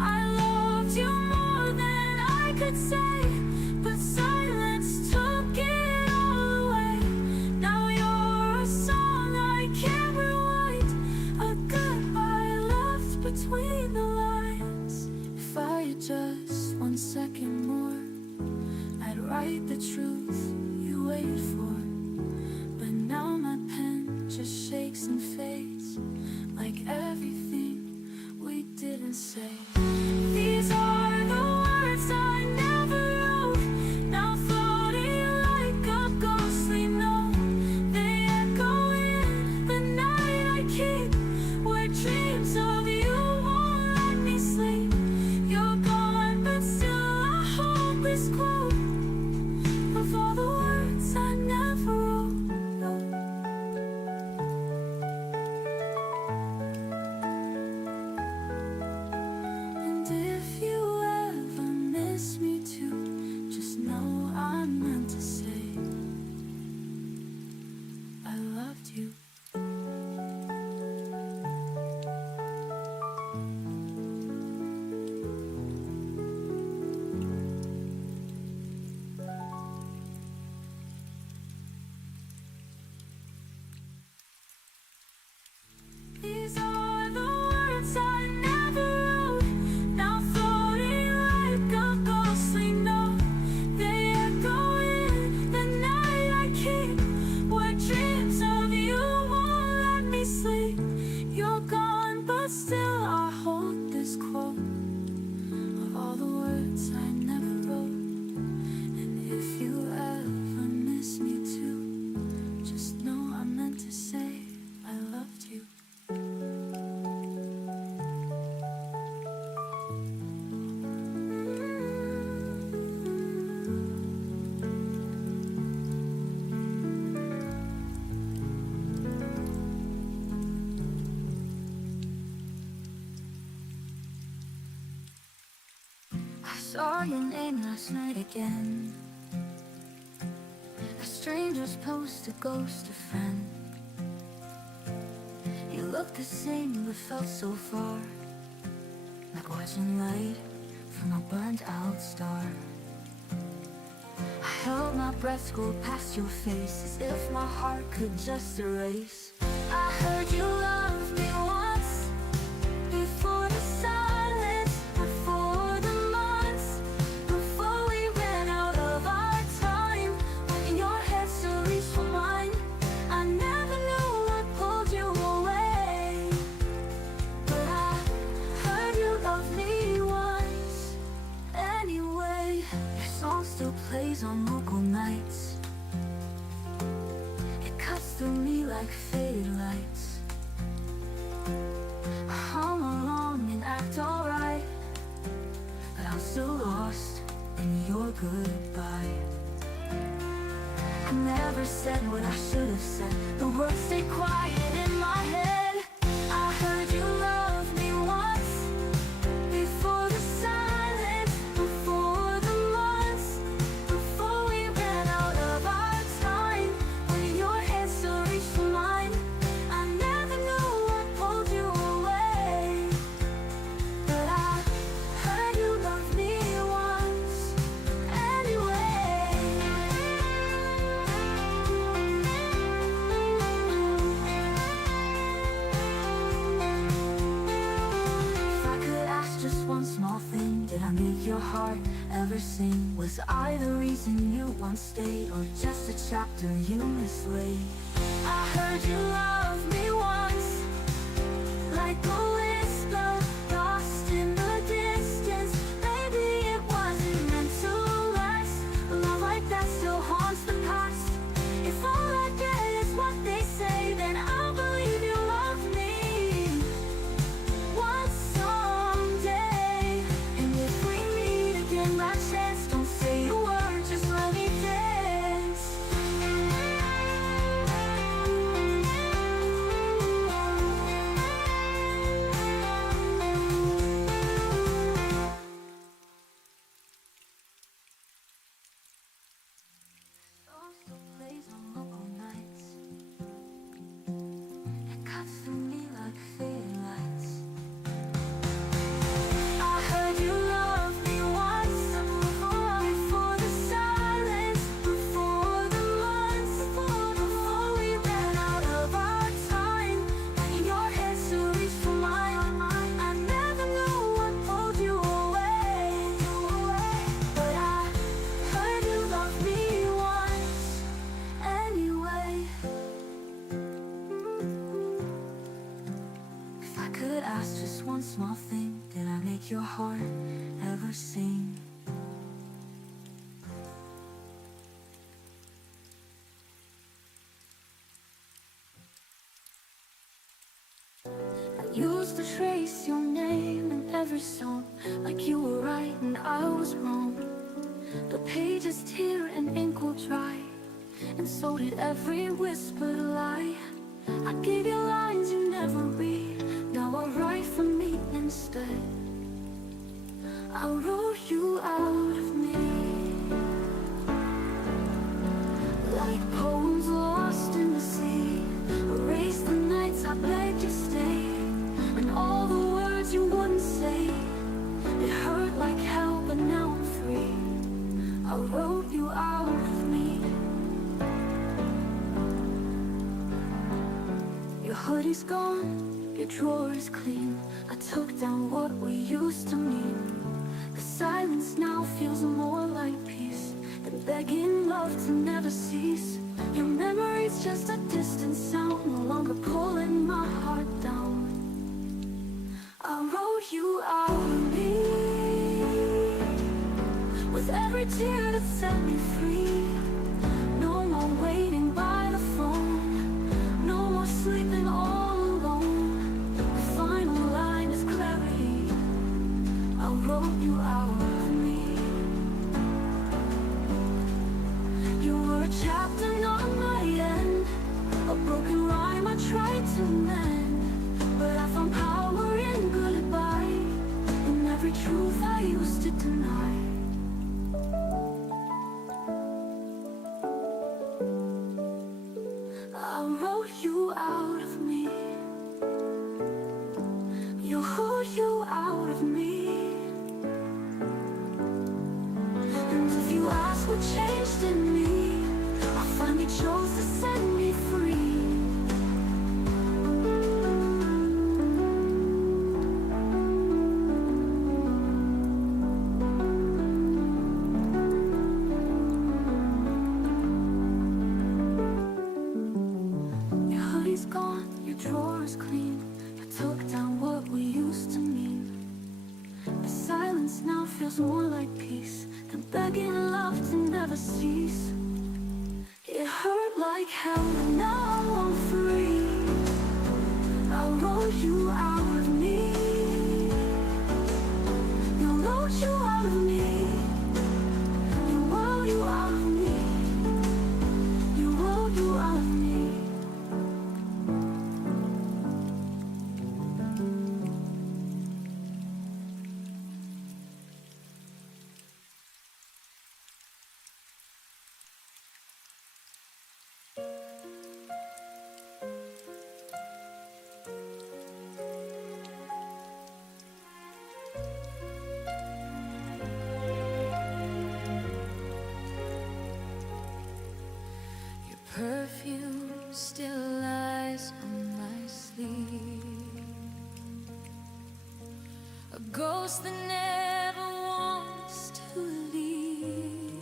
I loved you more than I could say, but silence took it all away. Now you're a song I can't rewind, a goodbye left between the lines. If I had just 1 second more, I'd write the truth you wait for. But now my pen just shakes and fades, like everything we didn't say. These are the words I never wrote, now floating like a ghostly note. They echo in the night I keep, where dreams of you won't let me sleep. You're gone. saw your name last night again. A stranger's post, a ghost, a friend. You looked the same but felt so far, like watching light from a burnt out star. I held my breath, scrolled past your face, as if my heart could just erase. I heard you loved me once, before the silence, before the months, before we ran out of our time. When your head still reached for mine, I never knew what pulled you away. But I heard you loved me once anyway. Your song still plays on local nights. It cuts through me like faded lights. I hum along and act alright, but I'm still lost in your goodbye. I never said what I should have said. The words stay quiet in my head. I heard you loved me once, before the silence, before the months, before we ran out of our time. When your head still reached for mine, I never knew what pulled you away. But I heard you loved me once anyway. If I could ask just one small thing, did I make your heart ever sing? Was I the reason you once stayed, or just a chapter you mislaid? I heard you loved me once, like a whisper lost in the distance. Maybe it wasn't meant to last. A love like that still haunts the past. If all I get is what they say, then I'll believe you love me once someday. And if we meet again by chance, don't say a word, just let me dance. Song still plays on local nights. It cuts through me like faded lights. I heard you loved me once, before the silence, before the months, before we ran out of our time. When your head still reached for mine, I never knew what pulled you away. But I heard you loved me once anyway. If I could ask just one small thing, did I make your heart ever sing? I used to trace your name in every song, like you were right and I was wrong. The pages tear and ink will dry, and so did every whispered lie. I gave you lines you never read, now I write for me instead. I wrote you out of me, like poems lost in the sea. Erase the nights I begged you stay, and all the words you wouldn't say. It hurt like hell, but now I'm free. I wrote you out of me. Your hoodie's gone, your drawer is clean. I took down what we used to mean. The silence now feels more like peace than begging love to never cease. Your memory's just a distant sound, no longer pulling my heart down. I wrote you out of me, with every tear that set me free. No more waiting by the phone, no more sleeping all alone. The final line is clarity. I wrote you out of me. You were a chapter, not my end, a broken rhyme I tried to mend. But I found power in goodbye, in every truth I used to deny. who changed in me. I finally chose to set me free. Your hoodie's gone, your drawer's clean. You took down what we used to mean. The silence now feels more like peace than begging love to never cease. It hurt like hell, but now I'm free. I wrote you out of me. You wrote you out of me. You wrote you out of me. You wrote you out of me. Your perfume still lies on my sleeve, a ghost that never wants to leave.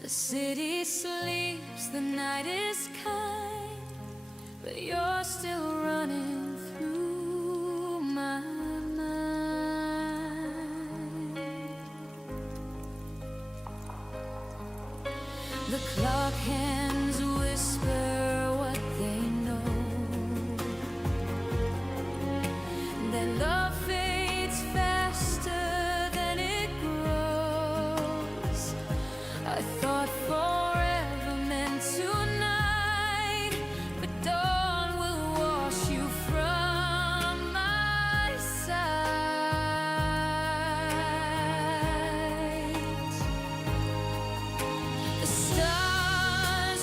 The city sleeps, the night is kind, but you're still running through my mind. The clock hands whisper what they know, that love fades faster than it grows. I thought forever meant tonight, but dawn will wash you from my sight. The stars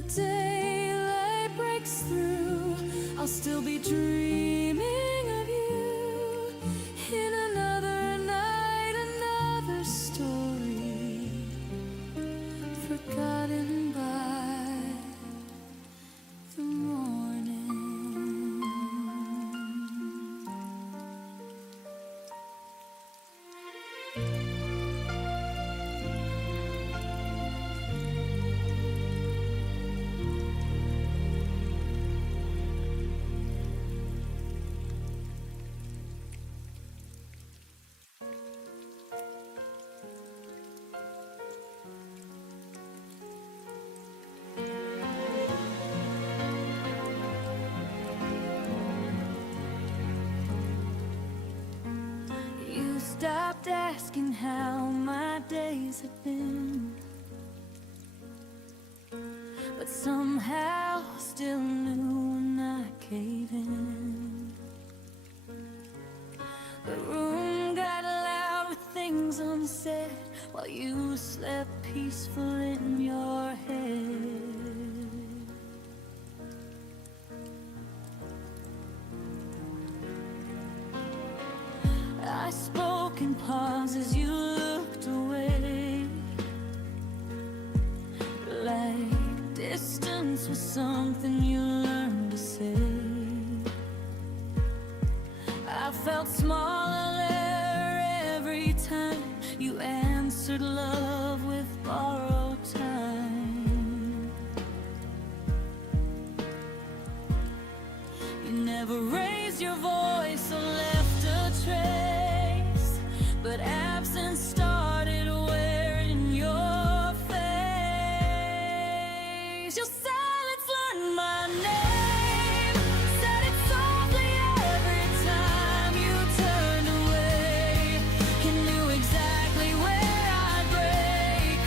the daylight breaks through, I'll still be dreaming of you. In another night, another story, forgotten by the morning. You stopped asking how my days had been, but somehow still knew when I gave in. The room got loud with things unsaid while you slept peaceful in your head. I spoke in pause as you looked away, like distance was something you learned to say. I felt smaller every time you answered love with borrowed time. You never raised your voice or left a trace, but absence started wearing your face. Your silence learned my name, said it softly every time you turned away. You knew exactly where I'd break,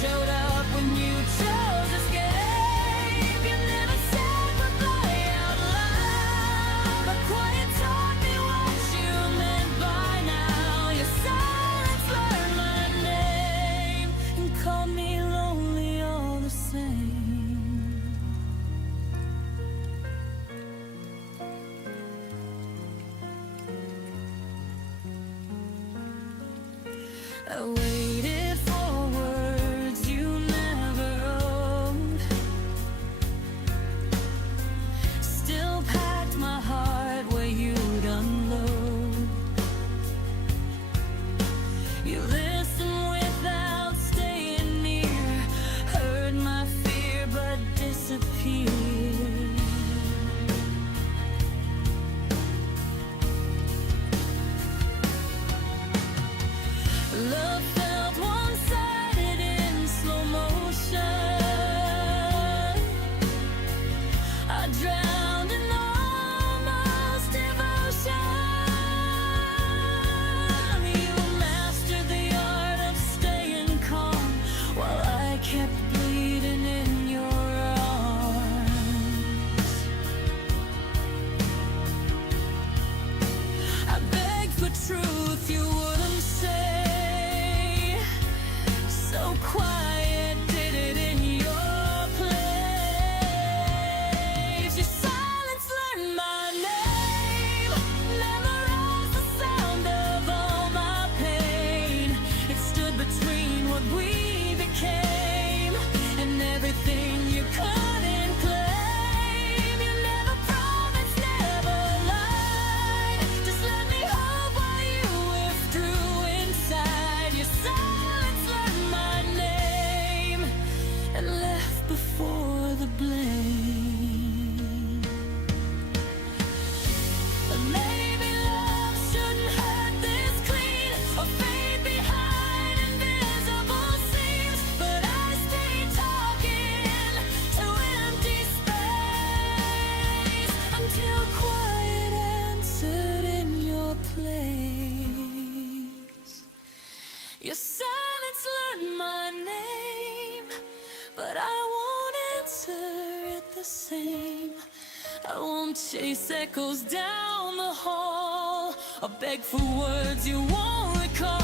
showed up when you chose escape. You never said goodbye out loud, but quiet taught me what you meant by now. Your silence learned my name and called me lonely all the same. I waited for words you never wrote, still packed my heart where you'd unload. You listened without staying near, heard my fear but disappeared. Love felt one-sided in slow motion. I drowned in almost devotion. You mastered the art of staying calm while I kept bleeding in your arms. I begged for truth you wouldn't say, so quiet did it in your place. Your silence learned my name, memorized the sound of all my pain. It stood between what we became and everything you couldn't claim. You never promised, never lied, just let me hope while you withdrew inside. Your silence learned my name and left before the blame. But maybe love shouldn't hurt this clean or fade behind invisible seams. But I stayed talking to empty space until quiet answered in your place. Your silence learned my name, but I won't answer it the same. I won't chase echoes down the hall or beg for words you won't recall.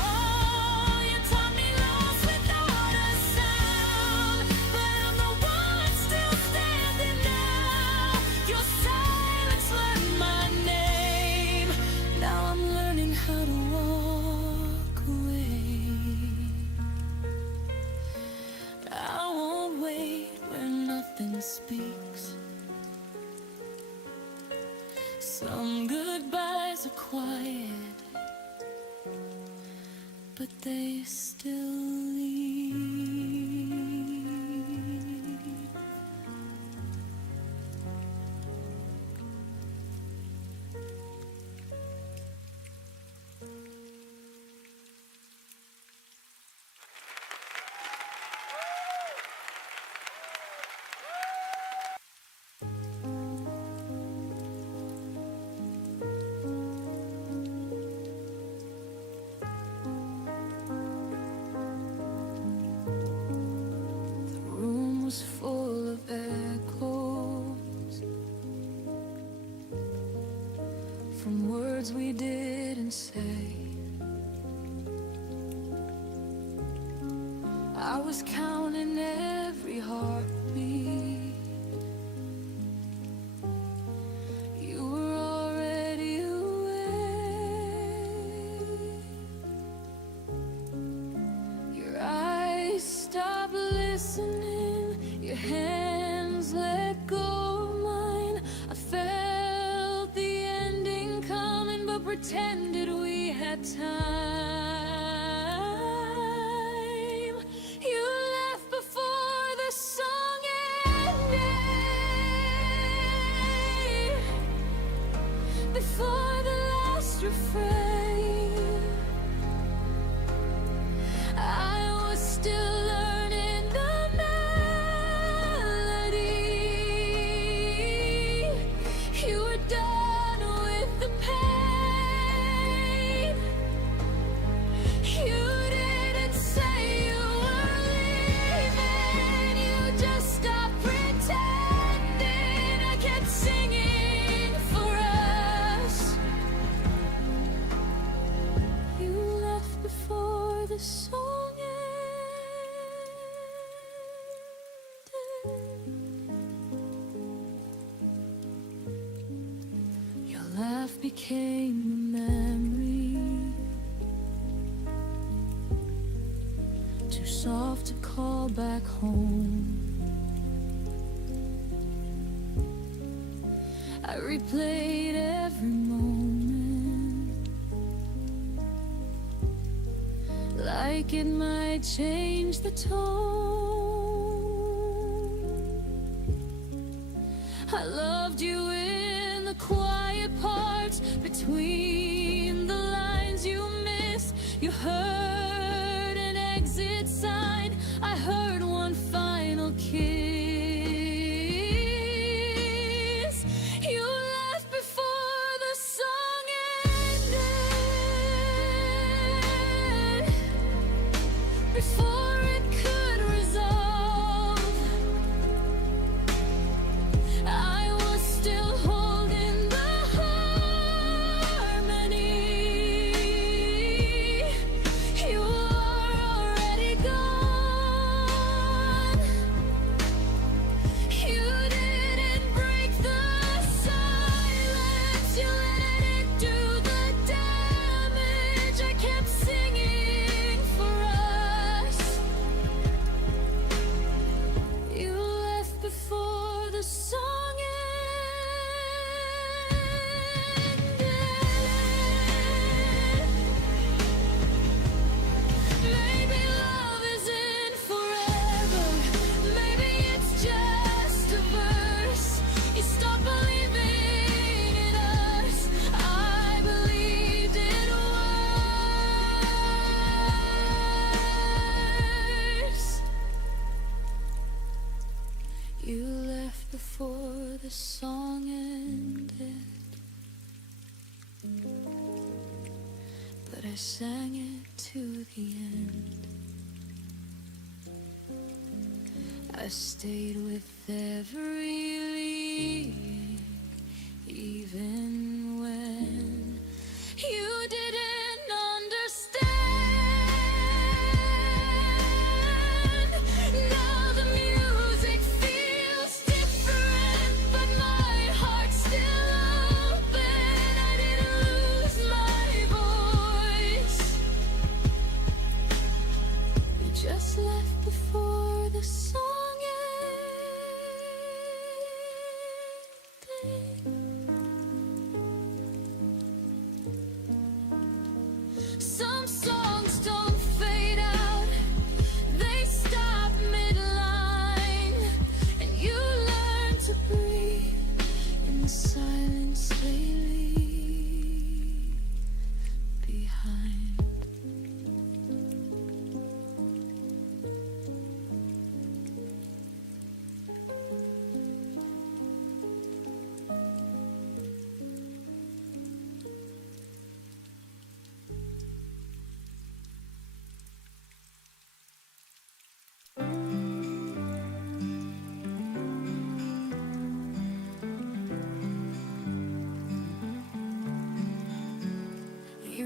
You taught me lost without a sound, but I'm the one still quiet, but they still leave. Was full of echoes from words we didn't say. I was counting every heartbeat. You were already away. Your eyes stopped listening, your hands let go of mine. I felt the ending coming, but pretended we had time. You left before the song ended, before the last refrain. I was still learning the you were done with the pain. You didn't say you were leaving, you just stopped pretending. I kept singing for us. You left before the song ended. Your laugh became a memory, too soft to call back home. I replayed every moment, like it might change the tone. I loved you in the quiet parts, between the lines you missed. You heard an exit sign, I heard one final kiss. You left before the song ended, before it could resolve. I was still holding the harmony. You are already gone. You didn't break the silence, you let it do the damage. I kept singing for us. You left before the song ended. Maybe love isn't forever, maybe it's just a verse. You stopped believing in us, I believed it worse. You left before the song ended, but I sang it to the end. I stayed with every leaving, even when you didn't understand. Now the music feels different, but my heart's still open. I didn't lose my voice. You just left before the song ended.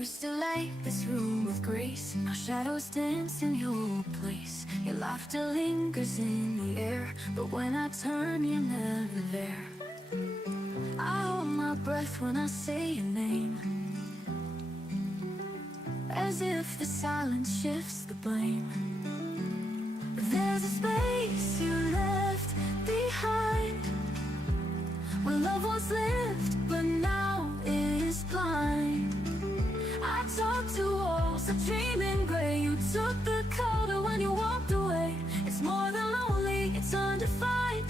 used to light this room with grace. Now shadows dance in your place. Your laughter lingers in the air, but when I turn, you're never there. I hold my breath when I say your name, as if the silence shifts the blame. There's a space you left behind, where love once lived, but now is blind. I talked to walls, a dream in gray. You took the color when you walked away. It's more than lonely, it's undefined,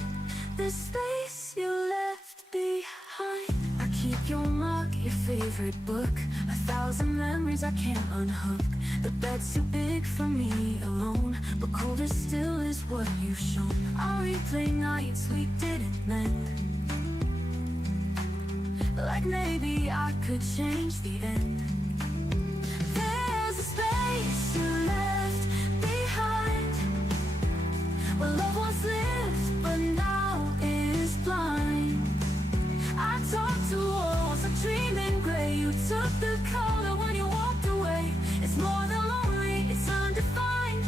the space you left behind. I keep your mug, your favorite book, 1,000 memories I can't unhook. The bed's too big for me alone, but colder still is what you've shown. I replay nights we didn't mend, like maybe I could change the end. There's a space you left behind, where love once lived, but now is blind. I talked to walls, a dream in gray. You took the color when you walked away. It's more than lonely, it's undefined,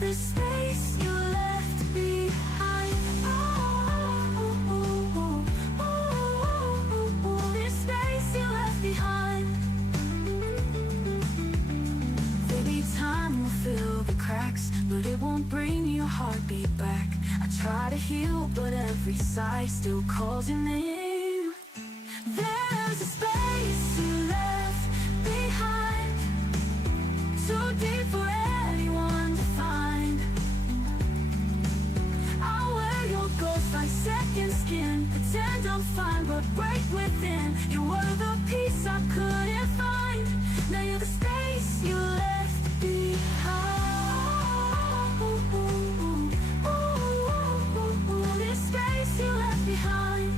the space you left behind. This space you left behind. Maybe time will fill the cracks, but it won't bring your heartbeat back. I try to heal, but every sigh still calls your name. There's a space you left behind, too deep for anyone to find. I'll wear your ghost like second skin, pretend I'm fine, but break within. You were the peace I couldn't find. Now you're the space you left behind. This space you left behind.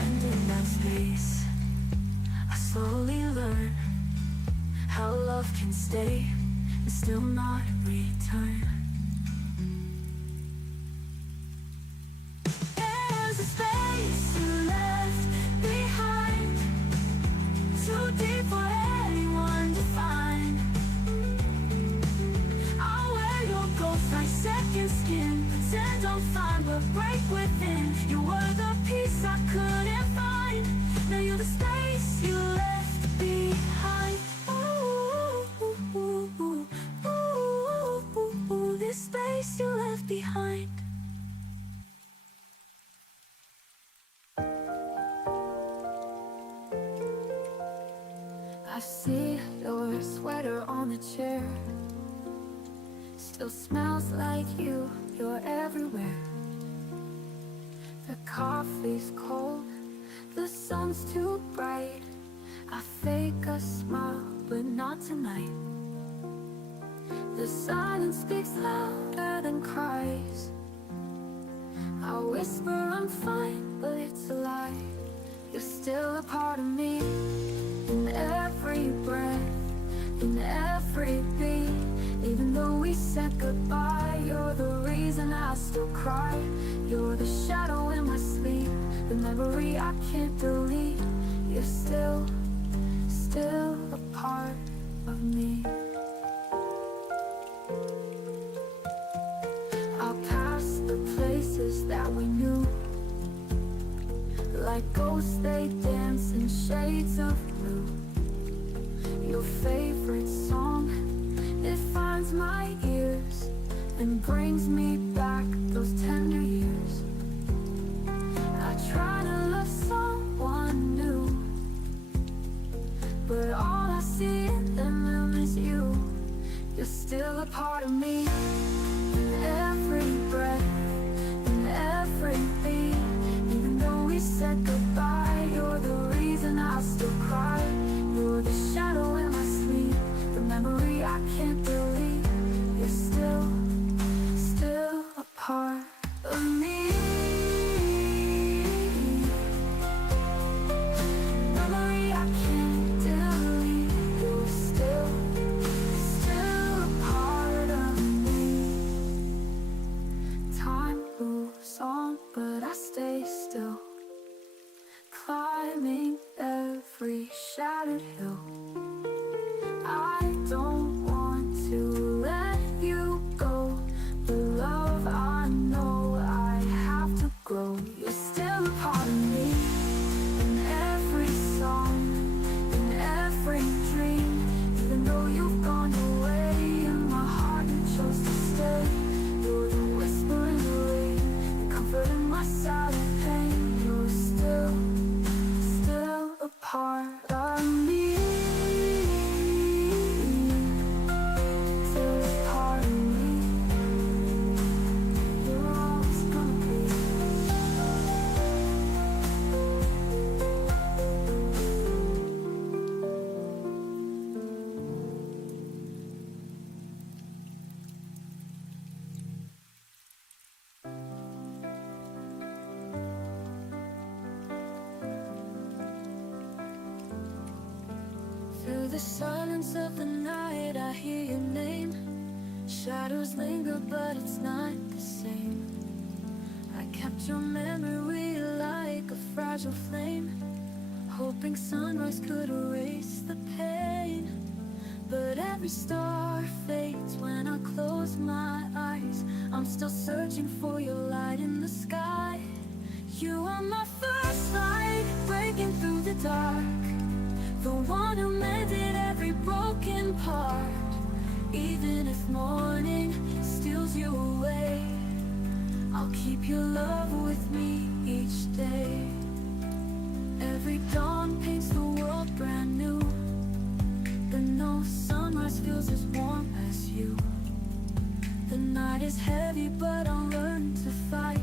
And in that space, I slowly learn how love can stay and still not return. There's a space you left behind, too deep for anyone to find. I'll wear your ghost like second skin, pretend I'm fine, but break within. You were the peace I couldn't find. Now you're the space you left behind. This space you left behind. I see your sweater on the chair, still smells like you, you're everywhere. The coffee's cold, the sun's too bright. I fake a smile, but not tonight. The silence speaks louder than cries. I whisper I'm fine, but it's a lie. You're still a part of me, in every breath, in every beat. Even though we said goodbye, you're the reason I still cry. You're the shadow in my sleep, the memory I can't delete. You're still a part of me. I'll pass the places that we knew, like ghosts they dance in shades of blue. Your favorite song, it finds my ears and brings me back those tender years. I try to love someone new, but all I see in them is you. You're still a part of me, in every breath, in every beat. Even though we said goodbye, you're the reason I still cry. You're the shadow in my sleep, the memory I can't delete. You're still a part of me. Memory I can't delete. You're still a part of me. silence of the night, I hear your name. Shadows linger, but it's not the same. I kept your memory like a fragile flame, hoping sunrise could erase the pain. But every star fades when I close my eyes. I'm still searching for your light in the sky. You are my first light, breaking through the dark, the one who mended every broken part. Even if morning steals you away, I'll keep your love with me each day. Every dawn paints the world brand new, but no sunrise feels as warm as you. The night is heavy, but I'll learn to fight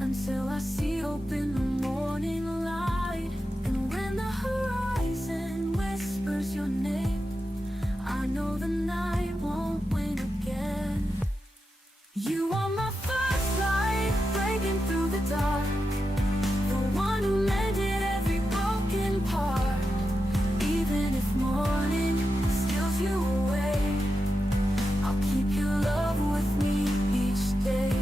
until I see hope in the morning light. And when the horizon whispers your name, I know the night won't win again. You are my first light, breaking through the dark, the one who mended every broken part. Even if morning steals you away, I'll keep your love with me each day.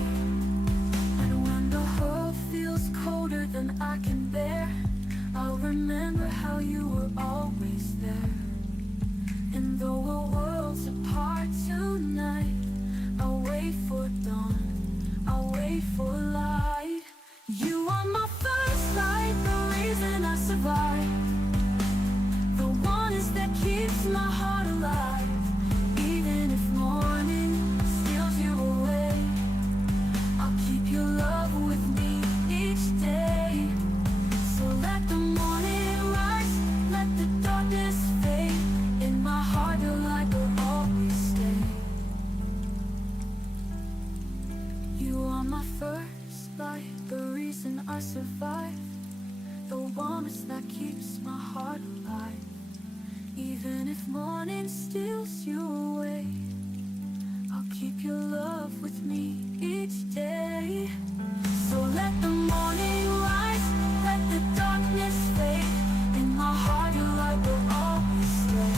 And when the world feels colder than I can bear, I'll remember how you were always there. And though we're worlds apart tonight, I'll wait for dawn, I'll wait for light. You are my first light, the reason I survive, the one is that keeps my heart alive. Even if morning steals you away, I'll keep your love with me each day. So let the morning rise, let the darkness fade. In my heart your light will always stay. You are my first light, the reason I survive, the warmth that keeps my heart alive. Even if morning steals you away, I'll keep your love with me each day. So let the morning rise, let the darkness fade. In my heart your light will always stay.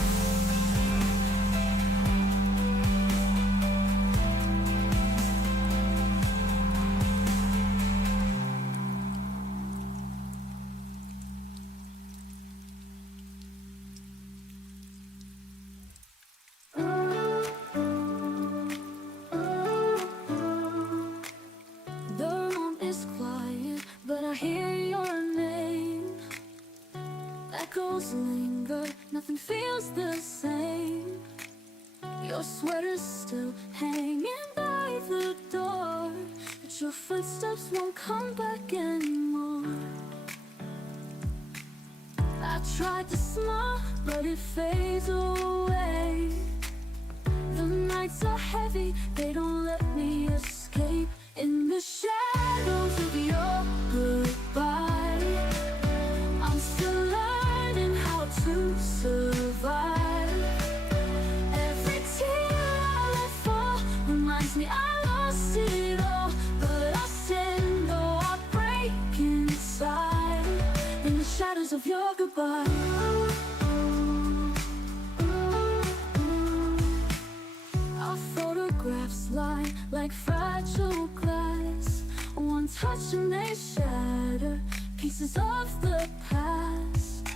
The room is quiet, but I hear your name. Echoes linger, nothing feels the same. Your sweater's still hanging by the door, but your footsteps won't come back anymore. I tried to smile, but it fades away. The nights are heavy, they don't let me escape. In the shadows of your goodbye, I'm still learning how to survive. Every tear I let fall reminds me I lost it all, but I stand though I break inside. In the shadows of your goodbye, our photographs lie like fragile glass. One touch and they shatter, pieces of the past.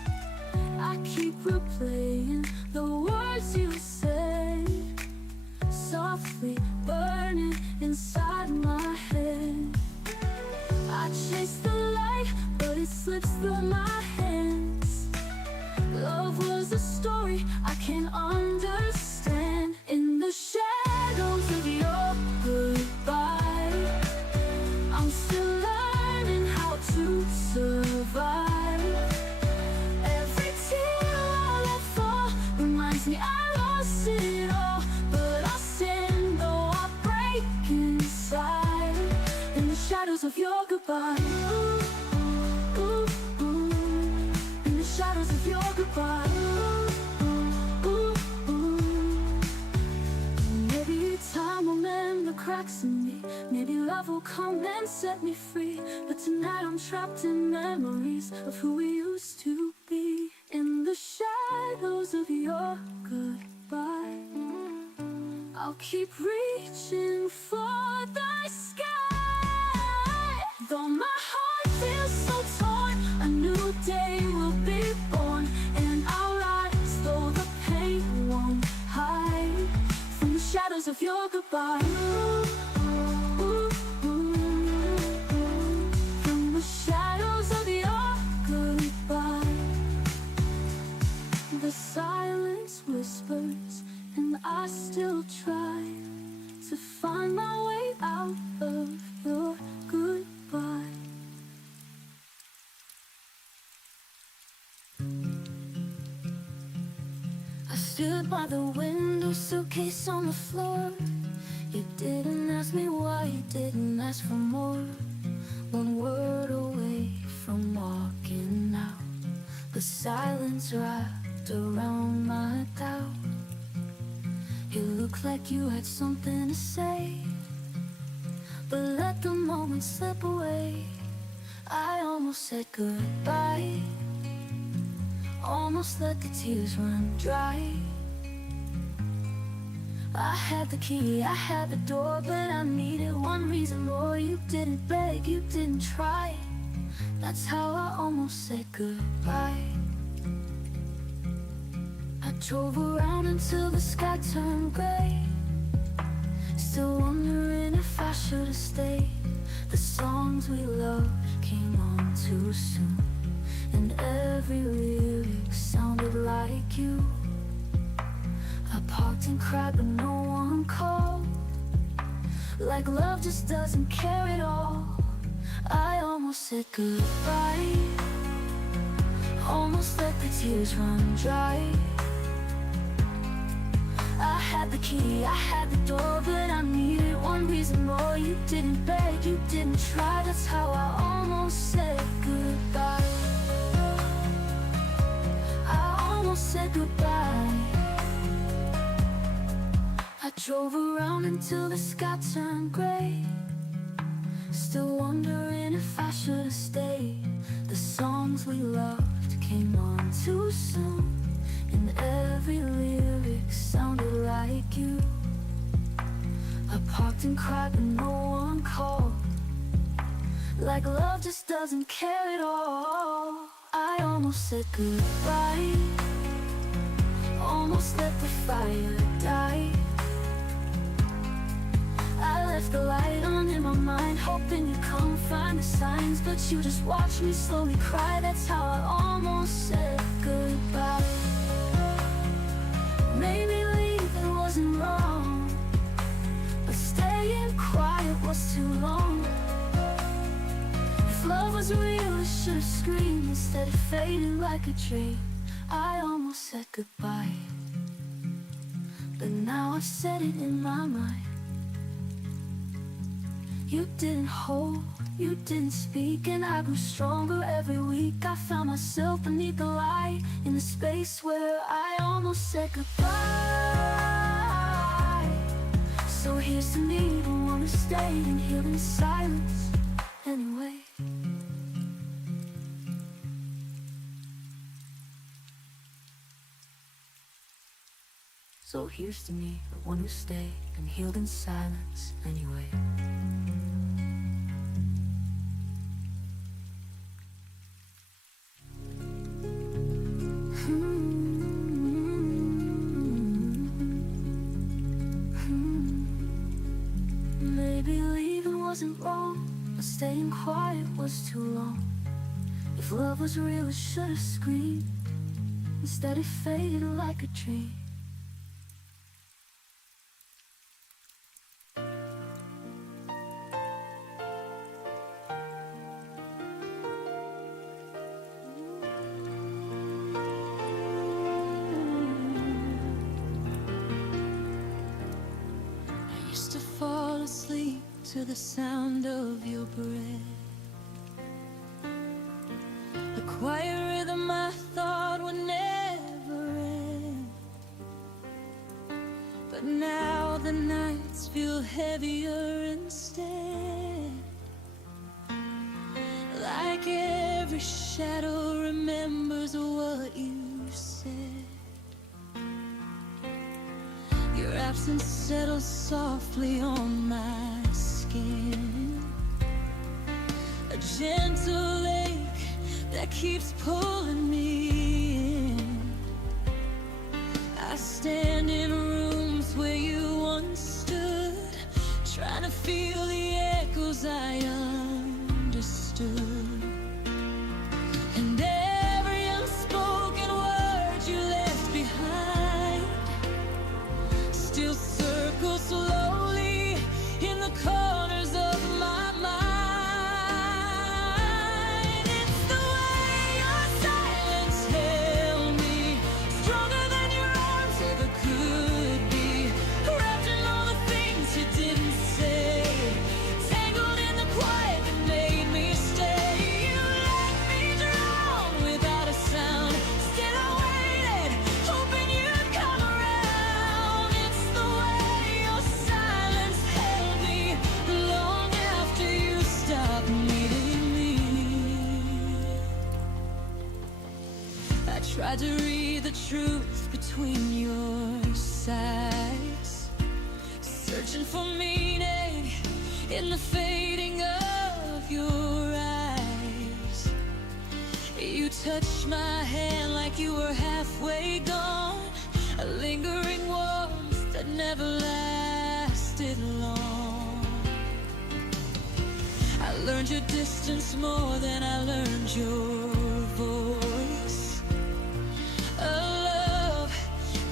I keep replaying the words you say, softly burning inside my head. I chase the light, but it slips through my hands. Love was a story I can't understand. In the shadows of your goodbye, I'm still learning how to survive. Every tear I let fall reminds me I lost it all, but I stand though I break inside. In the shadows of your goodbye, ooh, ooh, ooh. In the shadows of your goodbye, ooh, ooh, ooh. Maybe time will mend the cracks in me, maybe love will come and set me free. But tonight I'm trapped in memories of who we used to be. In the shadows I'll keep reaching for the sky. Though my heart feels so torn, a new day will be born, and I'll rise though the pain won't hide from the shadows of your goodbye. From the shadows of your goodbye. The silence whispers, and I still try to find my way out of your goodbye. I stood by the window, suitcase on the floor. You didn't ask me why, you didn't ask for more. One word away from walking out, the silence wrapped around my doubt. You looked like you had something to say, but let the moment slip away. I almost said goodbye, almost let the tears run dry. I had the key, I had the door, but I needed one reason more. You didn't beg, you didn't try. That's how I almost said goodbye. I drove around until the sky turned gray, still wondering if I should have stayed. The songs we loved came on too soon, and every lyric sounded like you. I parked and cried but no one called, like love just doesn't care at all. I almost said goodbye, almost let the tears run dry. I had the key, I had the door, but I needed one reason more. You didn't beg, you didn't try. That's how I almost said goodbye. I almost said goodbye. I drove around until the sky turned gray, still wondering if I should have stayed. The songs we loved came on too soon, and every lyric sounded like you. I parked and cried but no one called, like love just doesn't care at all. I almost said goodbye, almost let the fire die. I left the light on in my mind, hoping you'd come find the signs, but you just watched me slowly cry. That's how I almost said goodbye. Maybe leaving wasn't wrong, but staying quiet was too long. If love was real, it should have screamed. Instead it faded like a dream. I almost said goodbye, but now I've said it in my mind. You didn't hold, you didn't speak, and I grew stronger every week. I found myself beneath the light, in the space where I almost said goodbye. So here's to me, the one who stayed and healed in silence anyway. So here's to me, the one who stayed and healed in silence anyway. Maybe leaving wasn't wrong, but staying quiet was too long. If love was real, it should have screamed. Instead it faded like a dream. I used to fall asleep to the sound of your breath, a quiet rhythm I thought would never end. But now the nights feel heavier instead, like every shadow remembers what you said. Your absence settles softly on my skin, a gentle ache that keeps pulling me in. I stand in rooms where you once stood, trying to feel the echoes I understood. And every unspoken word you left behind still circles slowly in the corners of my mind. It's the way your silence held me, stronger than your arms ever could be, wrapped in all the things you didn't say, tangled in the quiet that made me stay. You let me drown without a sound, still I waited, hoping you'd come around. It's the way your silence held me long after you stopped needing me. I tried to read the truth between your sighs, searching for meaning in the fading of your eyes. You touched my hand like you were halfway gone, a lingering warmth that never lasted long. I learned your distance more than I learned your voice, a love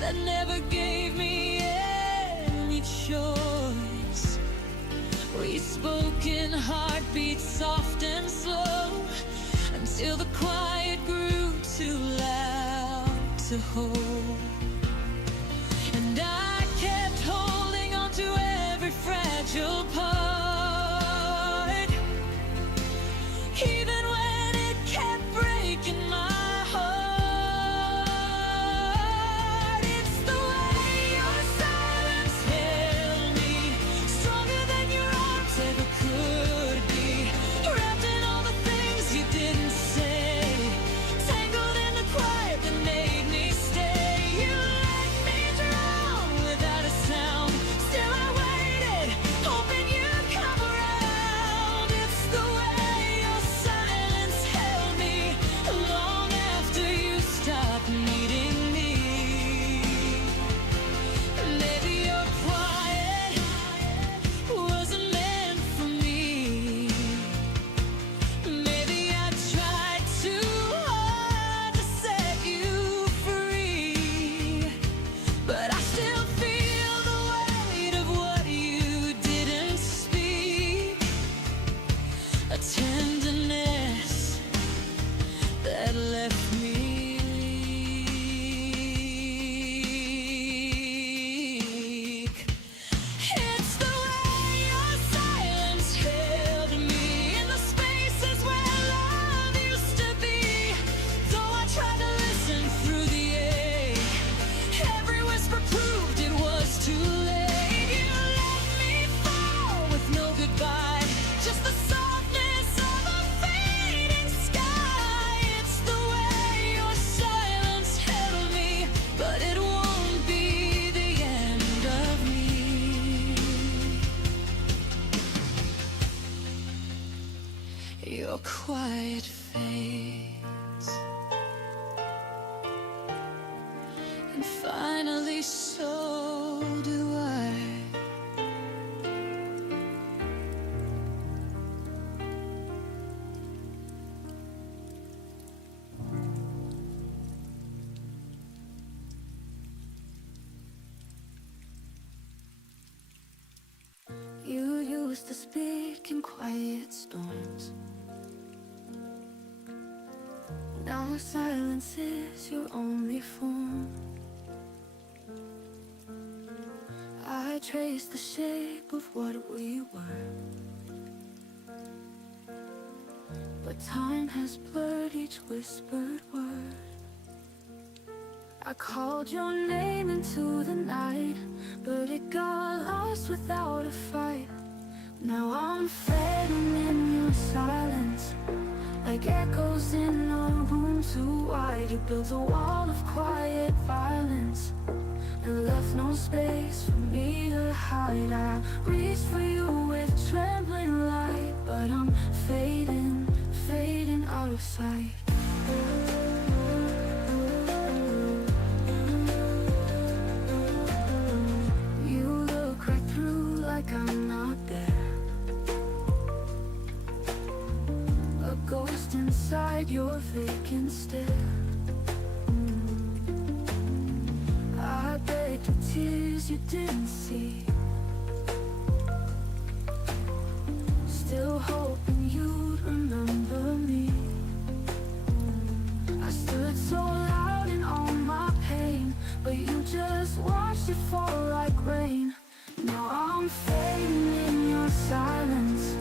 that never gave me any choice. We spoke in heartbeats soft and slow, until the quiet grew too loud to hold. And I kept holding on to every fragile part, even when it kept breaking my heart. It's the way your silence held me, stronger than your arms ever could be, wrapped in all the things you didn't say, tangled in the quiet that made me stay. You let me drown without a sound, still I waited, hoping you'd come around. It's the way your silence held me long after you stopped needing me. Maybe your quiet wasn't meant for me. Maybe I tried too hard to set you free, but I still feel the weight of what you didn't speak, a tenderness that left me weak. It's the way your silence held me in the spaces where love used to be. Though I tried to listen through the ache, every whisper proved it was too late. You let me fall with no goodbye, just the softness of a fading sky. It's the way your silence held me, but it won't be the end of me. Your quiet fades, and finally so do I. You used to speak in quiet storms, now silence is your only form. I trace the shape of what we were, but time has blurred each whispered word. I called your name into the night, but it got lost without a fight. Now I'm fading in your silence, like echoes in a room too wide. You built a wall of quiet violence, and left no space for me to hide. I reached for you with trembling light, but I'm fading, fading out of sight. You look right through like I'm not there, a ghost inside your vacant stare. I begged the tears you didn't see, still hoping you'd remember me. I stood so loud in all my pain, but you just watched it fall like rain. Now I'm fading in your silence,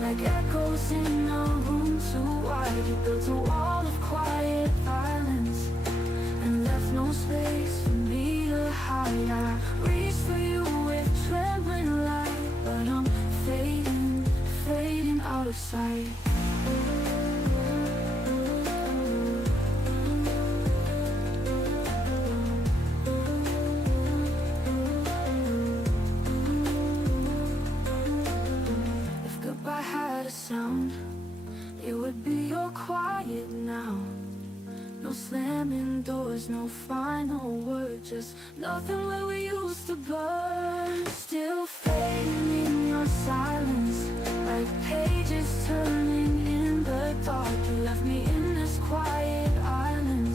like echoes in a room too wide. You built a wall of quiet violence and left no space for me to hide. I reached for you with trembling light, but I'm fading, fading out of sight. If goodbye had a sound, it would be your quiet now. No slamming doors, no final word, just nothing where we used to burn. Still fading in your silence, like pages turning in the dark. You left me in this quiet island,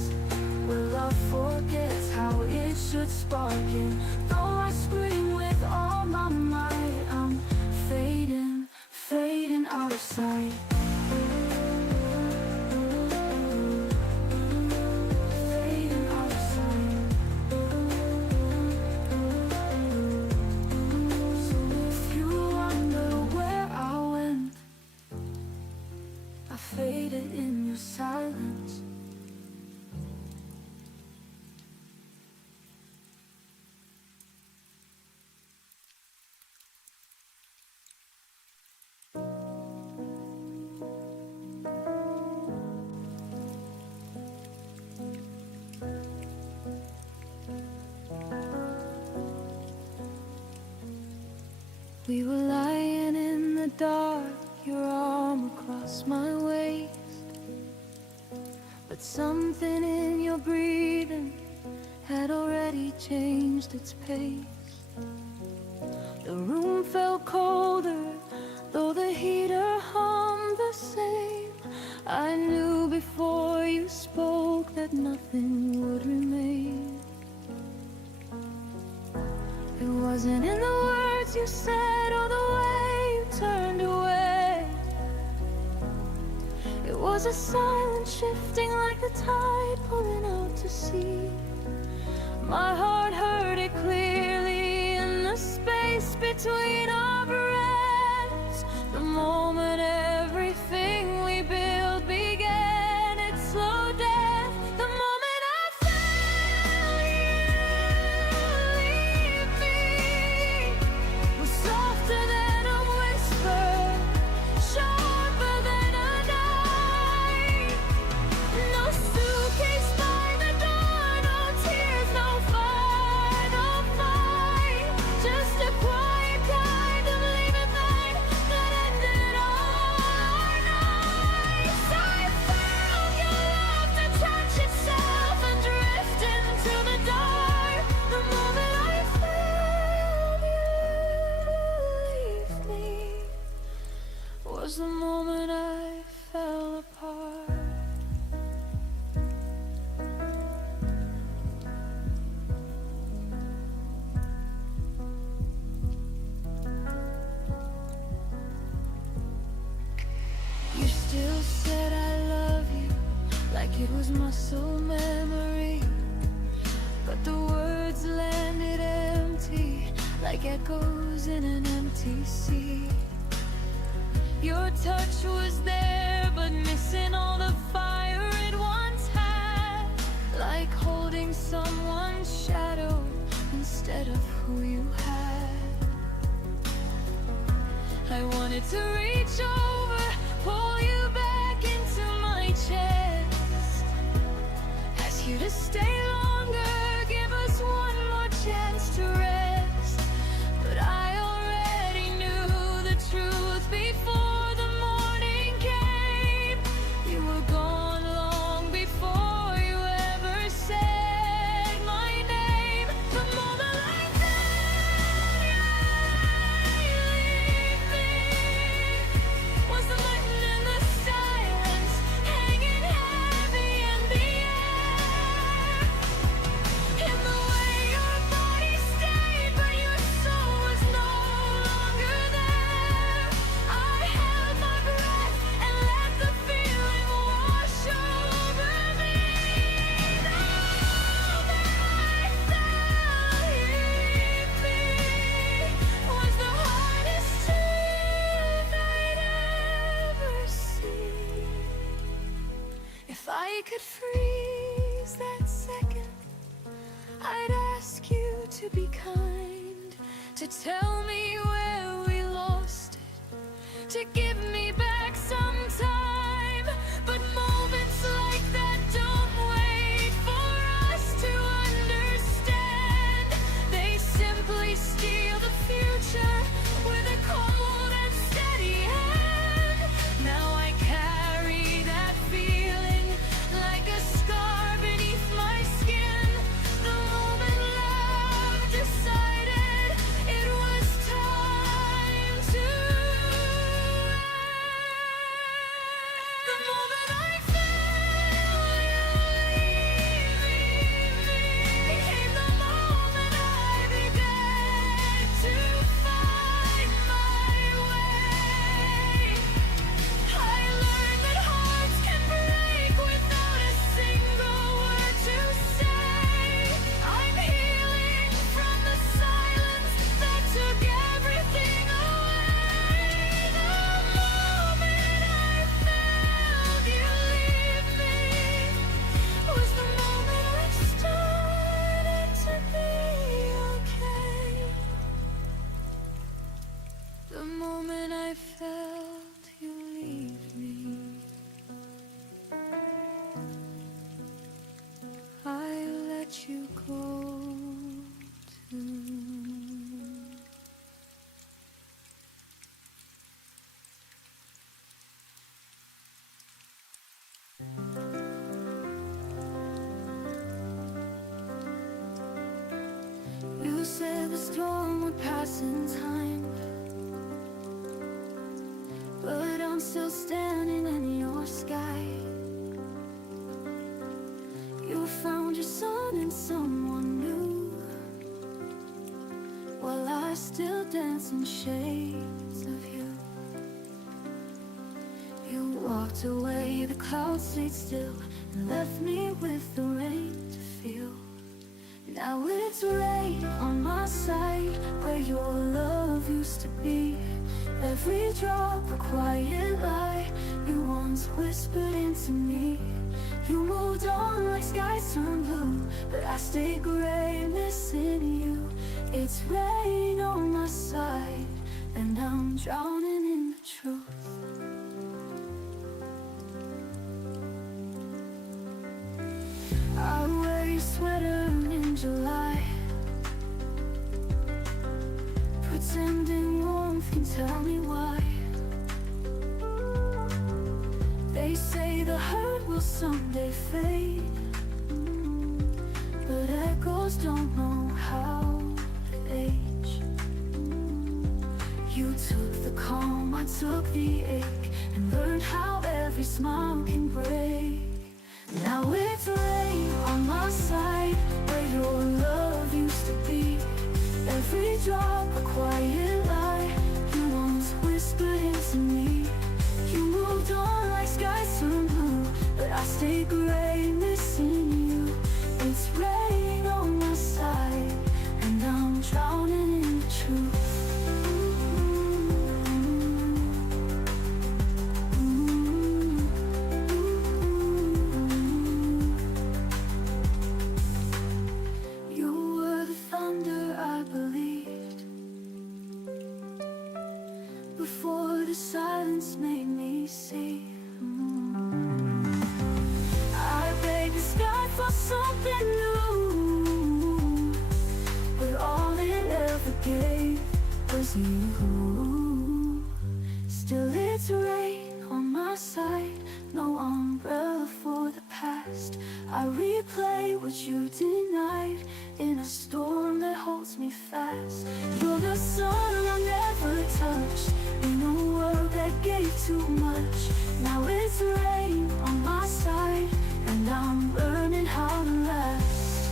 where love forgets how it should spark. And though I scream with all my might, I'm fading, fading out of sight. Faded in your silence. We were lying in the dark, your arm across my waist, but something in your breathing had already changed its pace. The room felt colder, though the heater hummed the same. I knew before you spoke that nothing would remain. It wasn't in the words you said or the way you turned away. It was a silence shifting like the tide pulling out to sea. My heart heard it clearly in the space between our breaths. The moment everything we built began its slow death. The moment I felt you leave me was softer than a whisper, sharper than a knife. No suitcase by the door, no tears, no final fight. Just a quiet kind of leaving line that ended all our nights. I felt your love to touch itself and drift into the dark. The moment I felt you leave me was the moment I fell apart. You still said I love you like it was muscle memory, but the words landed empty like echoes in an empty sea. Your touch was there, but missing all the fire it once had, like holding someone's shadow instead of who you had. I wanted to reach over, pull you back into my chest, ask you to stay longer, give us one more chance. could freeze that second, I'd ask you to be kind, to tell me where we lost it, to give me back some time. But moments like that don't wait for us to understand. They simply steal the future with a cold and steady hand. Now I carry that feeling like a scar beneath my skin. The moment love decided it was time to end. The moment I felt you leaving me became the moment I began to find my way. I learned that hearts can break without a single word to say. I'm healing from the silence that took everything away. The moment I felt you leave me was the moment I started to be okay. The moment I felt you leave me, I let you go too. You said the storm would pass in time, but I'm still standing in your sky. You found your son in someone new, while I still dance in shades of you. You walked away, the clouds stayed still, and left me with the rain to feel. Now it's rain on my side, where your love used to be. Every drop a quiet lie you once whispered into me. You moved on like skies turned blue, but I stay gray missing you. It's rain on my side, and I'm drowning in the truth. I wear your sweater in July, pretending warmth can tell me why. They say the hurt will someday fade, but echoes don't know how to age. You took the calm, I took the ache, and learned how every smile can break. Now it's rain on my side, where your love used to be. Every drop a quiet lie you once whispered into me. You moved on like skies turned blue, but I stay gray missing you. It's rain on my side, and I'm drowning in the truth. You were the thunder I believed, before the silence made me see. I begged the sky for something new, but all it ever gave was you. Still it's rain on my side, no umbrella for the past. I replay what you denied in a storm that holds me fast. You're the sun I never touched, in a world that gave too much. Now it's rain on my side, and I'm learning how to last.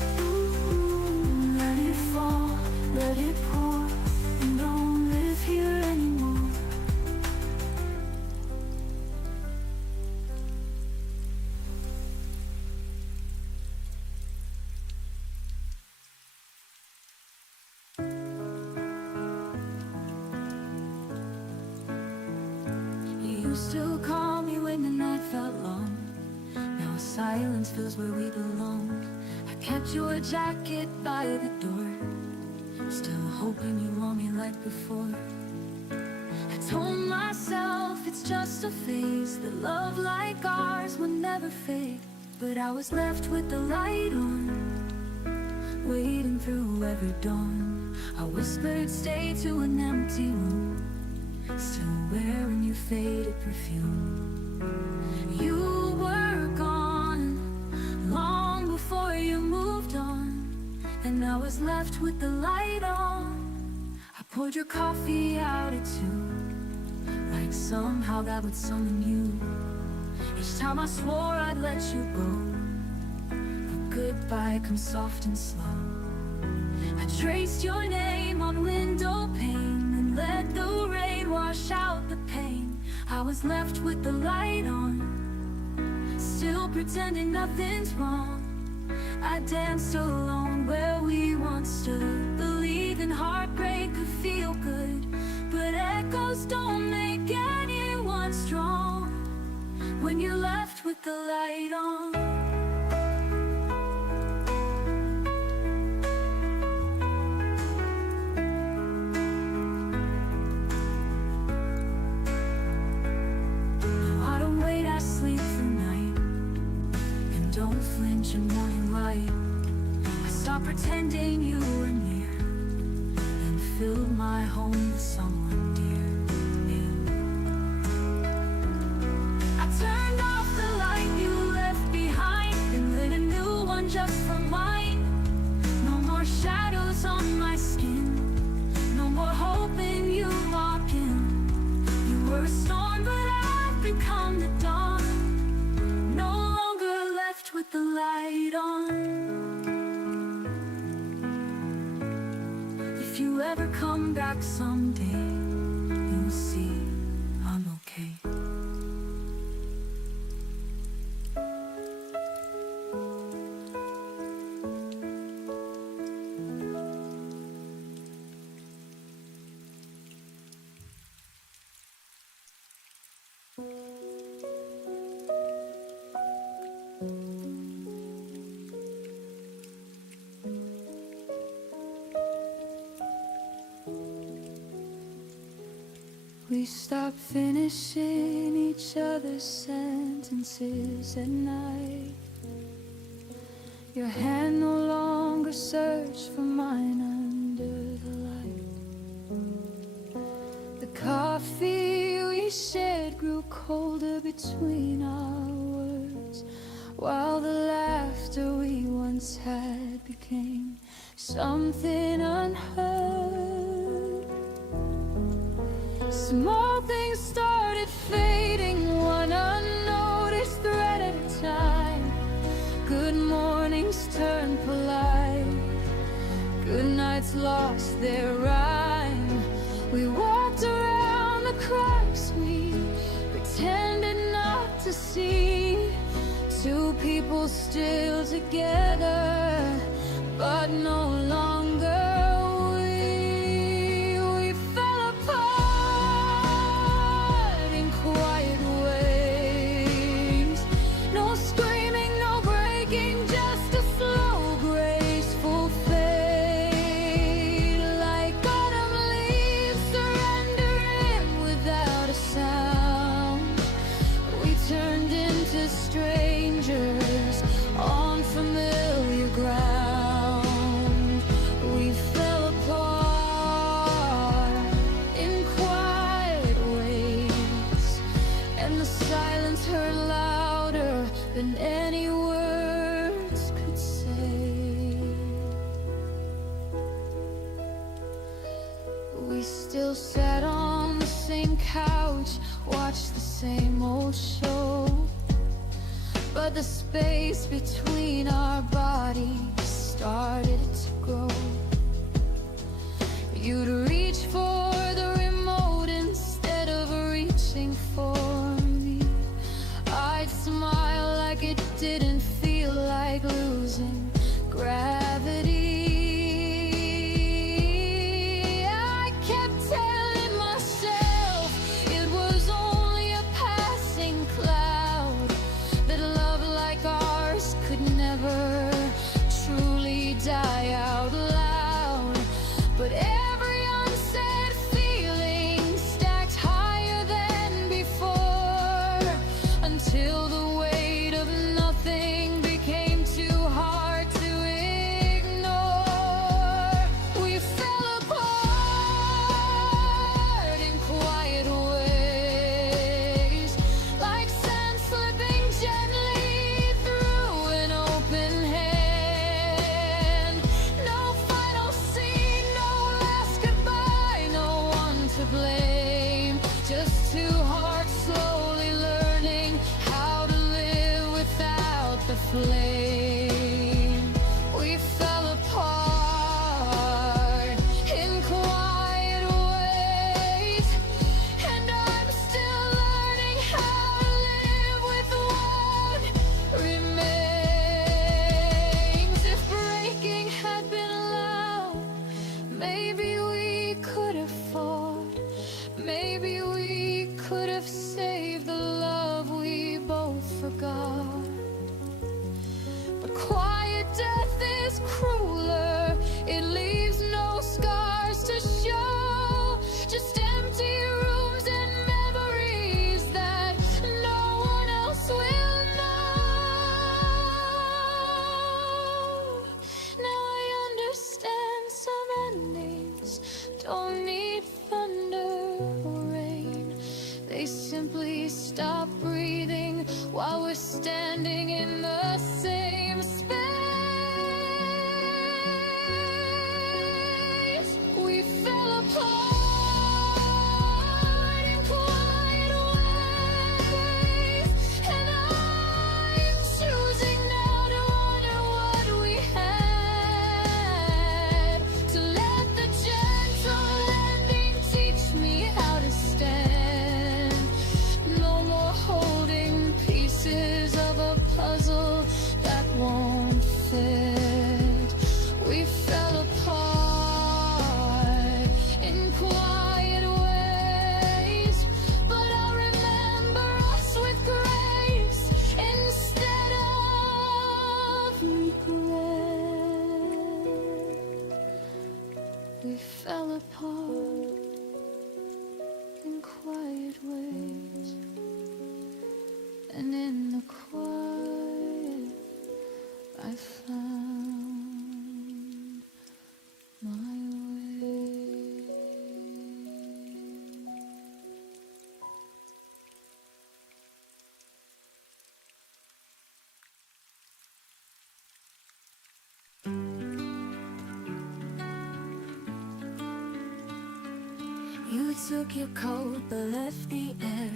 Let it fall, let it pour, you don't live here anymore. You still call me when the night felt long, Now silence fills where we belong. I kept your jacket by the door, still hoping you want me like before. I told myself it's just a phase, that love like ours would never fade. But I was left with the light on, waiting through every dawn. I whispered stay to an empty room, still wearing your faded perfume. You were gone long before you moved on, and I was left with the light on. I poured your coffee out at 2, like somehow that would summon you. Each time I swore I'd let you go, but goodbye comes soft and slow. I traced your name on window pane and let the rain wash out the pain. I was left with the light on, still pretending nothing's wrong. I danced alone where we once stood, believing heartbreak could feel good. But echoes don't make anyone strong when you're left with the light on. No, I don't wait, I sleep through night, and don't flinch in morning light. I stopped pretending you were near, and filled my home with someone dear. I turned off the light you left behind and lit a new one just for mine. No more shadows on my skin, no more hoping you walk in. You were a storm, but I've become the dawn, no longer left with the light on. If you ever come back someday, you'll see I'm okay. We stopped finishing each other's sentences at night. Your hand no longer searched for mine under the light. The coffee we shared grew colder between our words, while the laughter we once had became something unheard. Small things started fading, one unnoticed thread at a time. Good mornings turned polite, good nights lost their rhyme. We walked around the cracks we pretended not to see. Two people still together, but no longer. We fell apart in quiet ways. No screaming, no breaking, just a slow, graceful fade. Like autumn leaves surrendering without a sound. We turned into strangers on familiar ground. We fell apart in quiet ways, and the silence heard louder than any words could say. We still sat on the same couch, watched the same old show, but the space between our bodies started to grow. You'd reach for the remote instead of reaching for me. I'd smile like it didn't feel like losing gravity. I kept telling myself it was only a passing cloud, that love Maybe we could have fought. Maybe we could have saved the love we both forgot. But quiet death is crueler. It leaves no scars to show, just empty rooms and memories that no one else will know. Now I understand some endings don't need thunder or rain. They simply stop breathing while we're standing in the same space. We fell apart in quiet ways, and I'm choosing now to honor what we had, to let the gentle ending teach me how to stand. No more holding pieces of a puzzle that won't fit. We fell apart in quiet ways, but I'll remember us with grace instead of regret. We fell apart in quiet ways, and in the quiet I found my way. You took your coat but left the air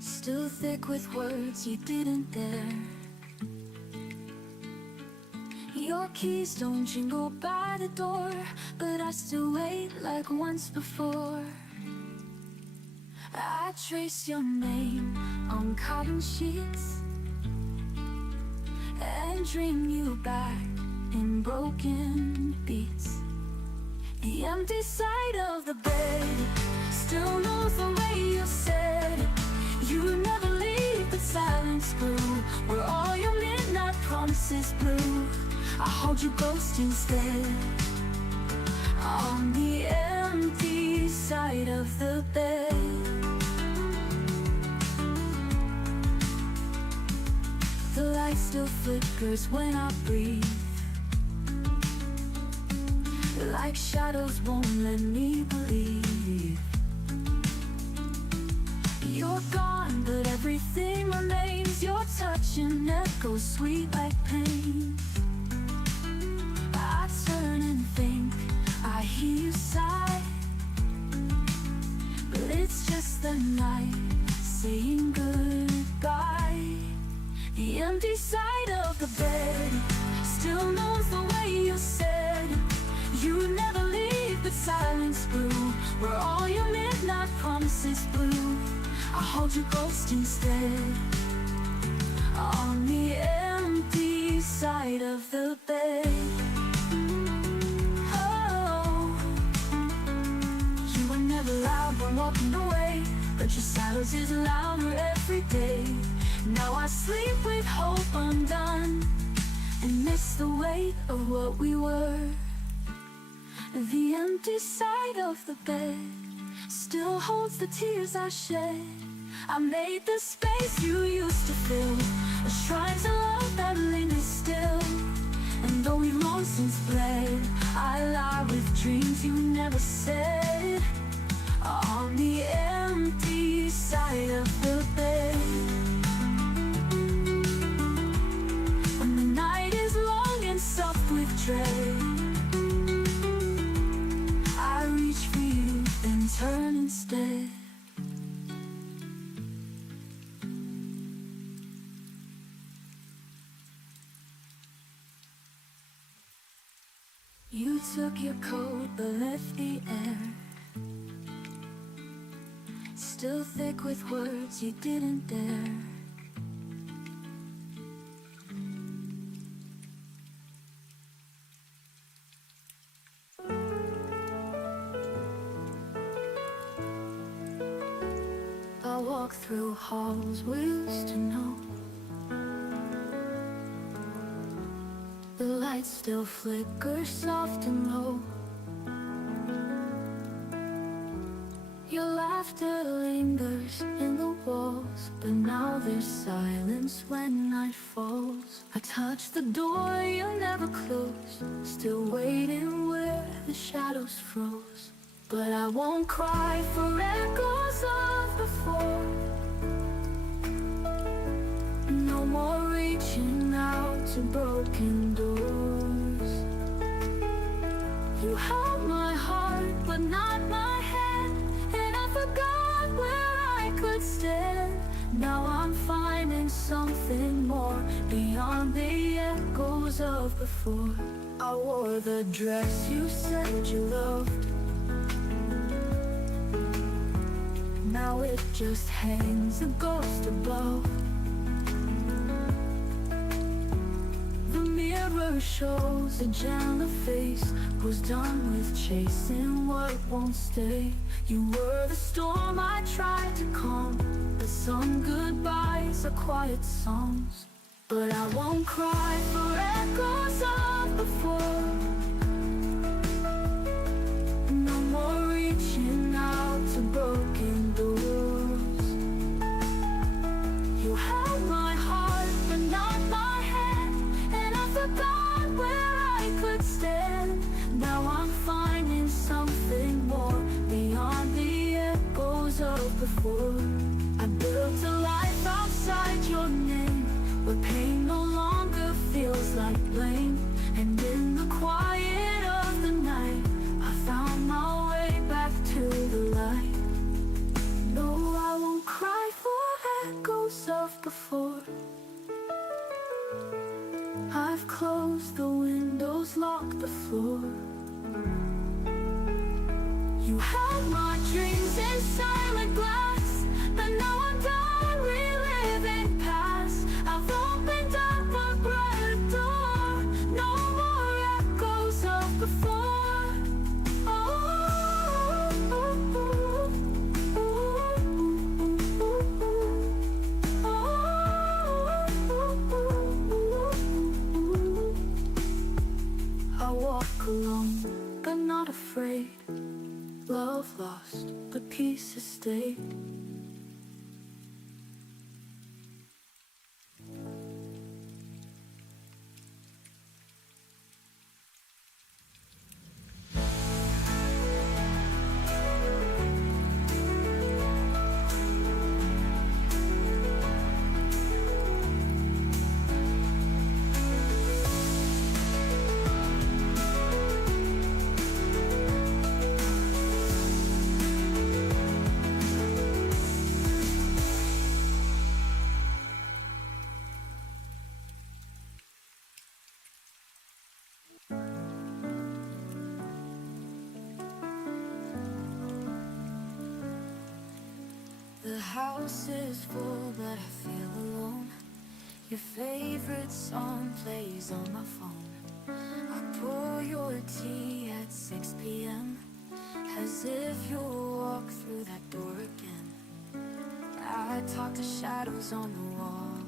still thick with words you didn't dare. Your keys don't jingle by the door, but I still wait like once before. I trace your name on cotton sheets and dream you back in broken beats. The empty side of the bed still knows the way you said it. You never leave, but silence grew where all your midnight promises blew. I hold you ghost instead on the empty side of the bed. The light still flickers when I breathe, like shadows won't let me believe. You're gone, but everything remains. Your touch and echoes sweet like pain. I turn and think I hear you sigh, but it's just the night saying goodbye. The empty side of the bed still knows the way you said you never leave, but silence grew where all your midnight promises blew. I hold you ghost instead on the empty side of the bed. Oh, you were never loud when walking away, but your silence is louder every day. Now I sleep with hope undone and miss the weight of what we were. The empty side of the bed still holds the tears I shed. I made the space you used to fill, a shrine to love that lingers still. And though we've long since bled, I lie with dreams you never said on the empty side of the bed. When the night is long and soft with dread, I reach for you, then turn instead. You took your coat but left the air still thick with words you didn't dare. walk through halls we used to know. The lights still flicker soft and low. Your laughter lingers in the walls, but now there's silence when night falls. I touch the door you never closed, still waiting where the shadows froze. But I won't cry for echoes of before. No more reaching out to broken doors. You held my heart, but not my hand, and I forgot where I could stand. Now I'm finding something more beyond the echoes of before. I wore the dress you said you loved. Now it just hangs a ghost above. The mirror shows a gentler face who's done with chasing what won't stay. You were the storm I tried to calm, but some goodbyes are quiet songs. But I won't cry for echoes of before. No more reaching out to broken doors. You held my heart, but not my hand, and I forgot where I could stand. Now I'm finding something more beyond the echoes of before. I built a life outside your name, where pain no longer feels like blame. And in the quiet of the night, I found my way back to the light. No, I won't cry for echoes of before. I've closed the windows, locked the floor. You held my dreams in silent glass, but now I'm done reliving past. I've opened up a brighter door. No more echoes of before. I walk alone, but not afraid. Love lost, but peace has stayed. The house is full, but I feel alone. Your favorite song plays on my phone. I pour your tea at 6 p.m. as if you'll walk through that door again. I talk to shadows on the wall,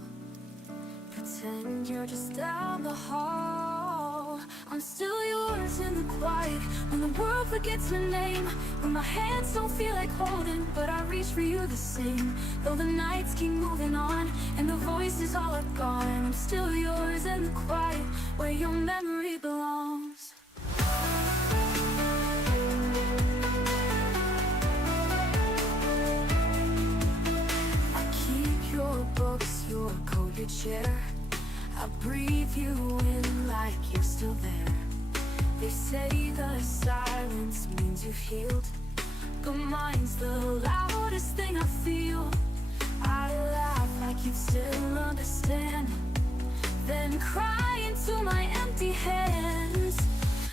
pretend you're just down the hall. I'm still yours in the quiet, when the world forgets my name, when my hands don't feel like holding, but I reach for you the same. Though the nights keep moving on, and the voices all are gone, I'm still yours in the quiet, where your memory belongs. I keep your books, your coat, your chair. I breathe you in like you're still there. They say the silence means you've healed, but mine's the loudest thing I feel. I laugh like you still understand, then cry into my empty hands.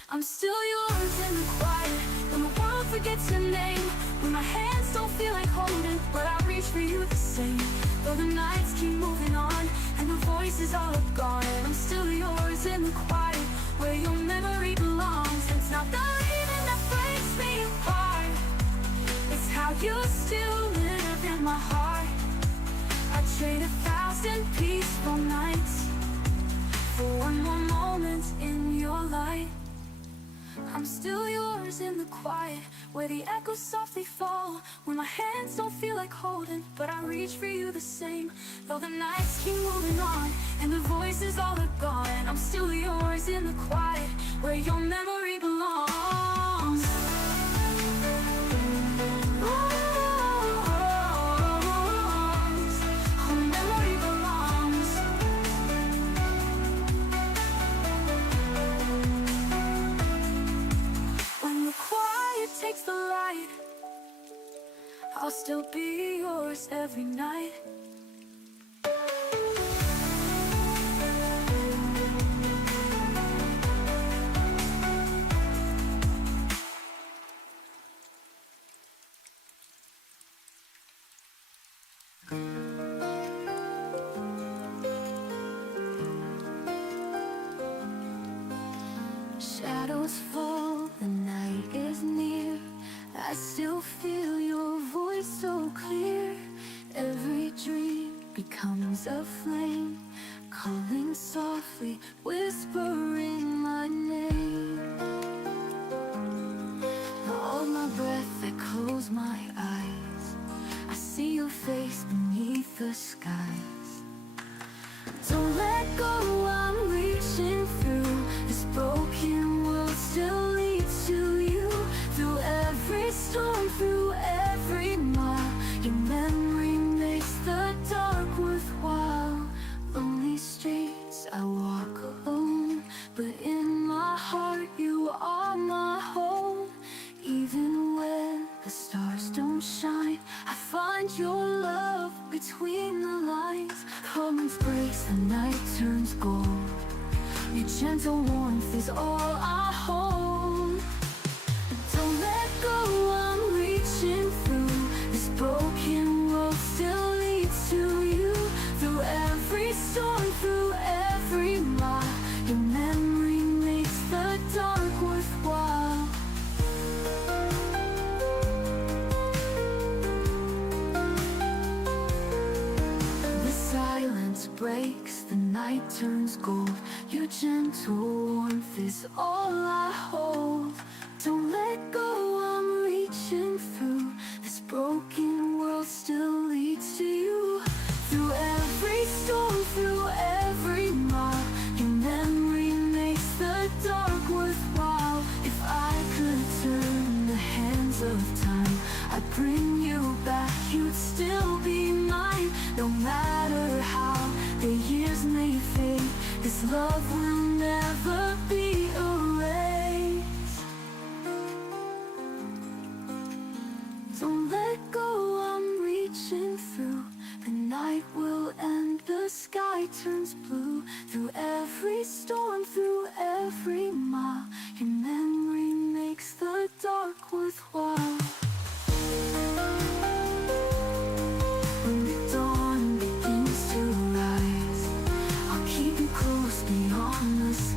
I'm still yours in the quiet, when the world forgets your name, when my hands don't feel like holding, but I reach for you the same. Though the nights keep moving on, and the voices all are gone, I'm still yours in the quiet, where your memory belongs. It's not the leaving that breaks me apart, it's how you still live in my heart. lost in peaceful nights. For one more moment in your light, I'm still yours in the quiet, where the echoes softly fall. When my hands don't feel like holding, but I reach for you the same. Though the nights keep moving on, and the voices all are gone, I'm still yours in the quiet, where your memory belongs. Our memory belongs. When the quiet takes the light, I'll still be yours every night. Shadows fall, the night is near. I still feel your voice so clear. Every dream becomes a flame, calling softly, whispering my name. Hold my breath, I close my eyes. I see your face beneath the skies. Don't let go, I'm reaching through. This broken world still leads to you. Through every storm, through every mile, your memory makes the dark worthwhile. Lonely streets, I walk alone, but in my heart you are my home. Even when the stars don't shine, I find your love between the lines. Moments breaks, the night turns gold. Your gentle warmth is all I hold. Don't let go, I'm reaching through. This broken world still leads to you. Through every storm, through every mile, your memory makes the dark worthwhile. The silence breaks, the night turns gold. Your gentle warmth is all I hold. Don't let go, I'm reaching through. This broken world still leads to you. Through every storm, through every mile, your memory makes the dark worthwhile. If I could turn the hands of time, I'd bring you back, you'd still be mine. No matter how the years may fade, this love will never be erased. Don't let go, I'm reaching through. The night will end, the sky turns blue. Through every storm, through every mile, your memory makes the dark worthwhile. When the dawn begins to rise, I'll keep you close beyond the skies.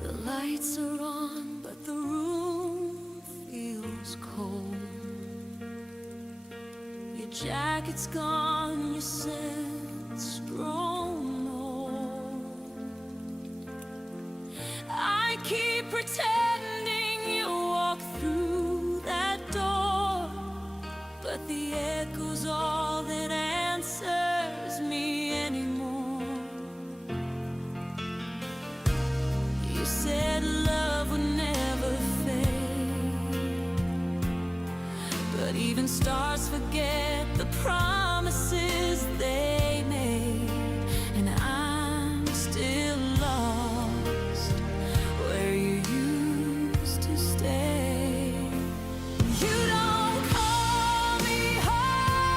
The lights are on, but the room feels cold. Your jacket's gone, your scent's grown old. I keep pretending you walk through that door, but the echo's all that answers me anymore. You said love would never fade, but even stars forget the promises they made. And I'm still lost where you used to stay. You don't call me home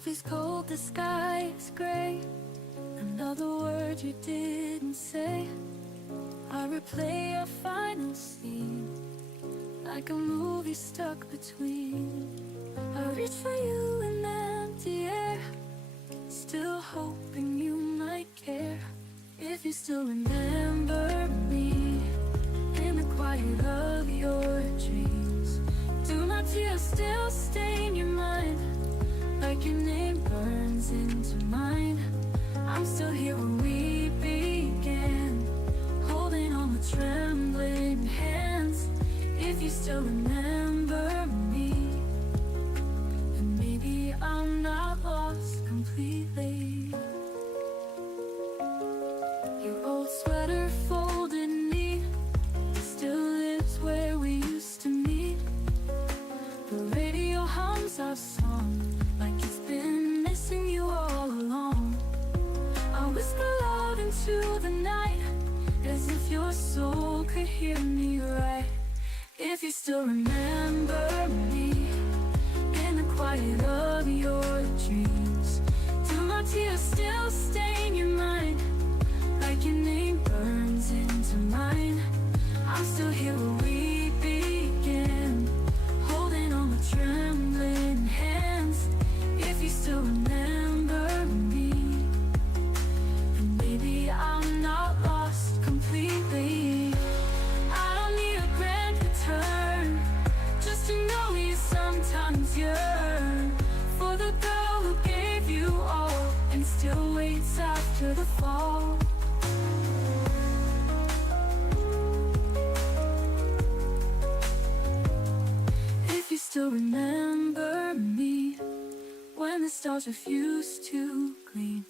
coffee's cold, the sky is gray. Another word you didn't say. I replay our final scene, like a movie stuck between. I reach for you in empty air, still hoping you might care. If you still remember me in the quiet of your dreams, do my tears still stain your mind, like your name burns into mine? I'm still here when we began, holding on with trembling hands. If you still remember me, then maybe I'm not lost completely. Your old sweater folded neat still lives where we used to meet. The radio hums our song like it's been missing you all along. I whisper loud into the night, as if your soul could hear me right. If you still remember me in the quiet of your dreams, do my tears still stain your mind, like your name burns into mine? I'm still here where we began, holding on with trembling hands. If you still remember me, then maybe I'm not lost completely. I don't need a grand return, just to know you sometimes yearn for the girl who gave you all and still waits after the fall. If you still remember me when the stars refuse to gleam,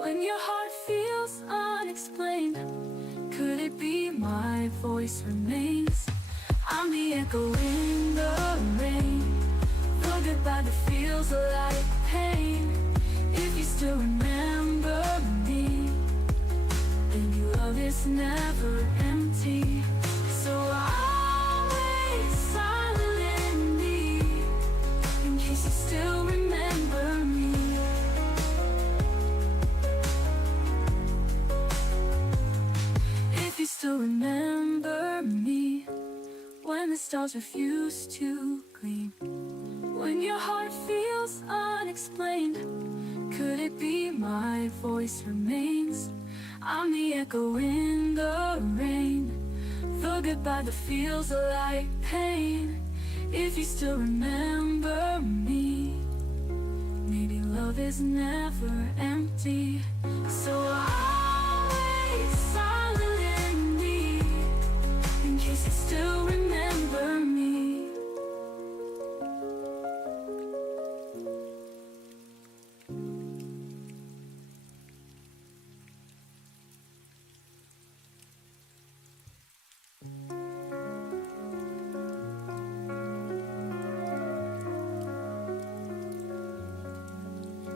when your heart feels unexplained, could it be my voice remains? I'm the echo in the rain, the goodbye that feels like pain. If you still remember me, then your love is never empty. So I'll wait silently in case you still remember me. If you still remember me when the stars refuse to gleam, when your heart feels unexplained, could it be my voice remains? I'm the echo in the rain, the goodbye that feels like pain. If you still remember me, maybe love is never empty. So I'll wait silently in case you still remember me.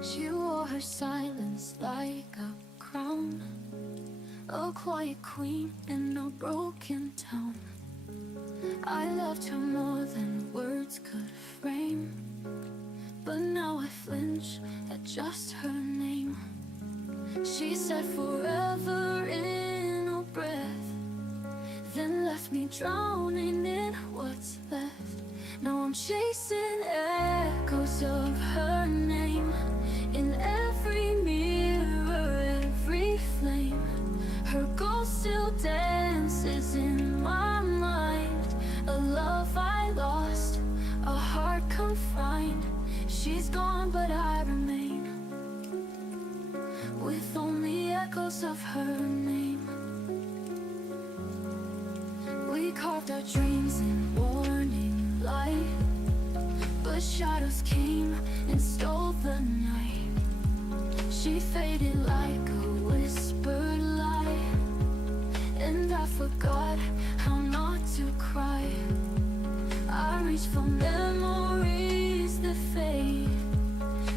She wore her silence like a crown, a quiet queen in a broken town. I loved her more than words could frame, but now I flinch at just her name. She said forever in a breath, then left me drowning in what's left. Now I'm chasing echoes of her name in every mirror, every flame. Her ghost still dances in my mind, a love I lost, a heart confined. She's gone but I remain, with only echoes of her name. We carved our dreams in warning light, but shadows came and stole the night. She faded like a whispered lie, and I forgot how not to cry. I reach for memories that fade,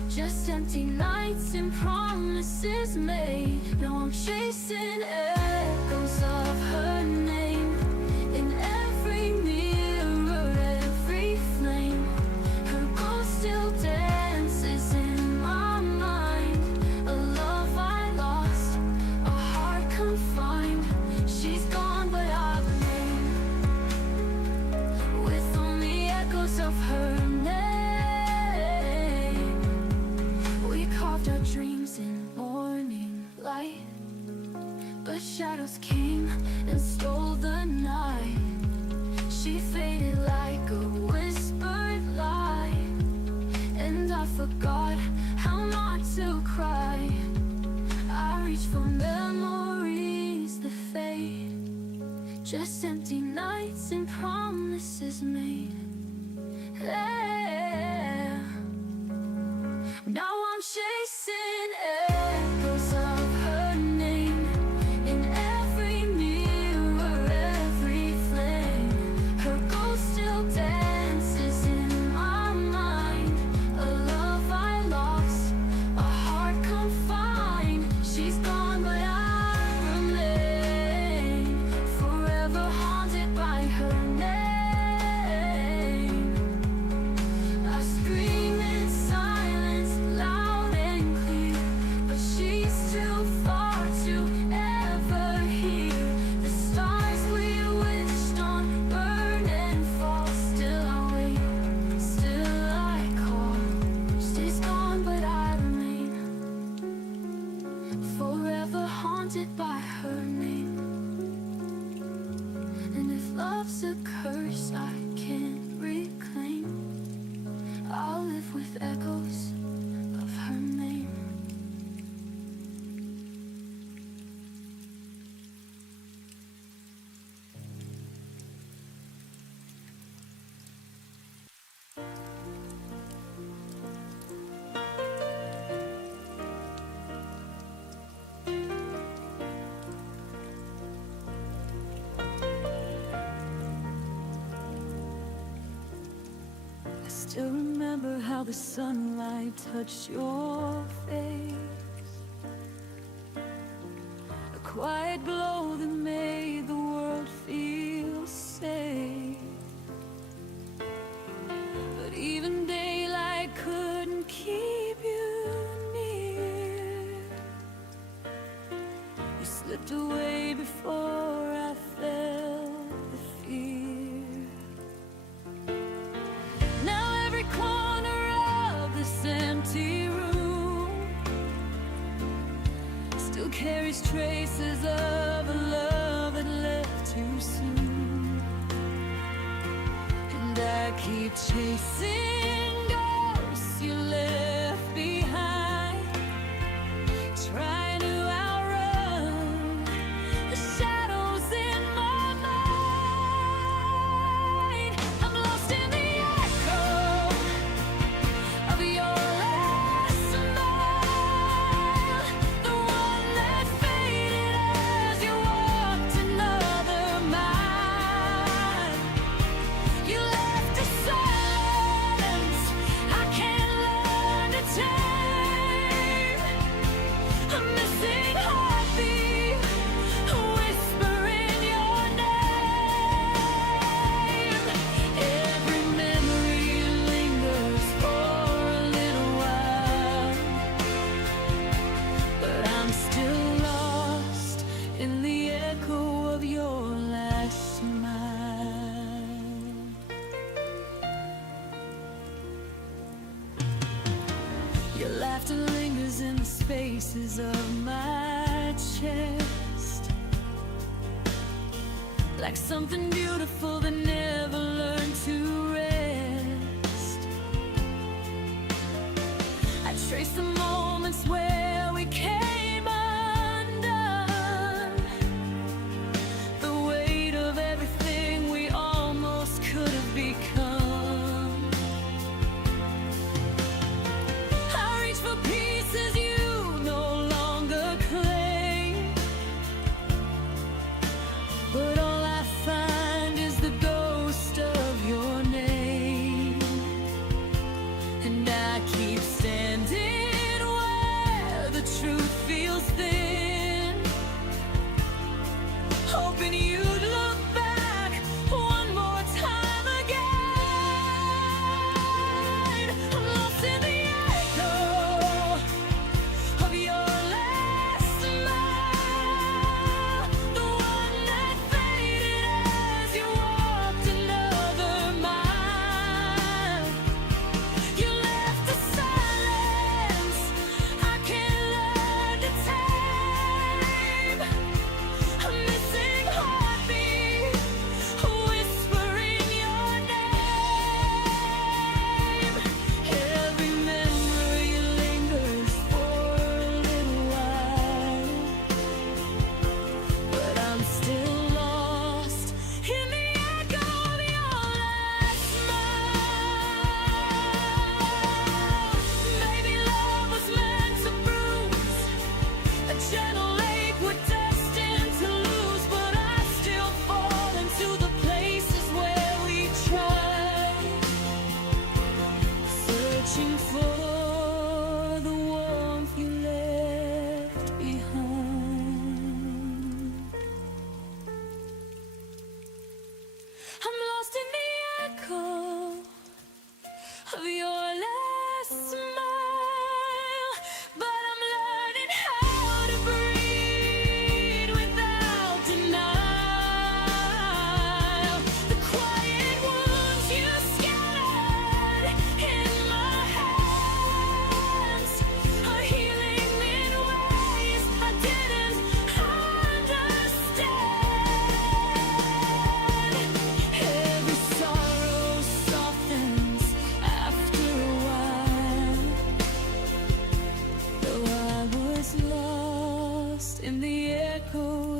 just empty nights and promises made. Now I'm chasing echoes of her name in every mirror, every flame. Her ghost still dances in But shadows came and stole the night. She faded like a whispered lie, and I forgot how not to cry. I reach for memories that fade, just empty nights and promises made. Yeah. Now I'm chasing echoes of her name in every mirror, every flame. Her ghost still dances in my mind. A love I lost, a heart confined. She's gone, but I remain forever haunted by her name. I scream in silence, loud and clear, but she's too far to ever hear. The stars we wished on burn and fall. Still I wait, still I call. She's gone, but I remain forever haunted by her name. And if love's a curse I can't reclaim, I'll live with echoes of her name. I still remember how the sunlight touched your face, a quiet glow that made the world feel safe. But even daylight couldn't keep you near. You slipped away before I felt the fear. Now every corner of this empty room still carries traces of a love that left too soon. And I keep chasing ghosts you left behind, trying to outrun the shadows in my mind. I'm lost in the echo of your last smile, the one that faded as you walked another mile. You left a silence I can't learn to tame, a missing heartbeat, a whisper in your name. Every memory lingers for a little while, but I'm still lost in the echo of your last smile. Your laughter lingers in the spaces of my chest, like something beautiful that never learned to rest. I trace the moments where we came undone, the weight of everything we almost could have become. I reach for pieces you no longer claim, but all I find is the ghost of your name.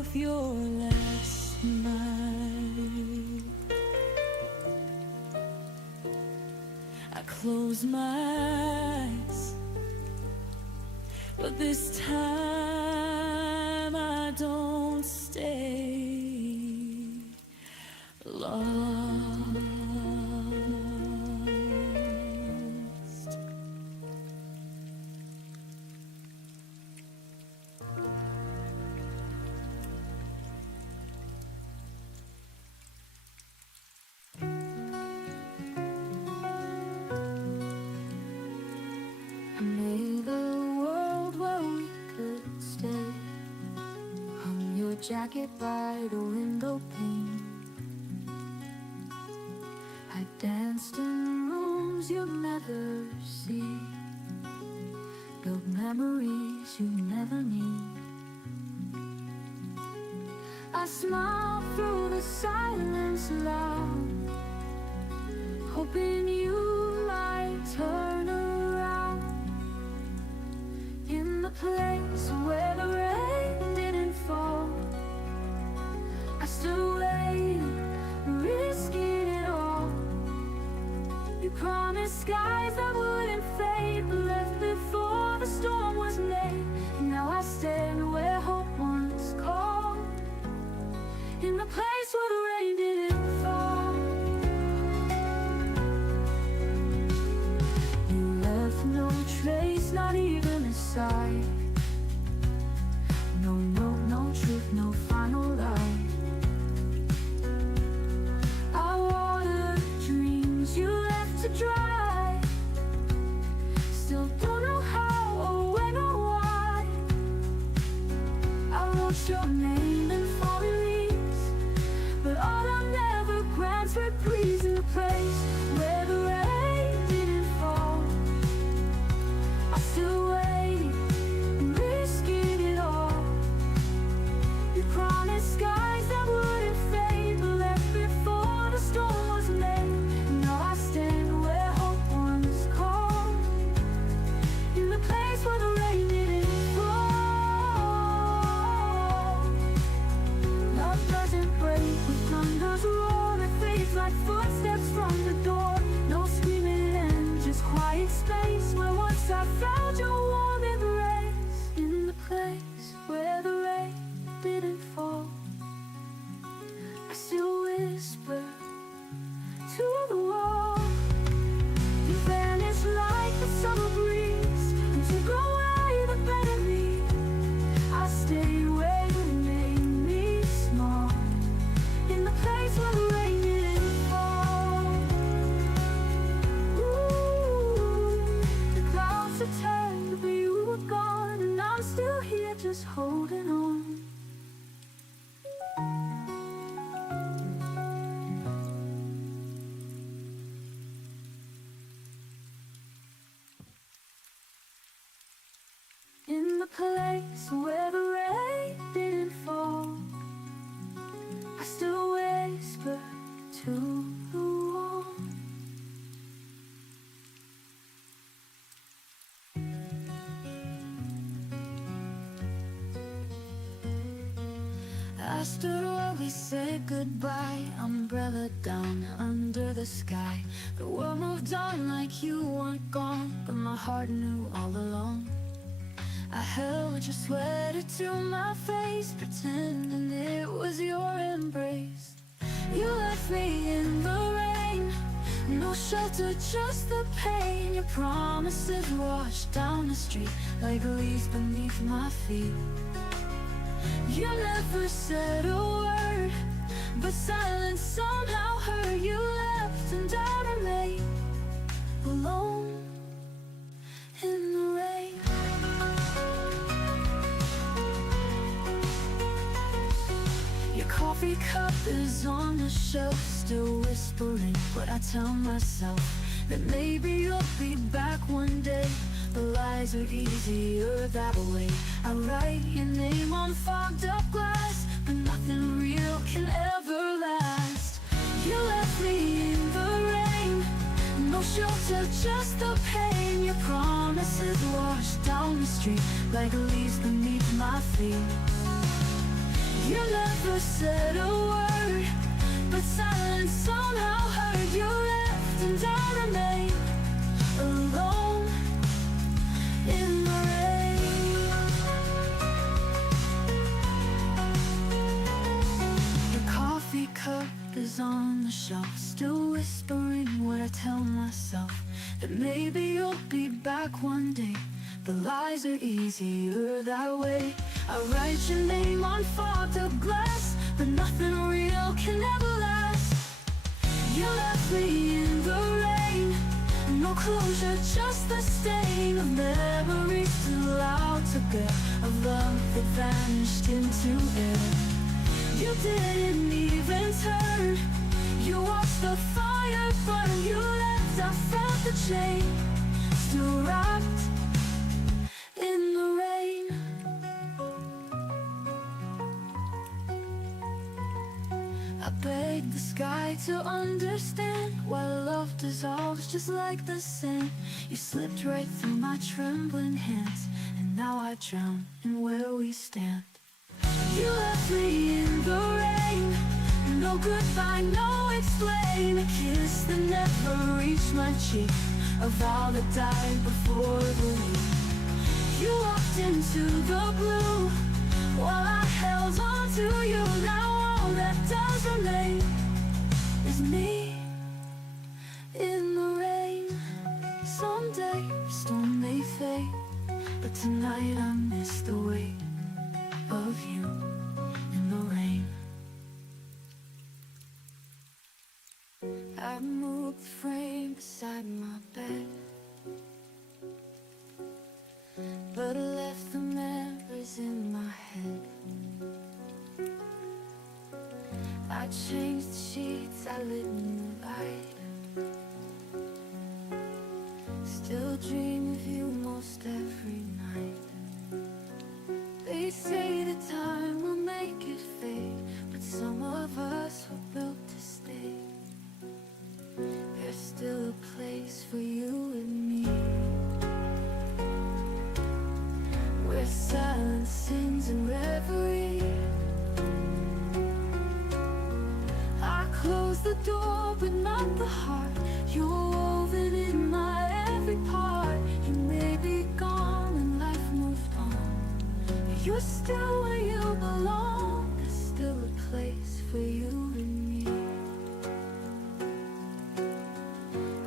of your last smile. I close my eyes, but this time I don't stay lost. I made a world where we could stay. Hung your jacket by the window pane. I danced in rooms you'd never see. Built memories you never need. I smiled through the silence loud, hoping you might turn around. In the place where the rain didn't fall, I stood waiting, risking it all. You promised skies that wouldn't fade, but left before the storm was made. And now I stand where hope once called, in the place where the rain didn't fall. You left no trace, not even a sigh. No note, no truth, no final lie. I watered dreams you left to dry. Still don't know how or when or why. I wrote your name in falling leaves, but autumn never grants reprise. In the place where the rain didn't fall, I still waiting, risking it all. You promised skies that wouldn't fade, but left before the storm was made. And now I stand where hope once called, in the place where the rain didn't fall. Love doesn't break with thunder's roar. It fades like footsteps from the door. No screaming end, just quiet space where once I found your warm embrace. In the place where the rain didn't fall, I still whisper to the wall. You vanished like the summer breeze, and took away the better me. I stayed where you made me small, in the place where the rain didn't fall. Ooh, the clouds had turned, but you were gone, and I'm still here just holding on. In the place where the rain didn't fall, I still whisper to the wall. I stood where we said goodbye, umbrella down under the sky. The world moved on like you weren't gone, but my heart knew all along. I held your sweater to my face, pretending it was your embrace. You left me in the rain, no shelter, just the pain. Your promises washed down the street like leaves beneath my feet. You never said a word, but silence somehow hurt. You left and I remained alone in the rain. Your coffee cup is on the shelf, still whispering what I tell myself, that maybe you'll be back one day. The lies are easier that way. I write your name on fogged up glass, but nothing real can ever last. You left me in the rain, no shelter, just the pain. Your promises washed down the street like leaves beneath my feet. You never said a word, but silence somehow heard. You left and I remain alone in the rain. The coffee cup is on the shelf, still whispering what I tell myself, that maybe you'll be back one day. The lies are easier that way. I write your name on fogged up glass, but nothing real can ever last. You left me in the rain, no closure, just the stain of memories too loud to bear, of love that vanished into air. You didn't even turn, you watched the fire burn. You left, I felt the chain, still wrapped in the rain. I begged the sky to understand why love dissolves just like the sand. You slipped right through my trembling hands, and now I drown in where we stand. You left me in the rain, no goodbye, no explain. A kiss that never reached my cheek, a vow that died before the week. You walked into the blue, while I held on to you. Now all that does remain is me in the rain. Someday the storm may fade, but tonight I miss the weight of you in the rain. I moved the frame beside my bed, but I left the memories in my head. I changed the sheets, I lit new light, still dream of you most every night. They say that time will make it fade, but some of us were built to stay. There's still a place for you and me, where silence sings in reverie. I close the door, but not the heart. You're woven in my every part. You may be gone and life moved on, but you're still where you belong. There's still a place for you and me.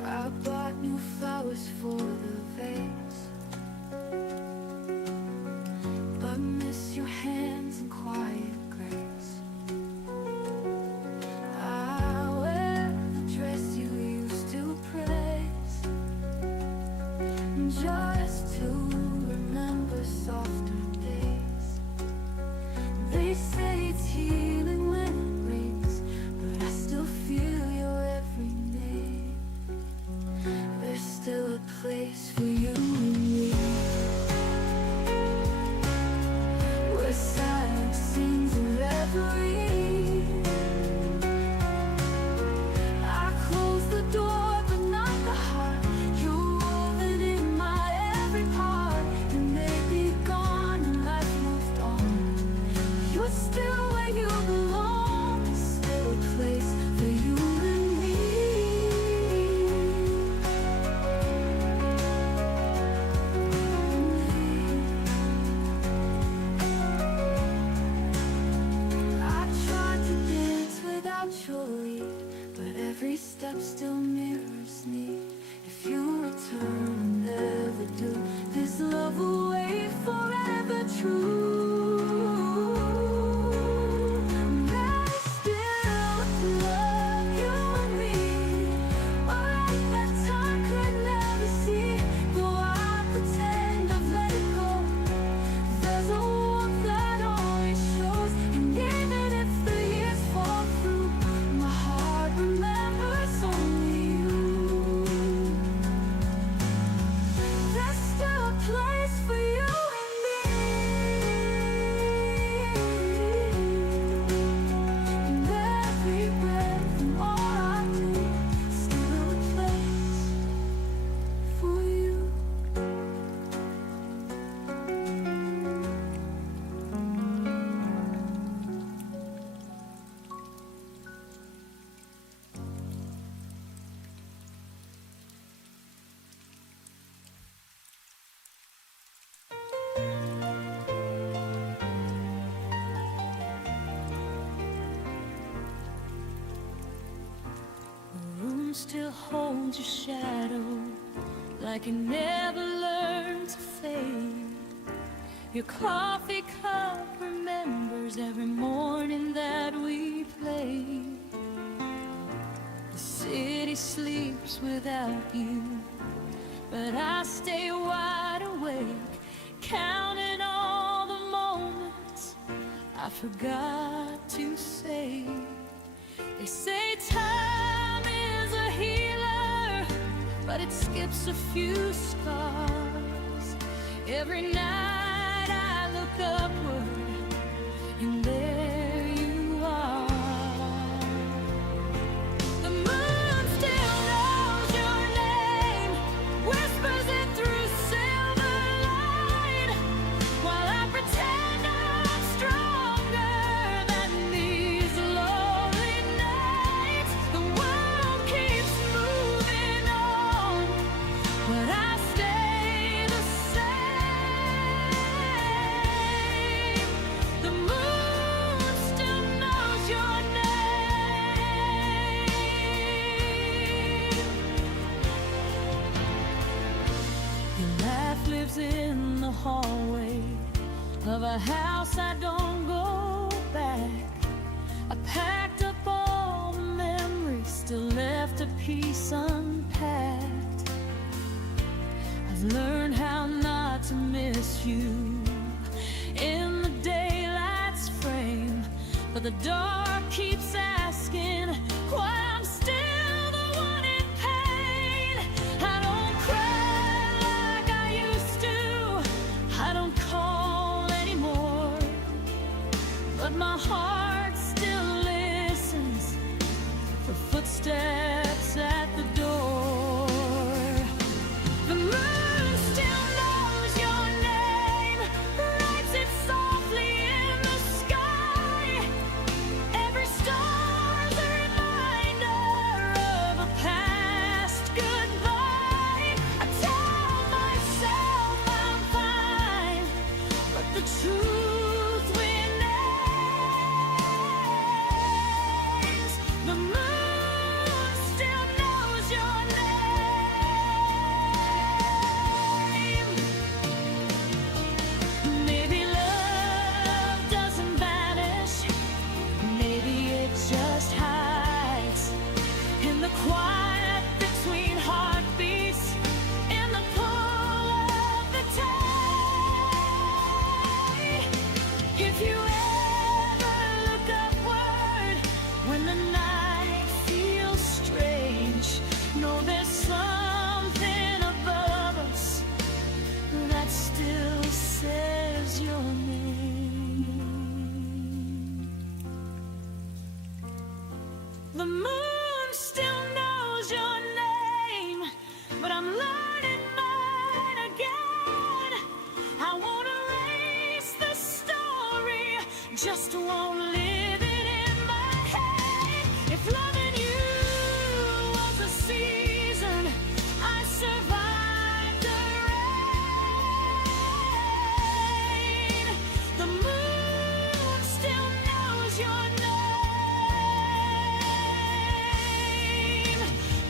I bought new flowers for the vase, but miss your hands in quiet grace. I wear the dress you used to praise, just to remember softer days. They say it's healing when it rains, but I still feel your every name. There's still a place for you and me, where silence sings in reverie. I close the door, but not the heart. You're woven in my every part. You may be gone and life moved on, you're still where you belong. There's still a place for you and me. I tried to dance without your lead, but every step still mirrors need. If you return, I'll never do this love will wait forever true. There's still love, you and me, a light that time could never see. Though I pretend I've let it go, there's a warmth that always shows. And even if the years fall through, my heart remembers only still holds your shadow, like it never learned to fade. Your coffee cup remembers every morning that we played. The city sleeps without you, but I stay wide awake, counting all the moments I forgot to say. They say time is a healer, but it skips a few scars. Every night I look upward, and there you are. The moon still knows your name, whispers it through silver light, while I pretend I'm stronger than these lonely nights. The world keeps moving on, but I stay the same. The moon still knows your name. Your laugh lives in the hallway of a house I don't go back. I packed up all the memories, still left a piece unpacked. I've learned how not to miss you in the daylight's frame, but the dark keeps asking why I'm still the one in pain. I don't cry like I used to, I don't call anymore, but my heart still listens for footsteps at the door. The moon still knows your name, writes it softly in the sky. Every star's a reminder of a past goodbye. I tell myself I'm fine, but the truth remains. The moon still knows your name. Maybe love doesn't vanish, maybe it just hides in the quiet between heartbeats, in the pull of the tide. If you ever look upward when the night feels strange, know there's something above us that still says your name. The moon still knows your name, but I'm learning mine again. I won't erase the story, just won't live it in my head. If loving you was a season, I survived the rain. The moon still knows your name,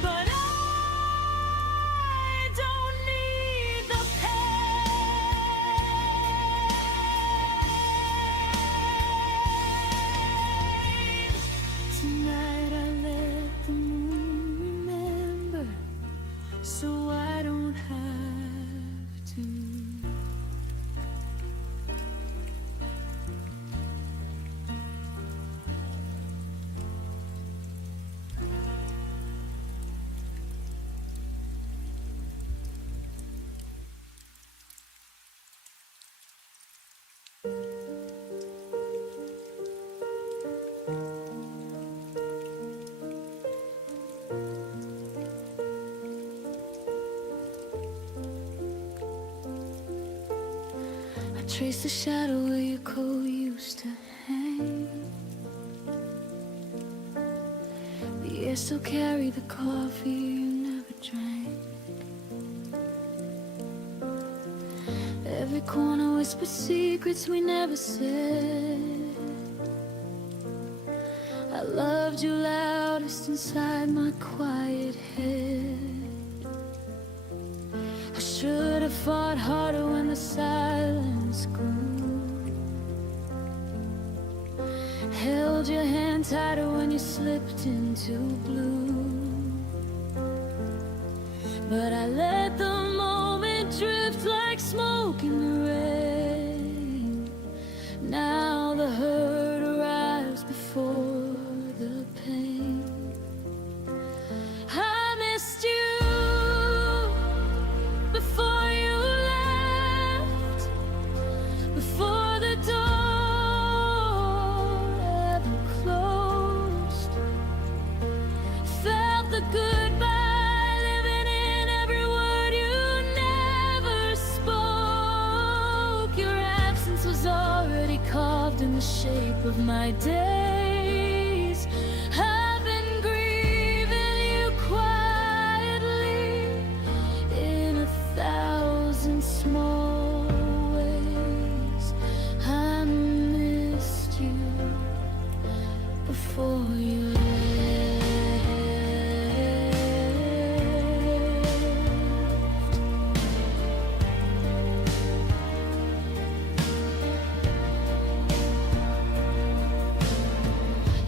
but I don't need the pain. Tonight I let the moon remember, so I don't have to. I trace the shadow where your coat used to hang. The air still carried the coffee you never drank. Every corner whispered secrets we never said. I loved you loudest inside my quiet head. I should have fought harder when the silence grew. Held your hand tighter when you slipped into blue. But I let the moment drift like smoke in the rain. Now the hurt arrives before the pain. I missed you before you left, before the door ever closed. Felt the goodbye living in every word you never spoke. Your absence was already carved in the shape of my days. I've been grieving you quietly in 1,000 small ways. I missed you before you left.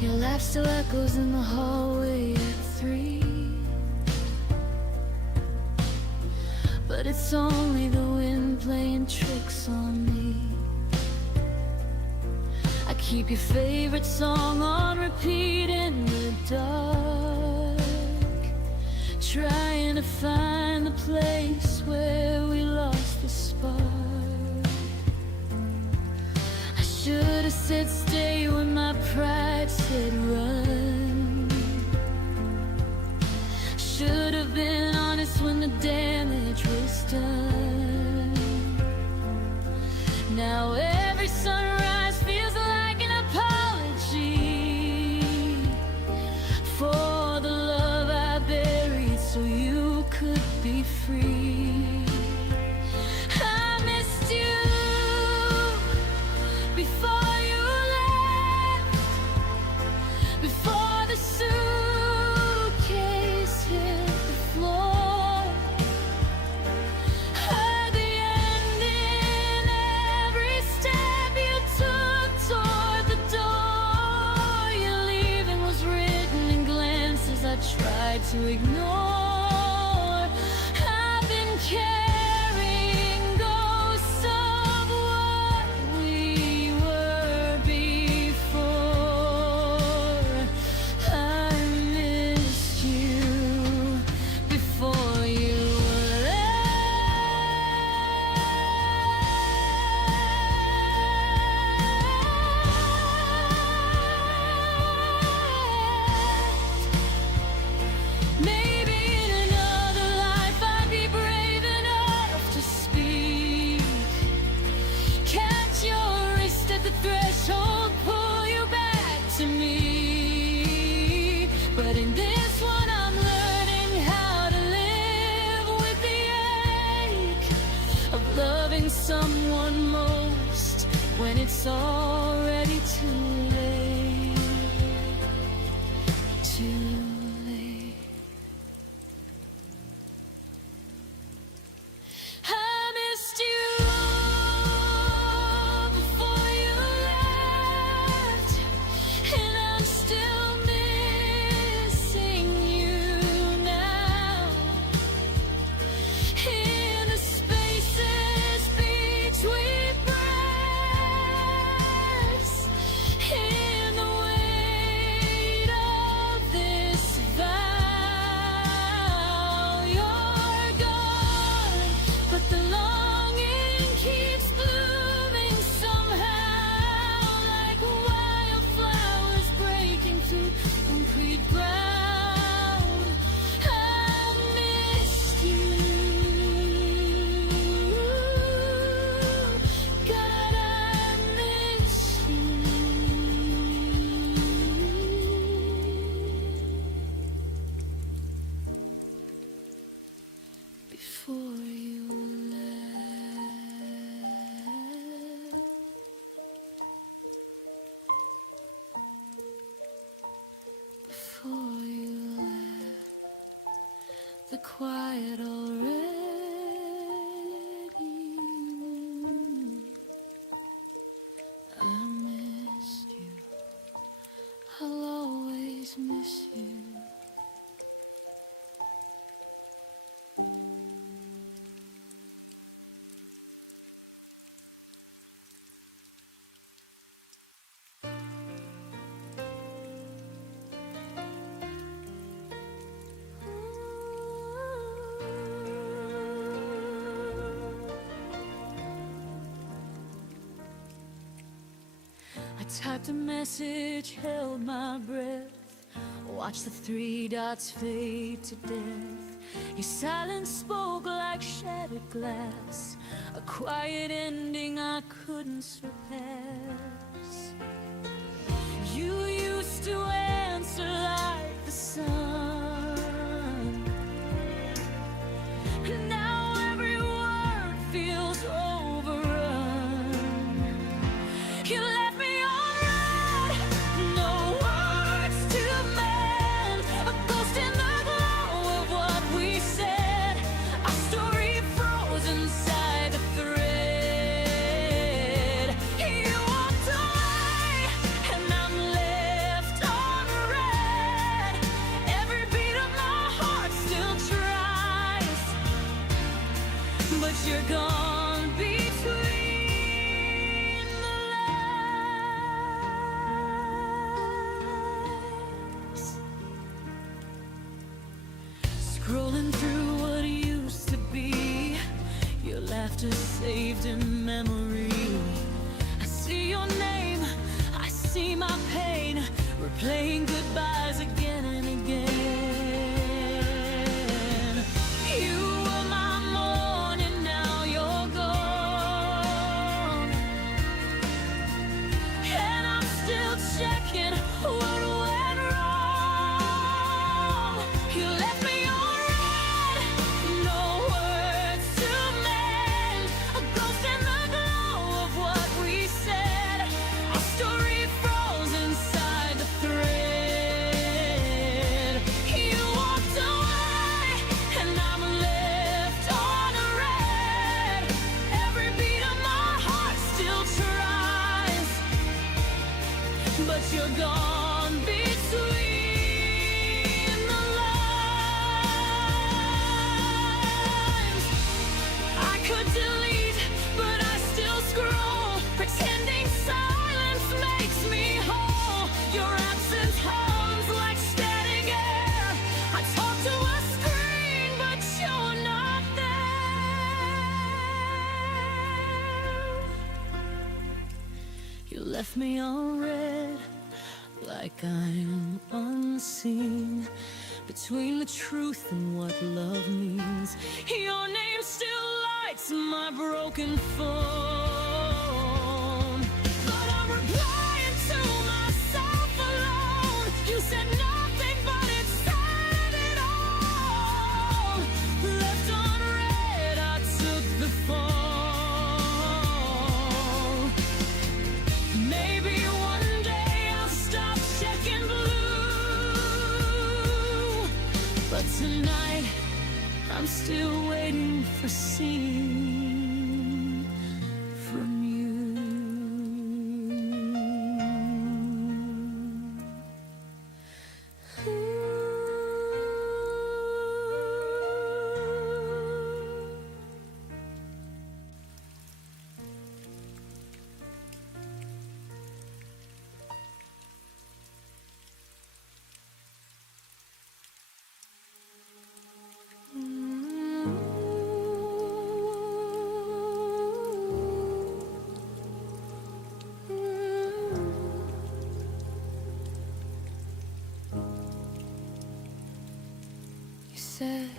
Your laugh still echoes in the hallway at 3. But it's only the wind playing tricks on me. I keep your favorite song on repeat in the dark, trying to find the place where we lost the spark. I should have said stay when my pride said run. Should have been honest when the damage was done. Now every sunrise feels like an apology for the love I buried so you could be free. I missed you before you left, before the suitcase hit the floor. Heard the end in every step you took toward the door. Your leaving was written in glances I tried to ignore. I've been carrying ghosts of what we were before. I missed you before you left. Maybe in another life I'd be brave enough to speak. Catch your wrist at the threshold, pull you back to me. But in this one I'm learning how to live with the ache of loving someone most when it's already too late. Too late. I missed you before you left, and I'm still missing you now. In the spaces between breaths, quiet already. I missed you. I'll always miss you. I typed a message, held my breath, watched the 3 dots fade to death. Your silence spoke like shattered glass, a quiet ending I couldn't surpass. You used to answer like the sun. Now every word feels overrun. You left me on red, no words to mend, a ghost in the glow of what we said. Our story froze inside the thread. You walked away, and I'm left on red. Every beat of my heart still tries, but you're gone between the lines. Scrolling through what used to be, your laughter saved in memory. I see your name, I see my pain, replaying goodbyes again and again. You were my morning, now you're gone, and I'm still checking what went wrong. You left me on red, no words to mend, a ghost in the glow of what we said. Our story froze inside the thread. You walked away, and I'm left on red. Every beat of my heart still tries, but you're gone between the lines. I could delete, but I still scroll, pretending silence makes me whole. Your absence hums like static air. I talk to a screen, but you're not there. You left me on red, like I'm unseen, between the truth and what love means. Your name still lights my broken phone, but I'm replying to myself alone. You said nothing, but it said it all. Left on red, I took the fall. Maybe one day I'll stop checking blue, but tonight I'm still waiting for seeing from you. You said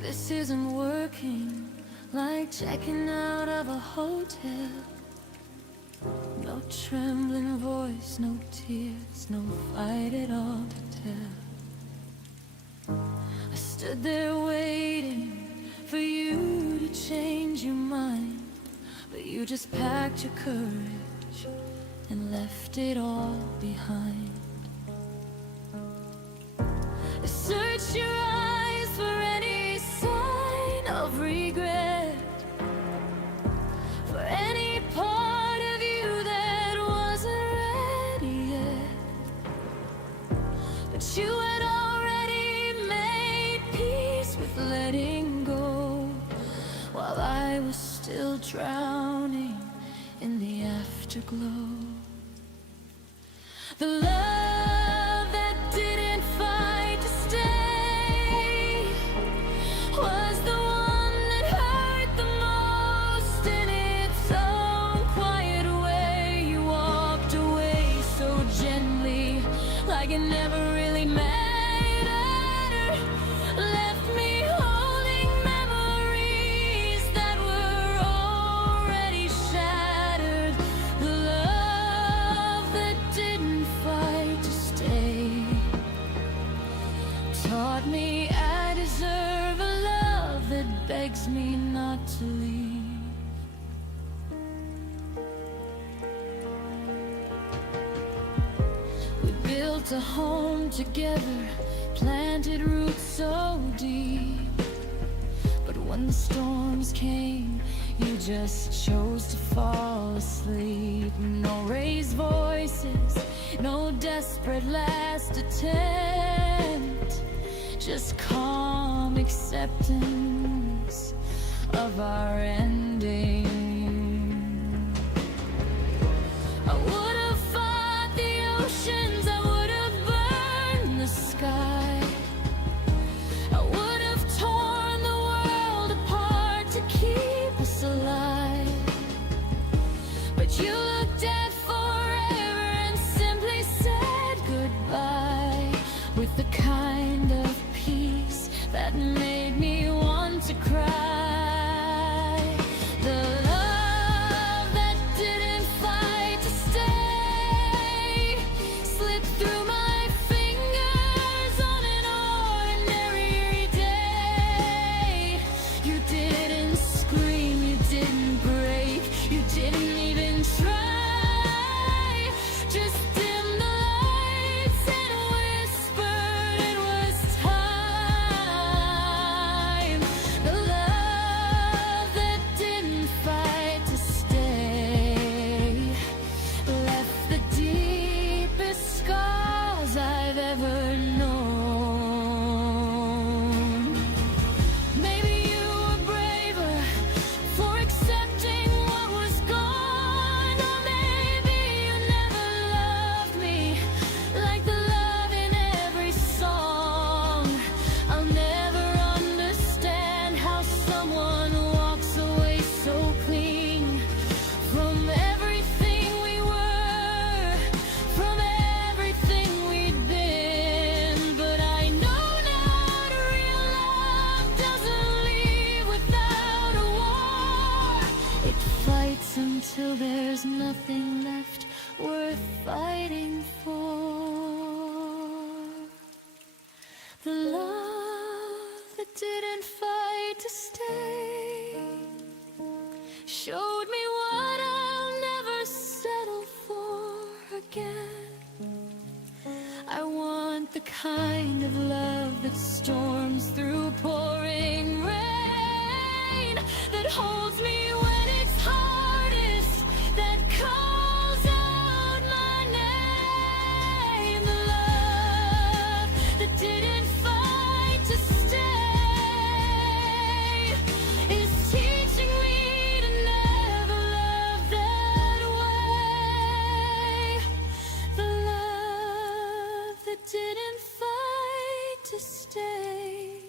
this isn't working, like checking out of a hotel. No trembling voice, no tears, no fight at all to tell. I stood there waiting for you to change your mind, but you just packed your courage and left it all behind. Search your eyes for any But you had already made peace with letting go, while I was still drowning in the afterglow. The love that didn't fight to stay was the one that hurt the most. In its own quiet way, you walked away so gently, like it never really mattered. Left me holding memories that were already shattered. The love that didn't fight to stay taught me I deserve a love that begs me not to leave. We built a home together, planted roots so deep. But when the storms came, you just chose to fall asleep. No raised voices, no desperate last attempt, just calm acceptance of our ending. I would have fought the oceans, I would have burned the sky, I would have torn the world apart to keep us alive. But you looked at forever and simply said goodbye, with the kind of peace that made me want to cry. The love that didn't fight to stay slipped through my fingers on an ordinary day. You didn't scream, you didn't break, you didn't even try. Just dim the lights and whispered it was time. The love that didn't fight to stay left the deepest scars I've ever known. Maybe you were braver for accepting what was gone, or maybe you never loved me like the love in every song. I'll never understand how someone walks away so clean from everything we were, from everything we'd been. But I know now that real love doesn't leave without a war. It fights until there's nothing left worth fighting for. The love that didn't fight to stay showed me what I'll never settle for again. I want the kind of love that storms through pouring rain, that holds me when it's hardest, that calls out my name. The love that didn't fight to stay is teaching me to never love that way. The love that didn't fight to stay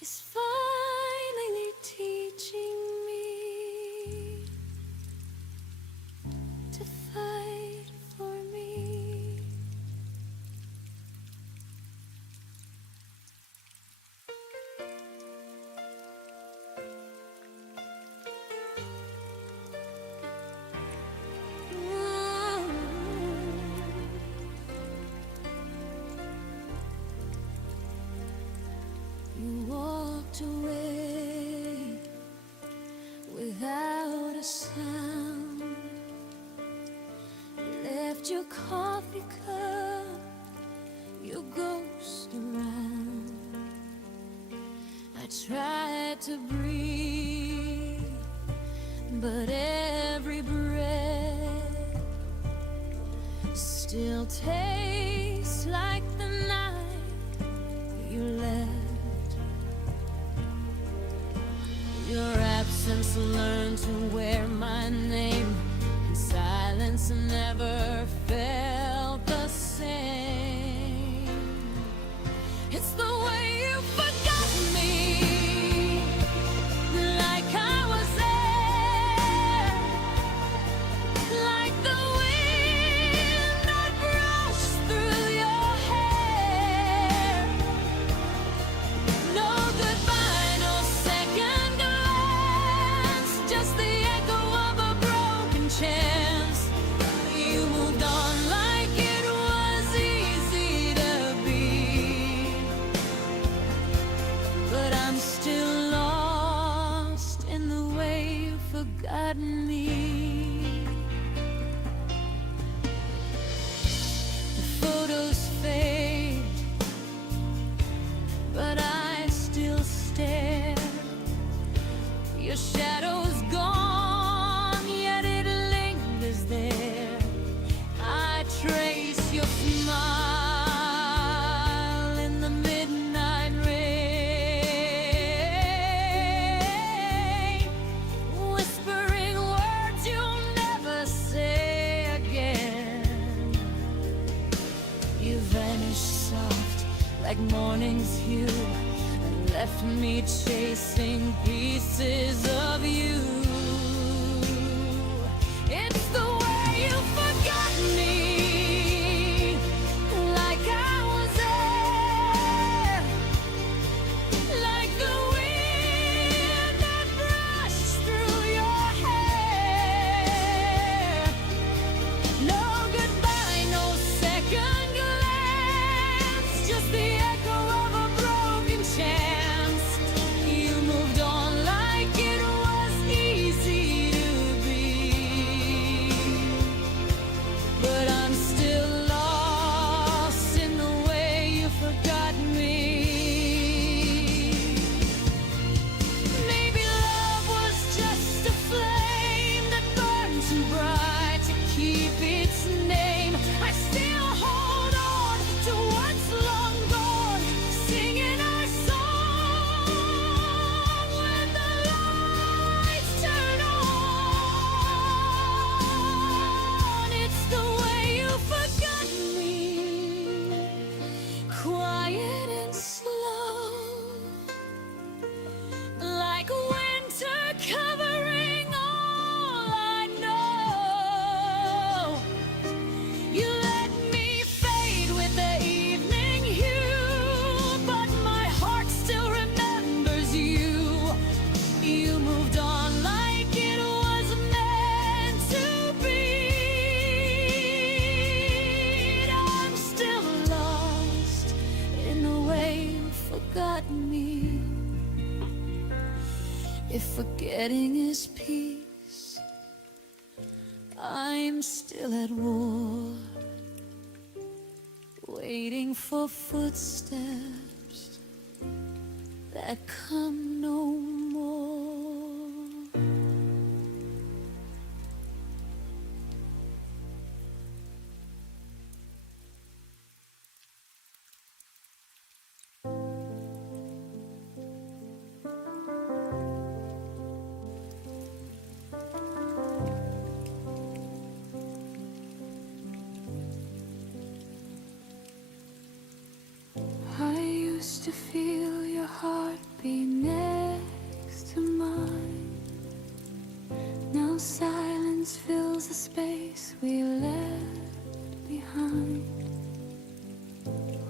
is finally teaching me to fight for me. You walked away without a sound, left your coffee cup, your ghost around. I tried to breathe, but every breath still tastes face like the night you left. Your absence learned to wear my name, and silence never felt the same. It's the way you forgot me, like I was there, like the wind that brushed through your hair. No goodbye, no second glance, just the echo of a broken chance. You moved on like it was easy to be, but I'm still lost in the way you've forgotten me. The photos fade, but I still stare. Your shadow's gone, yet it lingers there. I trace your smile in the midnight rain, whispering words you'll never say again. You vanished soft like morning's hue, and left me chasing pieces of you. It's the way you forgot me, like I was there, like the wind that brushed through your hair. No goodbye, no second glance, just the echo of a broken chance. You moved on like it was easy to be, but I'm still lost in the way you forgot me. Maybe love was just a flame that burned too bright to keep its name. I still hold on to what's long gone, singing our song when the lights turn on. It's the way you forgot me, quiet and slow, like winter covering all I know. You let me fade with the evening hue, but my heart still remembers you. You moved on like it was meant to be. I'm still lost in the way you forgot me. If forgetting is peace, I'm still at war, waiting for footsteps that come no more. I used to feel your heartbeat next to mine. Now silence fills the space we left behind.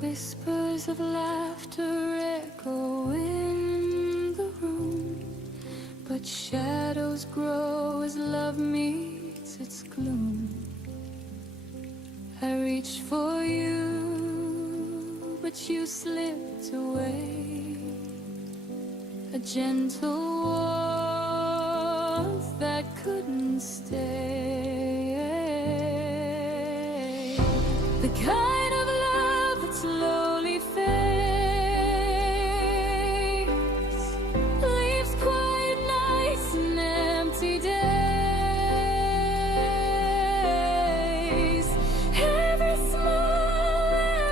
Whispers of laughter echo in the room, but shadows grow as love meets its gloom. I reached for you, but you slipped away. A gentle warmth that couldn't stay. The kind of love that slowly fades, leaves quiet nights and empty days. Every smile,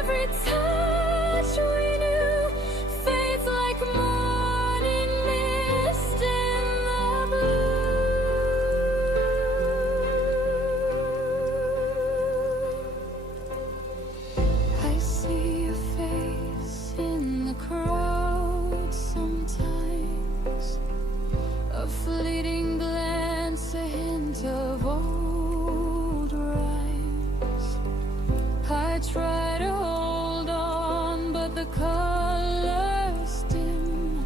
try to hold on, but the colors dim.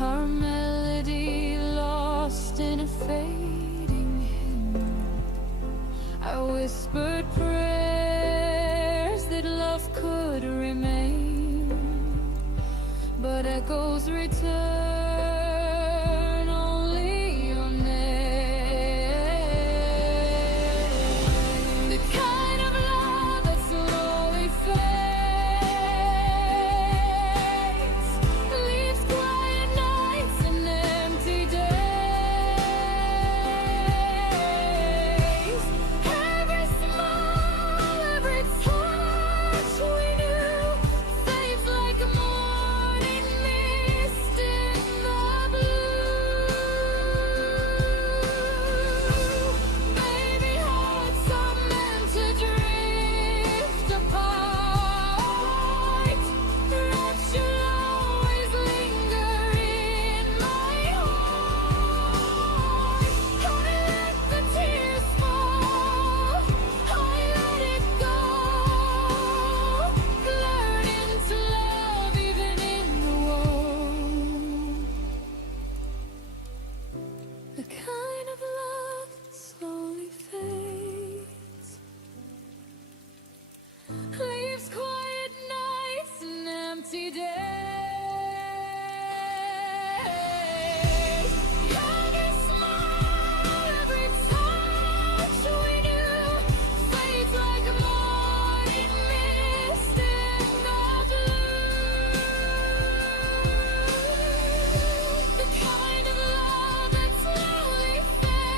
Our melody lost in a fading hymn. I whispered prayers that love could remain, but echoes return only your name. The kind of love that slowly fades, leaves quiet nights and empty days. Every smile, every touch we knew fades like a morning mist in the blue. Baby, hearts are meant to drift apart, that you'll always linger in my heart. Don't let the tears fall, I let it go, learning to love even in the woe. The kind of love that slowly fades, leaves quiet nights and empty days. Every smile, every touch we knew fades like a morning mist in the blue. The kind of love that slowly fades.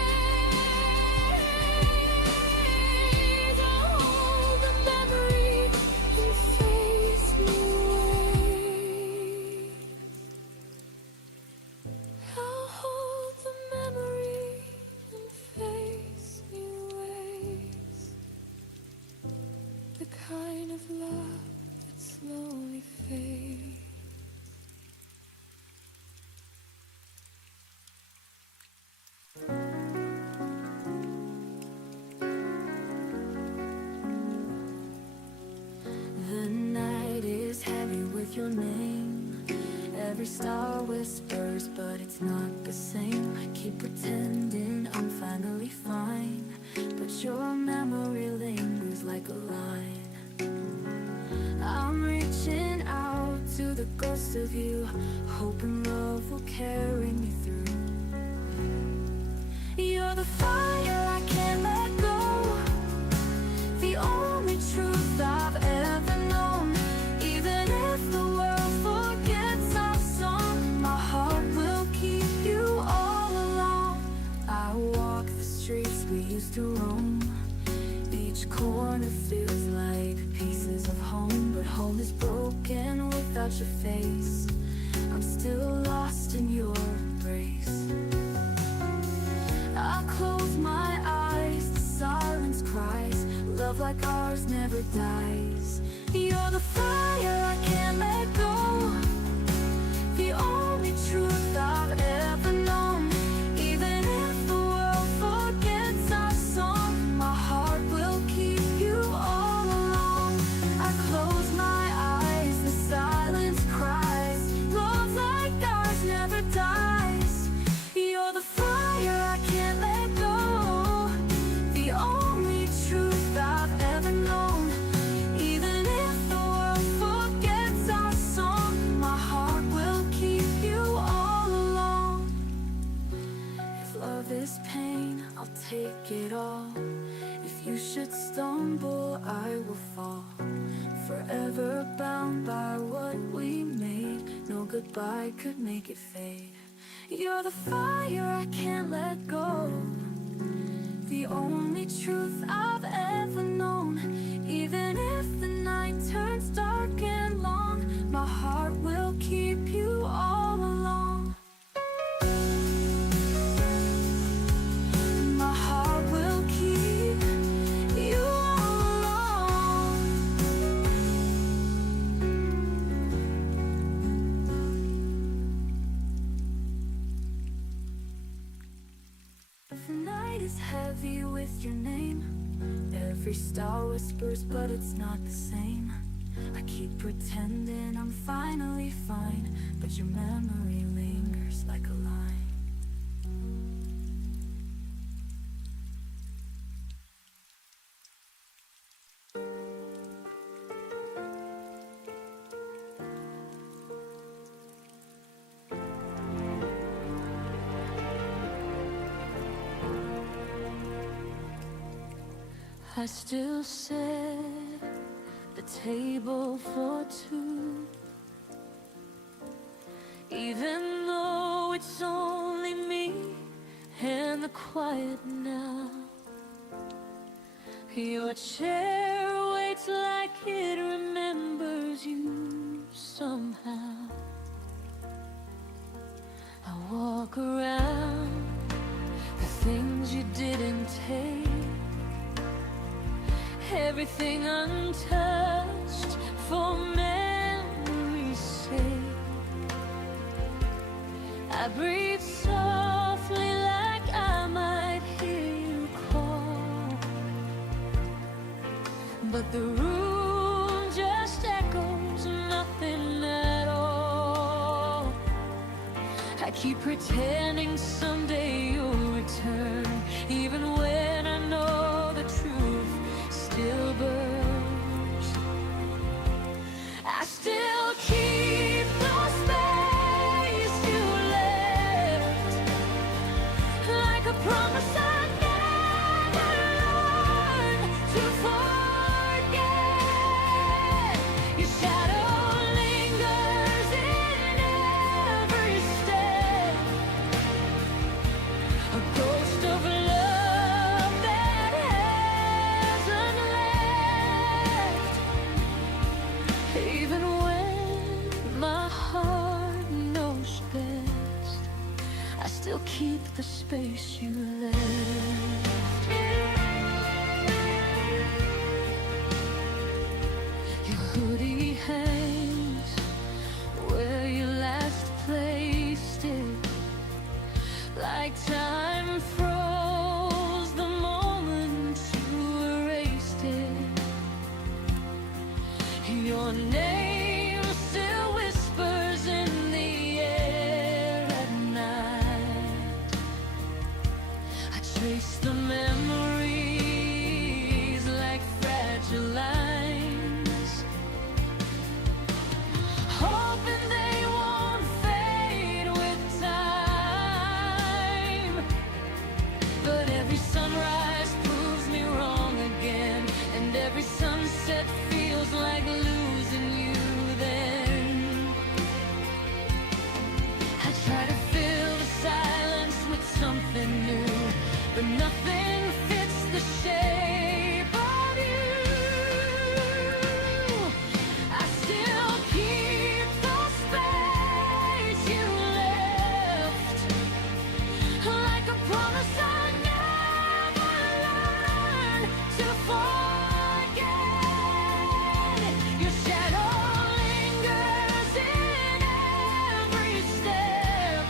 I'll hold the memory and face new ways. I'll hold the memory and face new ways. The kind of love that slowly fades. The night is heavy with your name. Every star whispers, but it's not the same. I keep pretending I'm finally fine, but your memory lingers like a line. I'm reaching out to the ghost of you, hoping love will carry me through. You're the fire I can't let go, the only truth I've ever known. Even if the world forgets our song, my heart will keep you all along. I walk the streets we used to roam, each corner feels like pieces of home, but home is broken without your face. I'm still lost in your embrace. I close my eyes, the silence cries, love like ours never dies. You're the fire I can't let go, the only truth I've ever known. Even if the world forgets our song, my heart will keep you all along. I close my eyes, the silence cries, love like ours never dies. You're the fire I can't let go, the only truth I've ever known. Even if the world forgets our song, my heart will keep you all along. If love is pain, I'll take it all. If you should stumble, I will fall. Forever bound by what we made, no goodbye could make it fade. You're the fire I can't let go, the only truth I've ever known. Even if the night turns dark and long, my heart will keep you all along. My heart will keep you all along. The night is heavy with your name. Every star whispers, but it's not the same. I keep pretending I'm finally fine, but your memory lingers like a line. I still set the table for two, even though it's only me and the quiet now. Your chair waits like it remembers you somehow. I walk around the things you didn't take, everything untouched for memory's sake. I breathe softly like I might hear you call, but the room just echoes nothing at all. I keep pretending someday you'll return, even when I know the truth still burns. I still keep the space you left, like a promise I never learned to forget. Your shadow lingers in every step, a ghost of love that hasn't left. Even when my heart knows best, I still keep the space you left. Your hoodie hangs where you last placed it, like time froze the moment you erased it. Your name still whispers in the air at night. I trace the memories like fragile lines, hoping they won't fade with time. But every sunrise proves me wrong again, and every sunset feels like losing you then. I try to fill the silence with something new, but nothing fits the shape of you. I still keep the space you left, like a promise I never learned to forget. Your shadow lingers in every step,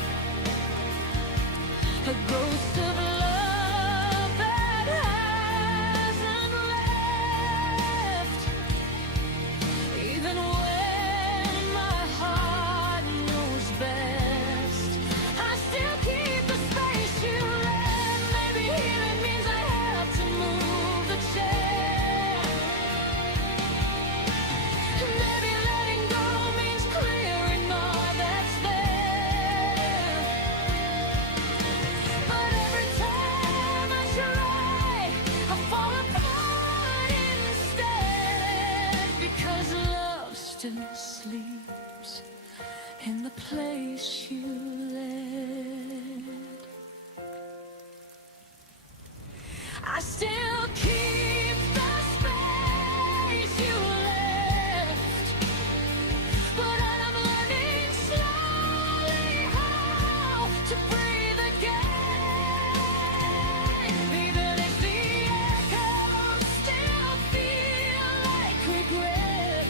a ghost of love that hasn't left. Even when my heart knows best, I still keep the space you left. Maybe healing means I have to move the chair. Maybe letting go means clearing all that's there. But every time I try, I fall apart instead, because love still sleeps in the place you led. I still keep the space you left, but I'm learning slowly how to breathe again. Even if the echoes still feel like regret,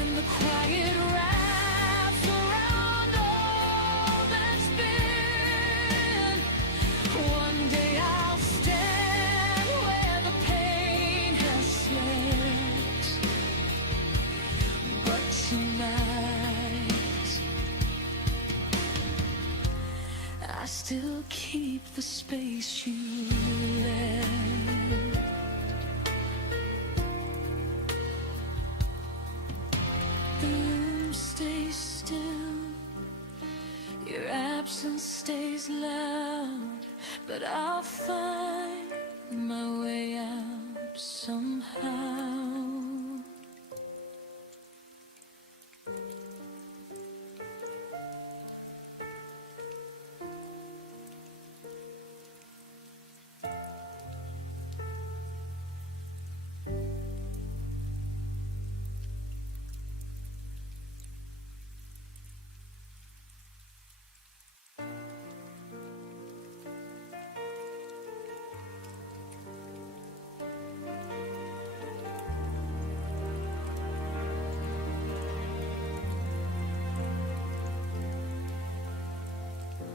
and the quiet wraps around all that's been. One day I'll stand sound stays loud, but I'll find my way out somehow.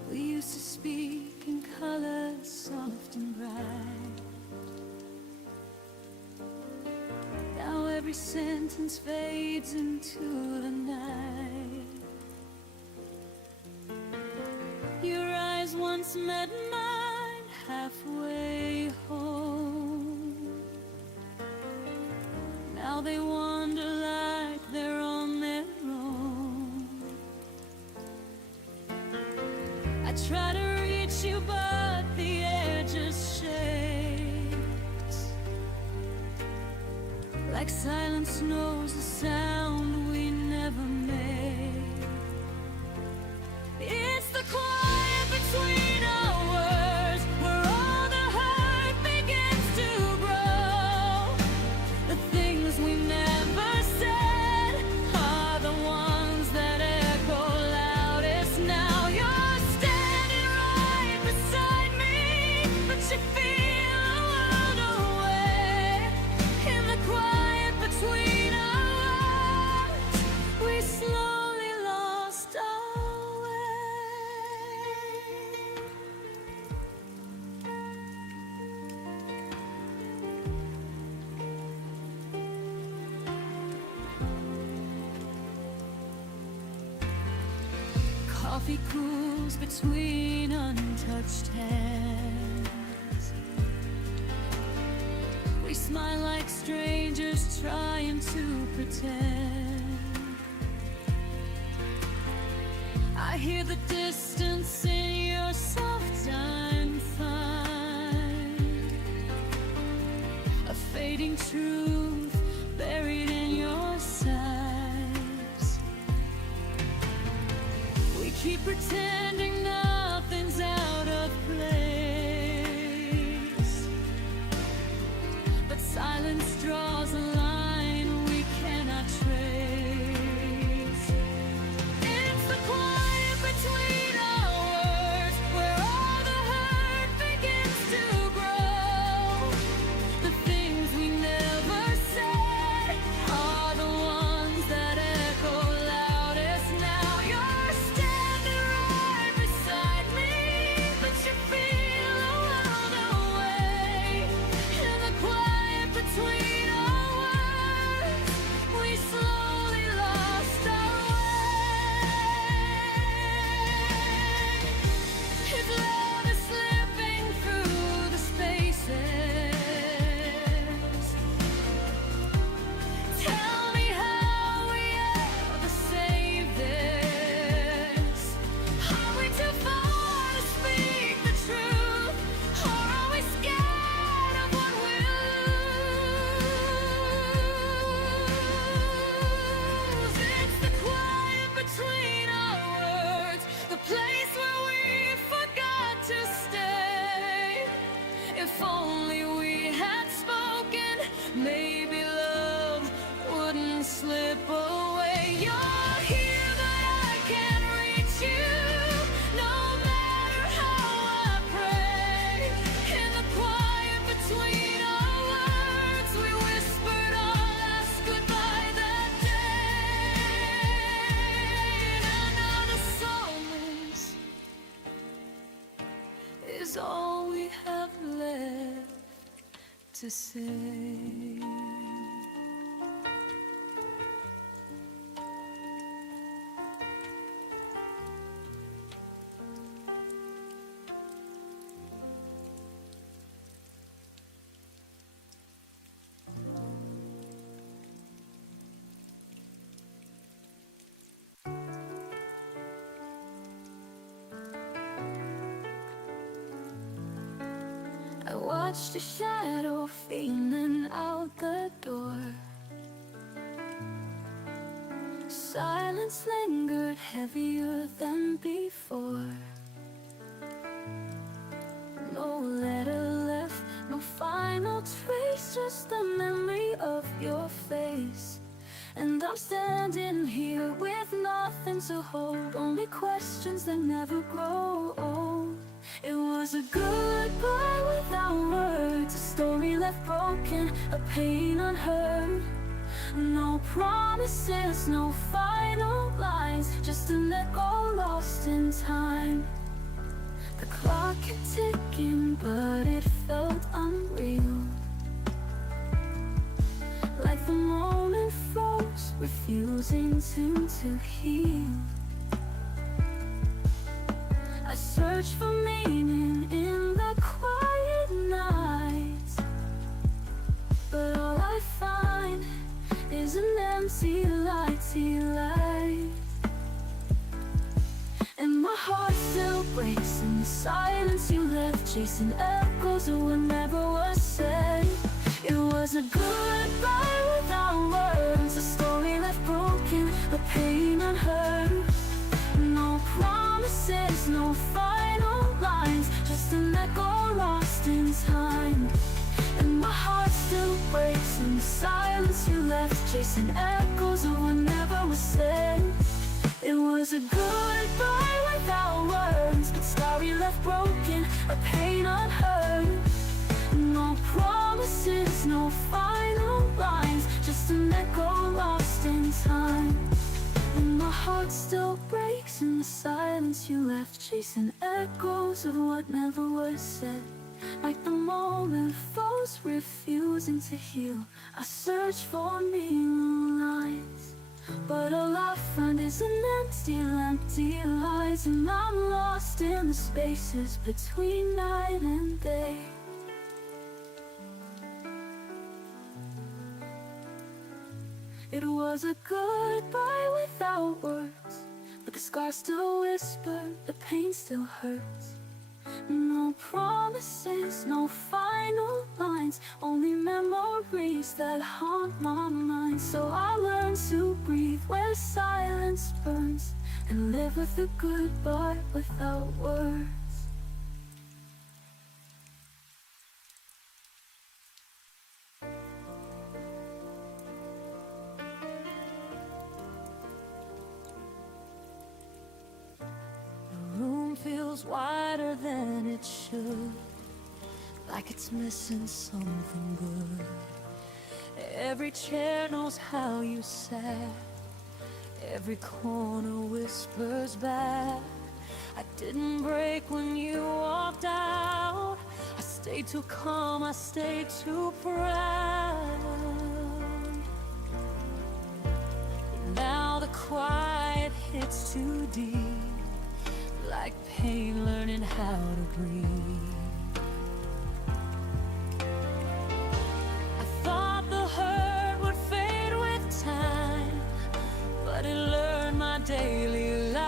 We used to speak in colors soft and bright. Now every sentence fades into the night. Your eyes once met mine halfway home. Now they wander like they're on their own. I try to reach you, but the air just shakes. Like silence knows the sound we never made. It's the quiet between our words, where all the hurt begins to grow. The things we never said are the ones that echo loudest now. You're standing right beside me, but you feel a world away. In the quiet between our words, we slowly lost our way. Coffee cools between untouched hands. We smile like strangers trying to pretend. I hear the distance in your soft I'm fine. A fading truth buried in your sighs. We keep pretending nothing's out of place, but silence draws a line we cannot trace. It's the quiet between our words, where all the hurt begins to grow. The things we never said are the ones that echo loudest now. You're standing right beside me, but you feel a world away. In the quiet between our words, we slowly lost our way. His love is slipping through the spaces. Tell me how we ever save this. Are we too far to speak the truth, or are we scared of what we'll lose? It's the quiet between our words, the place where we forgot to stay. If only we had spoken, maybe love wouldn't slip away. You're here, but I can't reach you, no matter how I pray. In the quiet between our words, we whispered our last goodbye that day. And now the silence is all we have left to say. watched a shadow feeling out the door. Silence lingered heavier than before. No letter left, no final trace, just the memory of your face. And I'm standing here with nothing to hold, only questions that never grow old. It was a goodbye without words, a story left broken, a pain unheard. No promises, no final lines, just an echo lost in time. The clock kept ticking, but it felt unreal. Like the moment froze, refusing to heal. I searched for meaning in the quiet nights, but all I find is an empty light. And my heart still breaks in the silence you left, chasing echoes of what never was said. It was a goodbye without words, a story left broken, a pain unheard. No promises, no final lines, just an echo lost in time. And my heart still breaks in the silence you left, chasing echoes of what never was said. It was a goodbye without words, but story left broken, a pain unheard. No promises, no final lines, just an echo lost in time. And my heart still breaks in the silence you left, chasing echoes of what never was said. Like the moment falls, refusing to heal, I search for meaning lines, but all I find is an empty lies. And I'm lost in the spaces between night and day. It was a goodbye without words, but the scars still whisper, the pain still hurts. No promises, no final lines, only memories that haunt my mind. So I learned to breathe where silence burns, and live with a goodbye without words. Feels wider than it should, like it's missing something good. Every chair knows how you sat, every corner whispers back. I didn't break when you walked out, I stayed too calm, I stayed too proud. Now the quiet hits too deep, like pain learning how to breathe. I thought the hurt would fade with time, but it learned my daily life.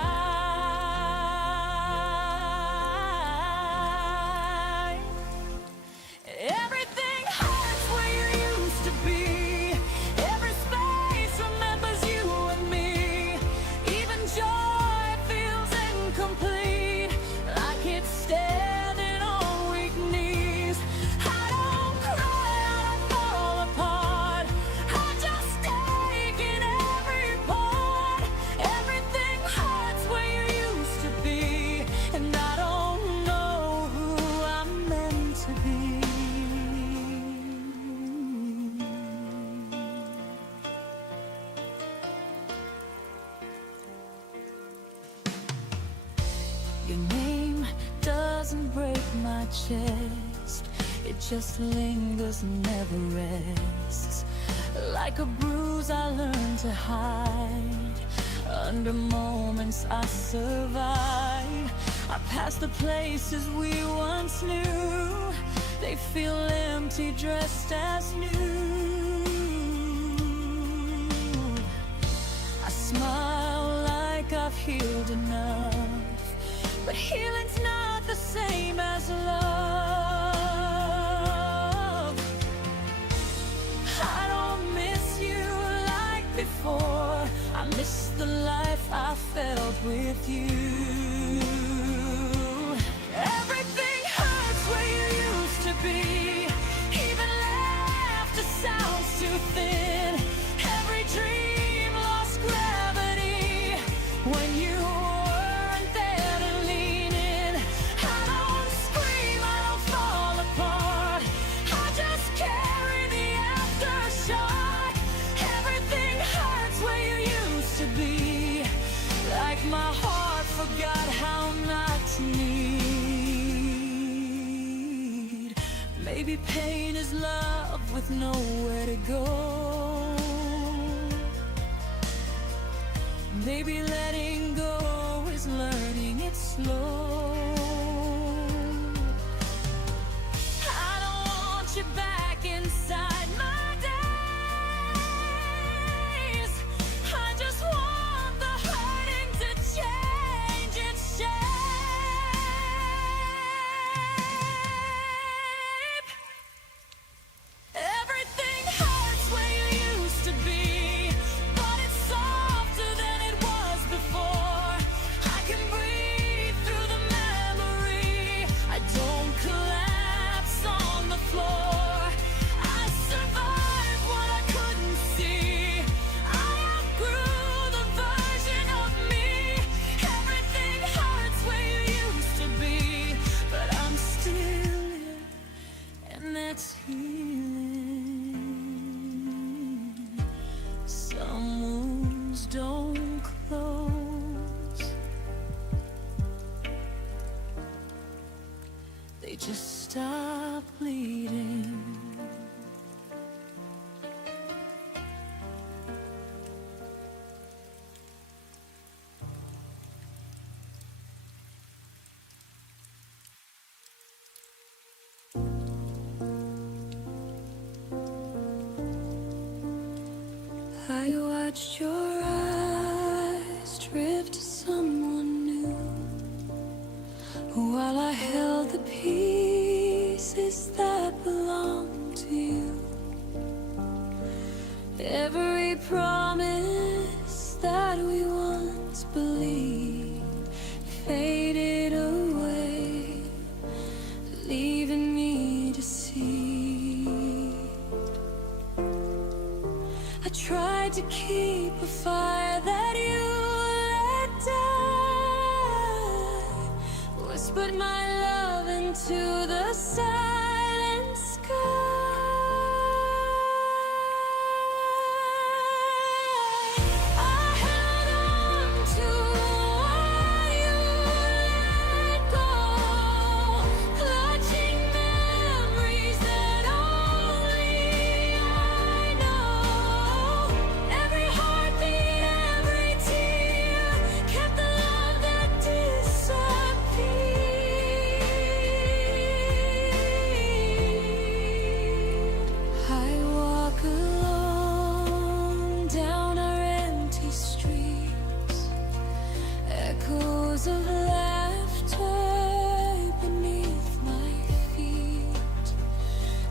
Everything hurts where you used to be, every space remembers you and me. Even joy feels incomplete, like it's standing on weak knees. I don't cry, I don't fall apart, I just take in every part. Everything hurts where you used to be, and I don't know who I'm meant to be. Your name doesn't break my chest, it just lingers and never rests. Like a bruise I learned to hide, under moments I survive. I pass the places we once knew, they feel empty, dressed as new. I smile like I've healed enough, but healing's not the same as love. I miss the life I felt with you. Everything hurts where you used to be. Even laughter sounds too thin. Every dream lost gravity when you weren't there to lean in. I don't scream, I don't fall apart. I just carry the aftershock. Everything hurts where you used to be. Like my heart forgot how not to need. Maybe pain is love with nowhere to go. Maybe letting go is learning it slow. I don't want you back inside my days. I just want the hurting to change its shape. Everything hurts where you used to be, but it's softer than it was before. I can breathe through the memory. I don't collapse on the floor. I survived what I couldn't see. I outgrew the version of me. Everything hurts where you used to be, but I'm still here, and that's healing. Some wounds don't close, they just stop bleeding. I watched your eyes drift to someone new, while I held the pieces that belonged to you. Every promise that we once believed faded away, leaving me deceived. I tried to keep a fire that you let die, whispered my love into the silent sky. I held on to what you let go, clutching memories that only I know. Every heartbeat, every tear kept the love that disappeared. I walk alone down our empty streets, echoes of laughter beneath my feet.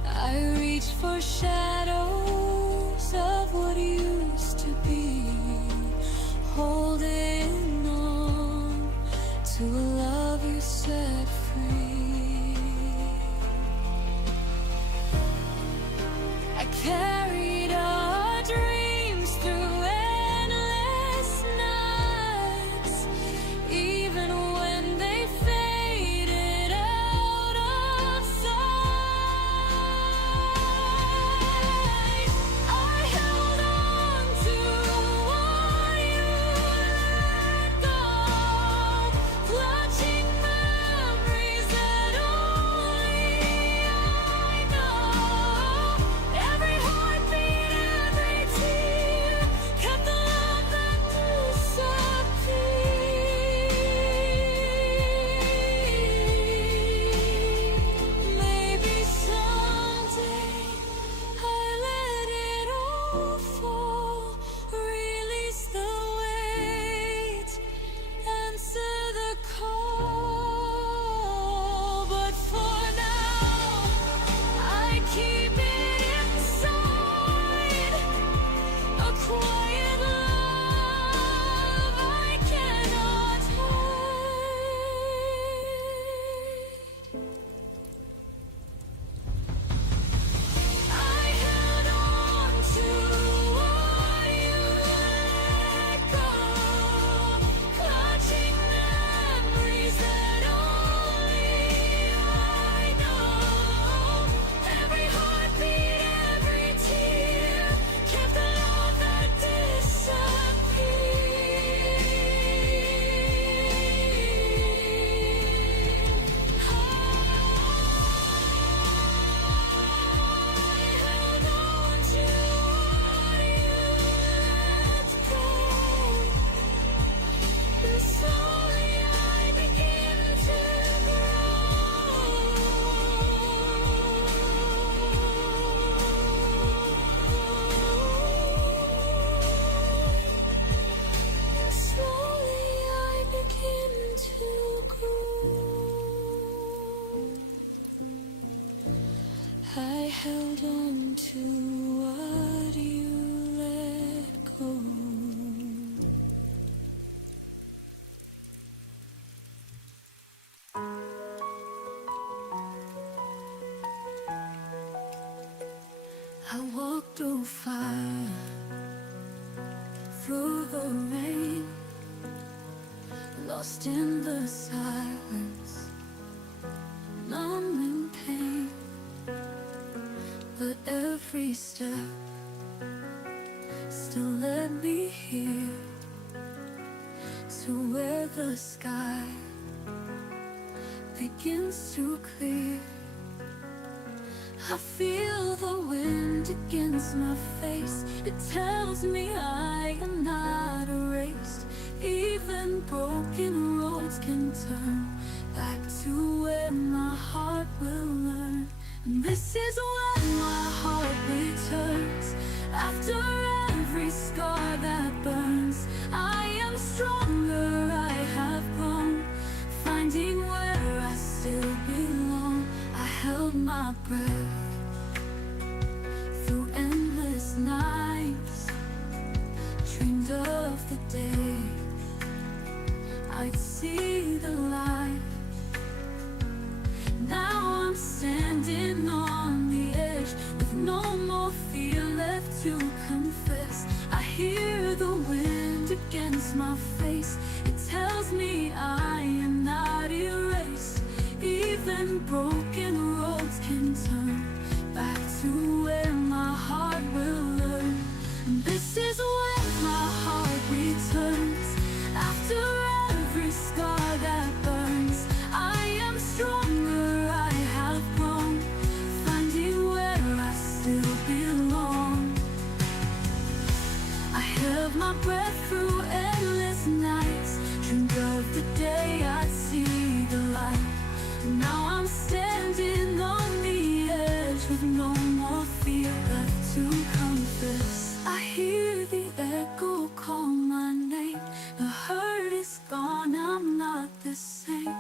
I reach for shadows of what used to be, holding on to a love you set free. I carried our dreams through endless nights, even when they faded out of sight. I held on to what you let go, clutching on to what you let go. I walked through fire, through the rain, lost in the silence, numb in pain. But every step still led me here, to where the sky begins to clear. I feel the wind against my face. It tells me I am not erased. Even broken roads can turn back to where my heart will learn. And this is when my heart returns. After every scar that burns, I am stronger, I have grown, finding where I still belong. I held my breath through endless nights, dreamed of the day I'd see the light. Now I'm standing on the edge, with no more fear left to confess. I hear the wind against my face. It tells me I am not erased. Even broken roads can turn back to where my heart will learn. And this is when my heart returns. After every scar that burns, I am stronger, I have grown, finding where I still belong. I held my breath through endless nights, dreamed of the day I'd see the light. Now I'm standing on the edge, with no more fear left to confess. I hear the echo call my name. The hurt is gone, I'm not the same.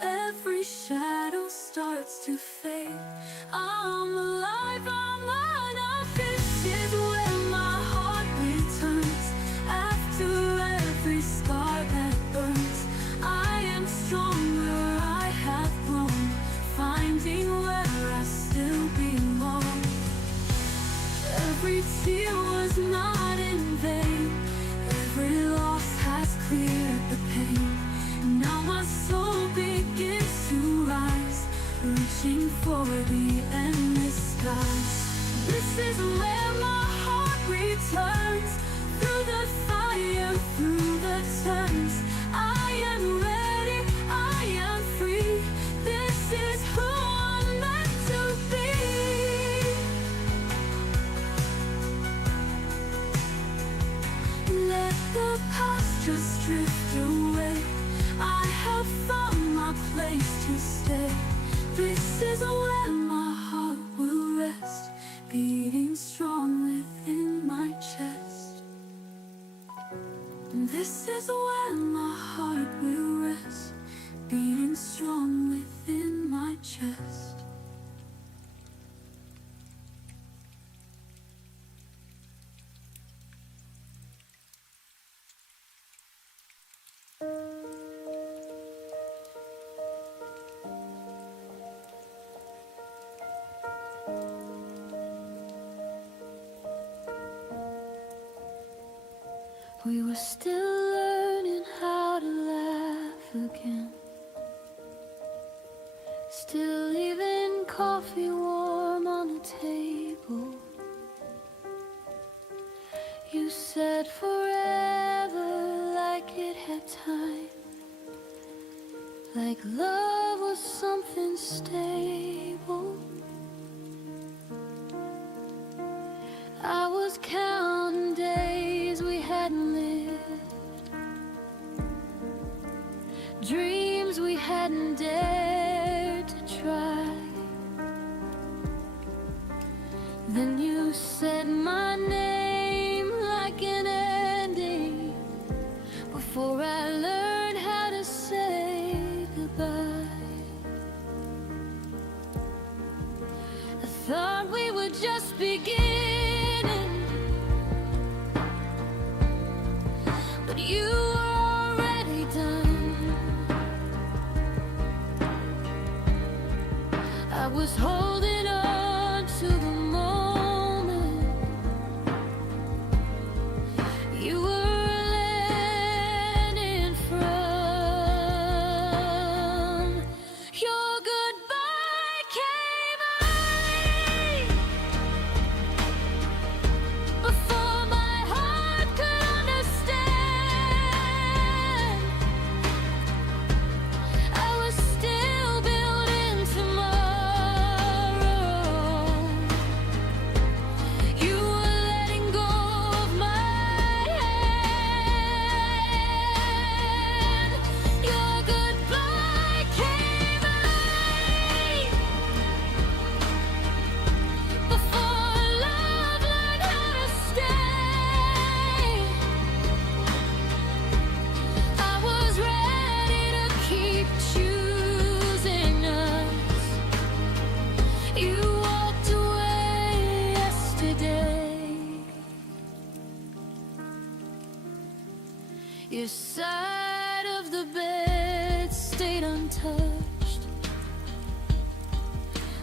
Every shadow starts to fade. I'm alive, I'm alive. This is when my heart returns. After every scar that burns, I am stronger, I have grown, finding where I still belong. Every tear was not in vain. Every loss has cleared the pain. Now my soul begins to rise, reaching for the endless skies. This is where my heart returns. Through the fire, through the turns, I am ready, I am free. This is who I'm meant to be. Let the past just drift away. I have found my place to stay. This is when my heart will rest, beating strong within my chest. This is when my heart will rest, beating strong within my chest. We were still learning how to laugh again, still leaving coffee warm on the table. You said forever like it had time, like love was something stable. I was counting days we hadn't lived, dreams we hadn't dared to try. Then you said my name like an ending, before I learned how to say goodbye. I thought we were Your side of the bed stayed untouched,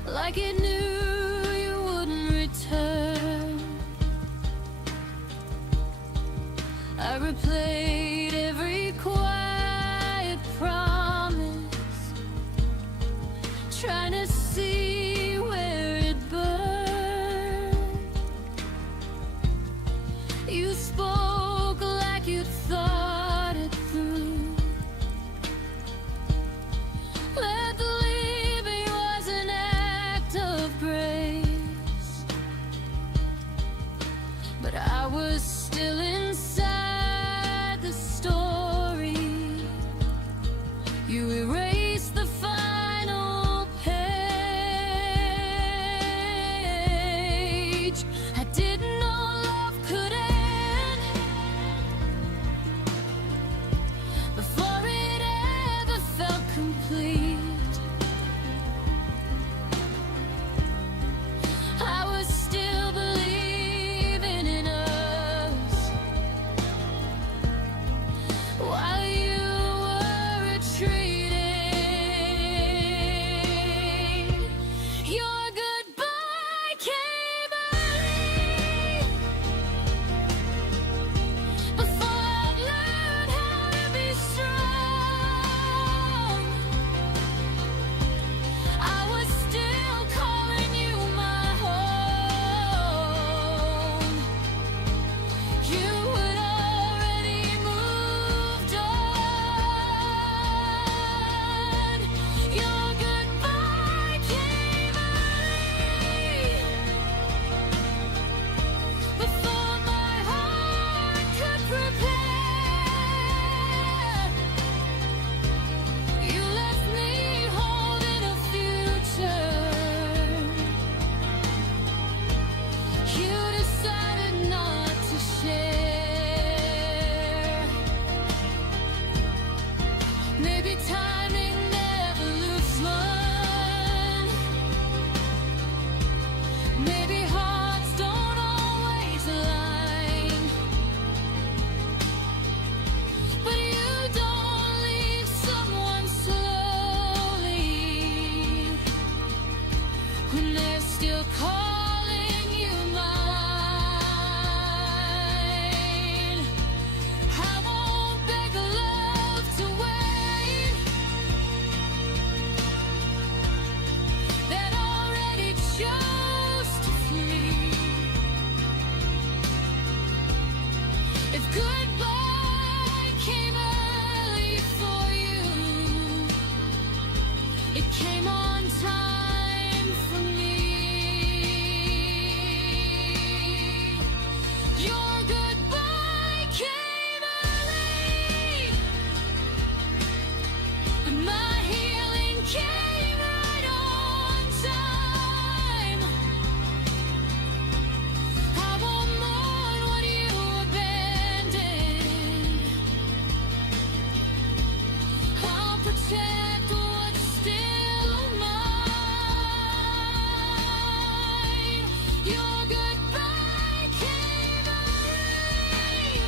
like it knew you wouldn't return. I replayed every quiet promise, trying to see where it burned. You spoke like you thought it through. Let the leaving was an act of grace, but I was still inside the story. You erased the final page. I didn't know love could end before it ever felt complete. I was still believing in us while you were retreating. Your goodbye came early, before I learned how to be strong. I was still calling you my home. You had already moved on. Your goodbye came early, before my heart could prepare. You left me holding a future. You decided not to share. Maybe timing never looks one. Maybe hearts don't always align. But you don't leave someone slowly when they're still calling you mine. I won't beg love to wait, that already chose to flee. If goodbye came early for you, it came on time for me. Your goodbye came early, and my healing came right on time. I won't mourn what you abandoned. I'll protect what's still mine. Your goodbye came early,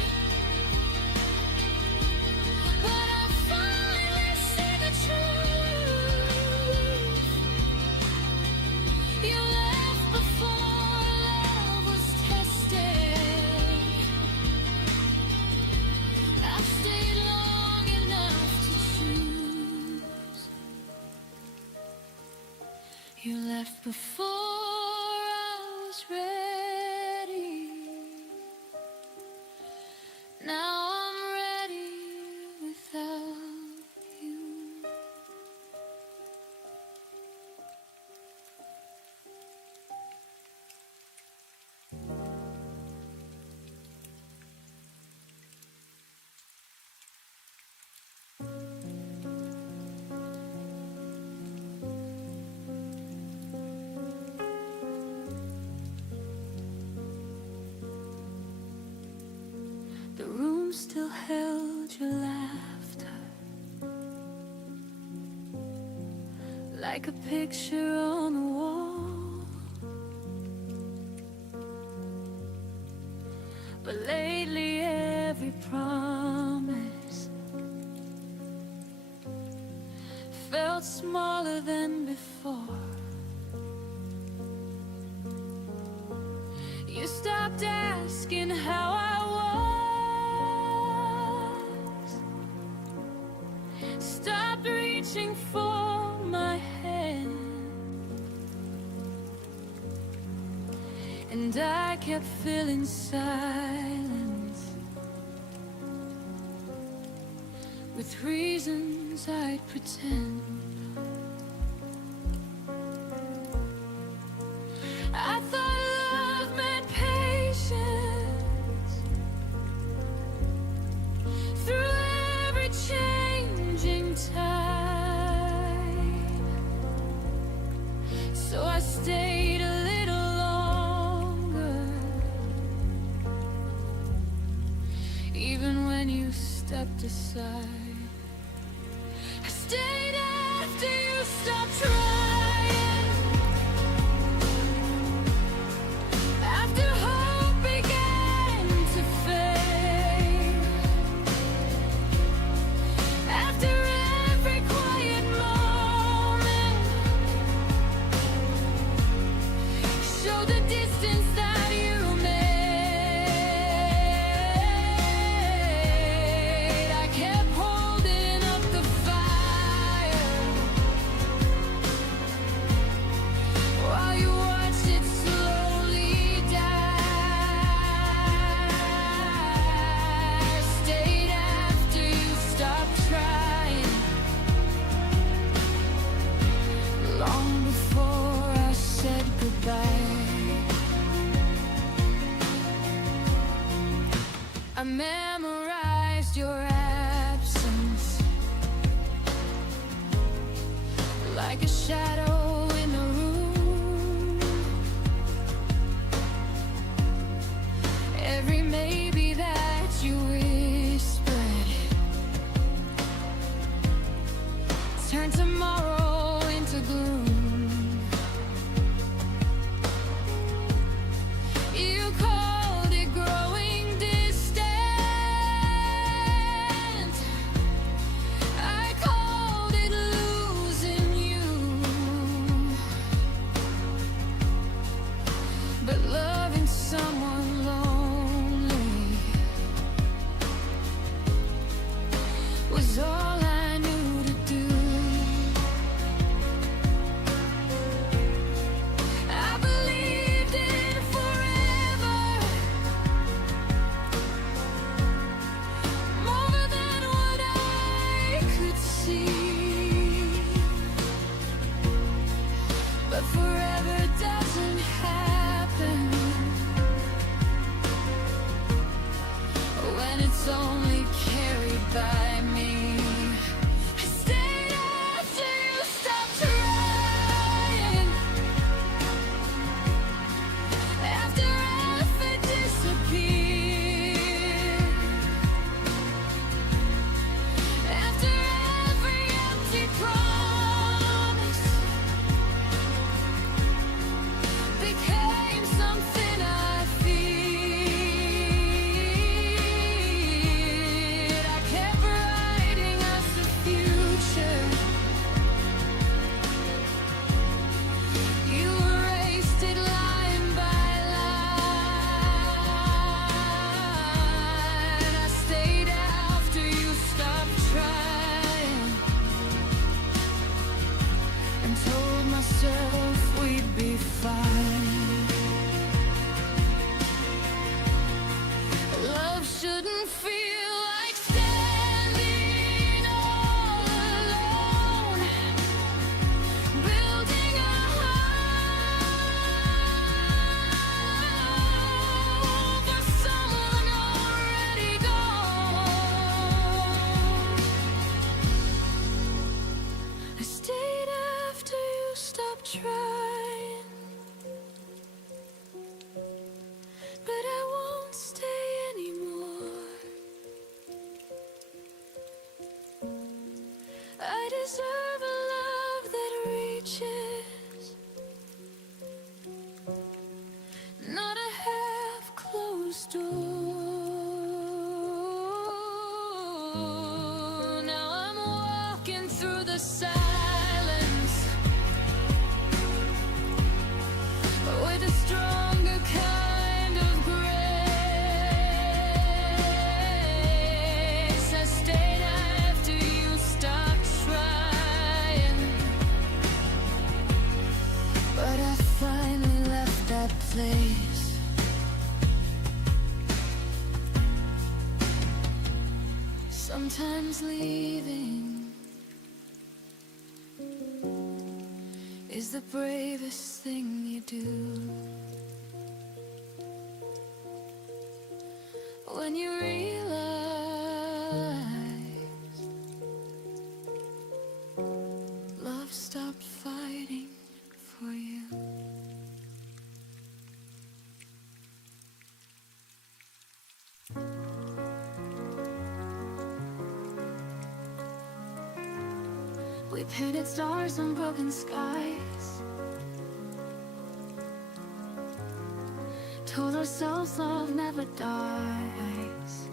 but I finally see the truth. You left before love was tested. I've stayed long enough to choose. You left before I was ready. Now I'm ready without you. The room still held your laughter, like a picture on the wall. But lately every promise promise felt smaller than before. You stopped asking how I was, stopped reaching for my hand, and I kept feeling silence with reasons I'd pretend. I thought love meant patience through every changing tide, so I stayed a little longer, even when you stepped aside. I stayed after you stopped trying, after hope began to fade, after every quiet moment showed the distance that you made. I kept holding up the fire while you watched it slowly die. Stayed after you stopped trying, long before I said goodbye. I memorized your absence like a shadow in the room. Every maybe that you whispered turned tomorrow into gloom. You called it growing distant, I called it losing you. But loving someone lonely was all I knew to do. I believed in forever, more than what I could see. But forever doesn't happen when it's only carried by me. I stayed after you stopped trying, after effort disappeared, after every empty promise became something I feared. I kept writing us a future. You erased it line by line. I stayed after you stopped trying and told myself we'd be fine. Love shouldn't feel like standing all alone, building a home for someone already gone. I stayed after you stopped trying, but I won't stay anymore. I deserve a love that reaches, not a half-closed door. Now I'm walking through the silence with a stronger kind of grace. I stayed after you stopped trying, but I finally left that place. Sometimes leaving is the bravest thing you do. When you realize love stopped fighting for you. We painted stars on broken skies, told ourselves love never dies.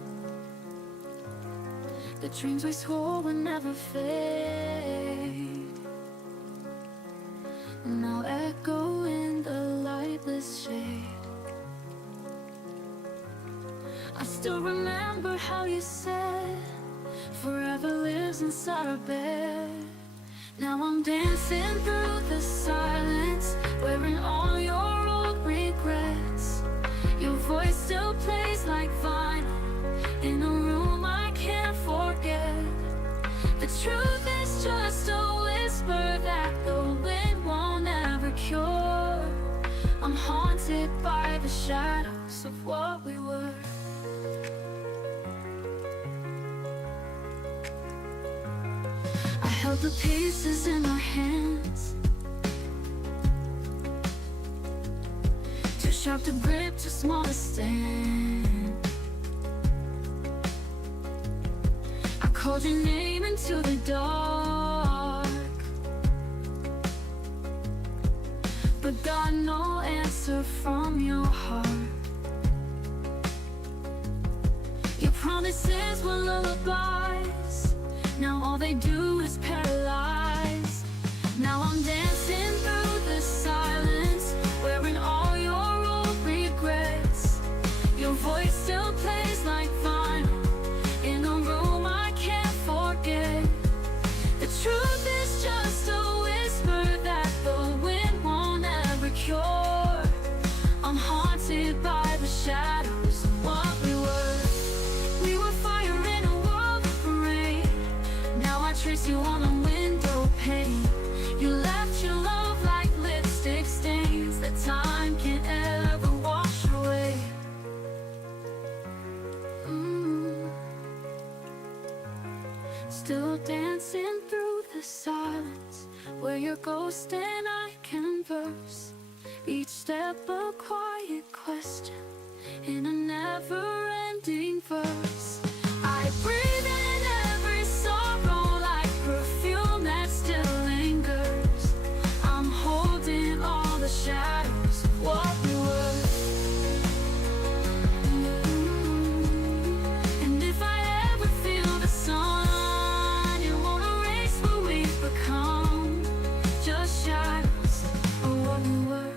The dreams we swore would never fade now echo in the lightless shade. I still remember how you said forever lives inside our bed. Now I'm dancing through the silence, wearing all your old regrets. Your voice still plays like vinyl in a room I can't forget. The truth is just a whisper that the wind won't ever cure. I'm haunted by the shadows of what we were. Held the pieces in our hands, too sharp to grip, too small to stand. I called your name into the dark, but got no answer from your heart. Your promises were lullabies, now all they do is paralyze. Now I'm dancing through the silence, wearing all your old regrets. Your voice still plays like vinyl in a room I can't forget. The truth is just a whisper that the wind won't ever cure. I'm haunted by the shadows of what we were. We were fire in a world of rain. Now I trace you on a window pane. You left your love like lipstick stains that time can't ever wash away. Still dancing through the silence, where your ghost and I converse. Each step a quiet question in a never-ending verse. I breathe in every sorrow like perfume that still lingers. I'm holding all the shadows of what we were. And if I ever feel the sun, it won't erase what we've become, just shadows of what we were.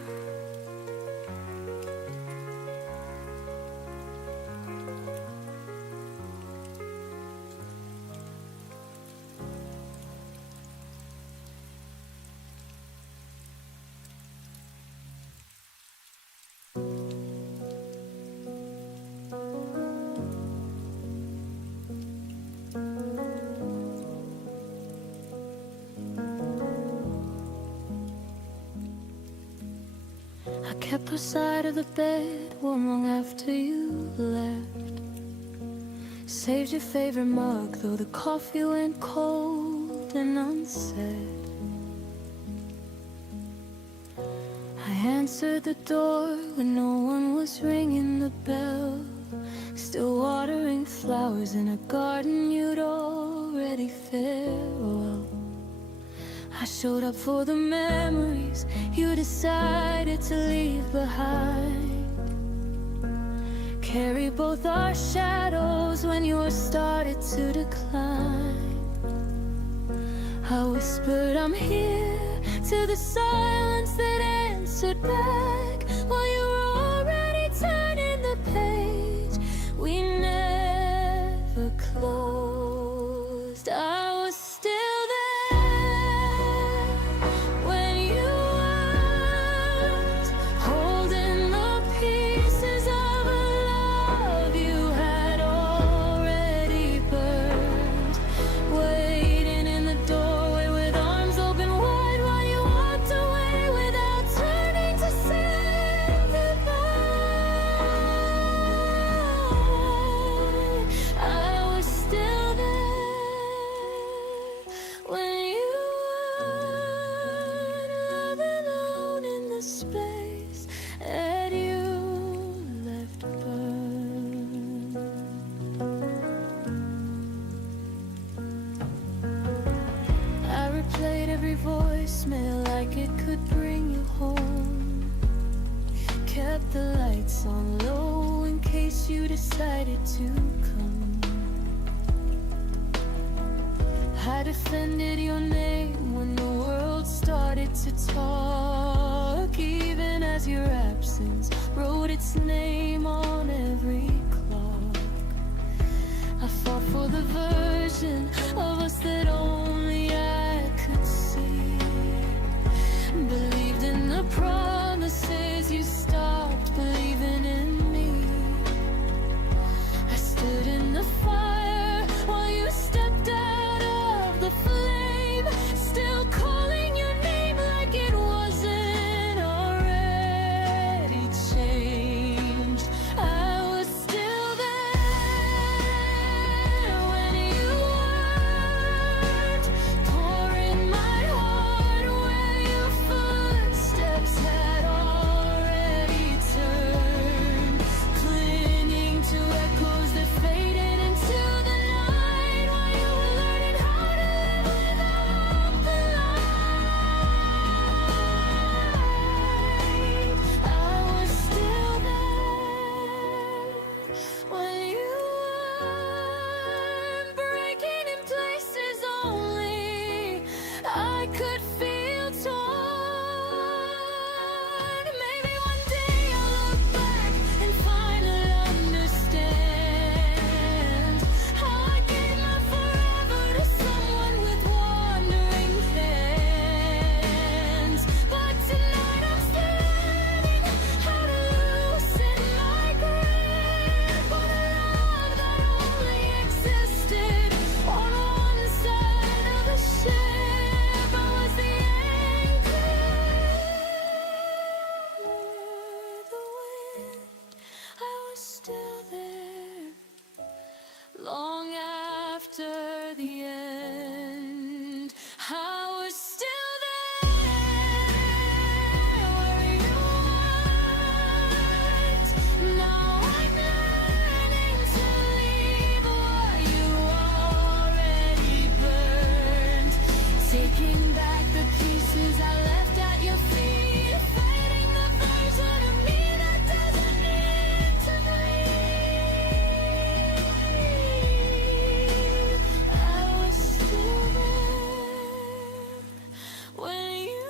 I kept our side of the bed warm long after you left. Saved your favorite mug, though the coffee went cold and unsaid. I answered the door when no one was ringing the bell, still watering flowers in a garden you'd already farewell. I showed up for the memories you decided to leave behind. Carry both our shadows closed when yours started to decline. I whispered I'm here to the silence that answered back, while you were already turning the page we never closed. I was still there when you weren't, holding the pieces of a love you had already burned, waiting in the doorway with arms open wide while you walked away without turning to say goodbye. I was still there when you weren't, loving alone in the space that you left burned. I replayed every voicemail like it could bring you home. Kept the lights on low in case you decided to come. I defended your name when the world started to talk, even as your absence wrote its name on every clock. I fought for the version of us that only I could see. Believed in the promises, you stopped believing in me. I stood in the fire while you stepped out of the flame, still calling your name like it wasn't already changed. I was still there when you weren't, pouring my heart where your footsteps had already turned, clinging to echoes that faded into the night while you were learning how to live without the light. I was still there when you weren't, breaking in places only I could feel torn. Maybe one day I'll look back and finally understand how I gave my forever to someone with wandering hands. But tonight I'm still learning how to loosen my grip on a love that only existed on one side of the ship. I was the anchor, the wind. I was still there long after the end. I was still there where you weren't. Now I'm learning to leave what you already burned, taking back the pieces I left at your feet, fighting the version of me that doesn't need to breathe. I was still there when you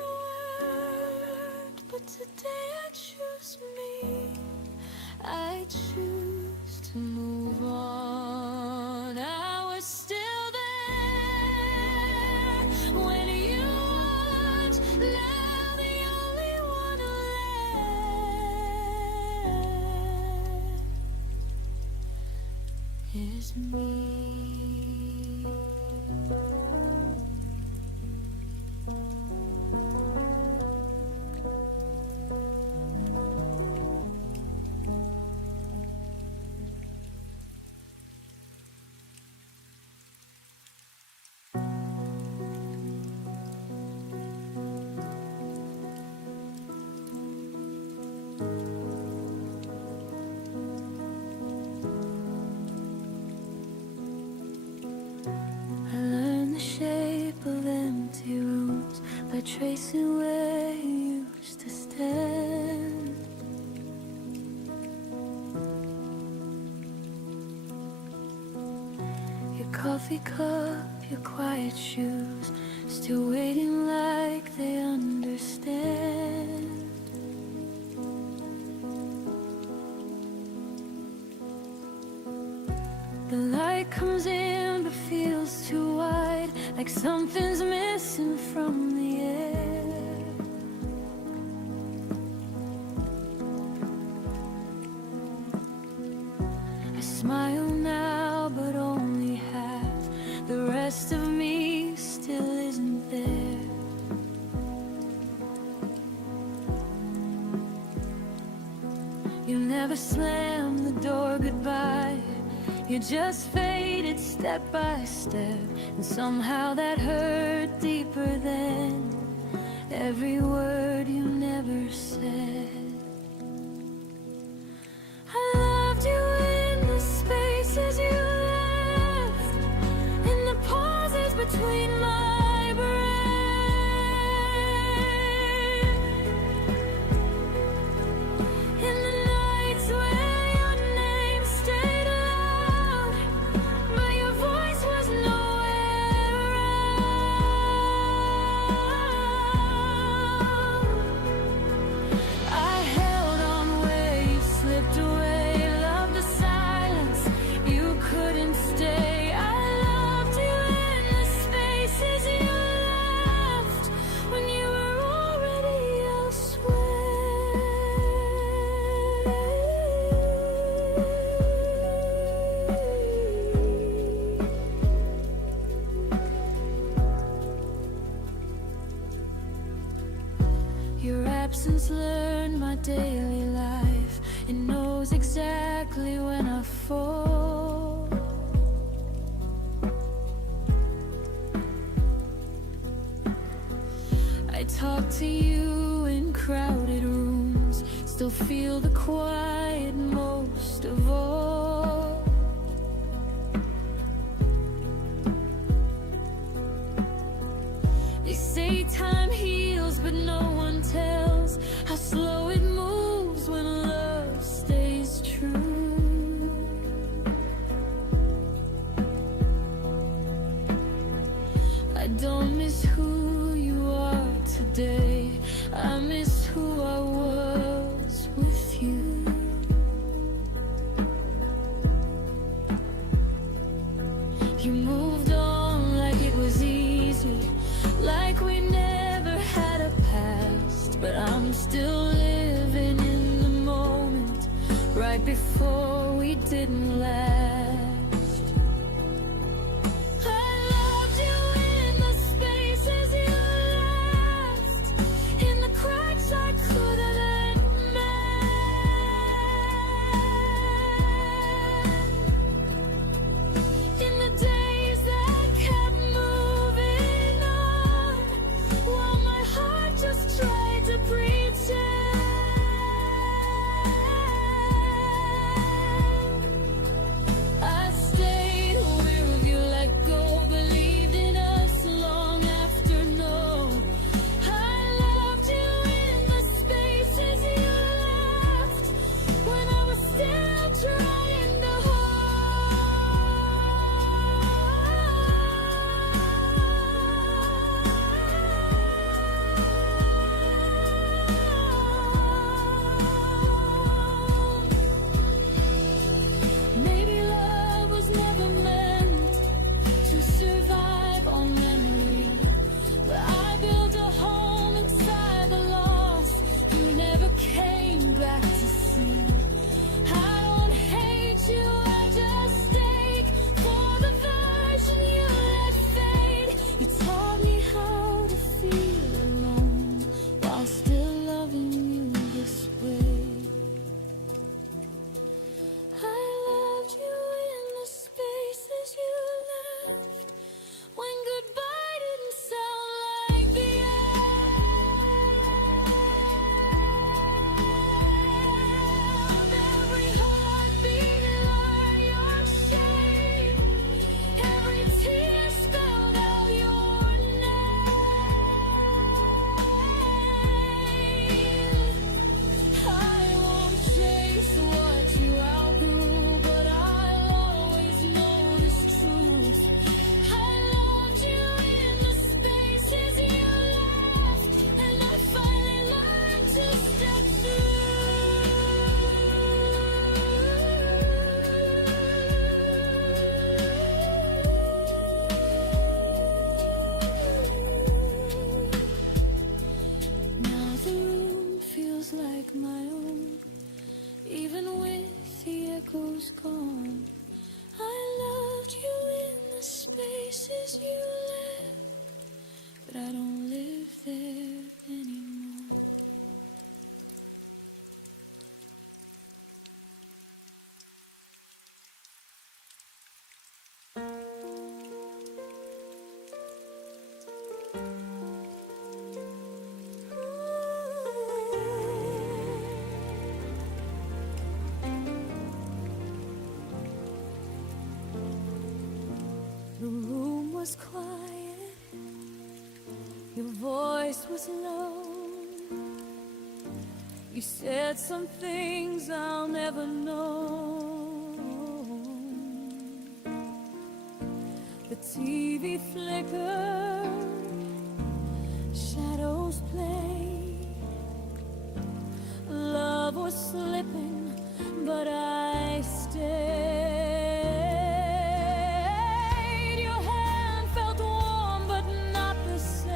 weren't, but today I choose me. I choose to move on. I was still there when you weren't, now the only one left is me. I learned the shape of empty rooms by tracing where you used to stand. coffee cup, your quiet shoes, still waiting like they understand. The light comes in but feels too wide, like something's missing from the air. I smile now, but only half. The rest of me still isn't there. You never slammed the door goodbye. You just faded step by step, and somehow that hurt deeper than every word you never said. I loved you in the spaces you left, in the pauses between my breath, in the nights where your name stayed loud, but your voice was nowhere around. I held on where you slipped away, loved the silence you couldn't stay. I loved you in the spaces you left when you were already elsewhere. Your absence learned my daily life. It knows exactly when I fall. I talk to you in crowded rooms, still feel the quiet most of all. They say time heals, but no one tells how slow it moves when love stays true. I don't miss who you are today, I miss who I was with you. places you left, but I don't live there anymore. The room was quiet, your voice was low. You said some things I'll never know. The TV flickered, shadows played. Love was slipping, but I stayed. Your hand felt warm, but not the same.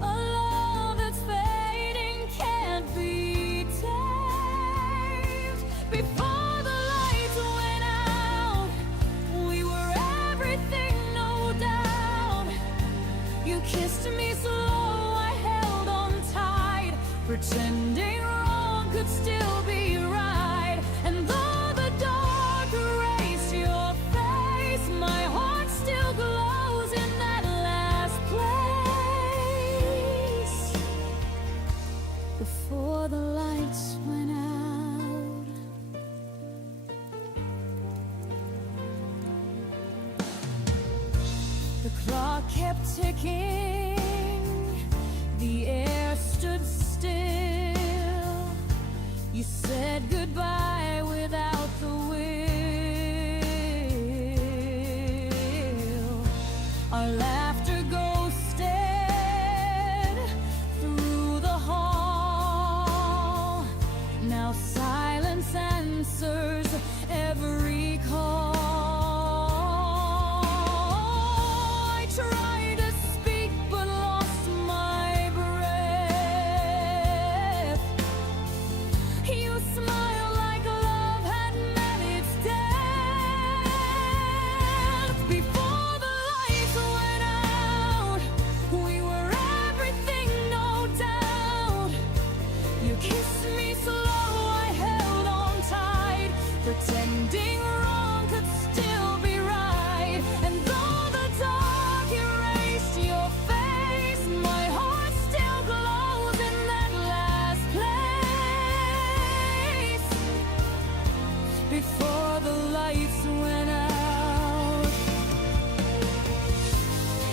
A love that's fading can't be tamed. Before the lights went out, we were everything, no doubt. You kissed me slow, I held on tight, pretending wrong could still be right. And though the dark erased your face, my heart still glows in that last place. Before the lights went out, the clock kept ticking, the air stood still. You said goodbye without the will. Our laughter ghosted through the hall. Now silence answers every call. I tried to speak but lost my breath. You smiled like love had met its death. Before the lights went out, we were everything, no doubt. You kissed me slow, I held on tight, pretending wrong could still be right. And though the dark erased your face, my heart still glows in that last place. Before the lights went out,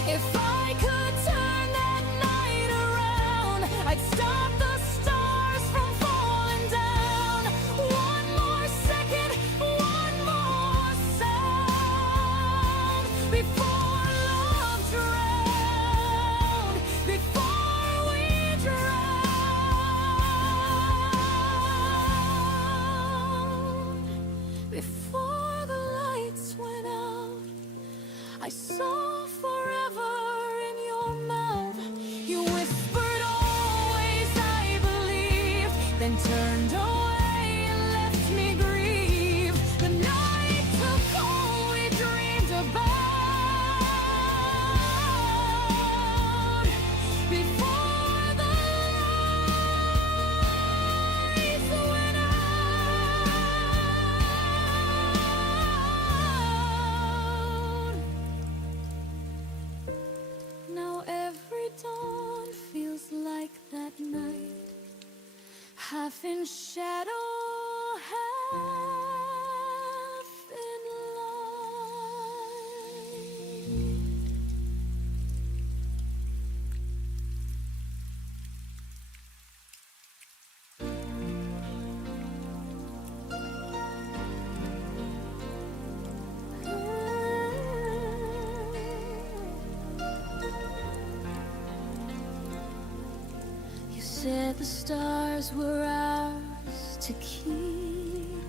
if I could turn that night around, I'd stop the stars from falling down. One more second, one more sound, before love drowned, before we drowned. Before the lights went out, I saw forever in your mouth. You whispered always, I believed, then turned away and left me grieve. The night took all we dreamed about. Before the lights went out. Now every dawn feels like that night, half in shadow, half in light. You said the stars were ours to keep.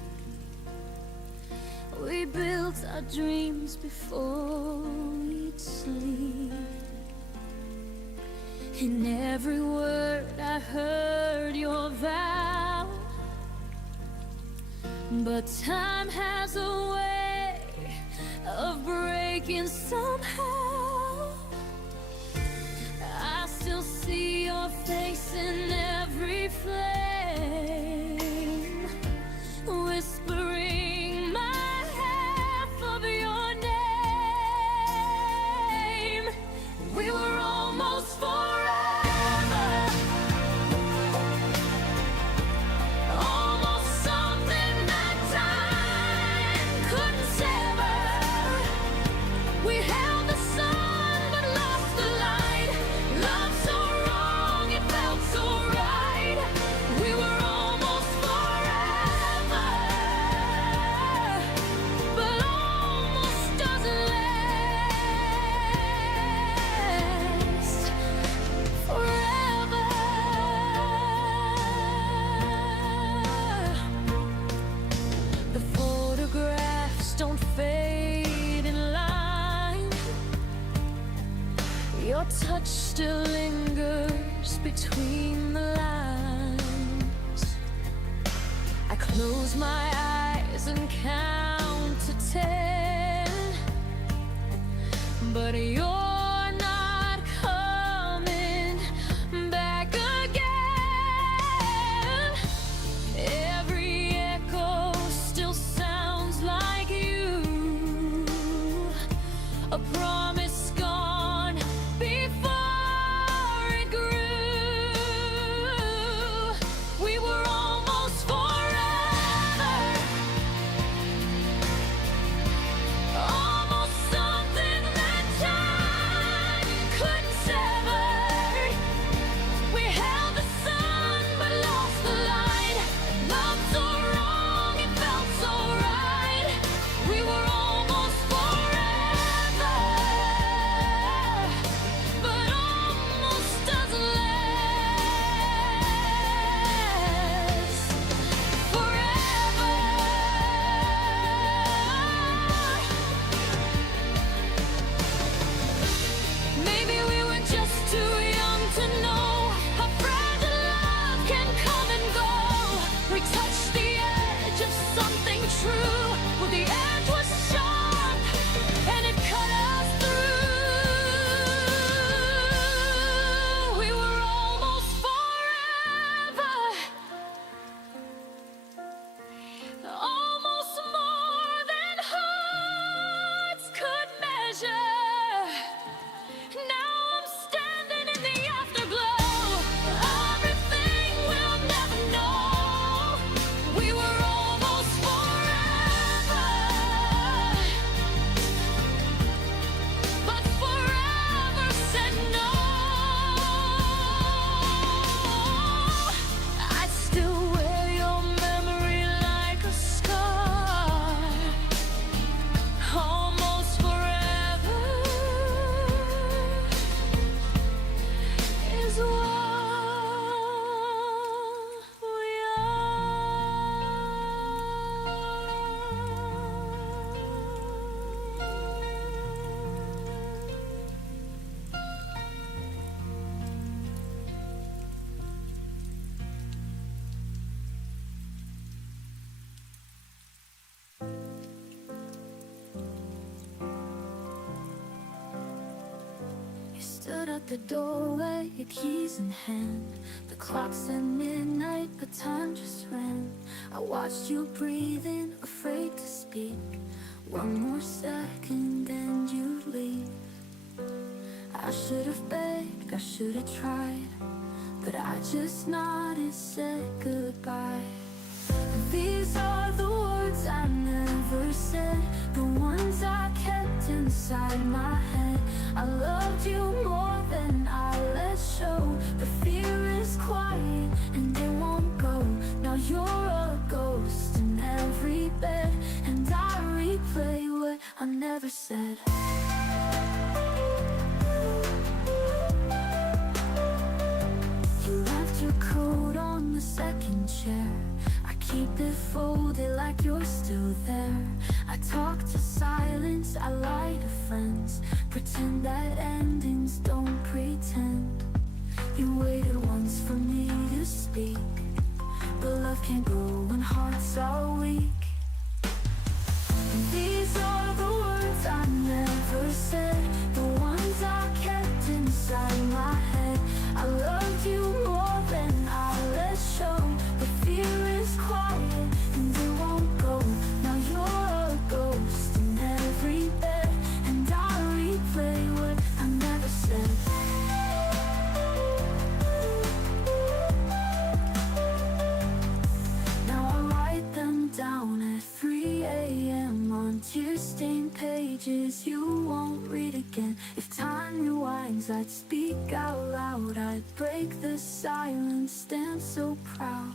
We built our dreams before we'd sleep. In every word I heard your vow. But time has a way of breaking somehow. I still see your face in every flame, whispering my half of your name. We were almost forever, almost something that time couldn't sever. We held the sun but lost the light. Love so wrong, it felt so right. We were almost forever, but almost doesn't last forever. The photographs don't fade in line. Your touch still lingers between the lines. I close my eyes and count to 10, but you're not coming back again. Every echo still sounds like you, a promise gone before it grew. We were almost forever, almost something that time couldn't sever. We held the sun but lost the light. Love so wrong, it felt so right. We were almost forever, but almost doesn't last forever. Maybe we were just too young to know how fragile love can come and go. We touched the edge of something true. Well, the edge was sharp and it cut us through. We were almost forever, almost more than hearts could measure. Now I'm standing in the afterglow. Everything we'll never know. We were almost forever, but forever said no. I still wear your memory like a scar. Almost forever is what we You stood at the doorway, your keys in hand. The clock said midnight, but time just ran. I watched you breathing, afraid to speak. One more second and you'd leave. I should have begged, I should have tried, but I just nodded, said goodbye. These are the words I never said, the ones I kept inside my head. I loved you more than I let show. The fear is quiet and it won't go. Now you're a ghost in every bed, and I replay what I never said. You left your coat on the second chair. I keep it folded like you're still there. I talk to silence, I lie to friends, pretend that endings don't pretend. You waited once for me to speak, but love can't grow when hearts are weak. pages you won't read again. If time rewinds, I'd speak out loud. I'd break the silence, stand so proud.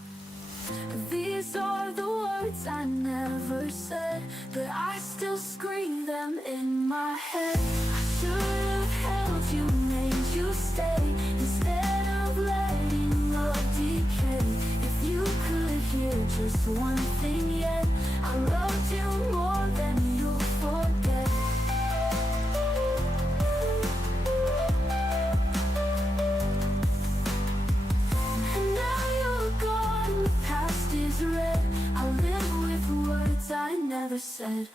These are the words I never said, but I still scream them in my head. I should have held you, made you stay, instead of letting love decay. If you could hear just one thing yet, I loved you more than you'll forget. And now you're gone, the past is red. I live with words I never said.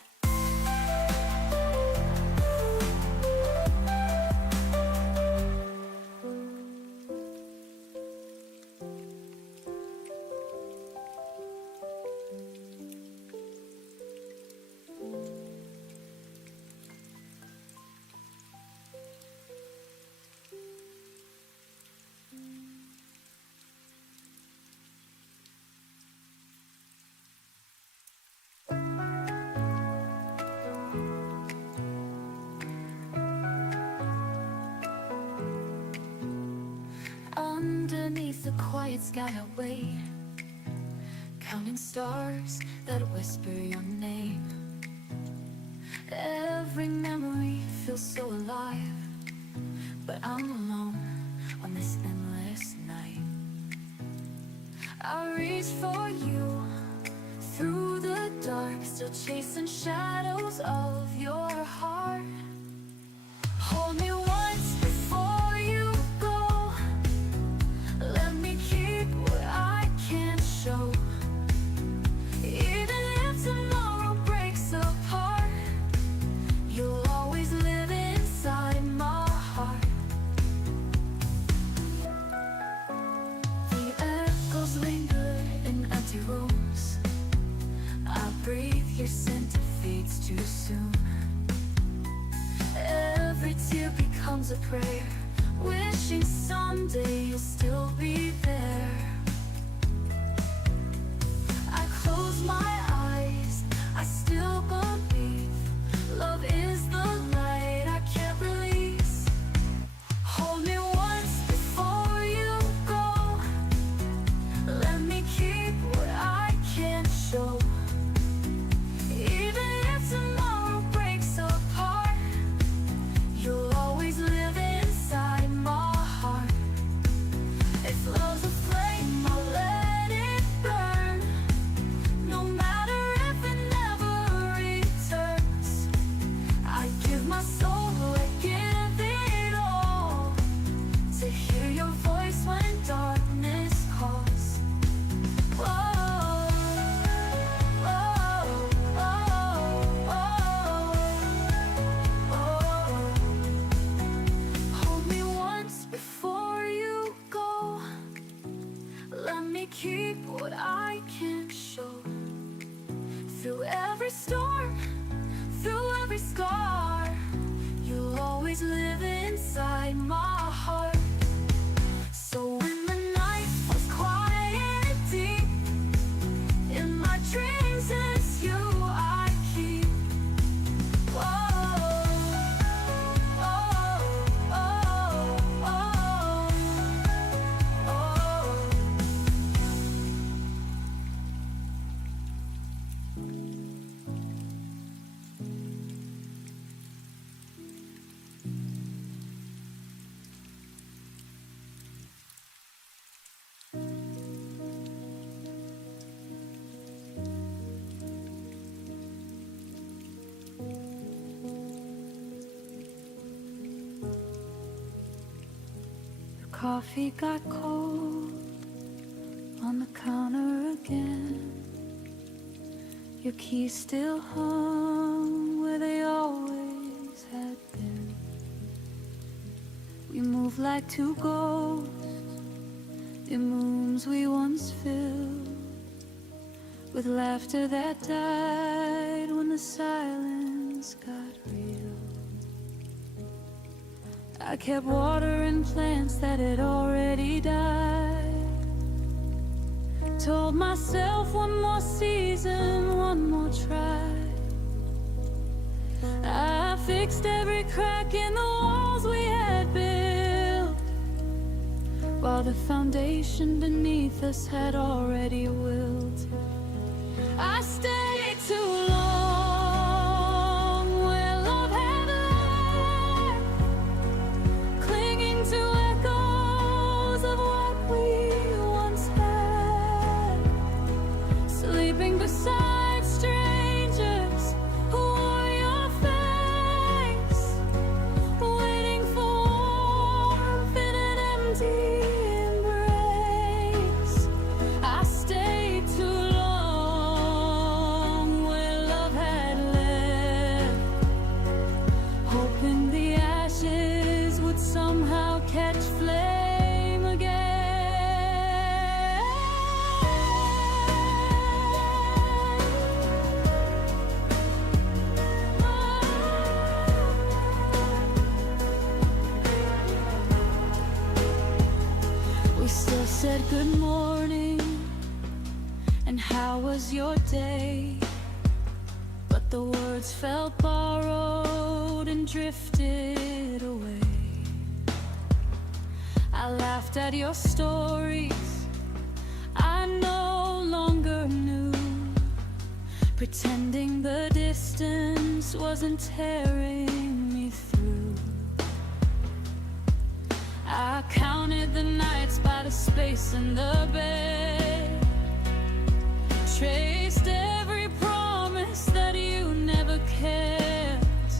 Underneath the quiet sky I wait, counting stars that whisper your name. Every memory feels so alive, but I'm alone on this endless night. I reach for you through the dark, still chasing shadows of your heart. Hold me once before you go, let me keep what I can't show. Even if tomorrow breaks apart, you'll always live inside my heart. The echoes linger in empty rooms. I breathe your scent, it fades too soon. Every tear becomes a prayer, wishing someday you'll still be there. I close my eyes, I still believe love is the light I can't release. Hold me once before you go, let me keep what I can't show. Even if tomorrow breaks apart, you'll always live inside my heart. If love's a flame, I'll let it burn, no matter if it never returns. I give my soul, I give it all, to hear your voice when darkness calls. Whoa, whoa, whoa, whoa. Hold me once before you go, let me keep what I can't show. Through every storm, through every scar, you'll always live inside my heart. So when the night falls quiet and deep, in my dreams it's you I keep. Whoa, oh, oh, oh, oh. The coffee got cold on the counter again. Your keys still hung where they always had been. We move like two ghosts in rooms we once filled, with laughter that died when the silence got real. I kept watering plants that had already died. Told myself one more season, one more try. I fixed every crack in the walls we had built, while the foundation beneath us had already wilt. I stayed too long where love had left, clinging to echoes of what we once had, sleeping beside strangers who wore your face, waiting for warmth in an empty embrace. I stayed too long where love had left, hoping the ashes would somehow catch flame again. We still said good morning and how was your day, but the words felt borrowed and drifted away. I laughed at your stories I no longer knew, pretending the distance wasn't tearing me through. I counted the nights by the space in the bed, traced every promise that you never kept.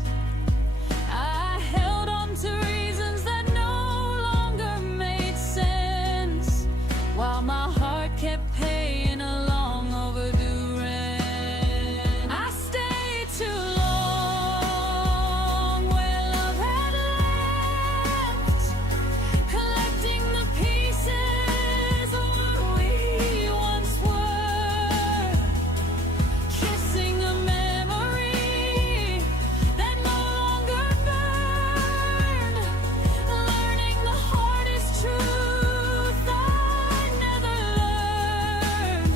I held on to reasons that no longer made sense, while my heart kept paying a long overdue rent. I stayed too long where love had left, collecting the pieces of what we once were, kissing a memory that no longer burned, learning the hardest truth I never learned.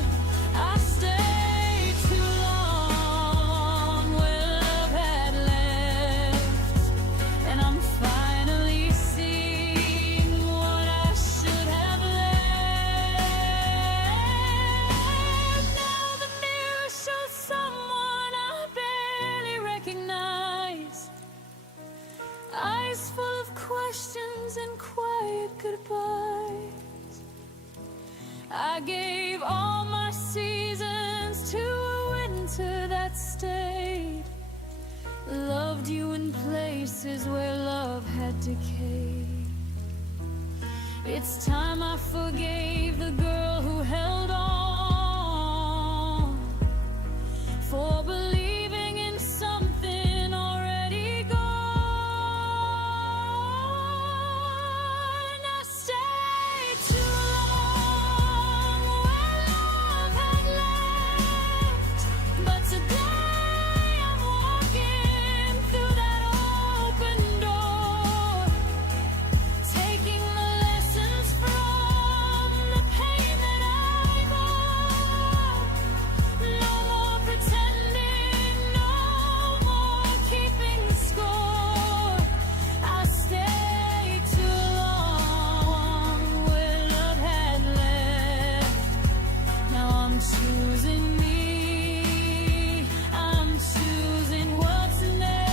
I stayed too long where love had left, and I'm finally seeing what I should have left. Now the mirror shows someone I barely recognize, eyes full of questions and quiet goodbyes. I gave all my seasons to a winter that stayed, loved you in places where love had decayed. It's time I forgave the girl who held on, for believing in something already gone. I stayed too long where love had left, but today I'm walking through that open door, taking the lessons from the pain that I bore. No more pretending, no more keeping score. I stayed too long where love had left. Now I'm choosing me, I'm choosing what's next.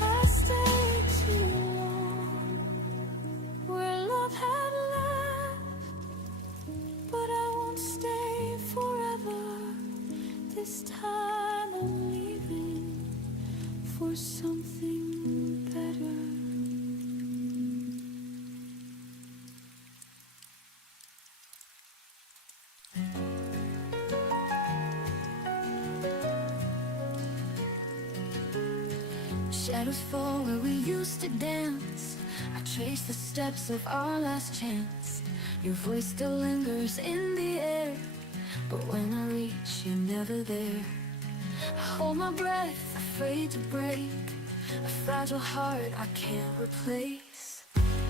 I stayed too long where love had left, but I won't stay forever. This time I'm leaving for something better. Shadows fall where we used to dance. I trace the steps of our last chance. Your voice still lingers in the air, but when I reach, you're never there. I hold my breath, afraid to break, a fragile heart I can't replace.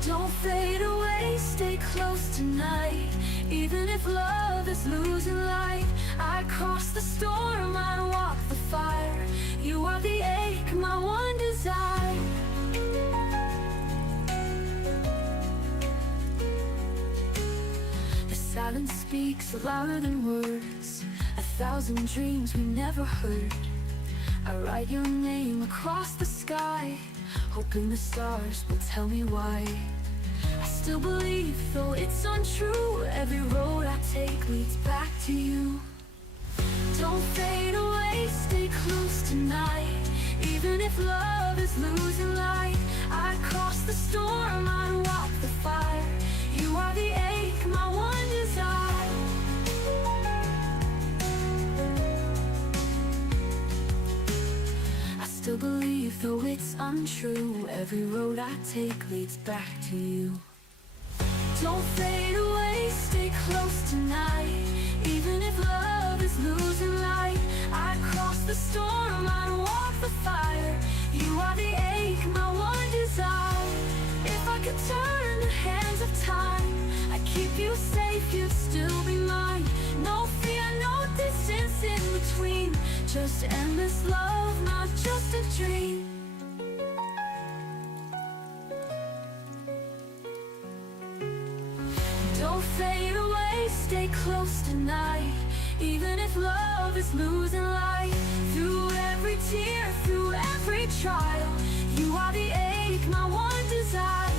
Don't fade away, stay close tonight. Even if love is losing light, I cross the storm, I walk the fire. You are the ache, my one desire. The silence speaks louder than words, 1,000 dreams we never heard. I write your name across the sky, hoping the stars will tell me why. I still believe, though it's untrue, every road I take leads back to you. Don't fade away, stay close tonight. Even if love is losing light, I cross the storm, I walk the fire. You are the ache, my one desire. I still believe, though it's untrue, every road I take leads back to you. Don't fade away, stay close tonight. Even if love is losing light, I cross the storm, I walk the fire. You are the ache, my one desire. If I could turn the hands of time, I'd keep you safe, you'd still be mine. No fear, no distance in between, just endless love, not just a dream. Don't fade away, stay close tonight. Even if love is losing light, through every tear, through every trial, you are the ache, my one desire.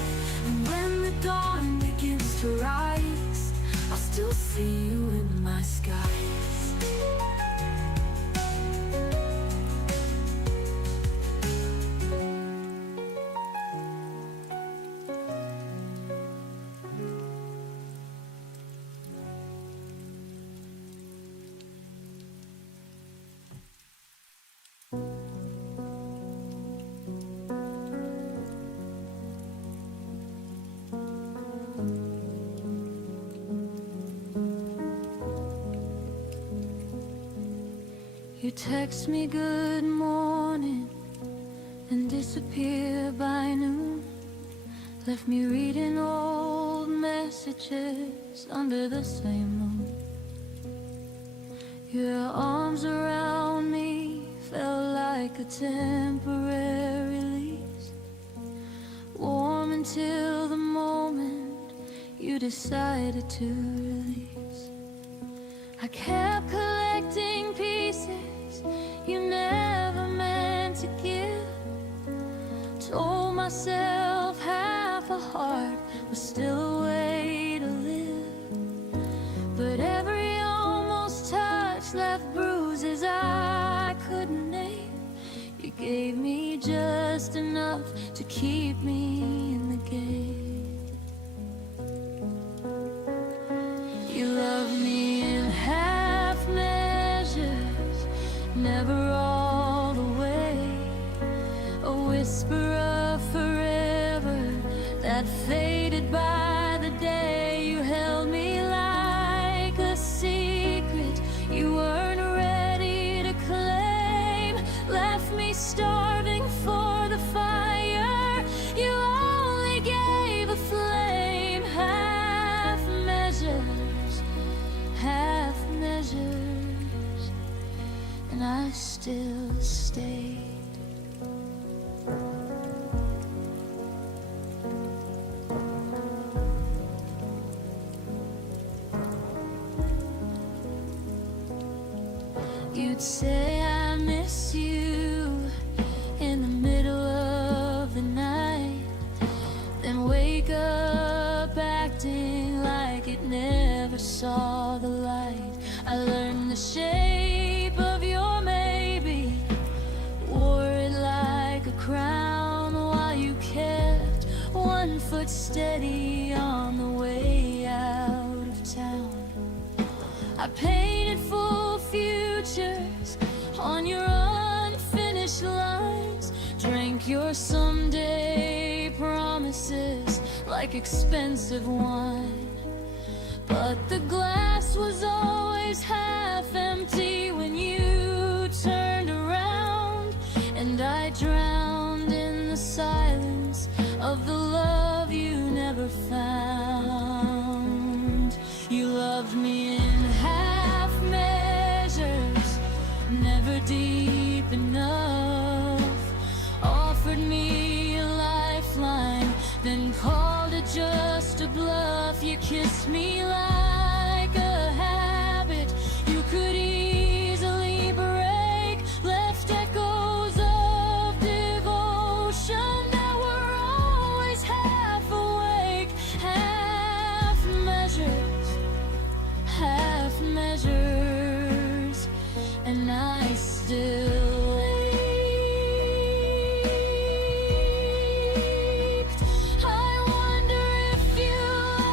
And when the dawn begins to rise, I'll still see you in my skies. You text me good morning and disappear by noon. Left me reading old messages under the same moon. Your arms around me felt like a temporary release, warm until the moment you decided to release. I kept collecting pieces you never meant to give. Told myself half a heart was still a way to live, but every almost touch left bruises I couldn't name. You gave me just enough to keep me in the game. You loved me in half measures, never all the way. A whisper of forever that faded by the day. You held me like a secret you weren't ready to claim. Left me starving for the fire you only gave a flame. Half measures, half measures, and I still stayed. You'd say I miss you in the middle of the night, then wake up acting like it never saw the light. I learned the shape of your maybe, wore it like a crown, while you kept one foot steady on the way out of town. I painted full futures on your unfinished lines, drank your someday promises like expensive wine. But the glass was always half empty when you turned around, and I drowned me like a habit you could easily break. Left echoes of devotion that were always half awake. Half measures, and I still ached. I wonder if you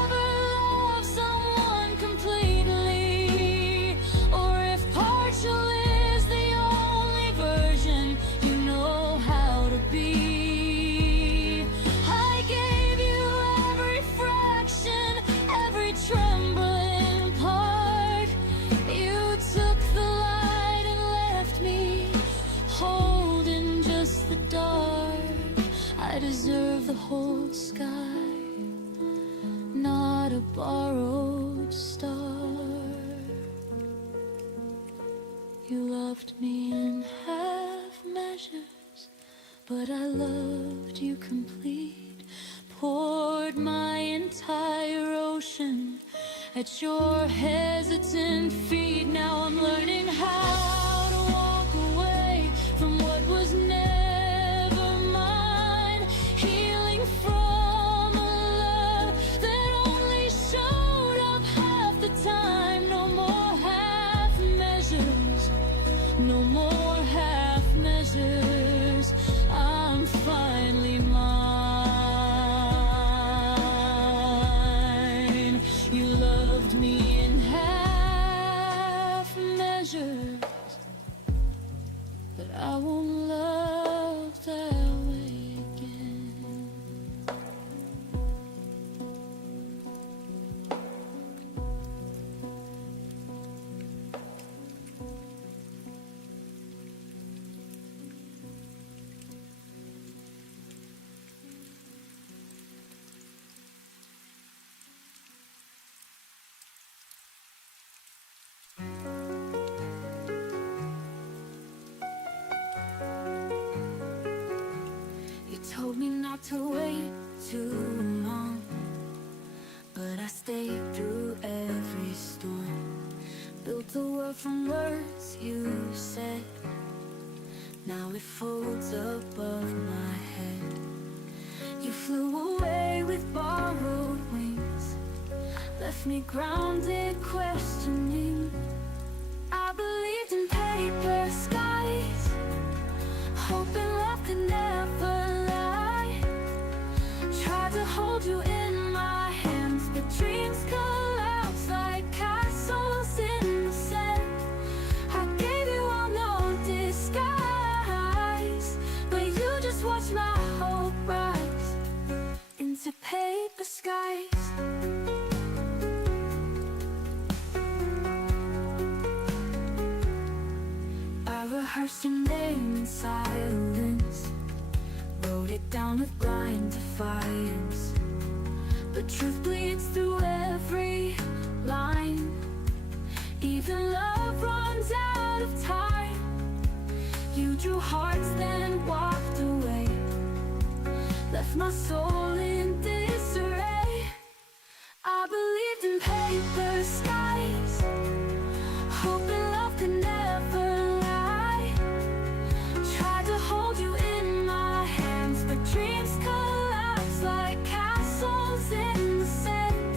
ever love someone completely, or if partial is the only version you know how to be. I gave you every fraction, every trembling part. You took the light and left me holding just the dark. I deserve the whole sky, not a borrowed star. You loved me in half measures, but I loved you complete. Poured my entire ocean at your hesitant feet. Now I'm learning how to walk away from what was never mine. Healing from a love that only showed up half the time. No more half measures, no more half measures. I'm finally mine. You loved me in half measures, but I won't love that way again. You told me not to wait too long, but I stayed through every storm. Built a world from words you said. Now it folds above my head. You flew away with borrowed wings, left me grounded, questioning. I believed in paper skies, hoping love could never lie. Tried to hold you in my hands, but dreams collapse like castles in the sand. I gave you all no disguise, but you just watched my hope rise into paper skies. I rehearsed your name in silence, wrote it down with blind defiance. But truth bleeds through every line. Even love runs out of time. You drew hearts then walked away, left my soul in disarray. I believed in paper skies, hoping love could never lie. Tried to hold you in my hands, but dreams collapse like castles in the sand.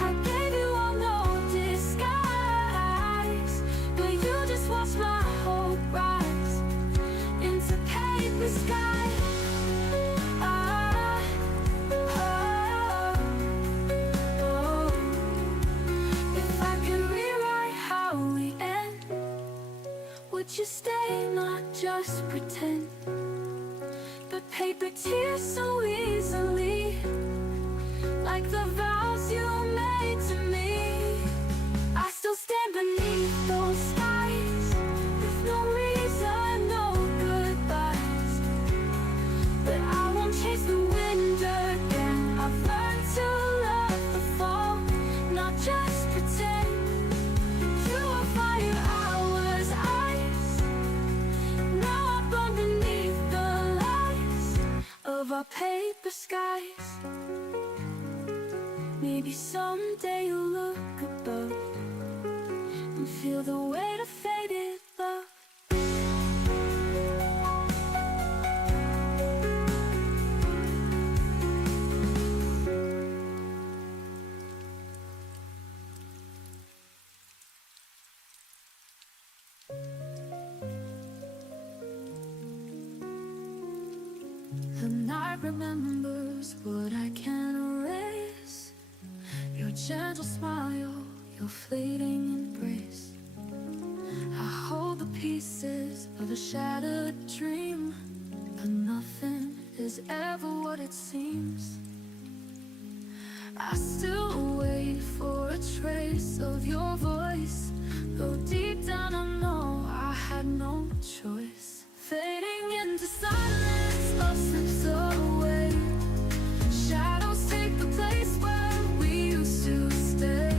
I gave you all no disguise, but you just watched my hope rise into paper skies. If I could rewrite how we end, would you stay, not just pretend? But paper tears so easily, like the vows you made to me. I still stand beneath those skies, with no reason, no goodbyes. But I won't chase the wind again. I've learned to love the fall, not just pretend. You were fire, I was ice. Now I burn beneath the lights of our paper skies. Me Maybe someday you'll look above and feel the weight of faded love. The night remembers what I can't erase. Your gentle smile, your fleeting embrace. I hold the pieces of a shattered dream, but nothing is ever what it seems. I still wait for a trace of your voice, though deep down I know I had no choice. Fading into silence, love slips away. Shadows take the place where we used to stay.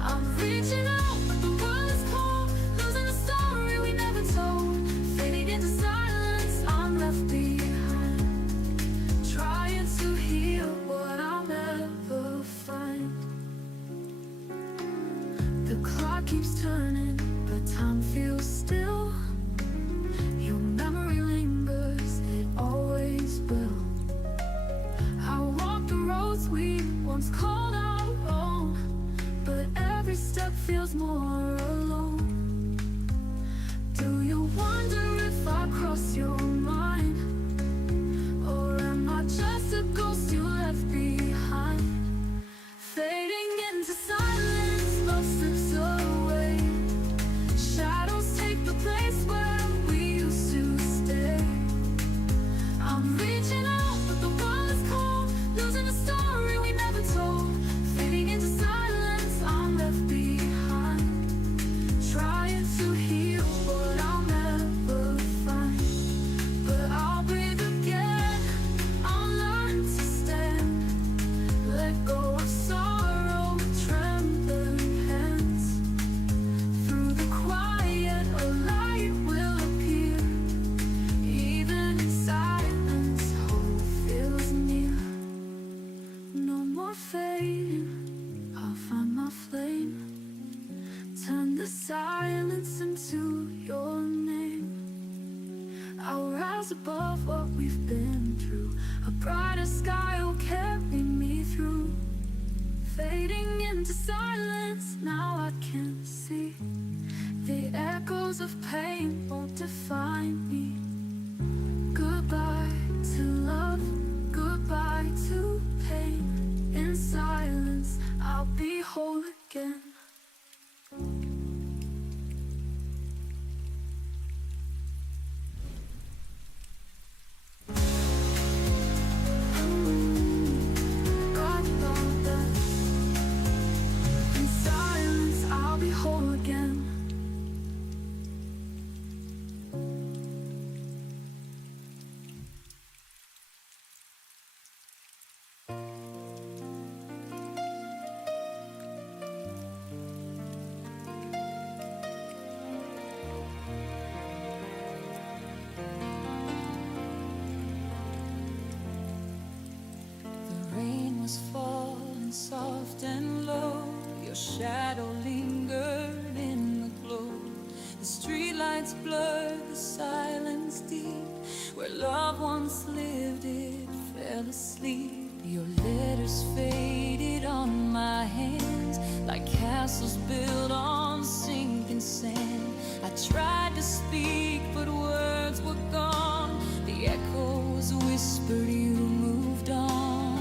I'm reaching out, but the world is cold, losing a story we never told. Fading into silence, I'm left behind, trying to heal what I'll never find. The clock keeps turning, but time feels still. Your memory lingers, it always will. I walk the roads we once called our own, but every step feels more alone. Do you wonder if I cross your mind, or am I just a ghost you left behind? Fading into silence, love slips away. Shadows take the place where we used to stay. I'm reaching out, but the world is cold, losing a story we never told. Fading into silence, I'm left behind, trying to heal what I'll never find. But I'll breathe again, I'll learn to stand. Let go of sorrow, trembling hands. Through the quiet, a light will appear. Even in silence, hope feels near. No more fading, I'll find my flame. Turn the silence into your name. I'll rise above what we've been through. A brighter sky will carry me through. Fading into silence, now I can see. The echoes of pain won't define me. Goodbye to love, goodbye to pain. In silence, I'll be whole again. In silence, I'll be whole again. The rain was falling soft and low. Your shadow lingered in the glow. The streetlights blurred the silence deep. Where love once lived, it fell asleep. Your letters faded on my hands, like castles built on sinking sand. I tried to speak, but words were gone. The echoes whispered you moved on.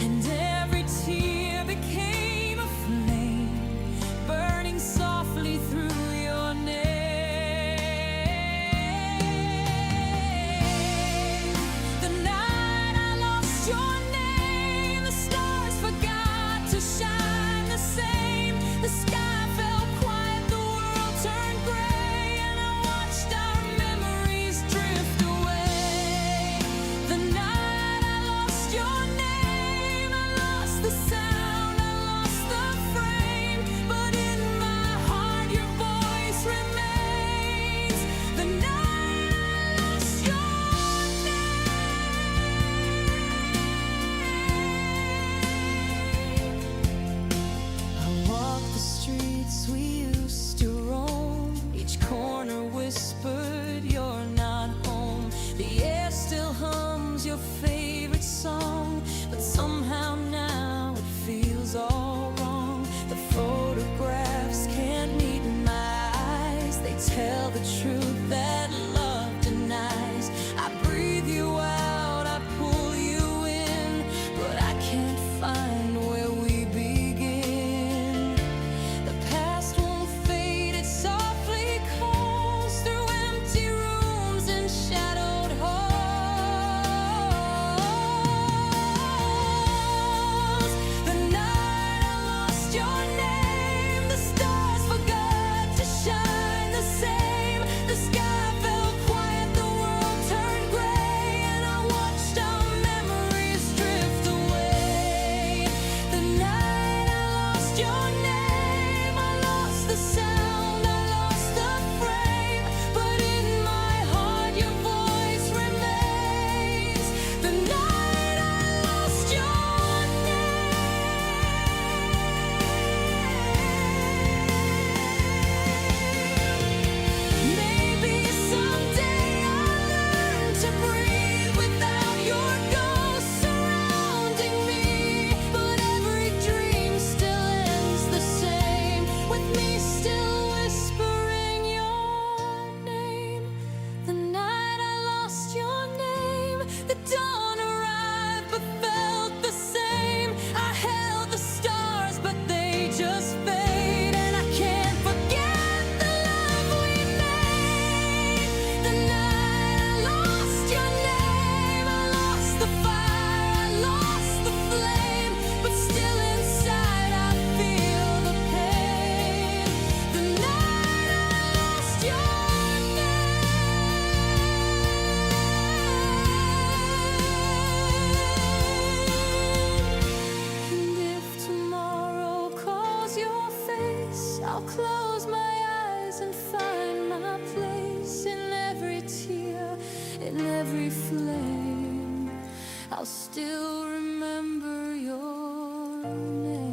And every tear became a flame, burning softly through your name. The night I lost your name, the stars forgot to shine the same. The sky fell quiet, the world turned gray, and I whispered you're not home. The air still hums your favorite song, but somehow now it feels all wrong. The photographs can't meet my eyes. They tell the truth that love denies. I breathe you out, I pull you in, but I can't find where we begin. The past won't fade, it softly calls through empty rooms and shadowed halls. The night I lost your name, the stars forgot to shine the same. The sky fell quiet, the world turned gray, and I watched our memories drift away. The night I lost your name, I lost the sound, I lost the frame, but in my heart your voice remains. The night I lost your name. Maybe someday I'll learn to breathe without your ghost surrounding me, but every dream still ends the same, with me still whispering your name. The night I lost your name, the dawn arrived but felt the same. I held the stars but they just fade, and I can't forget the love we made. The night I lost your name, I lost the fire, I lost the flame, but still inside I feel the pain. The night I lost your name. And if tomorrow calls your face, I'll close my eyes and find my place. In every tear, in every flame, I'll still remember your name.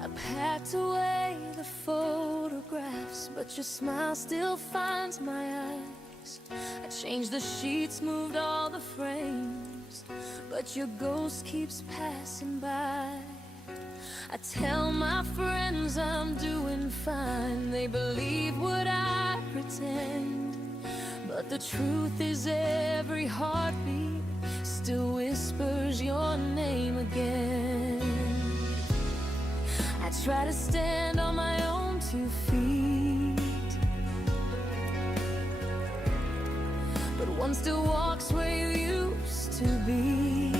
I packed away the photographs, but your smile still finds my eyes. I changed the sheets, moved all the frames, but your ghost keeps passing by. I tell my friends I'm doing fine, they believe what I pretend, but the truth is every heartbeat still whispers your name again. I try to stand on my own 2 feet, but one still walks where you used to be.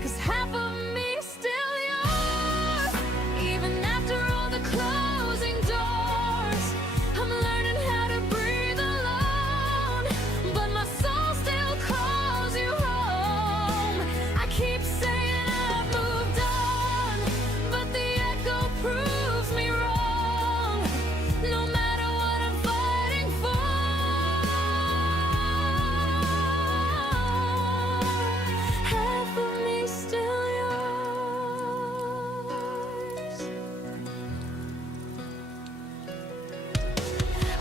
'Cause half of me still yours, even after all the closing doors. I'm learning how to breathe alone, but my soul still calls you home. I keep saying I've moved on, but the echo proves me wrong. No matter what I'm fighting for, half of me still yours.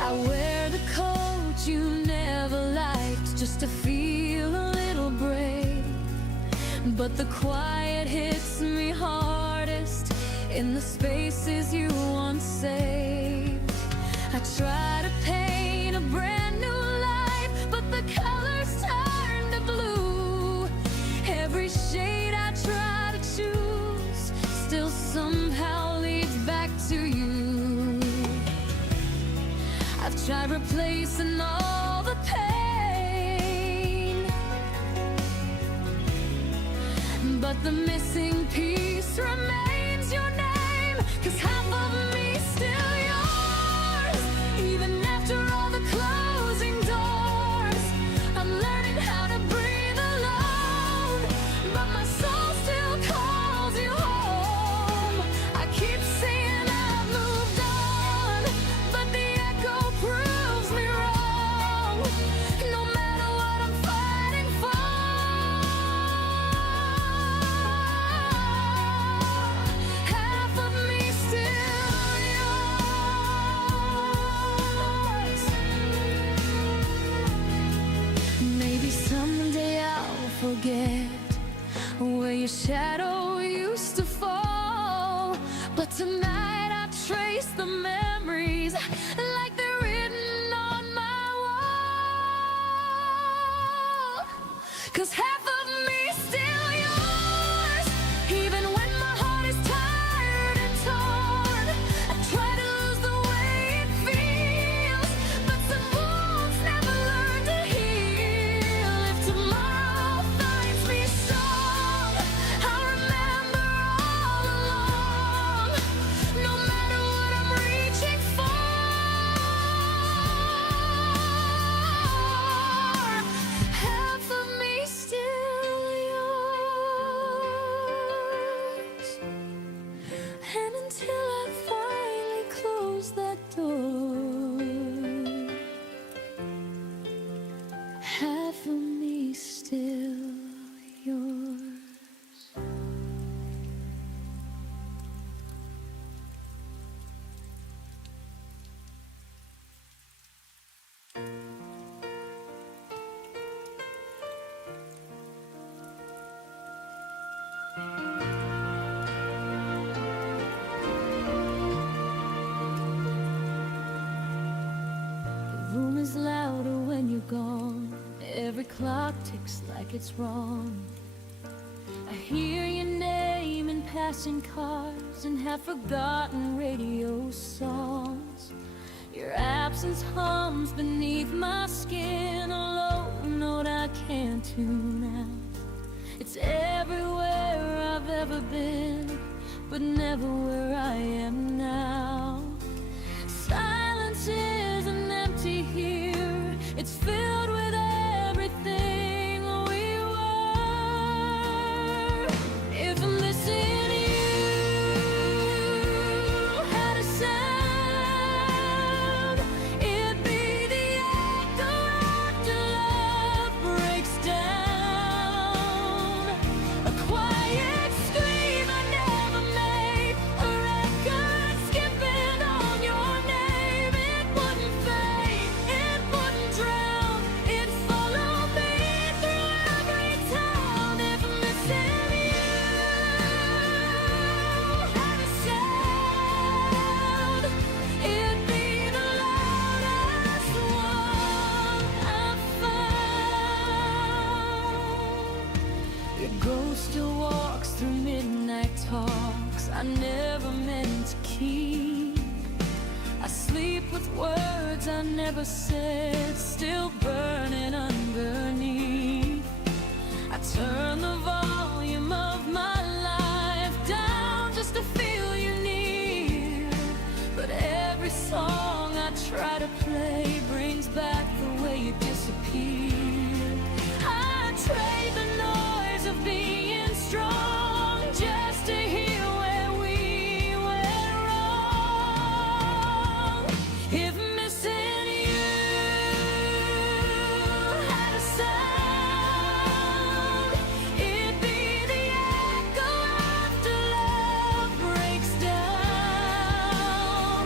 I wear the coat you never liked just to feel a little brave, but the quiet hits me hardest in the spaces you once saved. I try to paint a brand new life, but the colors turn to blue. Every shade I try to choose still somehow leads back to you. I've tried replacing all the pain, but the missing piece remains your name. 'Cause half of me still yours, even after forget where your shadow used to fall. But tonight I trace the memories like they're written on my wall. 'Cause half of me still yours, even when my heart is tired and torn. I try to lose the way it feels, but some wounds never learn to heal. If tomorrow finds me strong, I'll remember all along, no matter what I'm reaching for. Half of me still yours. And until I finally close that door, half of me still yours. The room is louder when you're gone. Every clock ticks like it's wrong. I hear your name in passing cars and half-forgotten radio songs. Your absence hums beneath my skin, a low note I can't tune out. It's everywhere I've ever been, but never where I am now. Silence isn't empty here, it's filled with everything we were. If I'm missing you had a sound, it'd be the echo after love breaks down. A quiet scream I never made, a record skipping on your name. It wouldn't fade, it wouldn't drown, it'd follow me through every town. If I'm missing you had a sound, it'd be the loudest one I've found. Your ghost still walks through midnight talks I never meant to keep. I sleep with words I never said, still burning underneath. I turn the volume of my life down just to feel you near. But every song I try to play brings back the way you disappeared. I trade the noise of being strong just to hear where we went wrong. If missing you had a sound, it'd be the echo after love breaks down.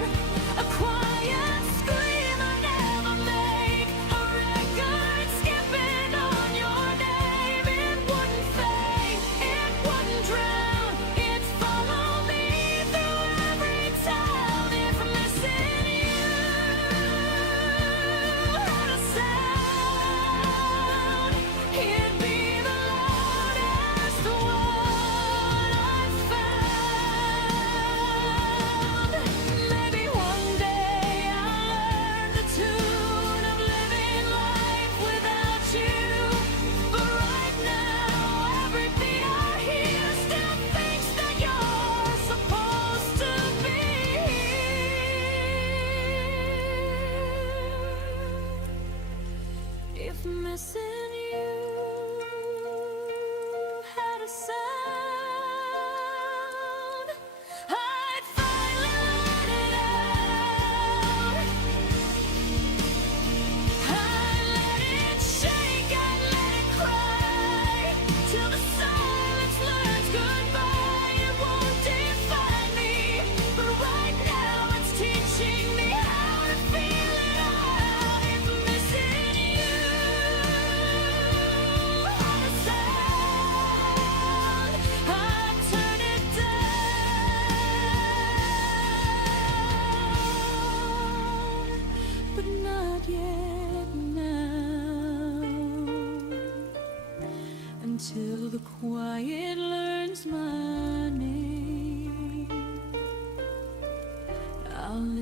A quiet scream I never make, a record skipping on your name. It wouldn't fade, it wouldn't drown, it'd follow me through every town. If I'm missing you had a sound, it'd be the loudest one I've found. Maybe one day I'll learn the tune of living life without you. But right now, every beat I hear still thinks that you're supposed to be here. If missing you had a sound, I'd finally let it out. I'd let it shake, I'd let it cry, till the silence learns goodbye. It won't define me, but right now it's teaching me how to feel it out. If I'm missing you had a sound,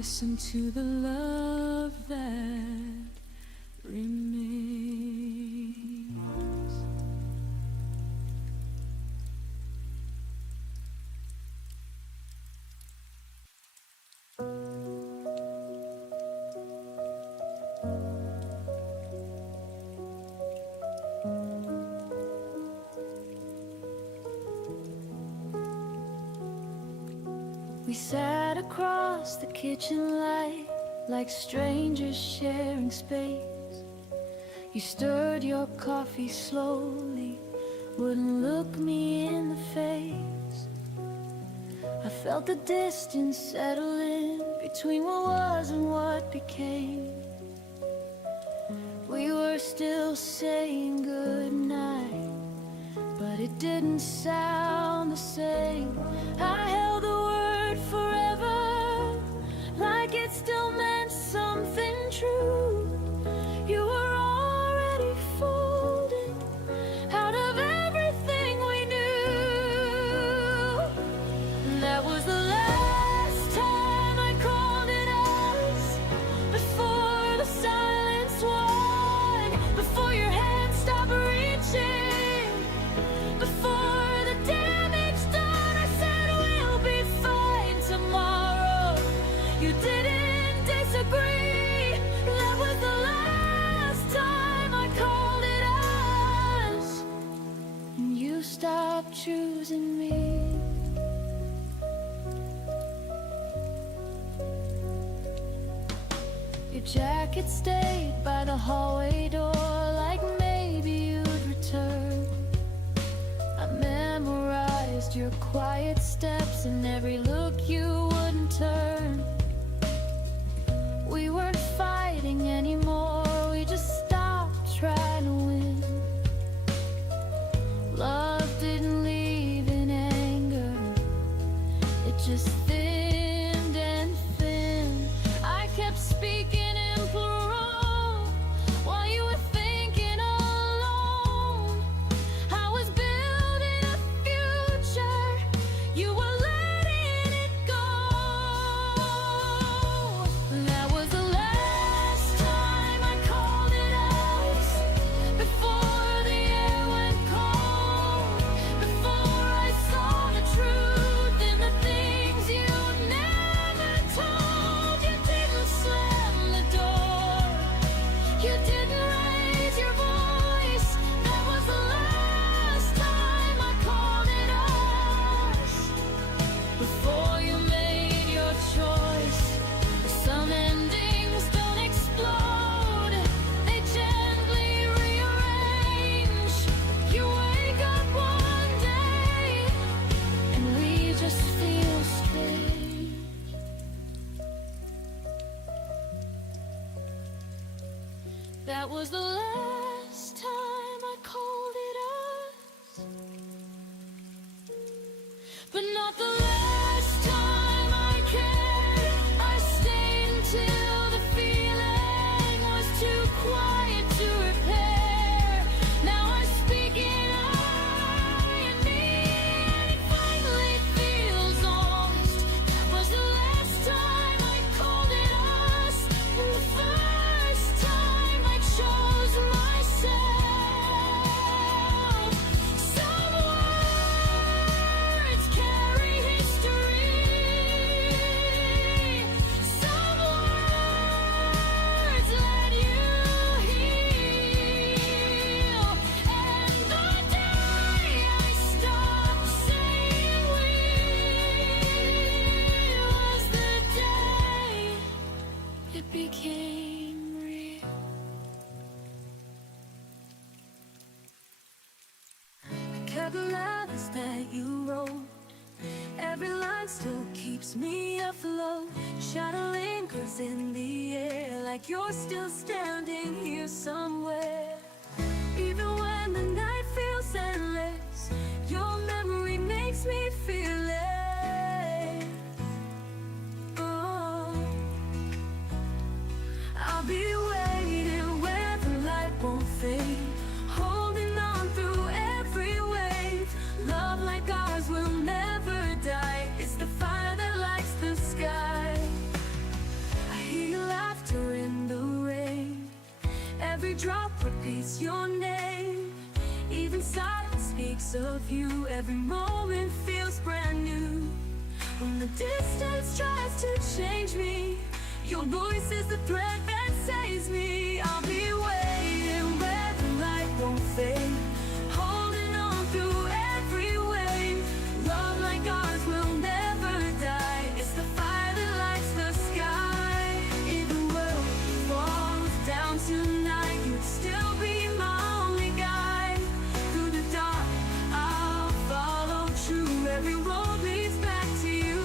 listen to the love that remains. We sat across the kitchen light like strangers sharing space. You stirred your coffee slowly, wouldn't look me in the face. I felt the distance settle in between what was and what became. We were still saying goodnight, but it didn't sound the same. I held the word forever, like it still meant something true. You were already folding out of everything we knew. That was the last time I called it us, before the silence won, before your hand stopped reaching, before the damage done. I said we'll be fine tomorrow. You didn't disagree. That was the last time I called it us, and you stopped choosing me. Your jacket stayed by the hallway door, like maybe you'd return. I memorized your quiet steps and every look you wouldn't turn. We weren't fighting anymore, we just stopped trying to win. Love didn't leave in anger, it just thinned and thinned. I kept speaking in plural while you were thinking alone. I was building a future, you were letting it go. That was the last time I called it us, before the air went cold, before I saw the truth in the things you never told. You didn't slam the door, you didn't raise your voice. That was the last time I called it us, before you made your choice. Some endings don't explode, they gently rearrange. You wake up one day and we just feel strange. That was the last time I called it us, but not the last time I cared. I stayed until the feeling was too quiet to repair. Now I speak in I and me, and it finally feels honest. That was the last time I called it us, and the first time I chose myself. Some words carry history, some words let you heal. And the day I stopped saying we was the day it became real. I kept the letters that you wrote, every line still keeps me afloat. Shadow lingers in the air, like you're still standing here somewhere. Even when the night feels endless, your memory makes me feel it. Oh, I'll be waiting where the light won't fade, holding on through every wave. Love like ours will never die, it's the fire that lights the sky. Every drop repeats your name. Even silence speaks of you. Every moment feels brand new. When the distance tries to change me, your voice is the thread that saves me. I'll be waiting where the light won't fade, holding on through every wave. Love like ours will never die. It's the fire that lights the sky. If the world falls down tonight, you'd still be my only guide. Through the dark, I'll follow true. Every road leads back to you.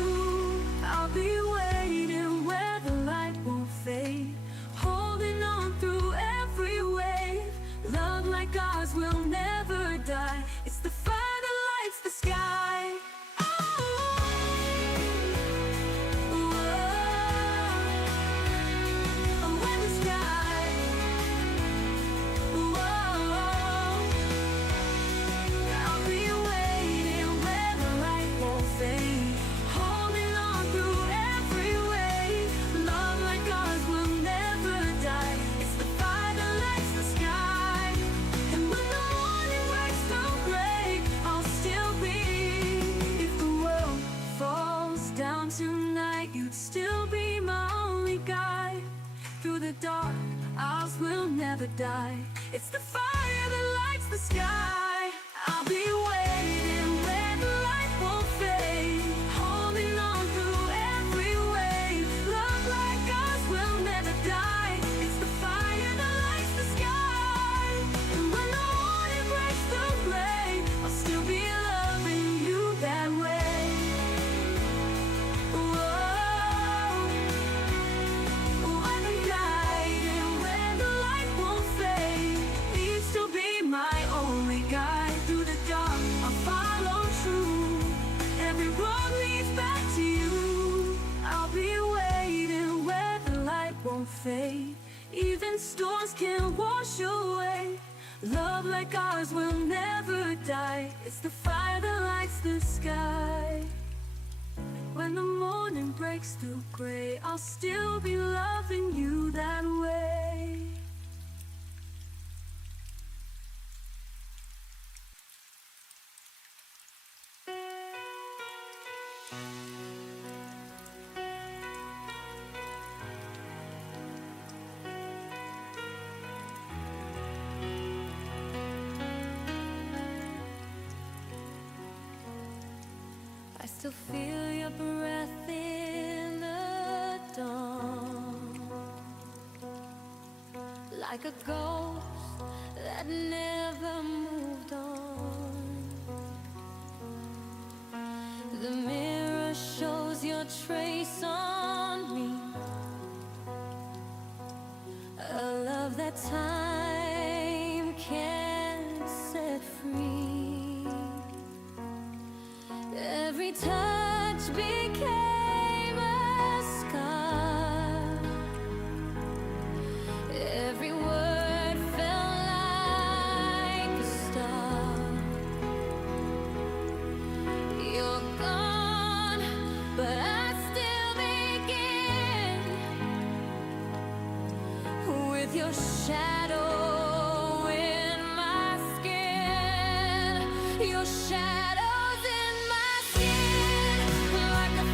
I'll be waiting where the light won't fade, holding on through every wave. Love like ours will never die. It's the fire that lights the sky. Tonight, you'd still be my only guide. Through the dark, ours will never die. It's the fire that lights the sky. I'll be waiting where the light won't fade, holding on through every wave. Love like ours will never die. It's the fire that lights the sky. And when the morning breaks through gray, I'll still be loving you that way. Fade. Even storms can wash away. Love like ours will never die. It's the fire that lights the sky. When the morning breaks through gray, I'll still be loving you that way. I still feel your breath in the dawn, like a ghost that never moved on. The mirror shows your trace on me, a love that time can't set free. Every touch became a scar. Every word felt like a star. You're gone, but I still begin with your shadow in my skin. Your shadow like a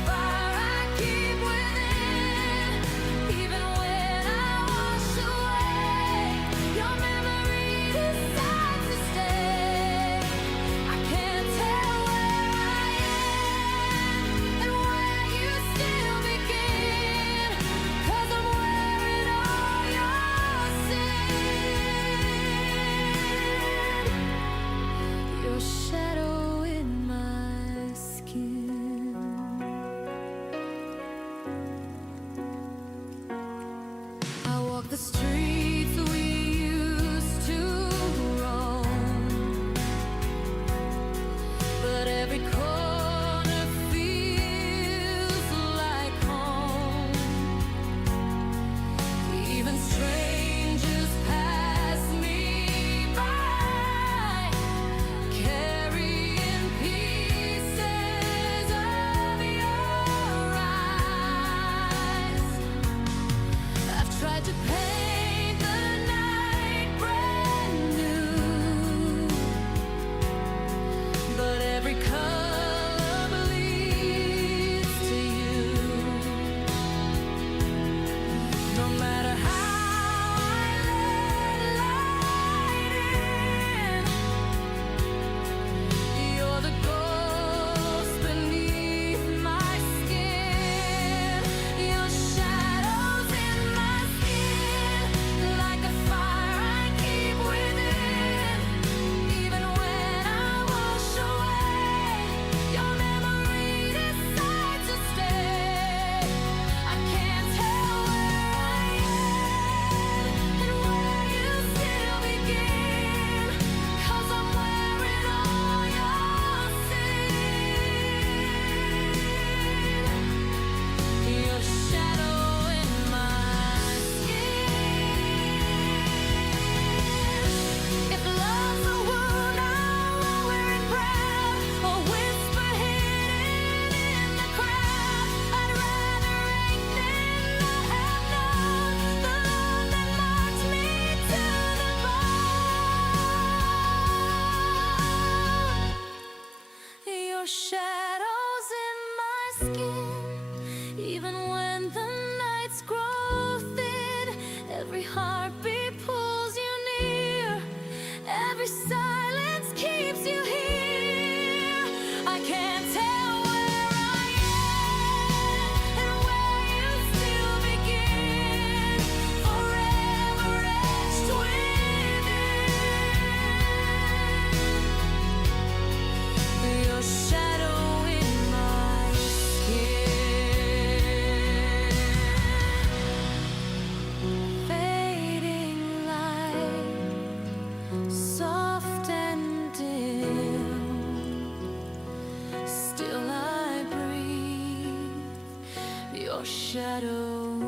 shadow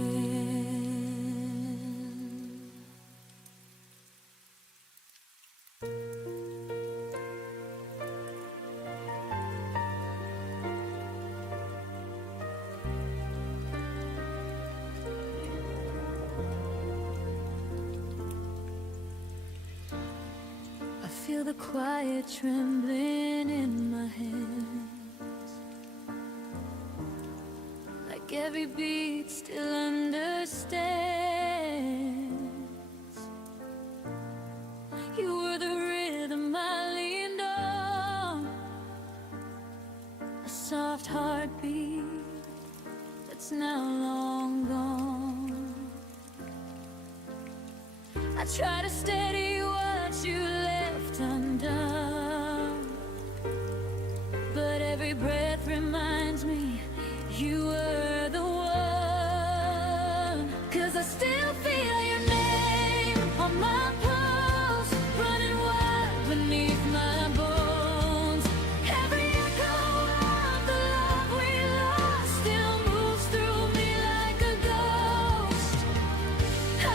in. I feel the quiet trembling in my hands, like every beat still understands. You were the rhythm I leaned on, a soft heartbeat that's now long gone. I try to steady what you left undone, but every breath reminds me you were the one. 'Cause I still feel your name on my pulse, running wild beneath my bones. Every echo of the love we lost still moves through me like a ghost.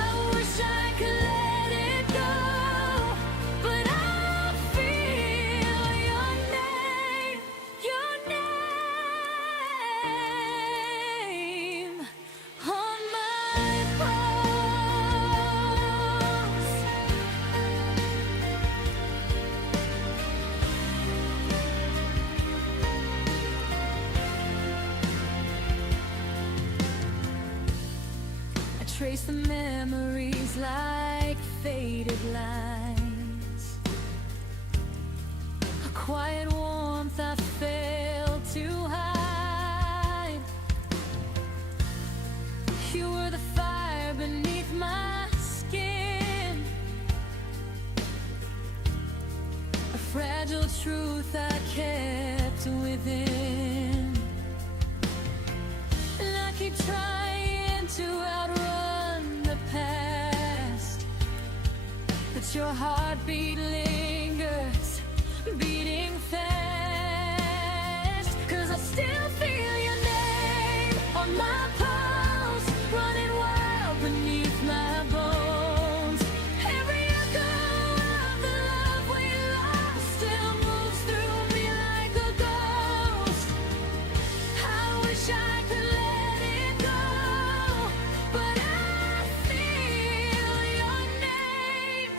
I wish I could let it go, but I feel your name on my pulse. I trace the memories like faded lines, a quiet warmth I failed to hide. You were the fire beneath my skin, a fragile truth I kept within. And I keep trying to outrun the past, but your heartbeat lingers, beating fast. 'Cause I still feel your name on my pulse, running wild beneath my bones. Every echo of the love we lost still moves through me like a ghost. I wish I could let it go, but I feel your name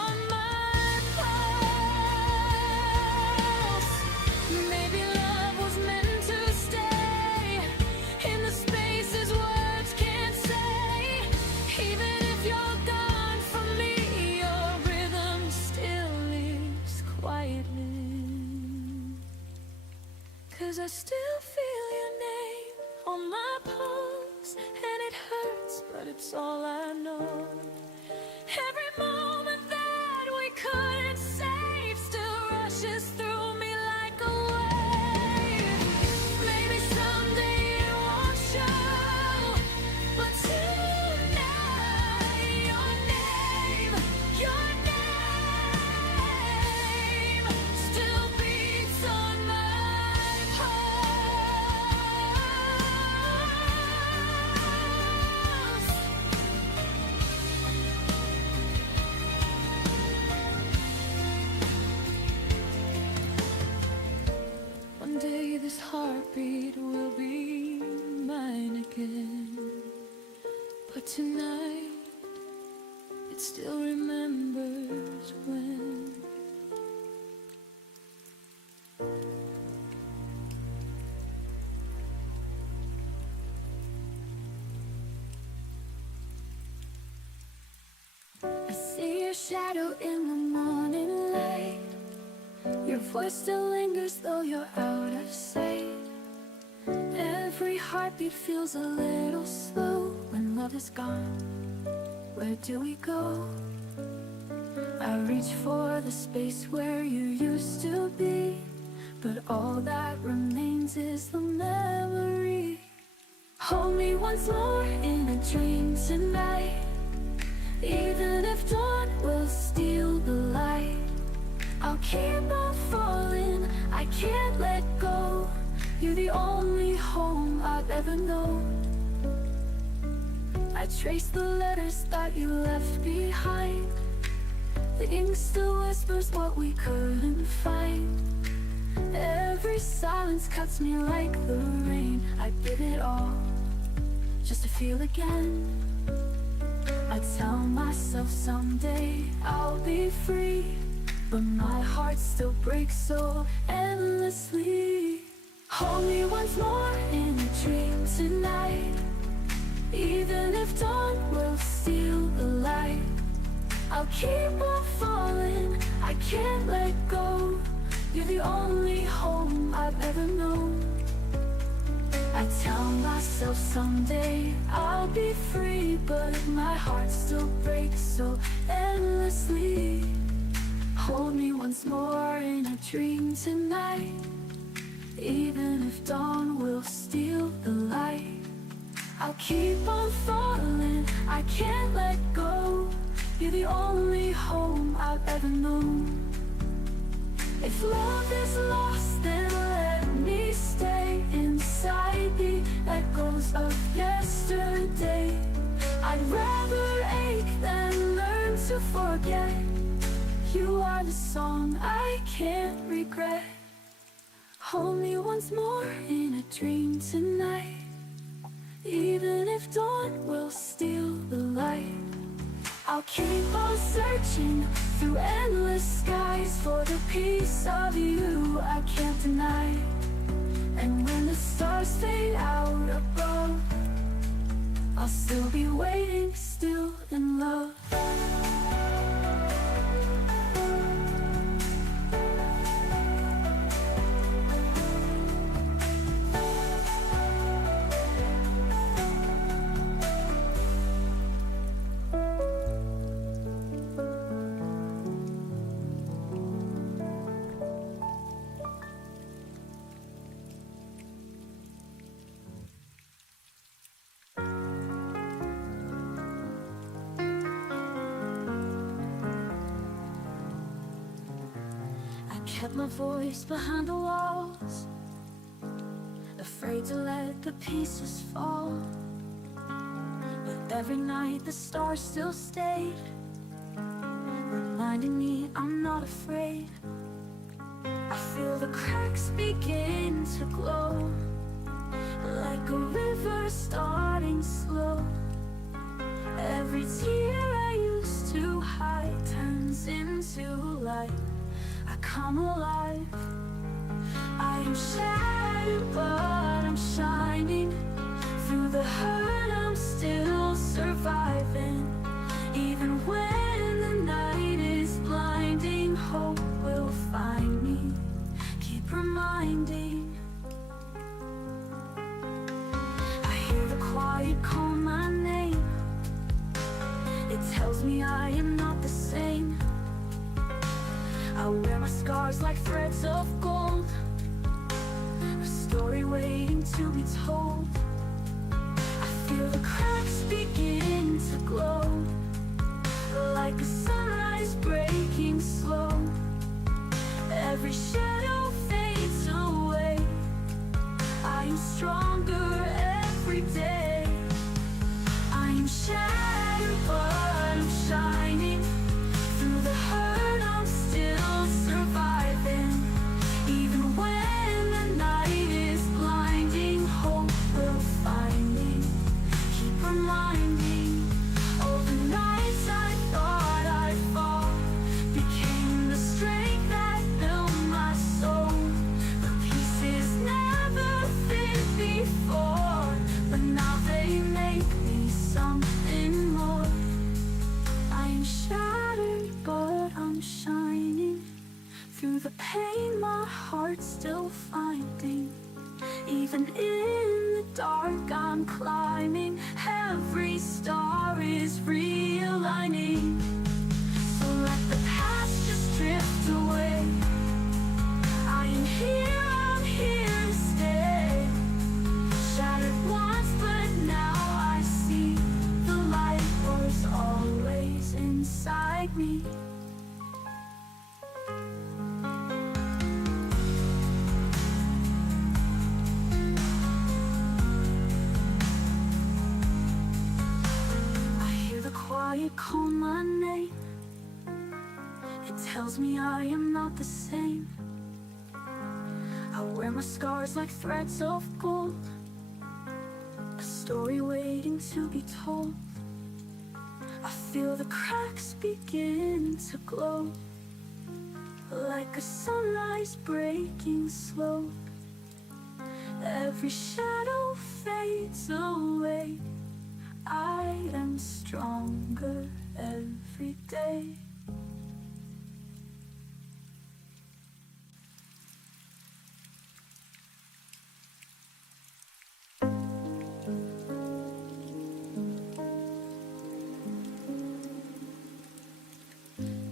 on my pulse. Maybe love was meant to stay in the spaces words can't say. Even if you're gone from me, your rhythm still lives quietly. 'Cause I still feel your name on my pulse, and it hurts, but it's all I know. Every moment that we couldn't save still rushes through me like a wave. Maybe someday it won't show, but tonight your name still beats on my pulse. One day this heartbeat will be mine again, but tonight it still remembers when. I see your shadow in the morning light. Your voice still lingers though you're out of sight. Every heartbeat feels a little slow when love is gone. Where do we go? I reach for the space where you used to be, but all that remains is the memory. Hold me once more in a dream tonight, even if dawn will steal the light. I'll keep on falling, I can't let go. You're the only home I've ever known. I trace the letters that you left behind. The ink still whispers what we couldn't find. Every silence cuts me like the rain. I did it all just to feel again. I tell myself someday I'll be free, but my heart still breaks so endlessly. Hold me once more in a dream tonight, even if dawn will steal the light. I'll keep on falling, I can't let go. You're the only home I've ever known. I tell myself someday I'll be free, but my heart still breaks so endlessly. Hold me once more in a dream tonight, even if dawn will steal the light. I'll keep on falling, I can't let go. You're the only home I've ever known. If love is lost, then let me stay inside the echoes of yesterday. I'd rather ache than learn to forget. You are the song I can't regret. Hold me once more in a dream tonight, even if dawn will steal the light. I'll keep on searching through endless skies for the piece of you I can't deny. And when the stars fade out above, I'll still be waiting, still in love. Kept my voice behind the walls, afraid to let the pieces fall. But every night the stars still stayed, reminding me I'm not afraid. I feel the cracks begin to glow, like a river starting slow. Every tear I used to hide turns into light. I come alive. I am shattered, but I'm shining. Through the hurt, I'm still surviving. Even when the night is blinding, hope will find me. Keep reminding. I hear the quiet call my name. It tells me I am not the same. I wear my scars like threads of gold, a story waiting to be told. I feel the cracks begin to glow, like a sunrise breaking slow. Every shadow fades away. I am stronger every day. I am shattered, but I'm shining. Through the hurt, I'm still surviving. Even when the night is blinding, hope will find me. Keep reminding. All the nights I thought I'd fall became the strength that built my soul. The pieces never fit before, but now they make me something more. I am shattered, but I'm shining. Through the pain, my heart's still finding. Even in the dark, I'm climbing. Every star is realigning. So let the past just drift away. I am here, I'm here to stay. Shattered once, but now I see the light was always inside me. you call my name. It tells me I am not the same. I wear my scars like threads of gold, a story waiting to be told. I feel the cracks begin to glow, like a sunrise breaking slow. Every shadow fades away. I am stronger every day.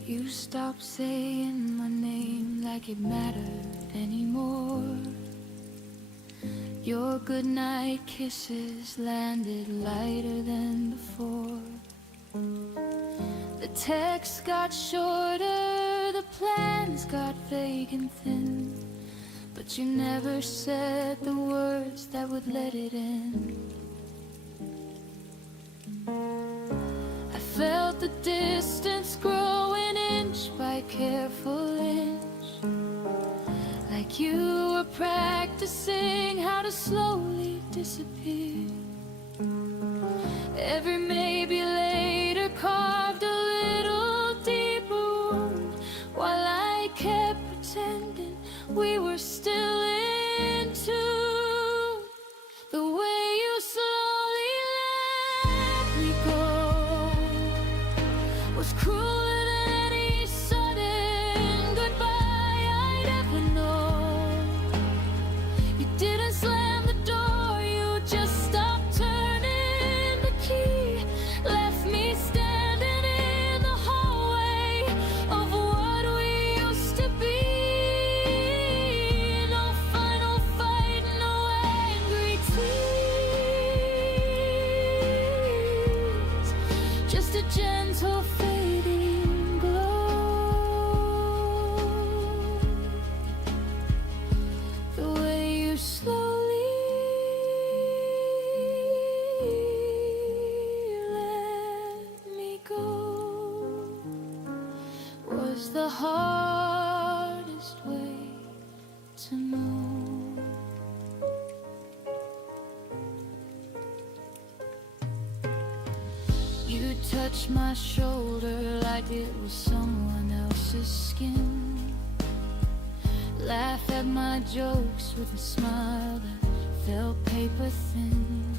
You stopped saying my name like it mattered anymore. Your goodnight kisses landed lighter than before. The texts got shorter, the plans got vague and thin, but you never said the words that would let it in. I felt the distance growing inch by careful inch, like you were practicing how to slowly disappear. Every maybe later carved a little deeper wound, while I kept pretending we were still in tune. The way you slowly let me go was crueler than any sudden goodbye I'd ever known. You didn't slam the door, you just stopped turning the key, left me standing in the hallway of what we used to be. No final fight, no angry tears, just a gentle fading glow. The way you slowly let me go was the hardest way to know. You touched my shoulder like it was someone else's skin, laugh at my jokes with a smile that felt paper thin.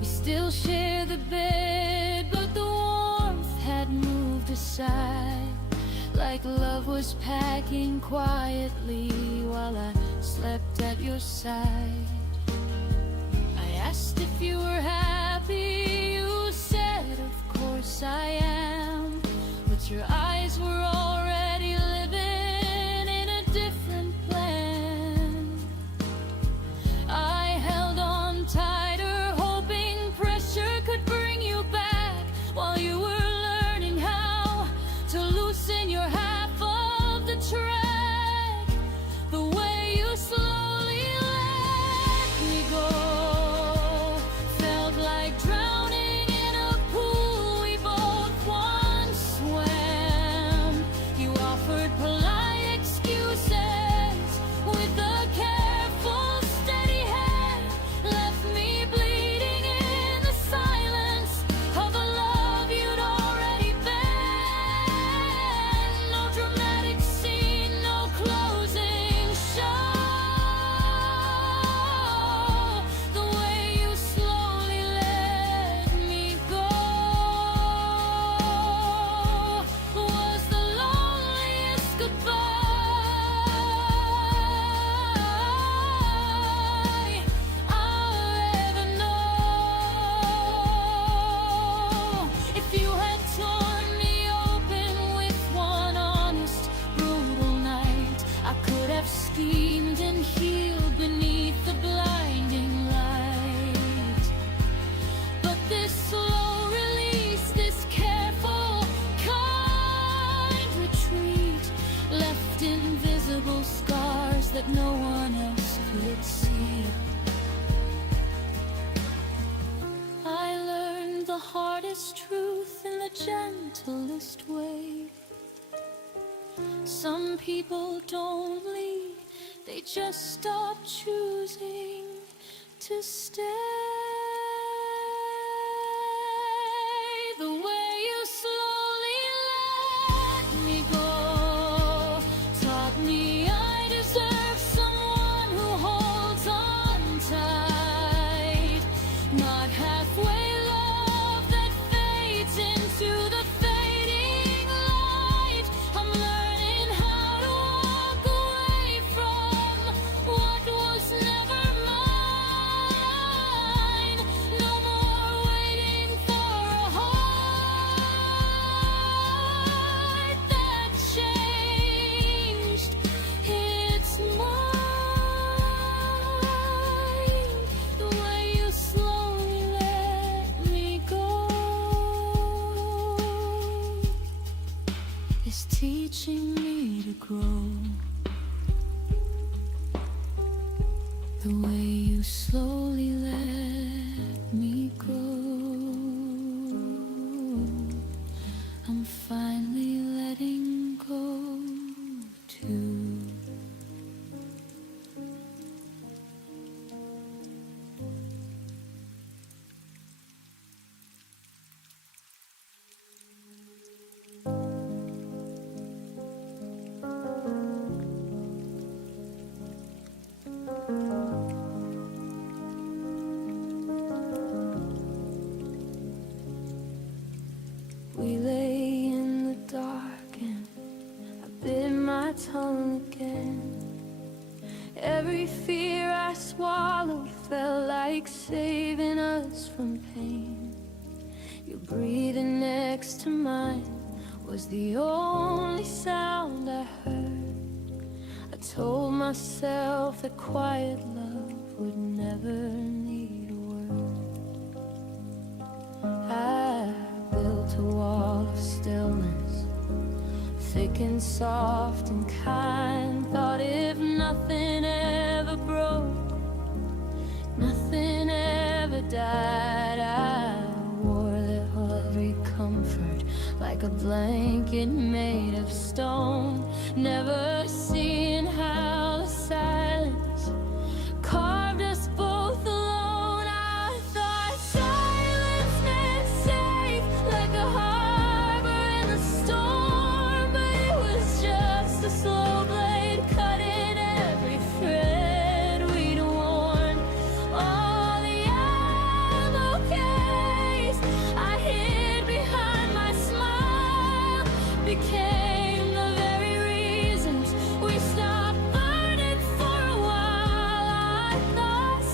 We still share the bed, but the warmth had moved aside, like love was packing quietly while I slept at your side. I asked if you were happy, you said of course I am, but your eyes were already living in a different plan. I held on tighter, hoping pressure could bring you back, while you were learning how to loosen your half of the track. The way you slowly let me go felt like drowning in a pool we both once swam. You offered polite excuses with a careful, steady hand, left me bleeding in the silence of a love you'd already been. No dramatic scene, no closing show. The way you slowly let me go was the loneliest goodbye I'll ever know. If you had torn me open with one honest, brutal night, I could have schemed and healed beneath the blinding light. But this slow release, this careful, kind retreat, left invisible scars that no one else could see. I learned the hardest truth gentlest way. Some people don't leave, they just stop choosing to stay. The way you slowly let me go taught me I deserve someone who holds on tight, not halfway love that fades into the fading light. I'm learning how to walk away from what was never mine. No more waiting for a heart that changed. It's mine. The way you slowly let me go is teaching me to grow. The way you slowly let me go, I'm finally letting go too. We lay in the dark and I bit my tongue again. Every fear I swallowed felt like saving us from pain. Your breathing next to mine was the only sound I heard. I told myself that quiet love would never need a word. I built a wall of stillness, thick and soft and kind. Thought if nothing ever broke, nothing ever died. I wore that every comfort like a blanket made of stone, never seeing how the silence carved us both alone. I thought silence meant safe, like a harbor in the storm, but it was just a slow blade cutting every thread we'd worn. All the ammo case I hid behind my smile became the very reasons we stopped burning for a while. I thought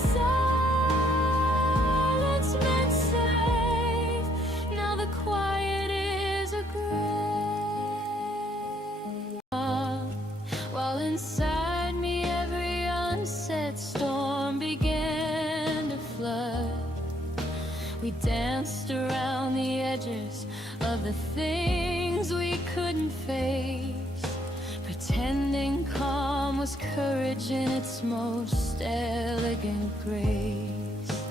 silence meant safe, now the quiet is a grave. While inside me every unsaid storm began to flood, we danced around the edges of the things we couldn't face, pretending calm was courage in its most elegant grace.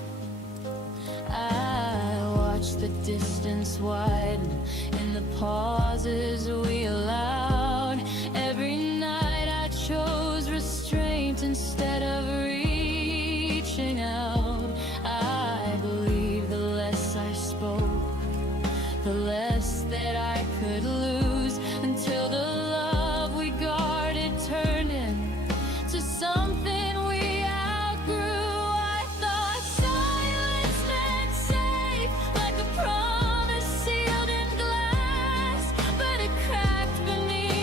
I watched the distance widen in the pauses we allowed. Every night I chose restraint instead of reaching out. I believe the less I spoke, the less that I could lose, until the love we guarded turned into something we outgrew. I thought silence meant safe, like a promise sealed in glass, but it cracked beneath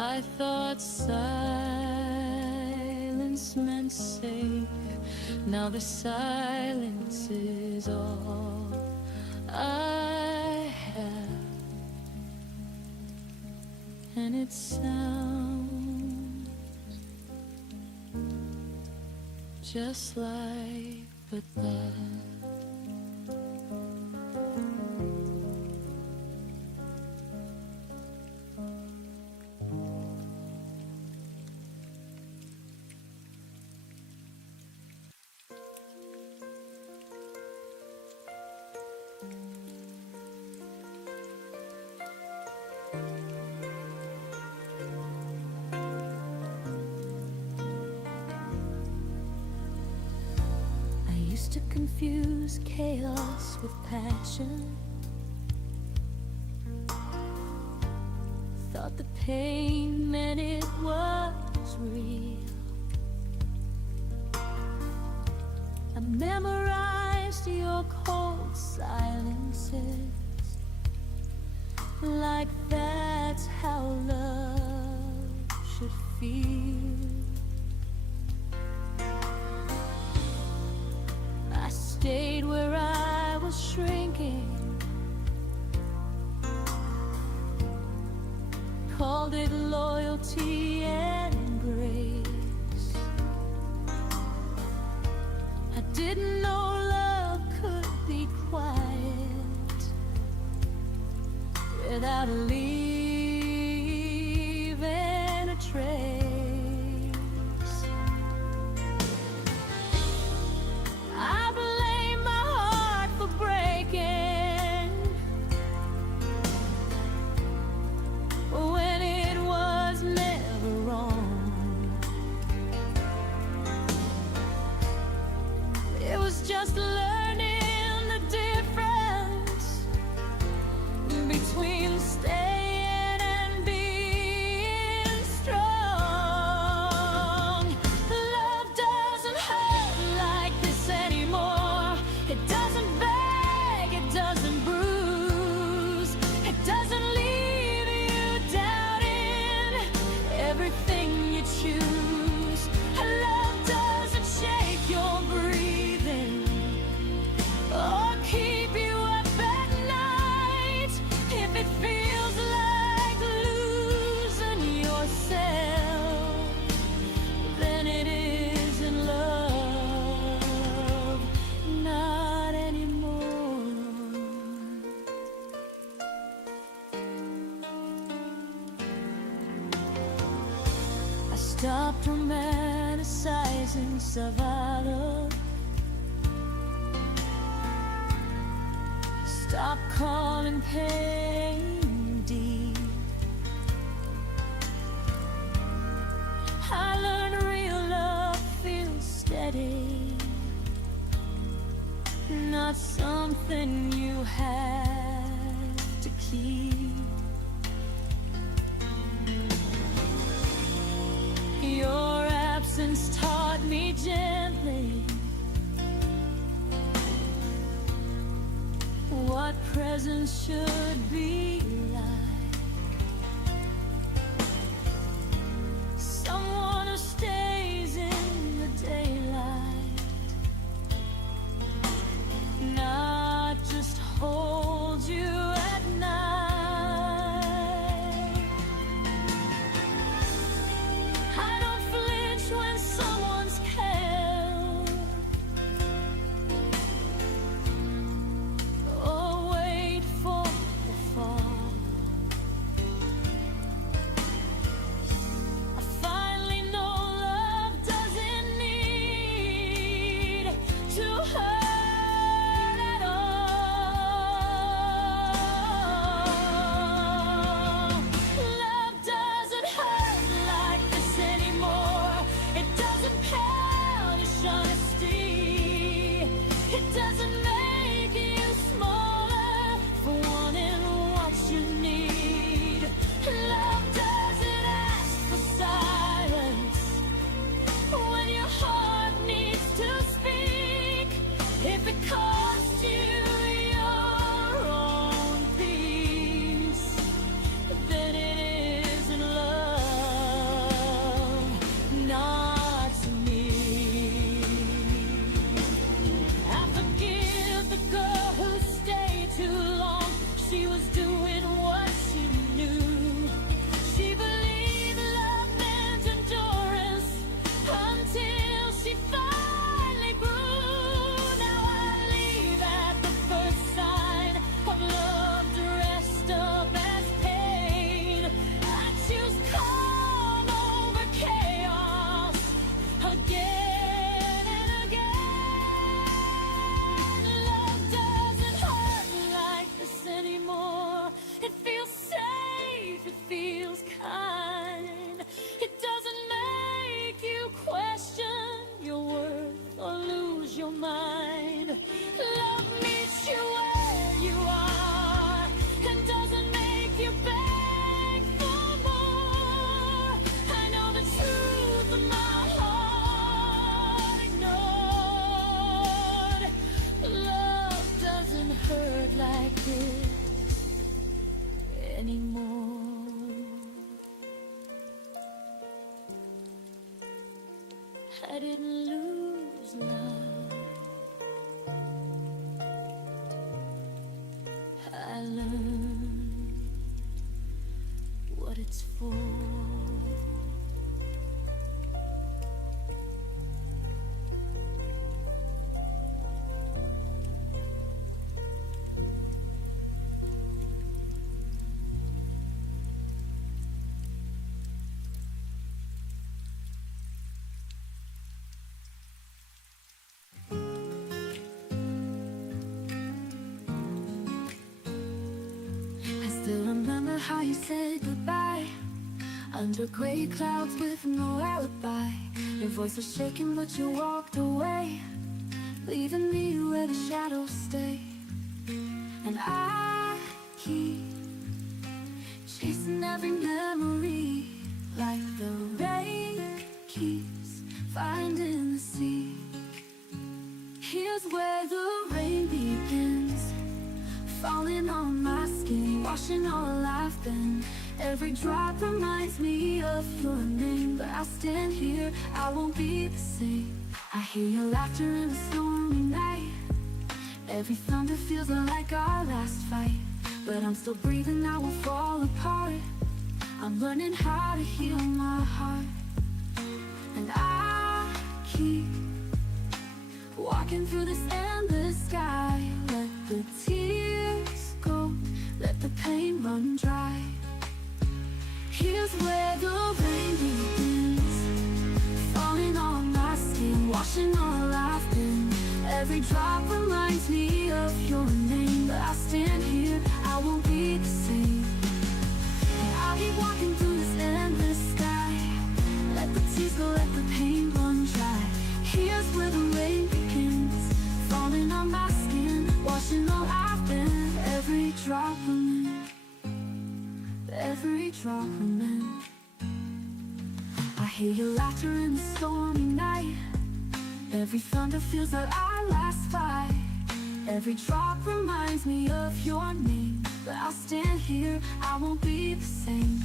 I thought silence meant safe. Now the silence is all I have, and it sounds just like but that. To confuse chaos with passion, thought the pain meant it was real. I memorized your cold silences, like that's how love should feel. Stayed where I was shrinking, called it loyalty and grace. I didn't know love could be quiet without leaving a trace. Just learning the difference between staying and being strong. Love doesn't hurt like this anymore. It doesn't beg, it doesn't bruise, it doesn't leave you doubting everything you choose. Love doesn't shake your breathing or keep you up at night. If it feels like losing yourself, then it isn't love, not anymore. I stopped romanticizing survival. Stop calling pain deep. I learned real love feels steady, not something you have to keep. Your absence taught me gently what presence should be like. Someone who stays in the daylight, not just holds you at night. I don't flinch when someone's cared, or wait for the fall. I didn't lose love. I learned what it's for. Still remember how you said goodbye under gray clouds with no alibi. Your voice was shaking but you walked away, leaving me where the shadows stay. And I keep chasing every memory, like the rain keeps finding the sea. Here's where the rain begins, falling on my skin, washing all I've been. Every drop reminds me of your name, but I stand here, I won't be the same. I hear your laughter in a stormy night. Every thunder feels like our last fight, but I'm still breathing, I won't fall apart. I'm learning how to heal my heart. And I keep walking through this endless sky. Let the tears go, let the pain run dry. Here's where the rain begins, falling on my skin, washing all I've been. Every drop reminds me of your name, but I stand here, I won't be the same. And I'll keep walking through this endless sky. Let the tears go, let the pain run dry. Here's where the rain begins, falling on my skin, washing all I've been. Every drop remains, every drop remains. I hear your laughter in the stormy night. Every thunder feels like our last fight. Every drop reminds me of your name, but I'll stand here, I won't be the same.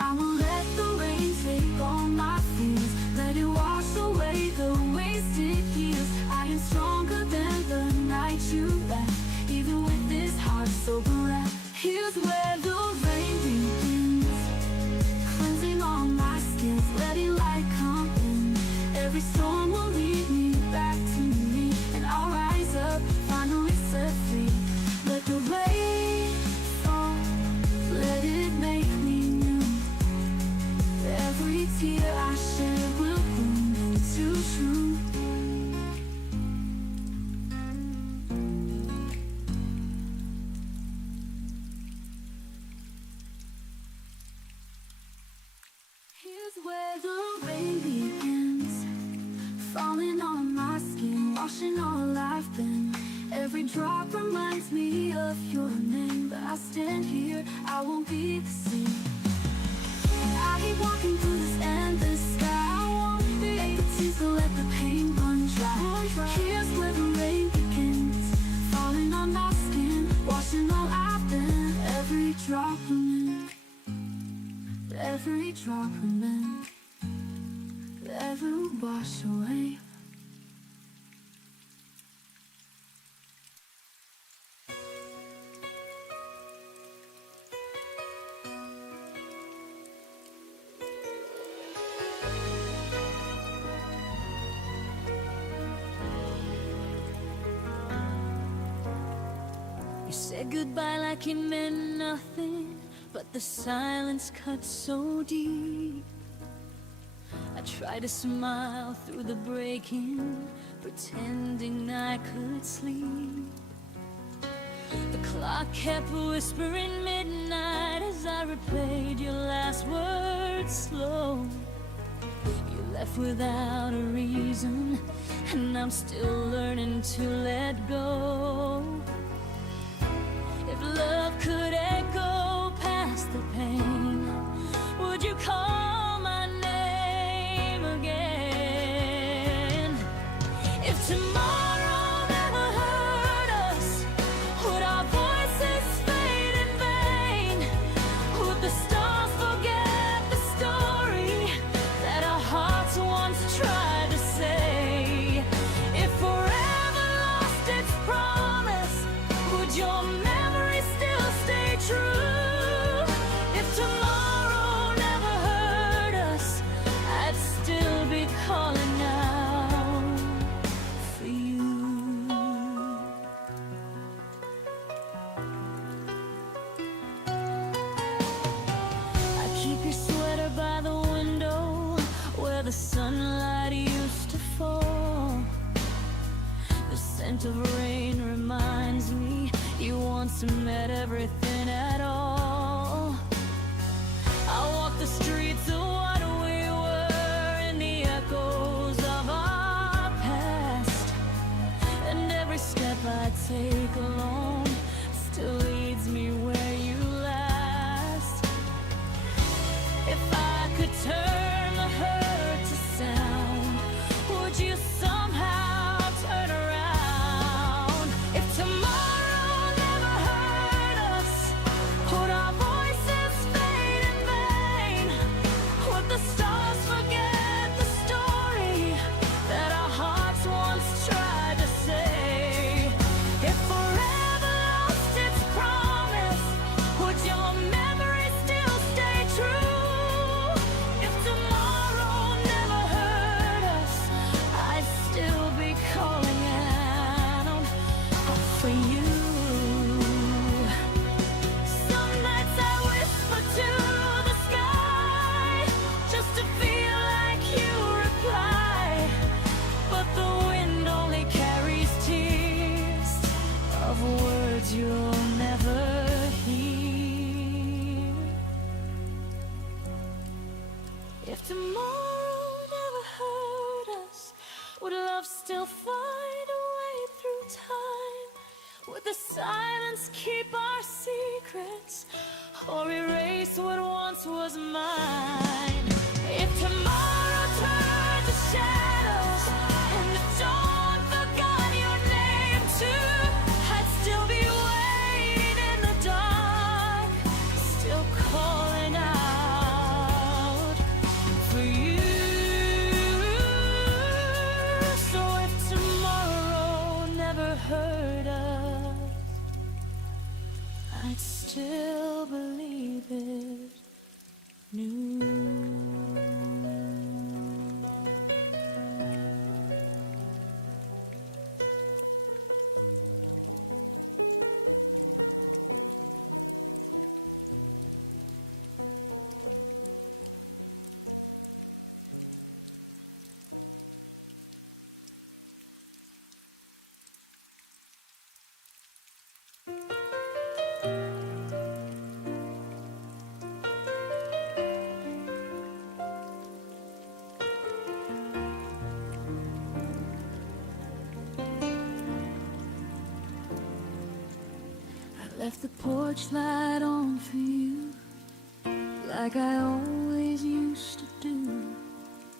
I won't let the rain take all my fears, let it wash away the wasted years. I am stronger than the night you left, even with this heart so bereft. Here's where the rain begins, cleansing all my skins, letting light come in. Every storm will lead me back to me, and I'll rise up, finally set free. Let the rain fall, let it make me new. Every tear I shed will bloom into truth. Here's where the rain begins, falling on my skin, washing all I've been. Every drop reminds me of your name, but I stand here, I won't be the same. And I keep walking through this endless sky. I won't let the tears go, let the pain run dry. Here's where the rain begins, falling on my skin, washing all I've been. Every drop remains, every drop remains, never wash away. You said goodbye like it meant nothing, but the silence cut so deep. I tried to smile through the breaking, pretending I could sleep. The clock kept whispering midnight as I replayed your last words slow. You left without a reason, and I'm still learning to let go. If love could echo past the pain, would you call my name again? If tomorrow never hurt us, would our voices fade in vain? Would the stars forget the story that our hearts once tried to could turn the hurt to sound, would you somehow turn around? If tomorrow never hurt us, would our voices fade in vain? Would the stars forget the story that our hearts once tried to say? If forever lost its promise, would your memory still stay true? If tomorrow never hurt us, I'd still be calling out for you. Some nights I whisper to the sky just to feel like you reply, but the wind only carries tears of words you'll never hear. If tomorrow never hurt us, would love still find a way through time? Would the silence keep our secrets or erase what once was mine? If tomorrow turned to shadows and the dawn forgot your name too, I'd still be waiting in the dark, still calling out for you. So if tomorrow never hurt us, I'd still believe it new. Left the porch light on for you, like I always used to do.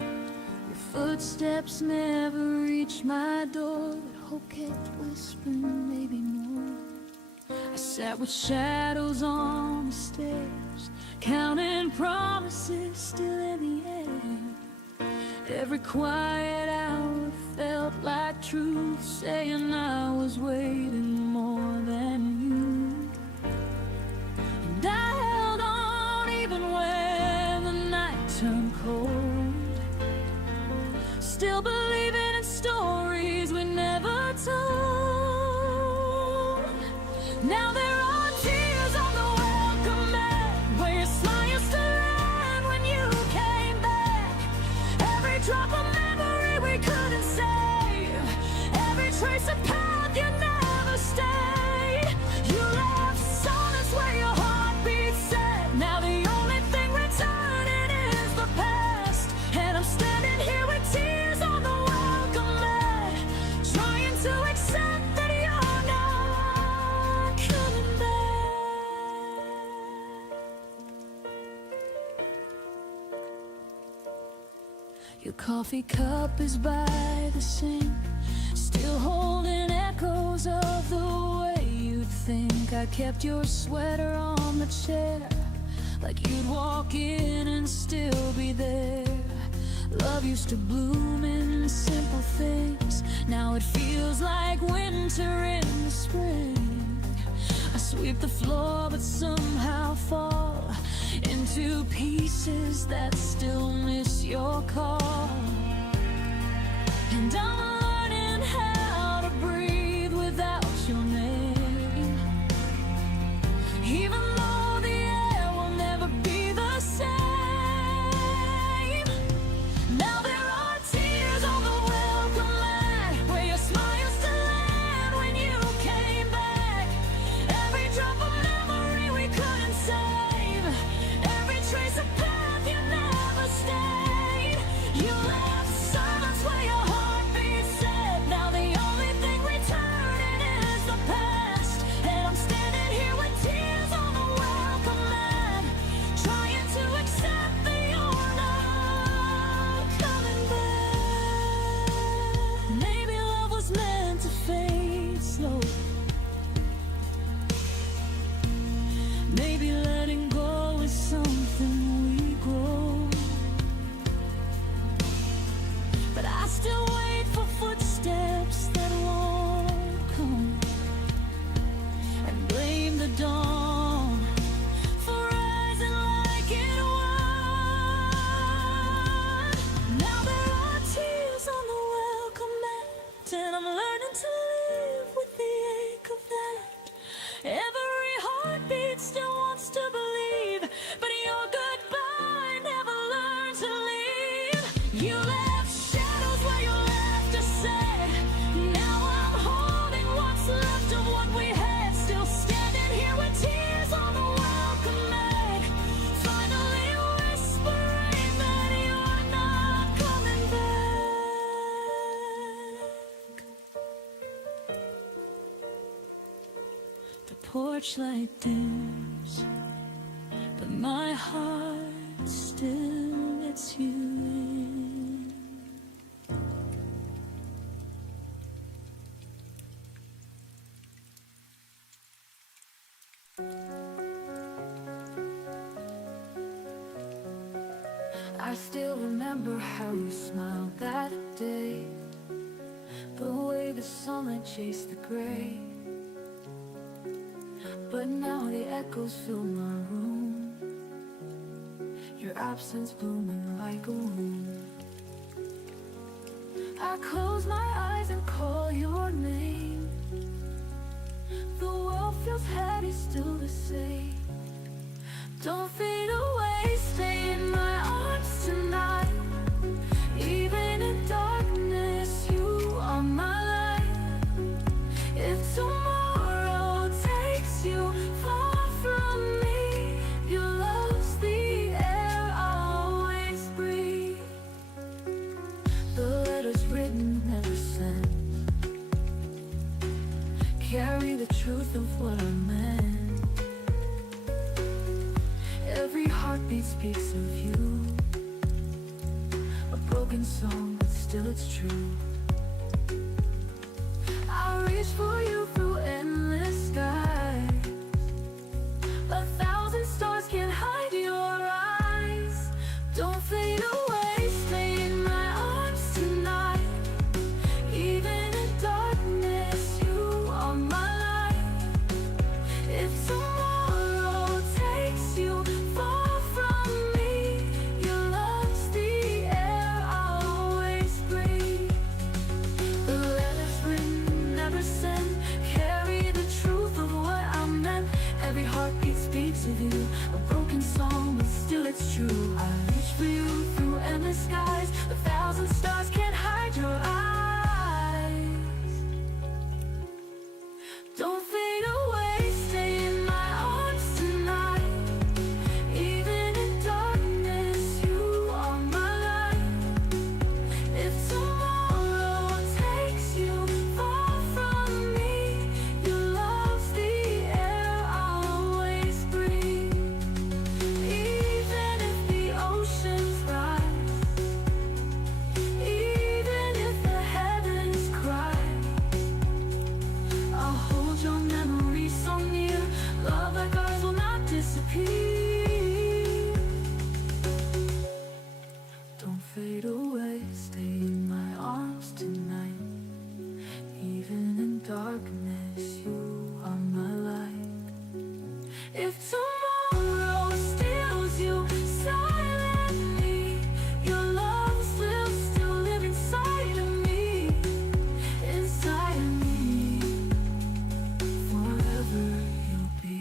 Your footsteps never reached my door, but hope kept whispering maybe more. I sat with shadows on the stairs, counting promises still in the air. Every quiet hour felt like truth, saying I was waiting more than you. And I held on even when the night turned cold, still believing in stories we never told. Now there are tears on the welcome mat, where your smile used to land when you came back. Every drop of memory we couldn't save, every trace of path you never stayed. You left songs where your heartbeat set. Now the only thing returning is the past, and I'm standing here with tears on the welcome mat, trying to accept that you're not coming back. Your coffee cup is by the sink, still holding echoes of the way you'd think. I kept your sweater on the chair, like you'd walk in and still be there. Love used to bloom in simple things, now it feels like winter in the spring. I sweep the floor but somehow fall into pieces that still miss your call. And I'm learning how to breathe without your name, even though the air will never be the same. Now there are tears on the welcome mat, where your smile used to land when you came back. Every drop of memory we couldn't save, every trace of path you never stayed. You left shadows where you left to say. Now I'm holding what's left of what we had. Still standing here with tears on the welcome mat. Finally whispering that you're not coming back. The porch light dims, but my heart still lets you in. I still remember how you smiled that day, the way the sunlight chased the gray. But now the echoes fill my room, your absence blooming like a wound. I close my eyes and call your name. The world feels heavy, still the same. Don't fade away, stay in my arms tonight. Even in darkness, you are my light. If tomorrow takes you far from me, your love's the air I'll always breathe. The letters written, never sent, carry the truth of what I meant. Every heartbeat speaks of you, a broken song, but still it's true. I reach for you through endless skies. 1,000 stars can't hide your eyes. Don't fade away, stay in my arms tonight. Even in darkness, you are my light. If tomorrow takes you far from me, your love's the air I'll always breathe. The letters written, never sent, carry the truth of what I meant. Every heartbeat speaks of you, a broken song, but still it's true. I reach for you through endless skies. 1,000 stars can't hide your eyes. Don't fade away, stay in my arms tonight. Even in darkness, you are my light. If tomorrow takes you far from me, your love's the air I'll always breathe. Even if the oceans rise, even if the heavens cry, I'll hold your memory so near. Love like ours will not disappear. Don't fade away, stay in my arms tonight. Even in darkness, you are my light. If tomorrow steals you silently, your love will still live inside of me. Inside of me, forever you'll be.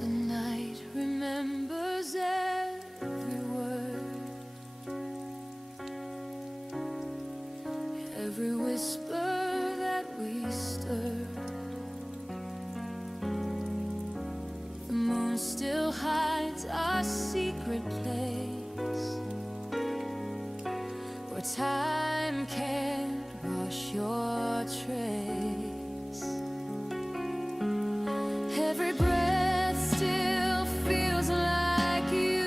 The night remembers every word, every whisper that we stirred. The moon still hides our secret place, where time can't wash your trace. Every breath still feels like you.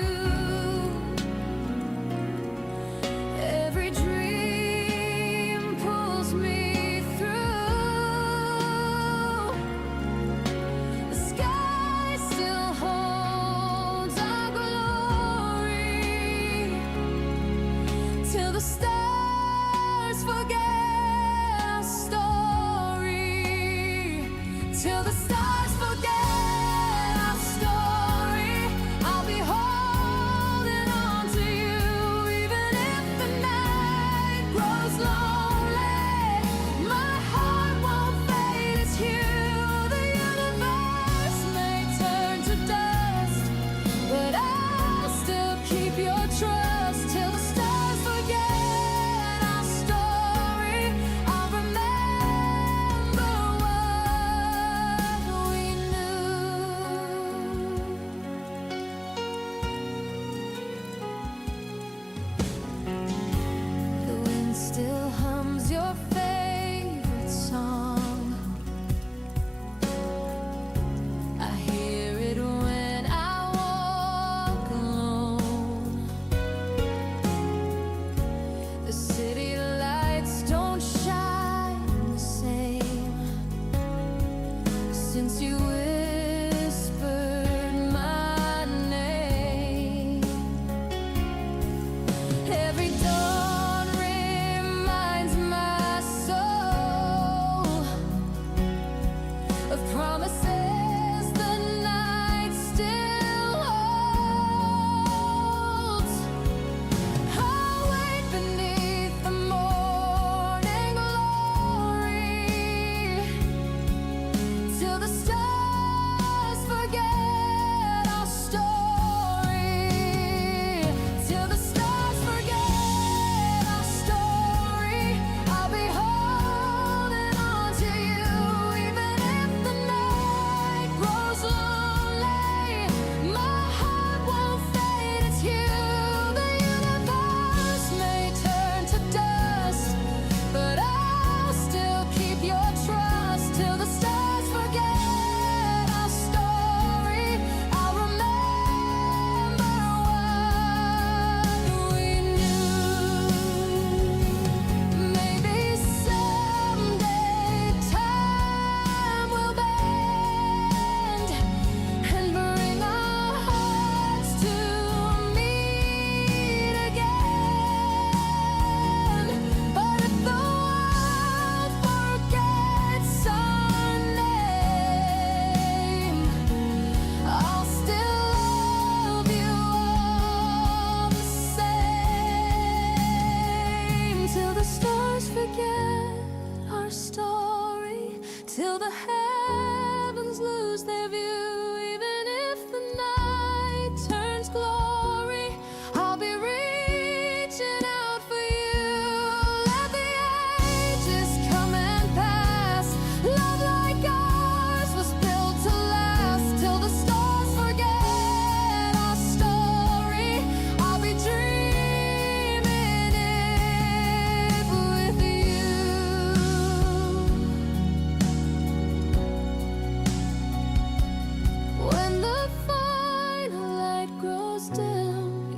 Every dream pulls me through. The sky still holds our glory.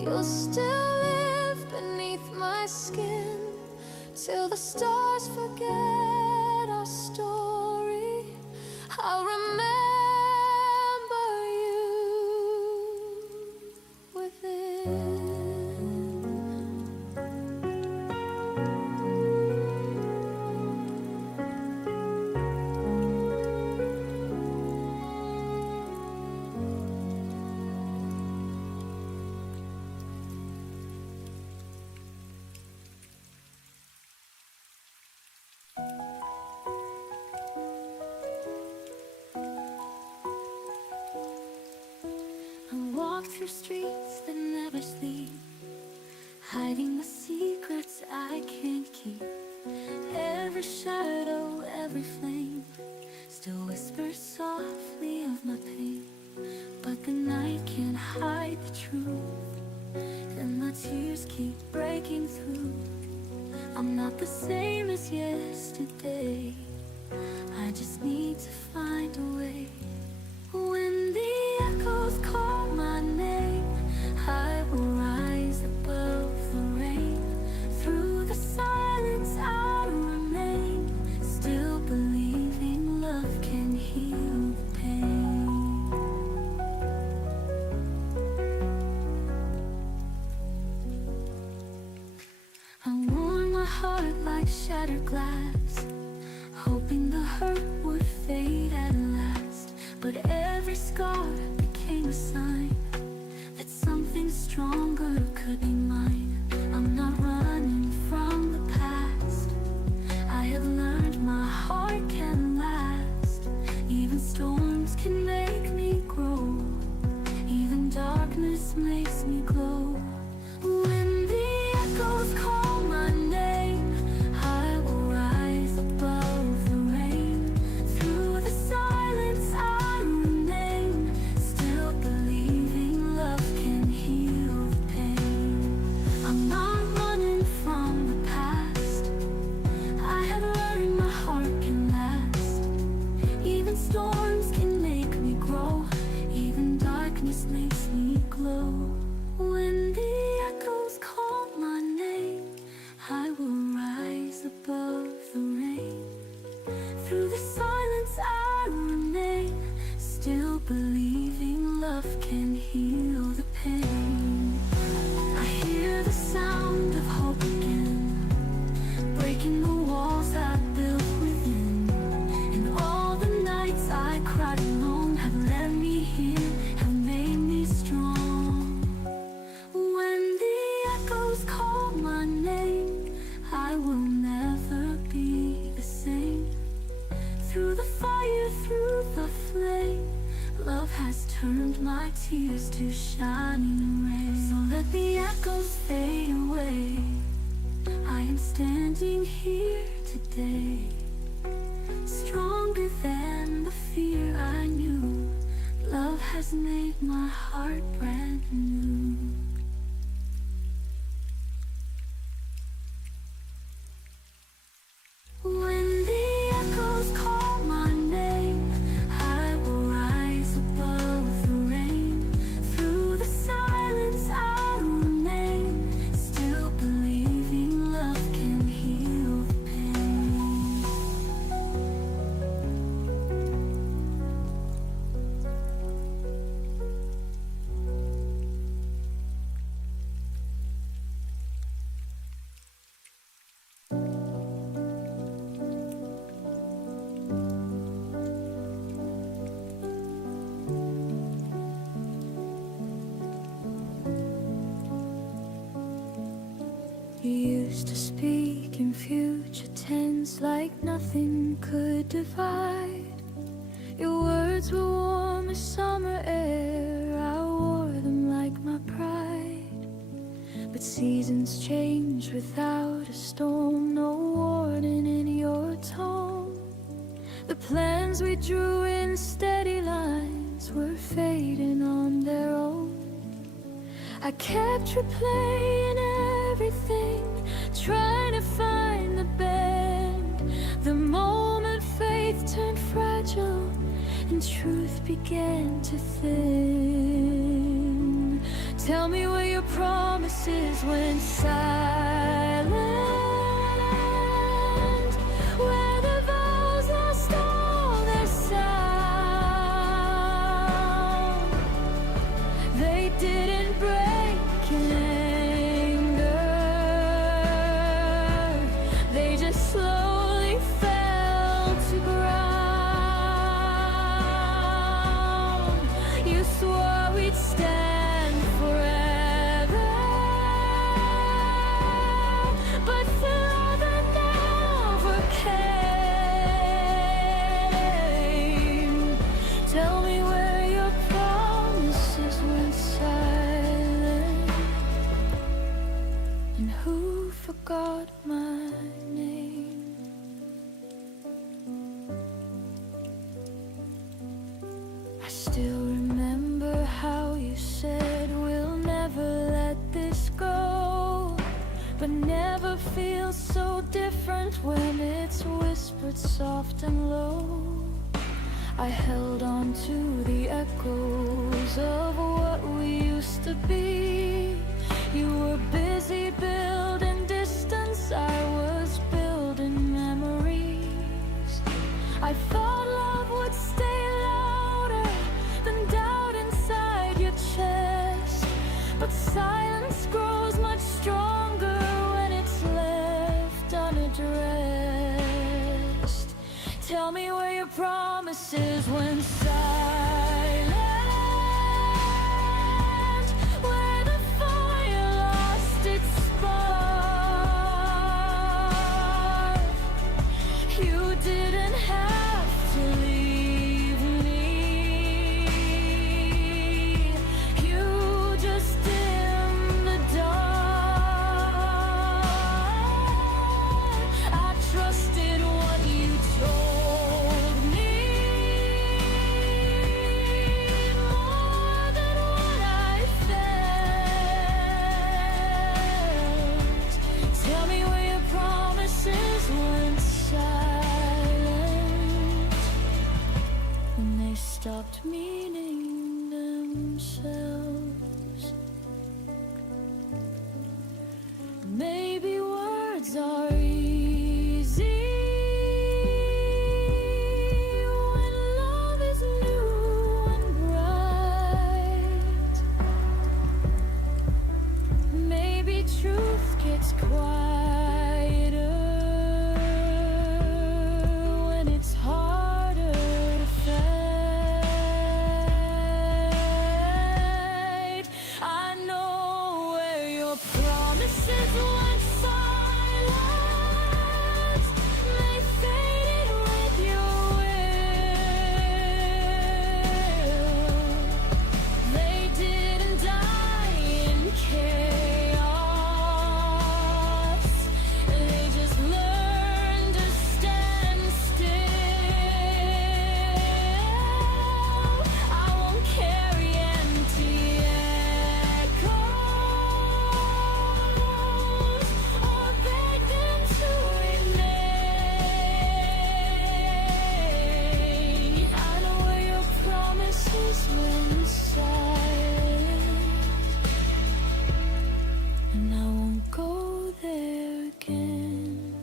You'll still live beneath my skin till the stars forget our story. I'll remember you within. I walk through streets that never sleep, hiding the secrets I can't keep. Every shadow, every flame still whispers softly of my pain. But the night can't hide the truth, and the tears keep breaking through. I'm not the same as yesterday, I just need to find a way. When the echoes call my name, I will rise above the rain. Through the silence I'll remain, still believing love can heal the pain. I worn my heart like shattered glass, hoping the hurt would fade at last. But every scar became a sign that something stronger could be mine. I'm not running from the past, I have learned my heart can last. Even storms can make me grow, even darkness makes me glow. When the echoes call my name, I will rise above the rain. Through the silence I remain, still believing love can heal the pain. I'm not running from the past, I have learned my heart can last. Even storms can make me grow, even darkness makes me glow. When the echoes call my name, I will rise above the rain. Through the silence I remain, still believing love can heal the pain. I hear the sound of hope again, breaking the walls I built within. And all the nights I cried alone have led me here, have made me strong. When the echoes call my name, I will never be the same. Through the fire, through the flame, love has turned my tears to shining rays. So let the echoes fade away, I am standing here today, stronger than the fear I knew. Love has made my heart brand new. When the echoes call my name, I will rise above the rain. Through the silence I remain, still believing love can heal the pain. You used to speak in future tense like nothing could divide. Your words were warm as summer air, I wore them like my pride. But seasons change without a storm, no warning in your tone. The plans we drew in steady lines were fading on their own. I kept replaying everything, trying to find the bend. The moment faith turned fragile and truth began to thin. Tell me where your promises went silent, where the vows lost all their sound. They didn't break in anger, they just slowly fell to ground. You swore we'd stand forever, but forever never came. Tell me where your promises went silent, and who forgot my name. I still remember how you said we'll never let this go, but never feels so different when it's whispered soft and low. I held on to the echoes of what we used to be. You were busy building distance, I was building memories. I thought love would stay louder than doubt inside your chest, but silence grows much stronger when it's left unaddressed. Tell me where your promises went silent, where the fire lost its spark. You didn't have to leave me, you just dimmed the dark. I trusted what you told me more than what I felt. Tell me where your promises went silent, when they stopped meaning themselves. Maybe words are easy when love is new and bright. Maybe truth gets quieter when it's harder to fight. I know where your promises went silent, they faded with your will. They didn't die in chaos, they just learned to stand still. I won't carry empty echoes or beg them to remain. I know where your promises went silent, and I won't go there again.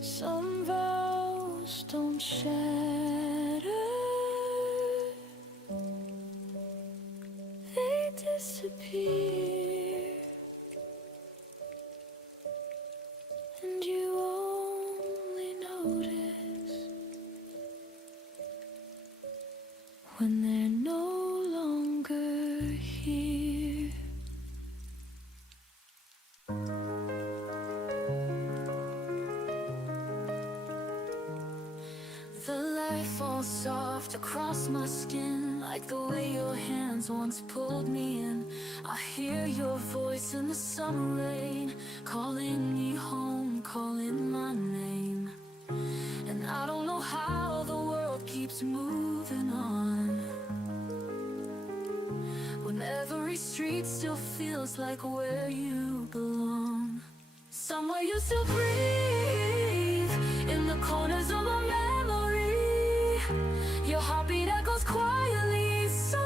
Some vows don't shatter, they disappear, and you only notice when they're no longer here. The light falls soft across my skin, like the way your hands once pulled me in. I hear your voice in the summer rain, calling me home, calling my name. And I don't know how the world keeps moving on, when every street still feels like where you belong. Somewhere you still breathe, in the corners of my memory. Your heartbeat echoes quietly, so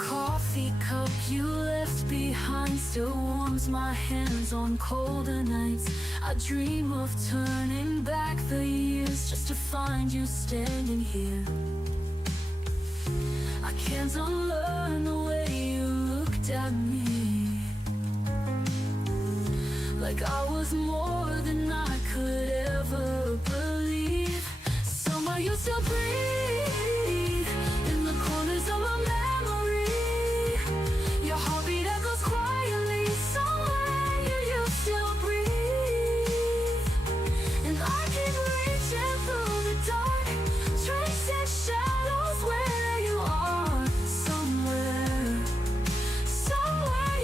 coffee cup you left behind still warms my hands on colder nights. I dream of turning back the years just to find you standing here. I can't unlearn the way you looked at me, like I was more than I could ever believe. Somewhere you still breathe in the corners of my memory. Your heartbeat echoes quietly. Somewhere you still breathe. And I keep reaching through the dark, tracing shadows where you are. Somewhere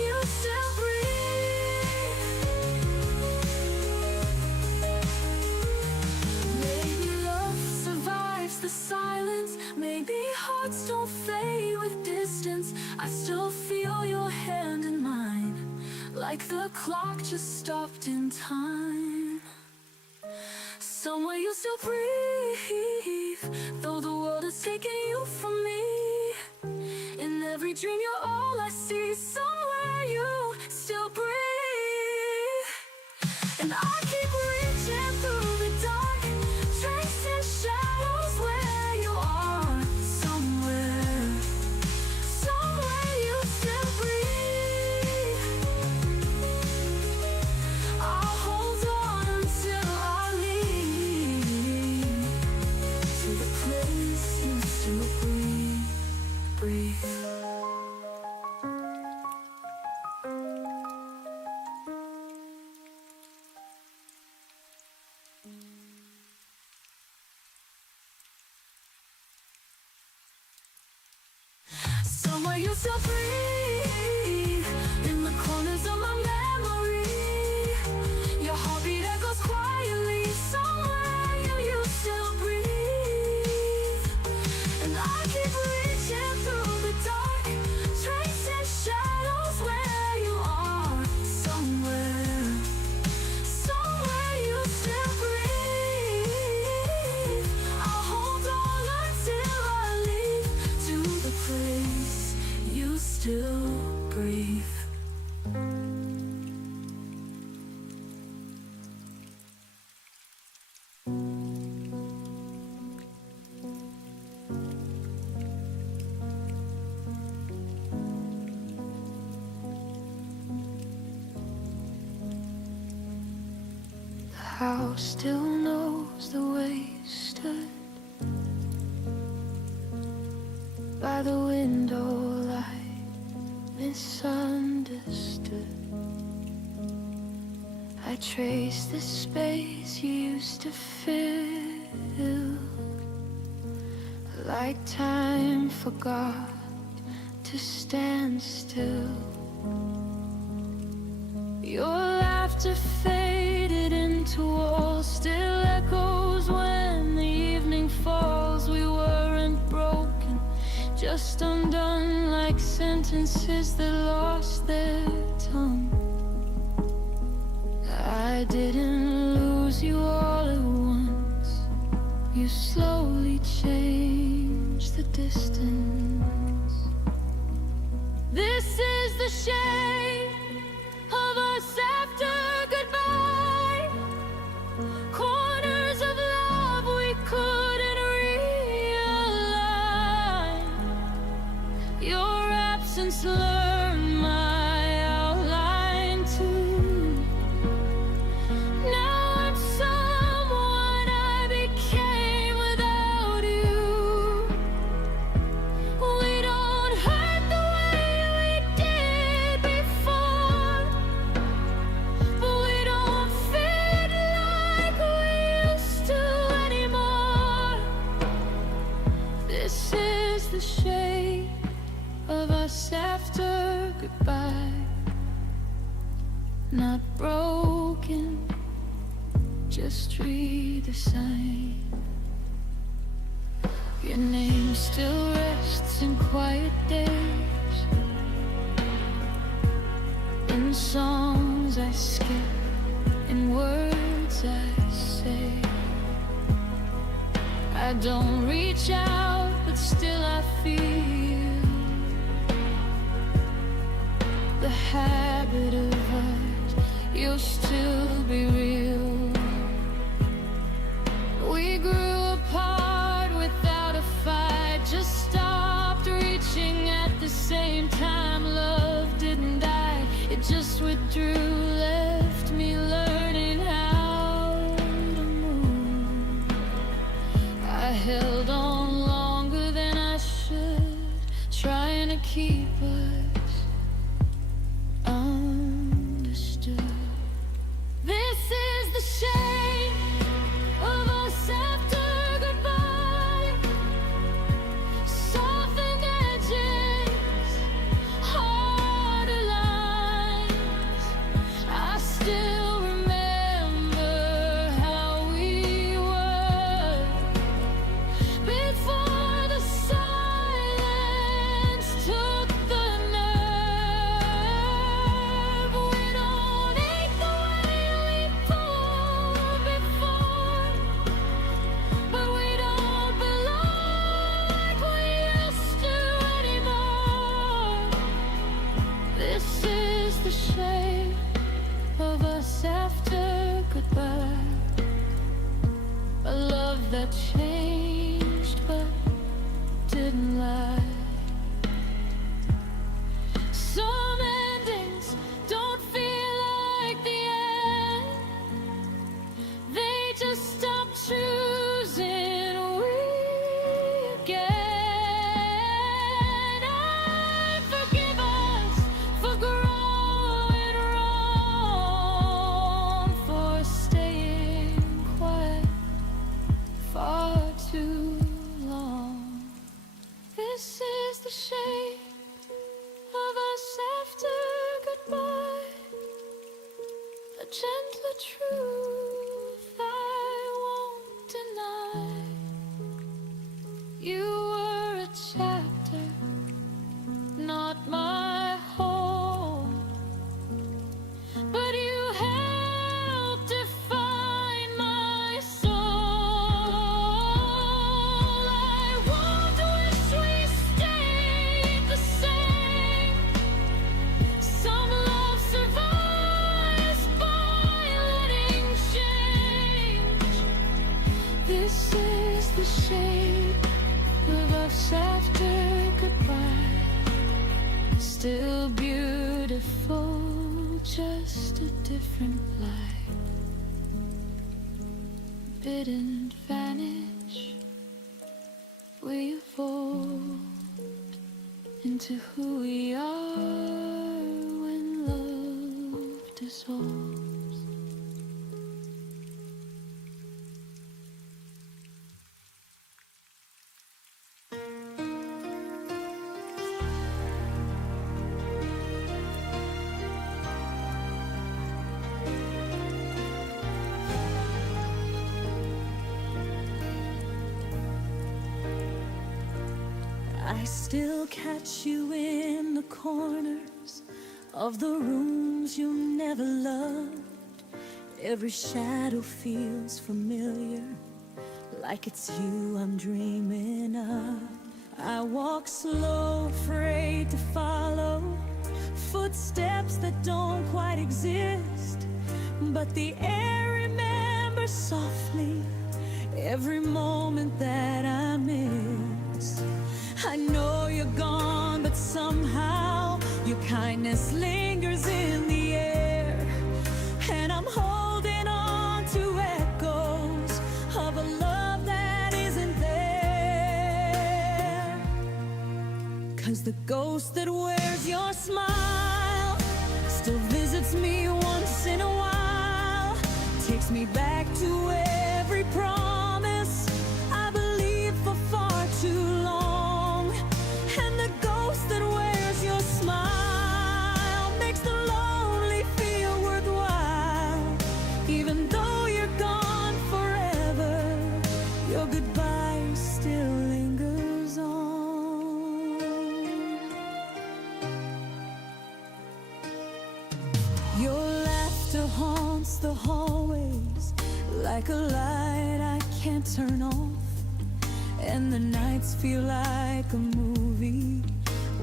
you still breathe. Maybe love survives the silence. Maybe hearts don't fade with distance. I still feel your hand in mine, like the clock just stopped in time. Somewhere you still breathe, though the world has taken you from me. In every dream you're all I see. Somewhere you still breathe. And I keep reaching through the dark, tracing shadows where you are. Somewhere you still breathe. I'll hold on until I leave, to the place you still breathe. Somewhere you still breathe in the corners of my memory. Your heartbeat echoes quietly. Somewhere you still breathe. And I keep reaching through the dark, tracing shadows where you are. Somewhere you still breathe. I'll hold on until I leave, to the place you still breathe. The house still knows the way you stood by the window light, misunderstood. I trace the space you used to fill, like time forgot to stand still. Your laughter faded into walls, still echoes when the evening falls. We weren't broken, just undone, like sentences that lost their tongue. I didn't lose you all at once. You slowly changed the distance. This is the shape of us after goodbye. Corners of love we couldn't realign. Your absence learned my outline too. Now I'm someone I became without you. We don't hurt the way we did before, but we don't fit like we used to anymore. This is the shape of us after goodbye. Not broken, just redesigned. Your name still rests in quiet days, in songs I skip, in words I say. I don't reach out, but still I feel habit of art, you'll still be real. We grew apart without a fight, just stopped reaching at the same time. Love didn't die, it just withdrew, left me learning how to move. I held on longer than I should, trying to keep us understood. This is the shape of us after goodbye. Softened edges, harder lines. I still remember how we were before the silence took the nerve. We don't ache the way we pulled before, but we don't belong like we used to anymore. This is the shape of us after goodbye. A love that changed but didn't lie. Some endings don't feel like the end, they just stop choosing we again. I forgive us for growing wrong, for staying quiet far too long. This is the shape of us after goodbye, a gentler truth I won't deny. You were a chapter, not my home, but you helped define my soul. I won't wish we stayed the same. Some love survives by letting change. This is the shape of us after goodbye. Still beautiful, just a different light. Didn't vanish, we evolved into who we are when love dissolves. I still catch you in the corners of the rooms you never loved. Every shadow feels familiar, like it's you I'm dreaming of. I walk slow, afraid to follow footsteps that don't quite exist, but the air remembers softly every moment that I miss. I know you're gone, but somehow your kindness lingers in the air, and I'm holding on to echoes of a love that isn't there. 'Cause the ghost that wears your smile still visits me once in a while, takes me back to every promise I believed for far too long. And the ghost that wears your smile makes the lonely feel worthwhile. Even though you're gone forever, your goodbye still lingers on. Your laughter haunts the hallways like a light I can't turn off, and the nights feel like a movie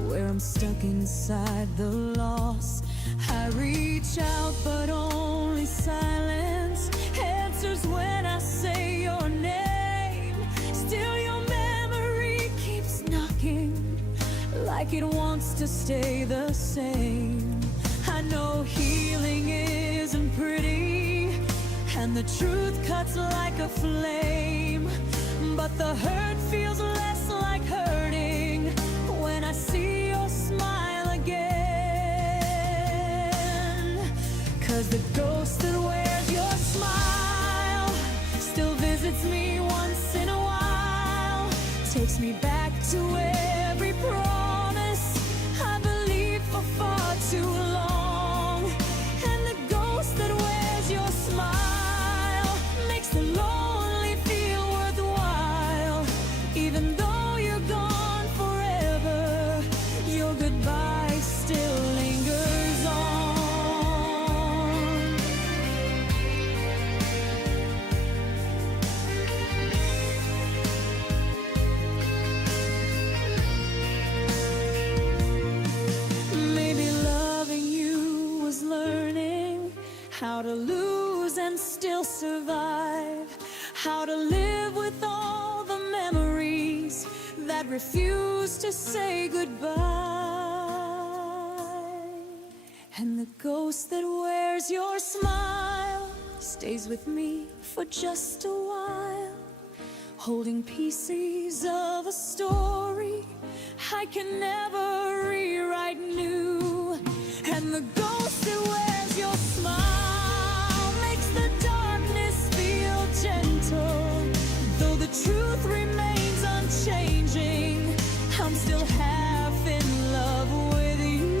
where I'm stuck inside the loss. I reach out, but only silence answers when I say your name. Still your memory keeps knocking, like it wants to stay the same. I know healing isn't pretty, and the truth cuts like a flame, but the hurt feels less like hurting when I see your smile again. 'Cause the ghost that wears your smile still visits me once in a while, takes me back to every promise I believed for far too long. And the ghost that wears your smile makes the lonely feel worthwhile. Even though you're gone forever, your goodbye still lingers on. Maybe loving you was learning how to lose and still survive, how to live with all the memories that refuse to say goodbye. And the ghost that wears your smile stays with me for just a while, holding pieces of a story I can never rewrite new. And the ghost that wears your smile makes the darkness feel gentle. Though the truth remains unchanging, I'm still half in love with you.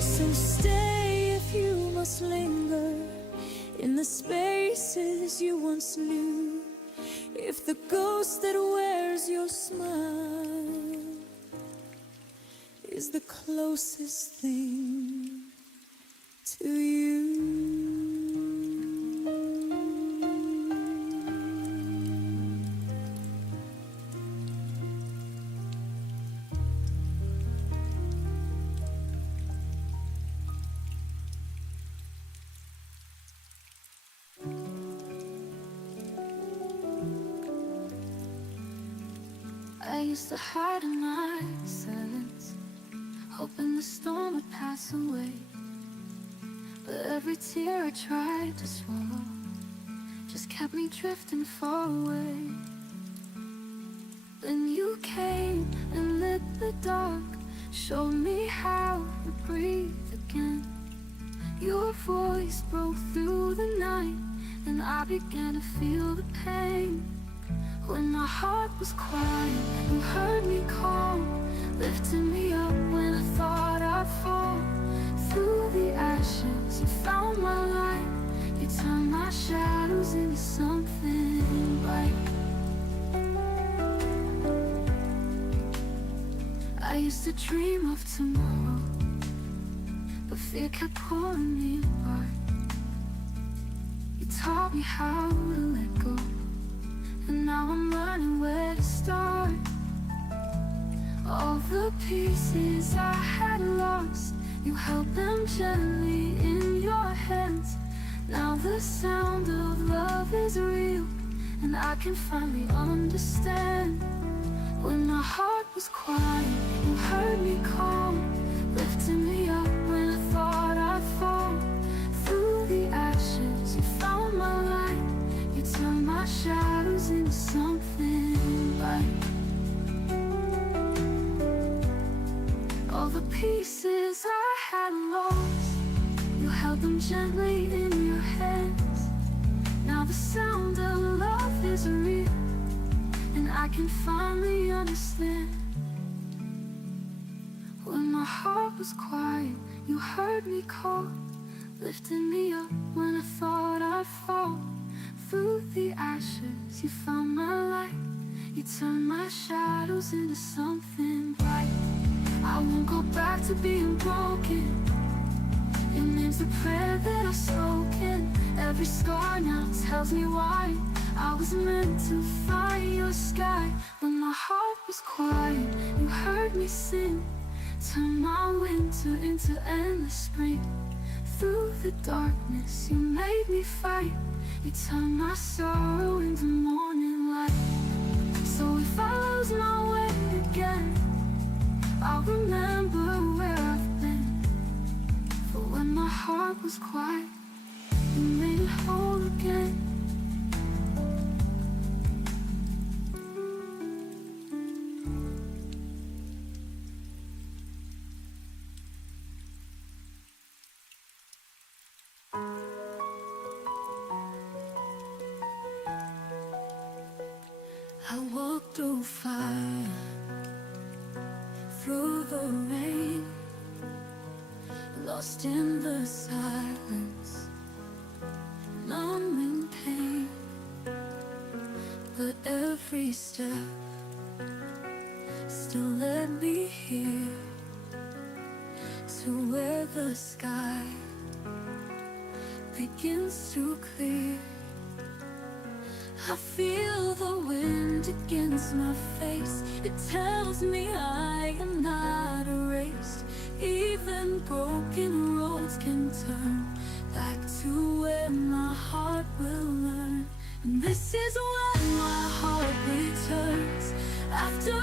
So stay if you must linger in the spaces you once knew. If the ghost that wears your smile is the closest thing to you. I used to hide in my silence, hoping the storm would pass away. But every tear I tried to swallow just kept me drifting far away. Then you came and lit the dark, showed me how to breathe again. Your voice broke through the night, and I began to feel the pain. When my heart was quiet, you heard me call, lifting me up when I thought I'd fall. Through the ashes, you found my light. You turned my shadows into something bright. I used to dream of tomorrow, but fear kept pulling me apart. You taught me how to let go, and now I'm learning where to start. All the pieces I had lost, you held them gently in your hands. Now the sound of love is real, and I can finally understand. When my heart was quiet, you heard me call, lifting me up when I thought I'd fall. Through the ashes, you found my light. You turned my shadows into something bright. All the pieces I had lost, you held them gently in your hands. Now the sound of love is real, and I can finally understand. When my heart was quiet, you heard me call, lifting me up when I thought I'd fall. Through the ashes, you found my light. You turned my shadows into something bright. I won't go back to being broken. Your name's the prayer that I've spoken. Every scar now tells me why I was meant to find your sky. When my my heart was quiet, you heard me sing. Turn my winter into endless spring. Through the darkness, you made me fight. You turned my sorrow into morning light. So if I lose my way again, I'll remember where I've been. For when my heart was quiet, you made it whole again. I walk through fire, through the rain, lost in the silence, numb in pain. But every step still led me here, to where the sky begins to clear. I feel the wind against my face. It tells me I am not erased. Even broken roads can turn back to where my heart will learn. And this is when my heart returns. After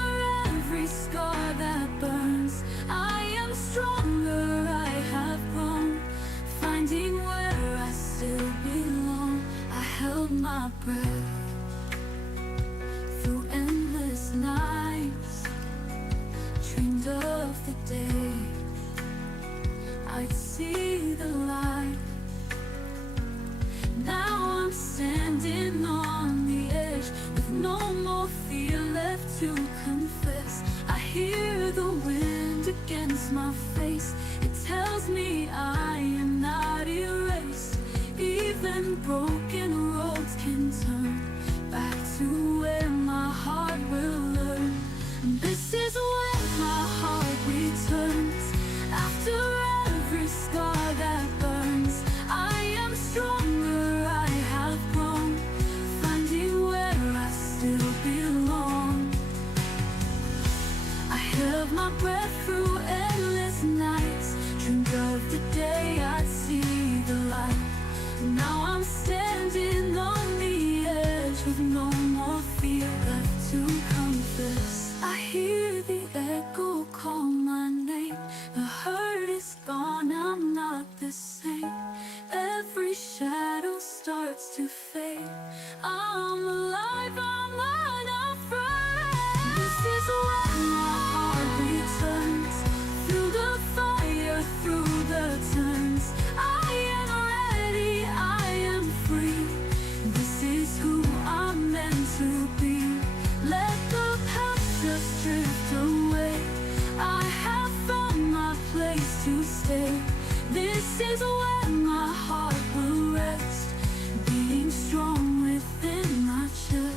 every scar that burns, I am stronger, I have grown, finding where I still belong. I held my breath through endless nights, dreamed of the day I'd see the light. Now I'm standing on the edge, with no more fear left to confess. I hear the wind against my face. It tells me I am not erased. Even broken roads can turn back to where my heart will learn. And this is when my heart returns. After every scar that burns, I am stronger, I have grown, finding where I still belong. I held my breath through endless nights, dreamed of the day I'd see the light. Now I'm standing on the edge, with no more fear left to confess. I hear the echo call my name. The hurt is gone, I'm not the same. Every shadow starts to fade. I'm alive, I'm unafraid. This is when my heart returns. Through the fire, through the turns, I am ready, I am free. This is who I'm meant to be. Let the past just drift away. I have found my place to stay. This is when my heart will rest, being strong within my chest.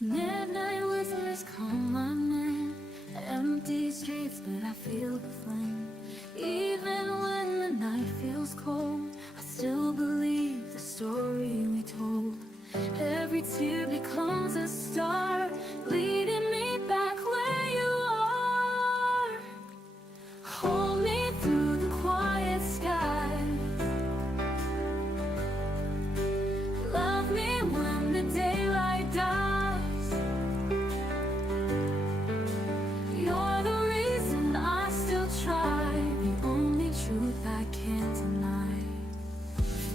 Midnight whispers call my name. Empty streets, but I feel the flame. Even when the night feels cold, I still believe the story we told. Every tear becomes a star, leading me back where you are. Hold me through the quiet skies. Love me when the daylight dies. You're the reason I still try, the only truth I can't deny.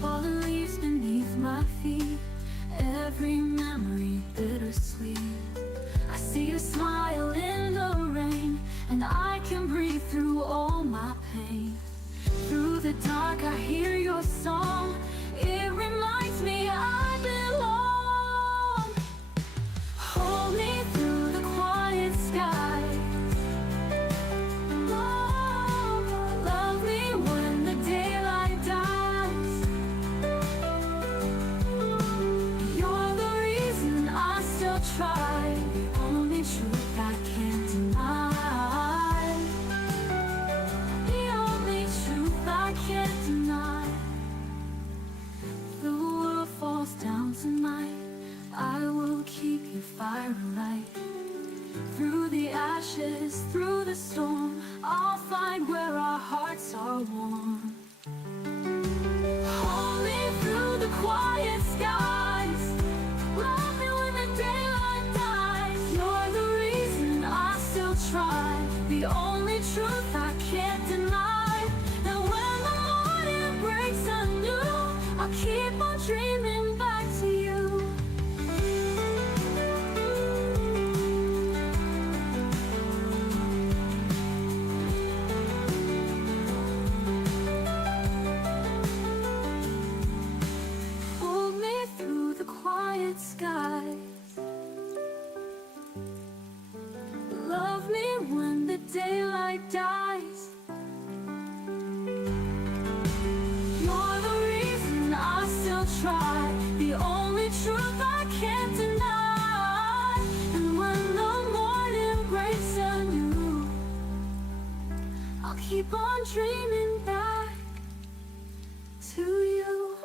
Fallen leaves beneath my feet, every memory bittersweet. I see you smile in the rain, and I can breathe through all my pain. Through the dark I hear your song, it reminds me I belong. Hold me through the quiet skies. Love inside where our hearts are warm. Hold me through the quiet skies. Love me when the daylight dies. You're the reason I still try, the only truth I can't deny. And when the morning breaks anew, I'll keep on dreaming back to you. Hold me through the quiet skies. Love me when the daylight dies. You're the reason I still try, the only truth I can't deny. And when the morning breaks anew, I'll keep on dreaming back to you.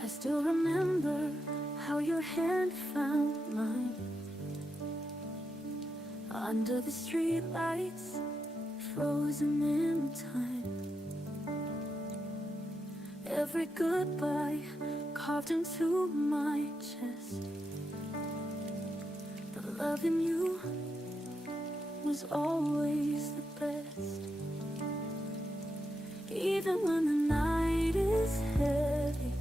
I still remember how your hand found mine under the streetlights, frozen in time. Every goodbye carved into my chest. But loving you was always the best. Even when the night is heavy,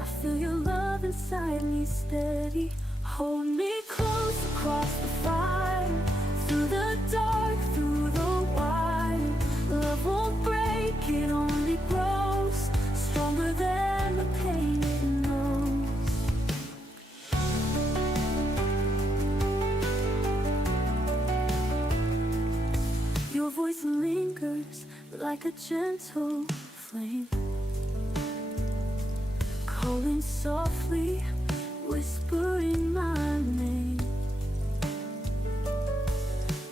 I feel your love inside me steady. Hold me close across the fire, through the dark, through the wire. Love won't break, it only grows stronger than the pain it knows. Your voice lingers like a gentle flame, calling softly, whispering my name.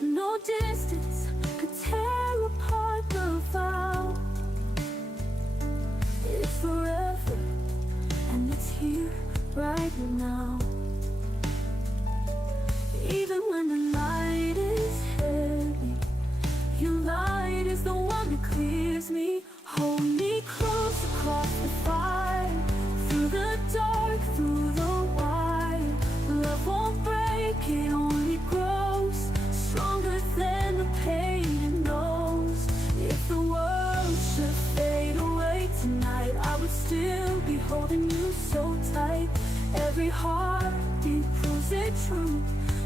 No distance could tear apart the vow. It's forever, and it's here right now. Even when the night is heavy, your light is the one that clears me. Hold me close across the fire, through the dark, through the wire. Love won't break, it only grows stronger than the pain it knows. If the world should fade away tonight, I would still be holding you so tight. Every heartbeat proves it true.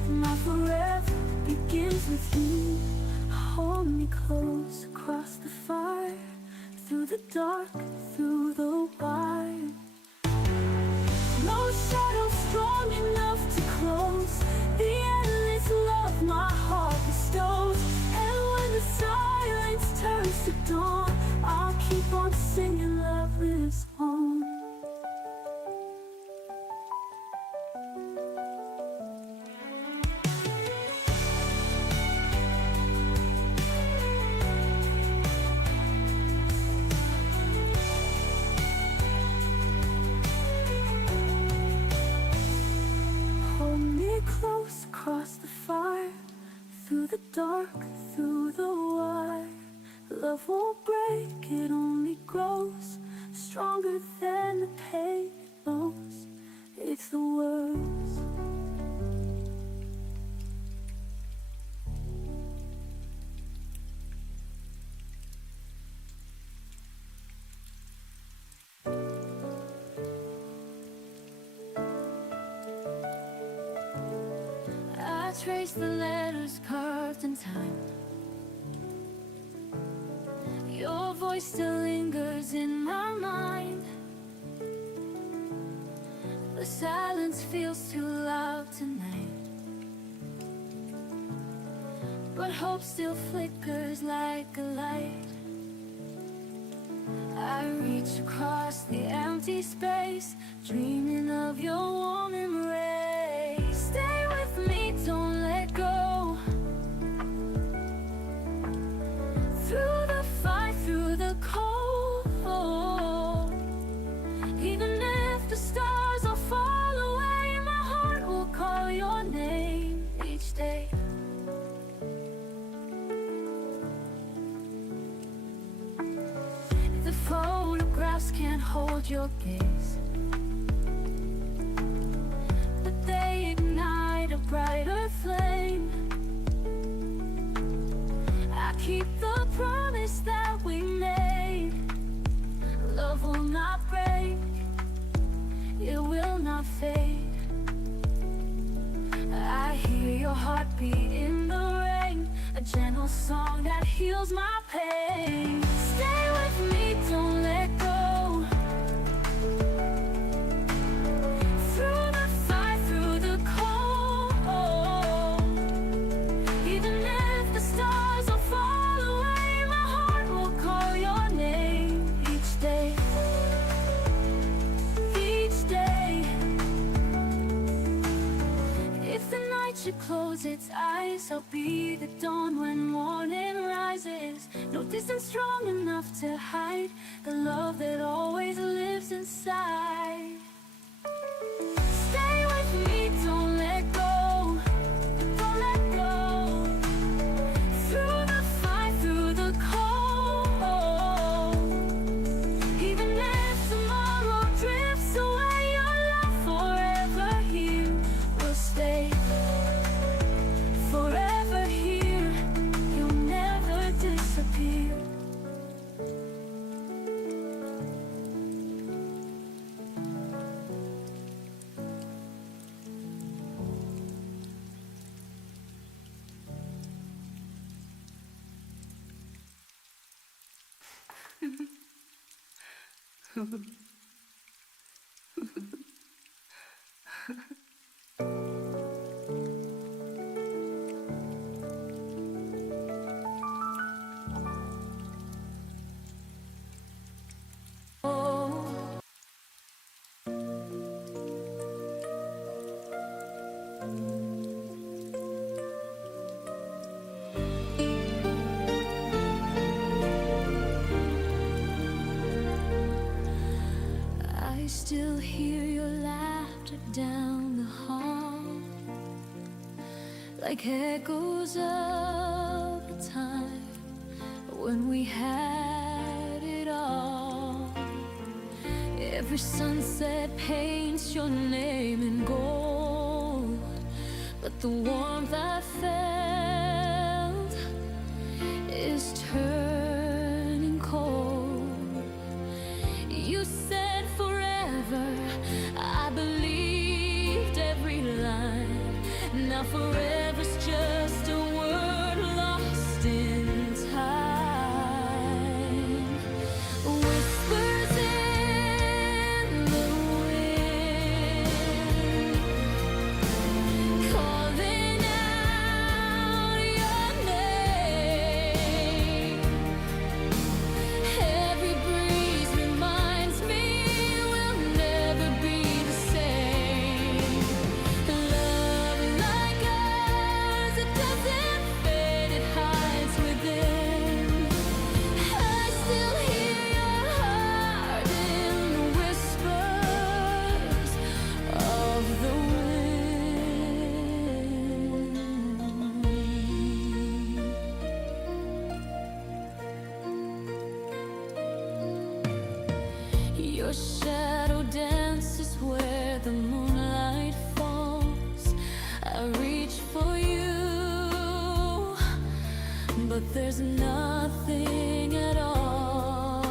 My forever begins with you. Hold me close across the fire, through the dark, through the wire. No shadow strong enough to close the endless love my heart bestows. And when the silence turns to dawn, I'll keep on singing love lives on. Close across the fire, through the dark, through the wire. Love won't break, it only grows stronger than the pain it knows. It's the words. I trace the letters carved in time. Your voice still lingers in my mind. The silence feels too loud tonight, but hope still flickers like a light. I reach across the empty space, dreaming of your warm embrace. can't hold your gaze, but they ignite a brighter flame. I keep the promise that we made. Love will not break, it will not fade. I hear your heartbeat in the rain, a gentle song that heals my pain. Stay with me, don't let go. Through the fight, through the cold, even if the stars will fall away, my heart will call your name each day. Each day. If the night should close its eyes, I'll be the dawn when morning rises. No distance strong enough to hide the love that always lives inside. Stay with me, don't let go. Don't let go. Through the fight, through the cold, even if tomorrow drifts away, your love forever here will stay. Forever here, you'll never disappear. I still hear your laughter down the hall, like echoes of a time when we had it all. Every sunset paints your name in gold, but the warmth I felt is turning cold. You said forever, I believed every line. Now forever's just a word lost in time. Whispers in the wind, calling out your name. Every breeze reminds me we'll never be the same. Love like ours, it doesn't fade, it hides within. I still hear your heart in the whispers of the wind. Your shadow dances where the moonlight falls. I reach for you, but there's nothing at all.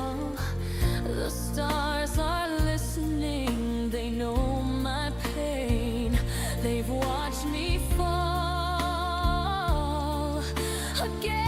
The stars are listening, they know my pain. They've watched me fall again.